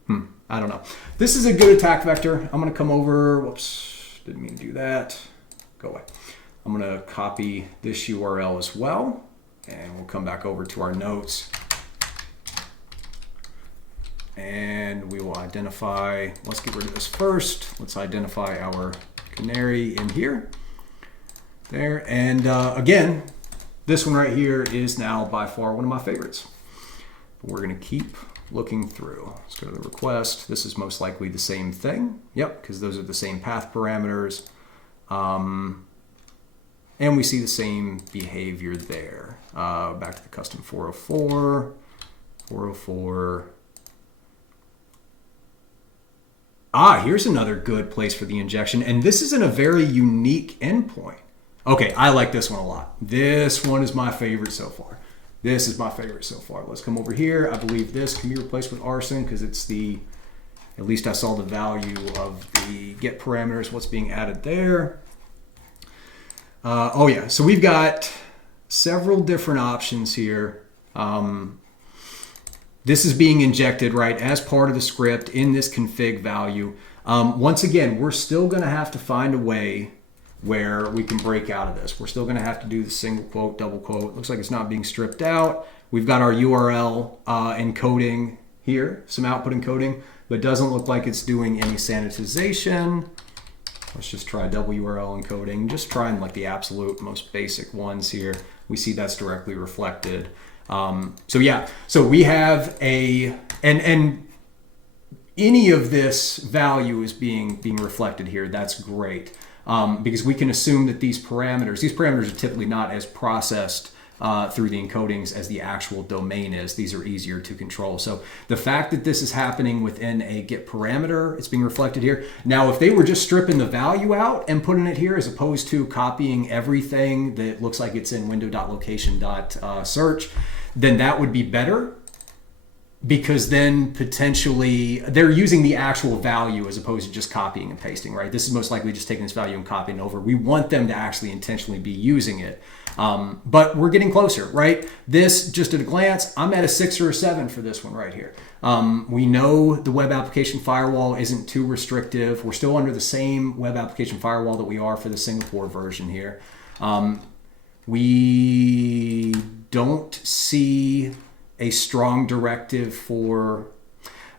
I don't know. This is a good attack vector. I'm gonna come over, whoops, didn't mean to do that. Go away. I'm gonna copy this URL as well, and we'll come back over to our notes. And we will identify, let's get rid of this first. Let's identify our canary in here. There, and again, this one right here is now by far one of my favorites. But we're gonna keep looking through. Let's go to the request. This is most likely the same thing. Yep, because those are the same path parameters. And we see the same behavior there. Back to the custom 404, 404. Here's another good place for the injection. And this is in a very unique endpoint. Okay, I like this one a lot. This one is my favorite so far. This is my favorite so far. Let's come over here. I believe this can be replaced with arson because it's the, at least I saw the value of the get parameters, what's being added there. Oh yeah, so we've got several different options here. This is being injected, right, as part of the script in this config value. Once again, we're still gonna have to find a way where we can break out of this. We're still gonna have to do the single quote, double quote. Looks like it's not being stripped out. We've got our URL encoding here, some output encoding, but doesn't look like it's doing any sanitization. Let's just try double URL encoding, just trying like the absolute most basic ones here. We see that's directly reflected. So yeah, so we have a, and any of this value is being reflected here. That's great. because we can assume that these parameters are typically not as processed through the encodings as the actual domain is. These are easier to control. So the fact that this is happening within a get parameter, it's being reflected here. Now, if they were just stripping the value out and putting it here as opposed to copying everything that looks like it's in window.location.search, then that would be better, because then potentially they're using the actual value as opposed to just copying and pasting, right? This is most likely just taking this value and copying over. We want them to actually intentionally be using it. But we're getting closer, right? This, just at a glance, I'm at a 6 or a 7 for this one right here. We know the web application firewall isn't too restrictive. We're still under the same web application firewall that we are for the Singapore version here. We don't see a strong directive for,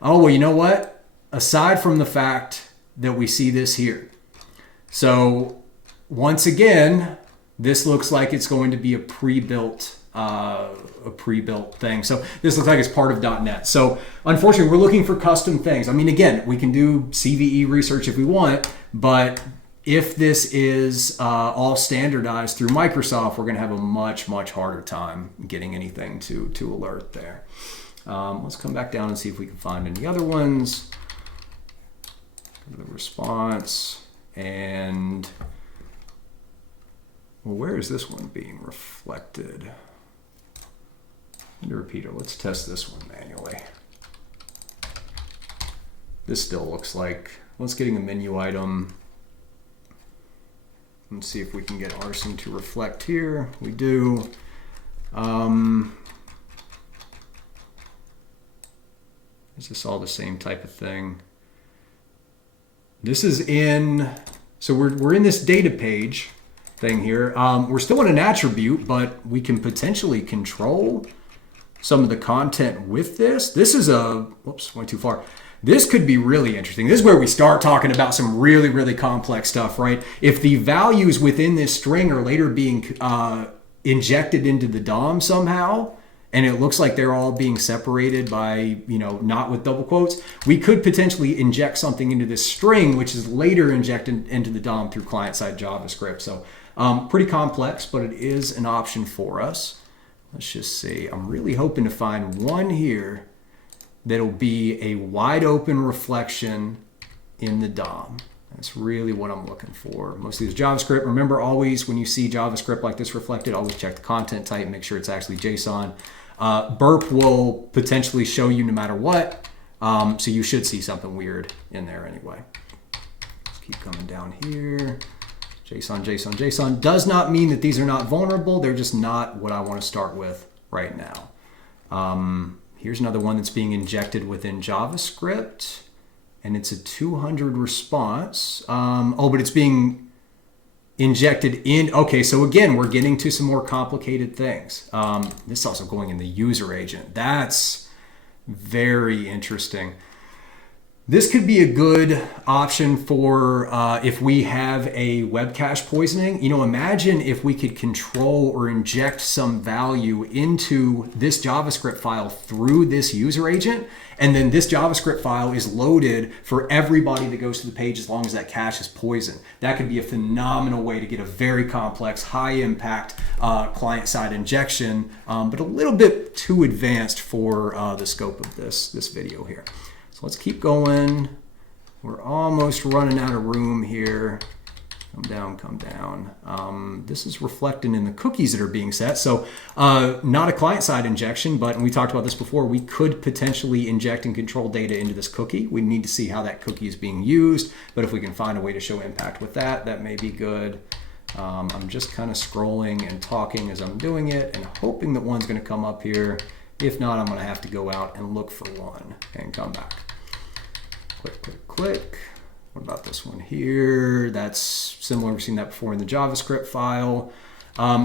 oh, well, you know what? Aside from the fact that we see this here. So once again, this looks like it's going to be a pre-built thing. So this looks like it's part of .NET. So unfortunately, we're looking for custom things. I mean, again, we can do CVE research if we want, but if this is all standardized through Microsoft, we're going to have a much, much harder time getting anything to alert there. Let's come back down and see if we can find any other ones. Go to the response, and well, where is this one being reflected? The repeater. Let's test this one manually. This still looks like, let's getting a menu item. Let's see if we can get arson to reflect here. We do. Is this all the same type of thing? This is in, so we're in this data page thing here. We're still in an attribute, but we can potentially control some of the content with this. This is a, whoops, went too far. This could be really interesting. This is where we start talking about some really, really complex stuff, right? If the values within this string are later being injected into the DOM somehow, and it looks like they're all being separated by, not with double quotes, we could potentially inject something into this string, which is later injected into the DOM through client-side JavaScript. So pretty complex, but it is an option for us. Let's just see. I'm really hoping to find one here that'll be a wide open reflection in the DOM. That's really what I'm looking for. Most of these JavaScript, remember always when you see JavaScript like this reflected, always check the content type, make sure it's actually JSON. Burp will potentially show you no matter what, so you should see something weird in there anyway. Let's keep coming down here. JSON, JSON, JSON. Does not mean that these are not vulnerable, they're just not what I want to start with right now. Here's another one that's being injected within JavaScript, and it's a 200 response. But it's being injected in. Okay, so again, we're getting to some more complicated things. This is also going in the user agent. That's very interesting. This could be a good option for if we have a web cache poisoning. Imagine if we could control or inject some value into this JavaScript file through this user agent, and then this JavaScript file is loaded for everybody that goes to the page as long as that cache is poisoned. That could be a phenomenal way to get a very complex, high-impact client-side injection, but a little bit too advanced for the scope of this video here. So let's keep going. We're almost running out of room here. Come down, come down. This is reflected in the cookies that are being set. So not a client-side injection, but, and we talked about this before, we could potentially inject and control data into this cookie. We need to see how that cookie is being used, but if we can find a way to show impact with that, that may be good. I'm just kind of scrolling and talking as I'm doing it and hoping that one's going to come up here. If not, I'm going to have to go out and look for one and come back. Click, click, click. What about this one here? That's similar. We've seen that before in the JavaScript file.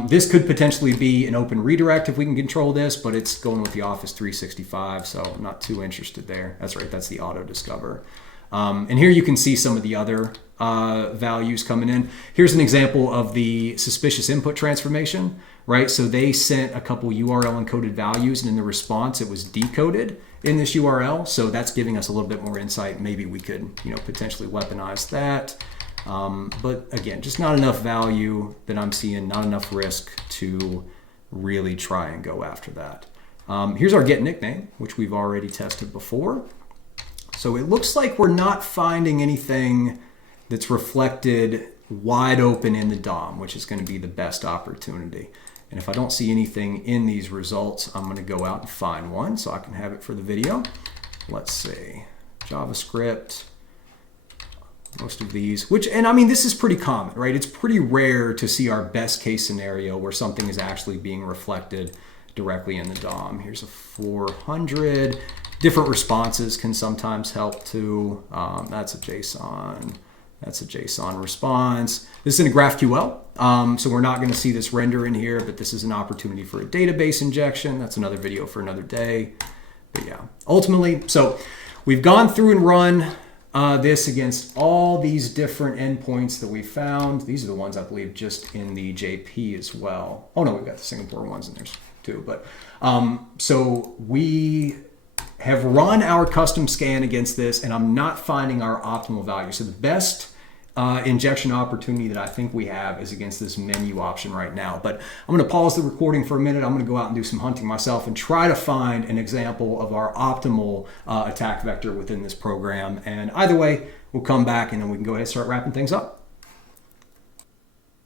This could potentially be an open redirect if we can control this, but it's going with the Office 365, so I'm not too interested there. That's right, that's the auto discover. And here you can see some of the other values coming in. Here's an example of the suspicious input transformation, right? So they sent a couple URL encoded values, and in the response, it was decoded in this URL. So that's giving us a little bit more insight. Maybe we could, potentially weaponize that. But again, just not enough value that I'm seeing, not enough risk to really try and go after that. Here's our get nickname, which we've already tested before. So it looks like we're not finding anything that's reflected wide open in the DOM, which is going to be the best opportunity. And if I don't see anything in these results, I'm going to go out and find one so I can have it for the video. Let's see, JavaScript, most of these, and I mean, this is pretty common, right? It's pretty rare to see our best case scenario where something is actually being reflected directly in the DOM. Here's a 400. Different responses can sometimes help too. That's a JSON. That's a JSON response. This is in a GraphQL, so we're not going to see this render in here, but this is an opportunity for a database injection. That's another video for another day. But yeah, ultimately, so we've gone through and run this against all these different endpoints that we found. These are the ones I believe just in the JP as well. Oh no, we've got the Singapore ones in there too. But so we have run our custom scan against this, and I'm not finding our optimal value. So the best injection opportunity that I think we have is against this menu option right now. But I'm going to pause the recording for a minute. I'm going to go out and do some hunting myself and try to find an example of our optimal attack vector within this program. And either way, we'll come back and then we can go ahead and start wrapping things up.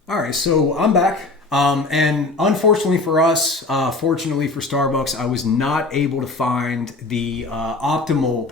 All right, so I'm back. And unfortunately for us, fortunately for Starbucks, I was not able to find the optimal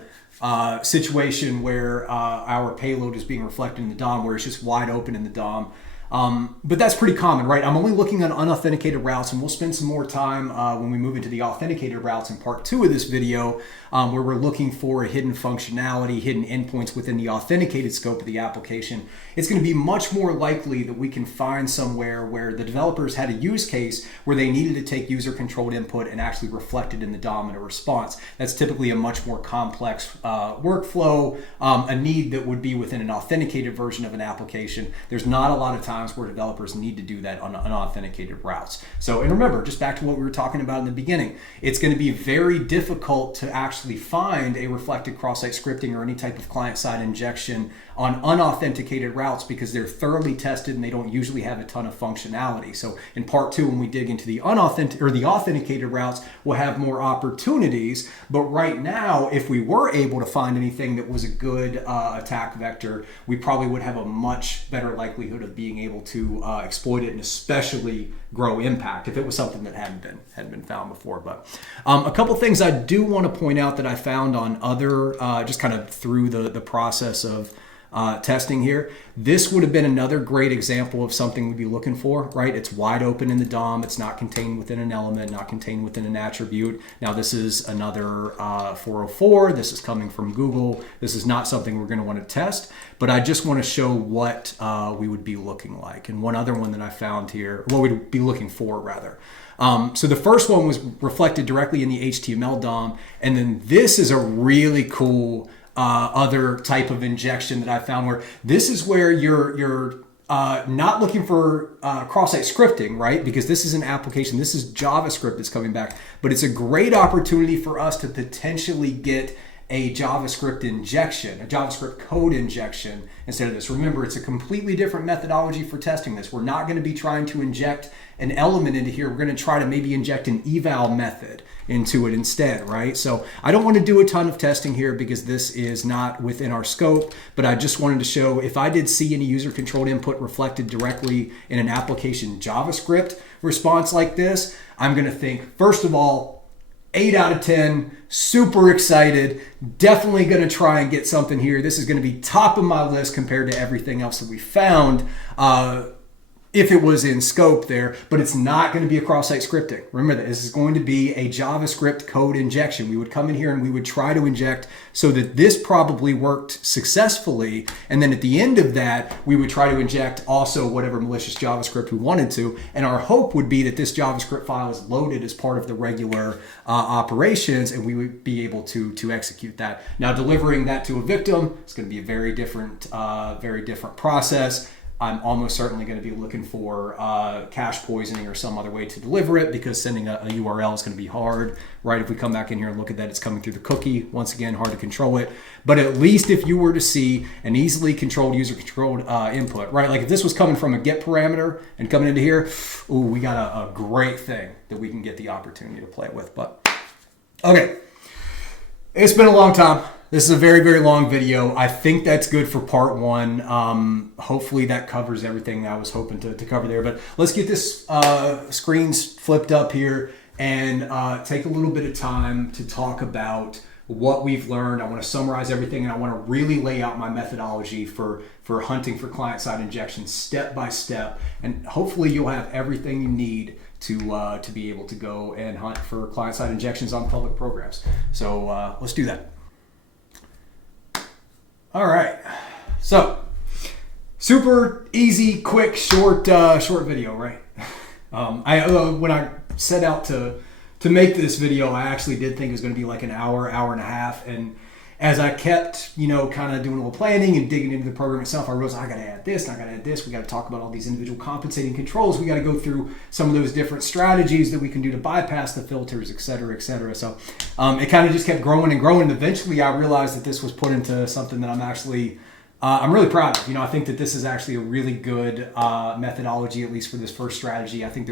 situation where our payload is being reflected in the DOM, where it's just wide open in the DOM. But that's pretty common, right? I'm only looking at unauthenticated routes, and we'll spend some more time when we move into the authenticated routes in part 2 of this video, where we're looking for a hidden functionality, hidden endpoints within the authenticated scope of the application. It's going to be much more likely that we can find somewhere where the developers had a use case where they needed to take user-controlled input and actually reflect it in the DOM in a response. That's typically a much more complex workflow, a need that would be within an authenticated version of an application. There's not a lot of times where developers need to do that on unauthenticated routes. So, and remember, just back to what we were talking about in the beginning, it's going to be very difficult to actually find a reflected cross-site scripting or any type of client-side injection on unauthenticated routes because they're thoroughly tested and they don't usually have a ton of functionality. So in part 2, when we dig into the authenticated routes, we'll have more opportunities. But right now, if we were able to find anything that was a good attack vector, we probably would have a much better likelihood of being able to exploit it and especially grow impact if it was something that hadn't been found before. But a couple things I do want to point out that I found on other, just kind of through the process of testing here. This would have been another great example of something we'd be looking for, right? It's wide open in the DOM. It's not contained within an element, not contained within an attribute. Now this is another 404. This is coming from Google. This is not something we're going to want to test, but I just want to show what we would be looking like. And one other one that I found here, what we'd be looking for rather. So the first one was reflected directly in the HTML DOM. And then this is a really cool other type of injection that I found where this is where you're not looking for cross-site scripting, right? Because this is an application, this is JavaScript that's coming back, but it's a great opportunity for us to potentially get a JavaScript injection, a JavaScript code injection instead of this. Remember, it's a completely different methodology for testing this. We're not going to be trying to inject an element into here. We're going to try to maybe inject an eval method into it instead, right? So I don't want to do a ton of testing here because this is not within our scope, but I just wanted to show if I did see any user-controlled input reflected directly in an application JavaScript response like this, I'm going to think, first of all, 8 out of 10, super excited, definitely going to try and get something here. This is going to be top of my list compared to everything else that we found if it was in scope there, but it's not going to be a cross-site scripting. Remember that this is going to be a JavaScript code injection. We would come in here and we would try to inject so that this probably worked successfully. And then at the end of that, we would try to inject also whatever malicious JavaScript we wanted to. And our hope would be that this JavaScript file is loaded as part of the regular operations, and we would be able to execute that. Now, delivering that to a victim is going to be a very different process. I'm almost certainly going to be looking for cache poisoning or some other way to deliver it, because sending a URL is going to be hard, right? If we come back in here and look at that, it's coming through the cookie. Once again, hard to control it. But at least if you were to see an easily controlled, user-controlled input, right? Like if this was coming from a get parameter and coming into here, ooh, we got a great thing that we can get the opportunity to play with. But okay, it's been a long time. This is a very, very long video. I think that's good for part one. Hopefully that covers everything I was hoping to cover there. But let's get this screens flipped up here and take a little bit of time to talk about what we've learned. I want to summarize everything, and I want to really lay out my methodology for hunting for client-side injections step by step. And hopefully you'll have everything you need to be able to go and hunt for client-side injections on public programs. So let's do that. All right, so super easy, quick, short video, right? When I set out to make this video, I actually did think it was going to be like an hour and a half, and as I kept, kind of doing a little planning and digging into the program itself, I realized I got to add this, and I got to add this. We got to talk about all these individual compensating controls. We got to go through some of those different strategies that we can do to bypass the filters, et cetera, et cetera. So it kind of just kept growing and growing. And eventually, I realized that this was put into something that I'm really proud of. I think that this is actually a really good methodology, at least for this first strategy. I think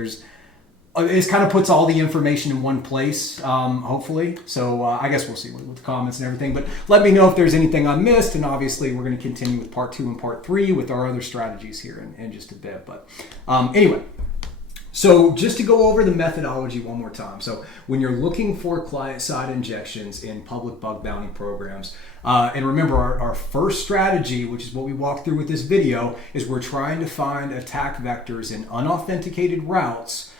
it kind of puts all the information in one place, hopefully. So I guess we'll see with the comments and everything. But let me know if there's anything I missed. And obviously, we're going to continue with part 2 and part 3 with our other strategies here in just a bit. But anyway, so just to go over the methodology one more time. So when you're looking for client-side injections in public bug bounty programs, and remember our first strategy, which is what we walked through with this video, is we're trying to find attack vectors in unauthenticated routes,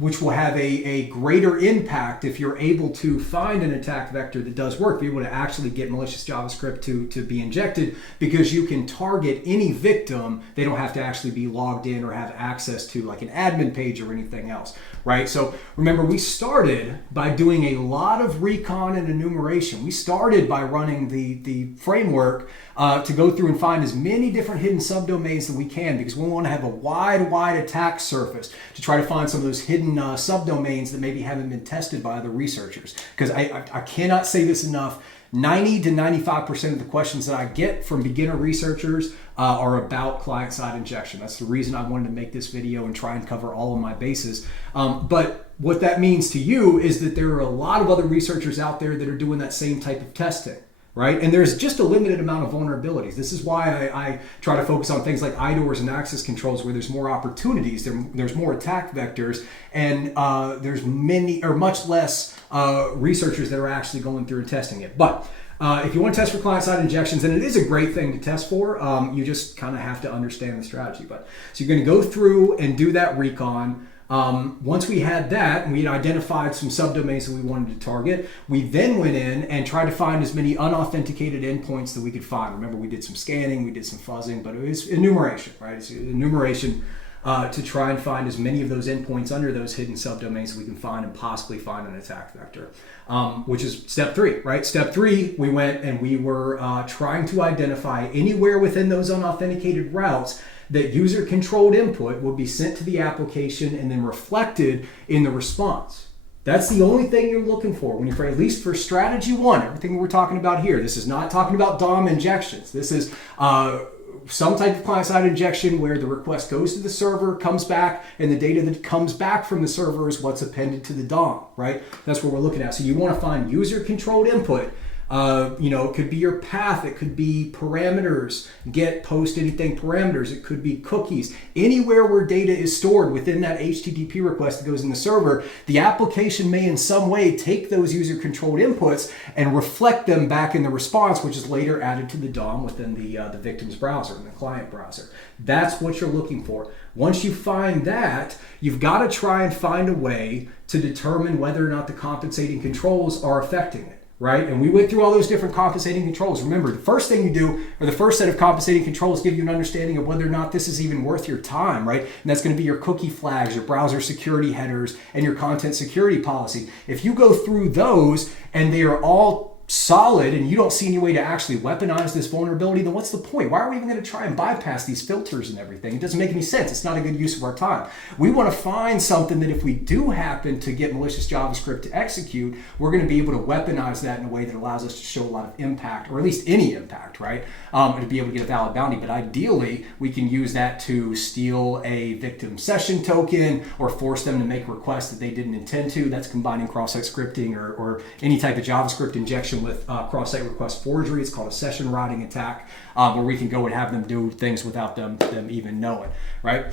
which will have a greater impact if you're able to find an attack vector that does work, be able to actually get malicious JavaScript to be injected, because you can target any victim. They don't have to actually be logged in or have access to like an admin page or anything else, right? So remember, we started by doing a lot of recon and enumeration. We started by running the framework to go through and find as many different hidden subdomains that we can, because we want to have a wide attack surface to try to find some of those hidden subdomains that maybe haven't been tested by other researchers. Because I cannot say this enough, 90 to 95% of the questions that I get from beginner researchers are about client-side injection. That's the reason I wanted to make this video and try and cover all of my bases. But what that means to you is that there are a lot of other researchers out there that are doing that same type of testing, right? And there's just a limited amount of vulnerabilities. This is why I try to focus on things like IDORs and access controls, where there's more opportunities, there's more attack vectors, and there's much less researchers that are actually going through and testing it. But if you want to test for client-side injections, and it is a great thing to test for, you just kind of have to understand the strategy. But so you're going to go through and do that recon. Once we had that and we had identified some subdomains that we wanted to target, we then went in and tried to find as many unauthenticated endpoints that we could find. Remember, we did some scanning, we did some fuzzing, but it was enumeration, right? It's enumeration to try and find as many of those endpoints under those hidden subdomains that we can find and possibly find an attack vector, which is step 3, right? Step 3, we went and we were trying to identify anywhere within those unauthenticated routes that user-controlled input would be sent to the application and then reflected in the response. That's the only thing you're looking for when you're, at least for strategy 1, everything we're talking about here. This is not talking about DOM injections. This is some type of client-side injection where the request goes to the server, comes back, and the data that comes back from the server is what's appended to the DOM, right? That's what we're looking at. So you want to find user-controlled input. It could be your path, it could be parameters, get, post, anything parameters, it could be cookies. Anywhere where data is stored within that HTTP request that goes in the server, the application may in some way take those user-controlled inputs and reflect them back in the response, which is later added to the DOM within the victim's browser, in the client browser. That's what you're looking for. Once you find that, you've got to try and find a way to determine whether or not the compensating controls are affecting it. Right? And we went through all those different compensating controls. Remember, the first thing you do, or the first set of compensating controls, give you an understanding of whether or not this is even worth your time, right? And that's going to be your cookie flags, your browser security headers, and your content security policy. If you go through those and they are all solid and you don't see any way to actually weaponize this vulnerability, then what's the point? Why are we even going to try and bypass these filters and everything? It doesn't make any sense. It's not a good use of our time. We want to find something that if we do happen to get malicious JavaScript to execute, we're going to be able to weaponize that in a way that allows us to show a lot of impact, or at least any impact, right? And to be able to get a valid bounty. But ideally, we can use that to steal a victim session token or force them to make requests that they didn't intend to. That's combining cross-site scripting or any type of JavaScript injection with cross-site request forgery. It's called a session routing attack, where we can go and have them do things without them even knowing, right?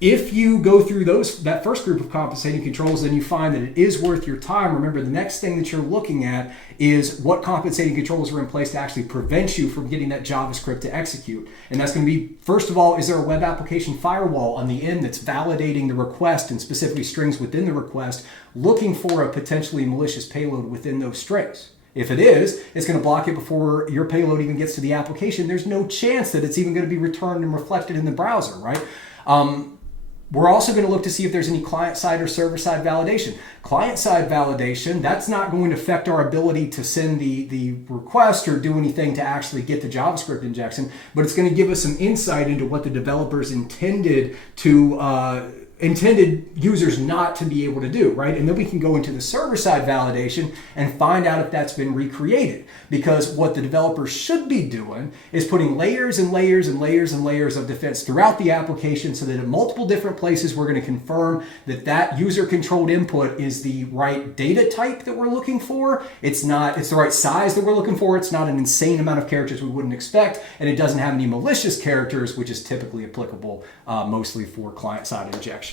If you go through that first group of compensating controls, then you find that it is worth your time. Remember, the next thing that you're looking at is what compensating controls are in place to actually prevent you from getting that JavaScript to execute. And that's going to be, first of all, is there a web application firewall on the end that's validating the request and specifically strings within the request, looking for a potentially malicious payload within those strings? If it is, it's going to block it before your payload even gets to the application. There's no chance that it's even going to be returned and reflected in the browser, right? We're also going to look to see if there's any client-side or server-side validation. Client-side validation, that's not going to affect our ability to send the request or do anything to actually get the JavaScript injection, but it's going to give us some insight into what the developers intended users not to be able to do, right? And then we can go into the server-side validation and find out if that's been recreated. Because what the developers should be doing is putting layers and layers and layers and layers of defense throughout the application so that in multiple different places we're going to confirm that that user-controlled input is the right data type that we're looking for. It's the right size that we're looking for. It's not an insane amount of characters we wouldn't expect, and it doesn't have any malicious characters, which is typically applicable mostly for client-side injection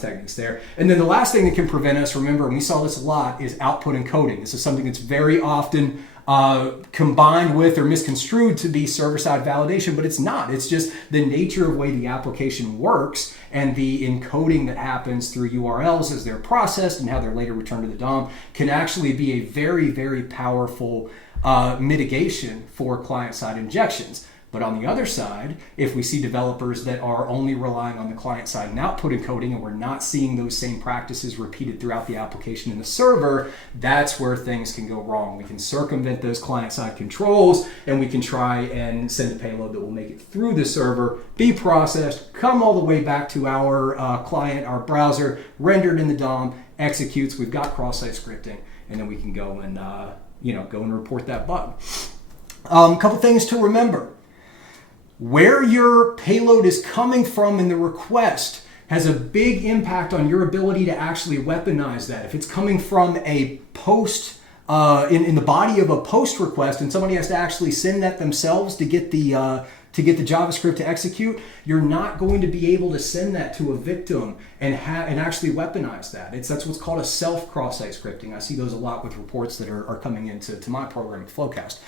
techniques there. And then the last thing that can prevent us, remember, and we saw this a lot, is output encoding. This is something that's very often combined with or misconstrued to be server-side validation, but it's not. It's just the nature of the way the application works and the encoding that happens through URLs as they're processed and how they're later returned to the DOM can actually be a very, very powerful mitigation for client-side injections. But on the other side, if we see developers that are only relying on the client side and output encoding, and we're not seeing those same practices repeated throughout the application in the server, that's where things can go wrong. We can circumvent those client side controls, and we can try and send a payload that will make it through the server, be processed, come all the way back to our client, our browser, rendered in the DOM, executes. We've got cross-site scripting, and then we can go and go and report that bug. A couple things to remember. Where your payload is coming from in the request has a big impact on your ability to actually weaponize that. If it's coming from a post, in the body of a post request, and somebody has to actually send that themselves to get the JavaScript to execute, you're not going to be able to send that to a victim and actually weaponize that. That's what's called a self cross-site scripting. I see those a lot with reports that are coming into my program at Flowcast.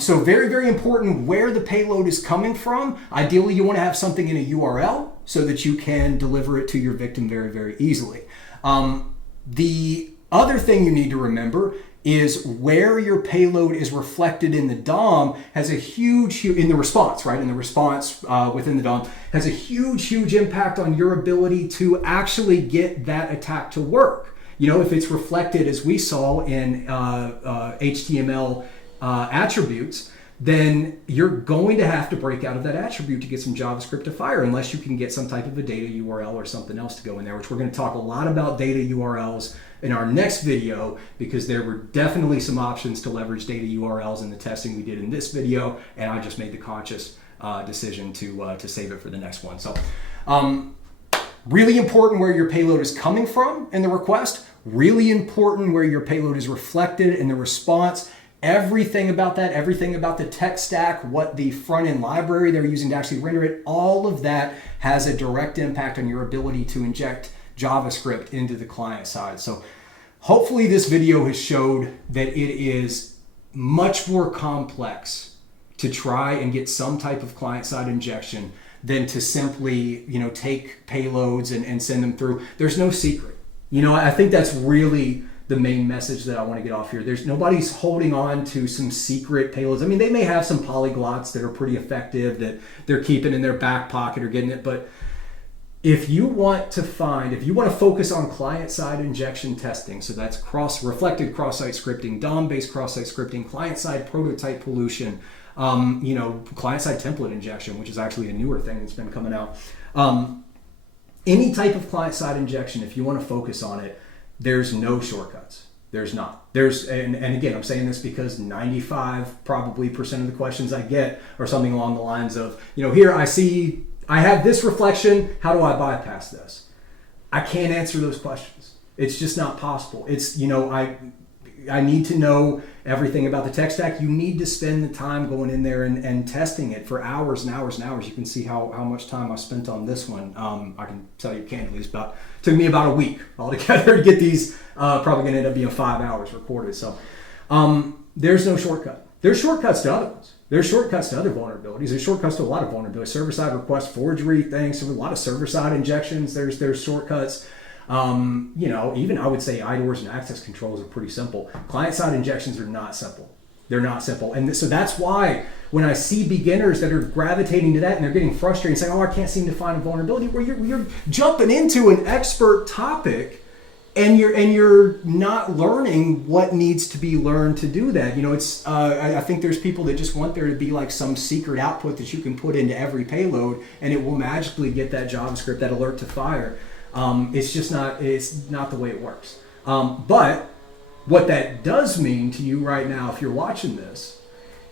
So very, very important where the payload is coming from. Ideally, you want to have something in a URL so that you can deliver it to your victim very, very easily. The other thing you need to remember is where your payload is reflected in the DOM has a huge in the response, right? In the response within the DOM has a huge impact on your ability to actually get that attack to work. If it's reflected, as we saw in HTML attributes, then you're going to have to break out of that attribute to get some JavaScript to fire, unless you can get some type of a data URL or something else to go in there, which we're going to talk a lot about data URLs in our next video, because there were definitely some options to leverage data URLs in the testing we did in this video, and I just made the conscious decision to save it for the next one. So really important where your payload is coming from in the request, really important where your payload is reflected in the response. Everything about that, everything about the tech stack, what the front-end library they're using to actually render it, all of that has a direct impact on your ability to inject JavaScript into the client side. So hopefully this video has showed that it is much more complex to try and get some type of client-side injection than to simply, take payloads and send them through. There's no secret. I think that's really the main message that I want to get off here. Nobody's holding on to some secret payloads. I mean, they may have some polyglots that are pretty effective that they're keeping in their back pocket or getting it, but if you want to focus on client-side injection testing, so that's reflected cross-site scripting, DOM-based cross-site scripting, client-side prototype pollution, client-side template injection, which is actually a newer thing that's been coming out. Any type of client-side injection, if you want to focus on it, there's no shortcuts. There's not. And again, I'm saying this because 95% of the questions I get are something along the lines of, here I have this reflection, how do I bypass this? I can't answer those questions. It's just not possible. It's, I need to know everything about the tech stack. You need to spend the time going in there and testing it for hours and hours and hours. You can see how much time I spent on this one. I can tell you candidly, took me about a week altogether to get these, probably gonna end up being 5 hours recorded. So there's no shortcut. There's shortcuts to other ones. There's shortcuts to other vulnerabilities. There's shortcuts to a lot of vulnerabilities. Server-side request forgery things. So a lot of server-side injections. There's shortcuts. Even I would say IDORs and access controls are pretty simple. Client-side injections are not simple. They're not simple. And so that's why when I see beginners that are gravitating to that and they're getting frustrated and saying, I can't seem to find a vulnerability, where you're jumping into an expert topic and you're not learning what needs to be learned to do that. I think there's people that just want there to be like some secret output that you can put into every payload and it will magically get that JavaScript, that alert to fire. It's not the way it works. But what that does mean to you right now, if you're watching this,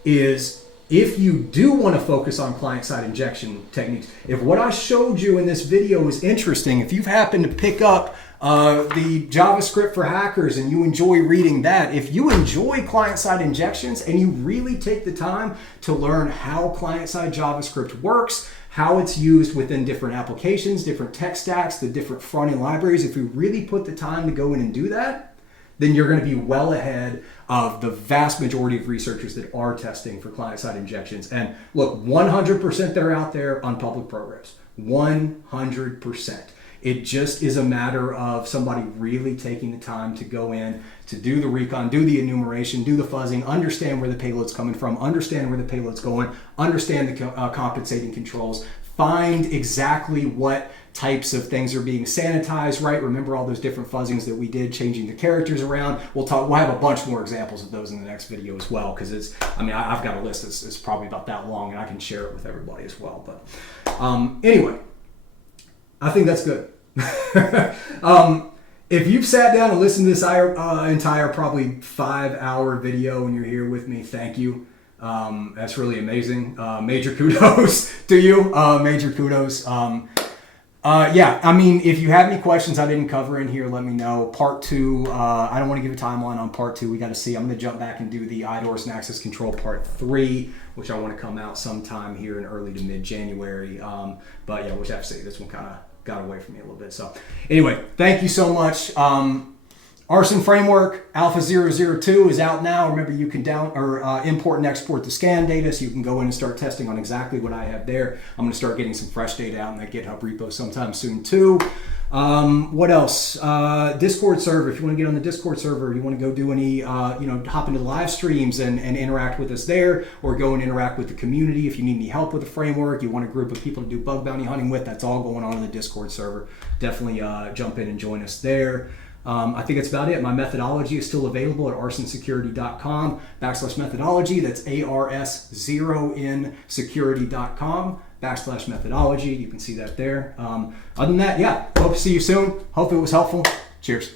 is if you do want to focus on client-side injection techniques, if what I showed you in this video is interesting, if you've happened to pick up the JavaScript for hackers and you enjoy reading that, if you enjoy client-side injections and you really take the time to learn how client-side JavaScript works, how it's used within different applications, different tech stacks, the different front-end libraries, if you really put the time to go in and do that, then you're going to be well ahead of the vast majority of researchers that are testing for client-side injections. And look, 100% they're out there on public programs. 100%. It just is a matter of somebody really taking the time to go in, to do the recon, do the enumeration, do the fuzzing, understand where the payload's coming from, understand where the payload's going, understand the compensating controls, find exactly what types of things are being sanitized, right? Remember all those different fuzzings that we did, changing the characters around. We'll have a bunch more examples of those in the next video as well, because I've got a list that's probably about that long and I can share it with everybody as well. But anyway, I think that's good. If you've sat down and listened to this entire probably 5-hour video and you're here with me, thank you. That's really amazing. Major kudos to you. Major kudos. If you have any questions I didn't cover in here, let me know. Part 2, I don't want to give a timeline on part 2. We got to see. I'm going to jump back and do the IDORs and access control part 3, which I want to come out sometime here in early to mid-January. But yeah, we'll have to see. This one kind of got away from me a little bit. So anyway, thank you so much. Arson Framework Alpha 002 is out now. Remember, you can import and export the scan data, so you can go in and start testing on exactly what I have there. I'm going to start getting some fresh data out in that GitHub repo sometime soon too. What else? Discord server. If you want to get on the Discord server, you want to go do any, hop into the live streams and interact with us there, or go and interact with the community. If you need any help with the framework, you want a group of people to do bug bounty hunting with, that's all going on in the Discord server. Definitely jump in and join us there. I think that's about it. My methodology is still available at arsonsecurity.com/methodology. That's ARS0nsecurity.com/methodology. You can see that there. Other than that, hope to see you soon. Hope it was helpful. Cheers.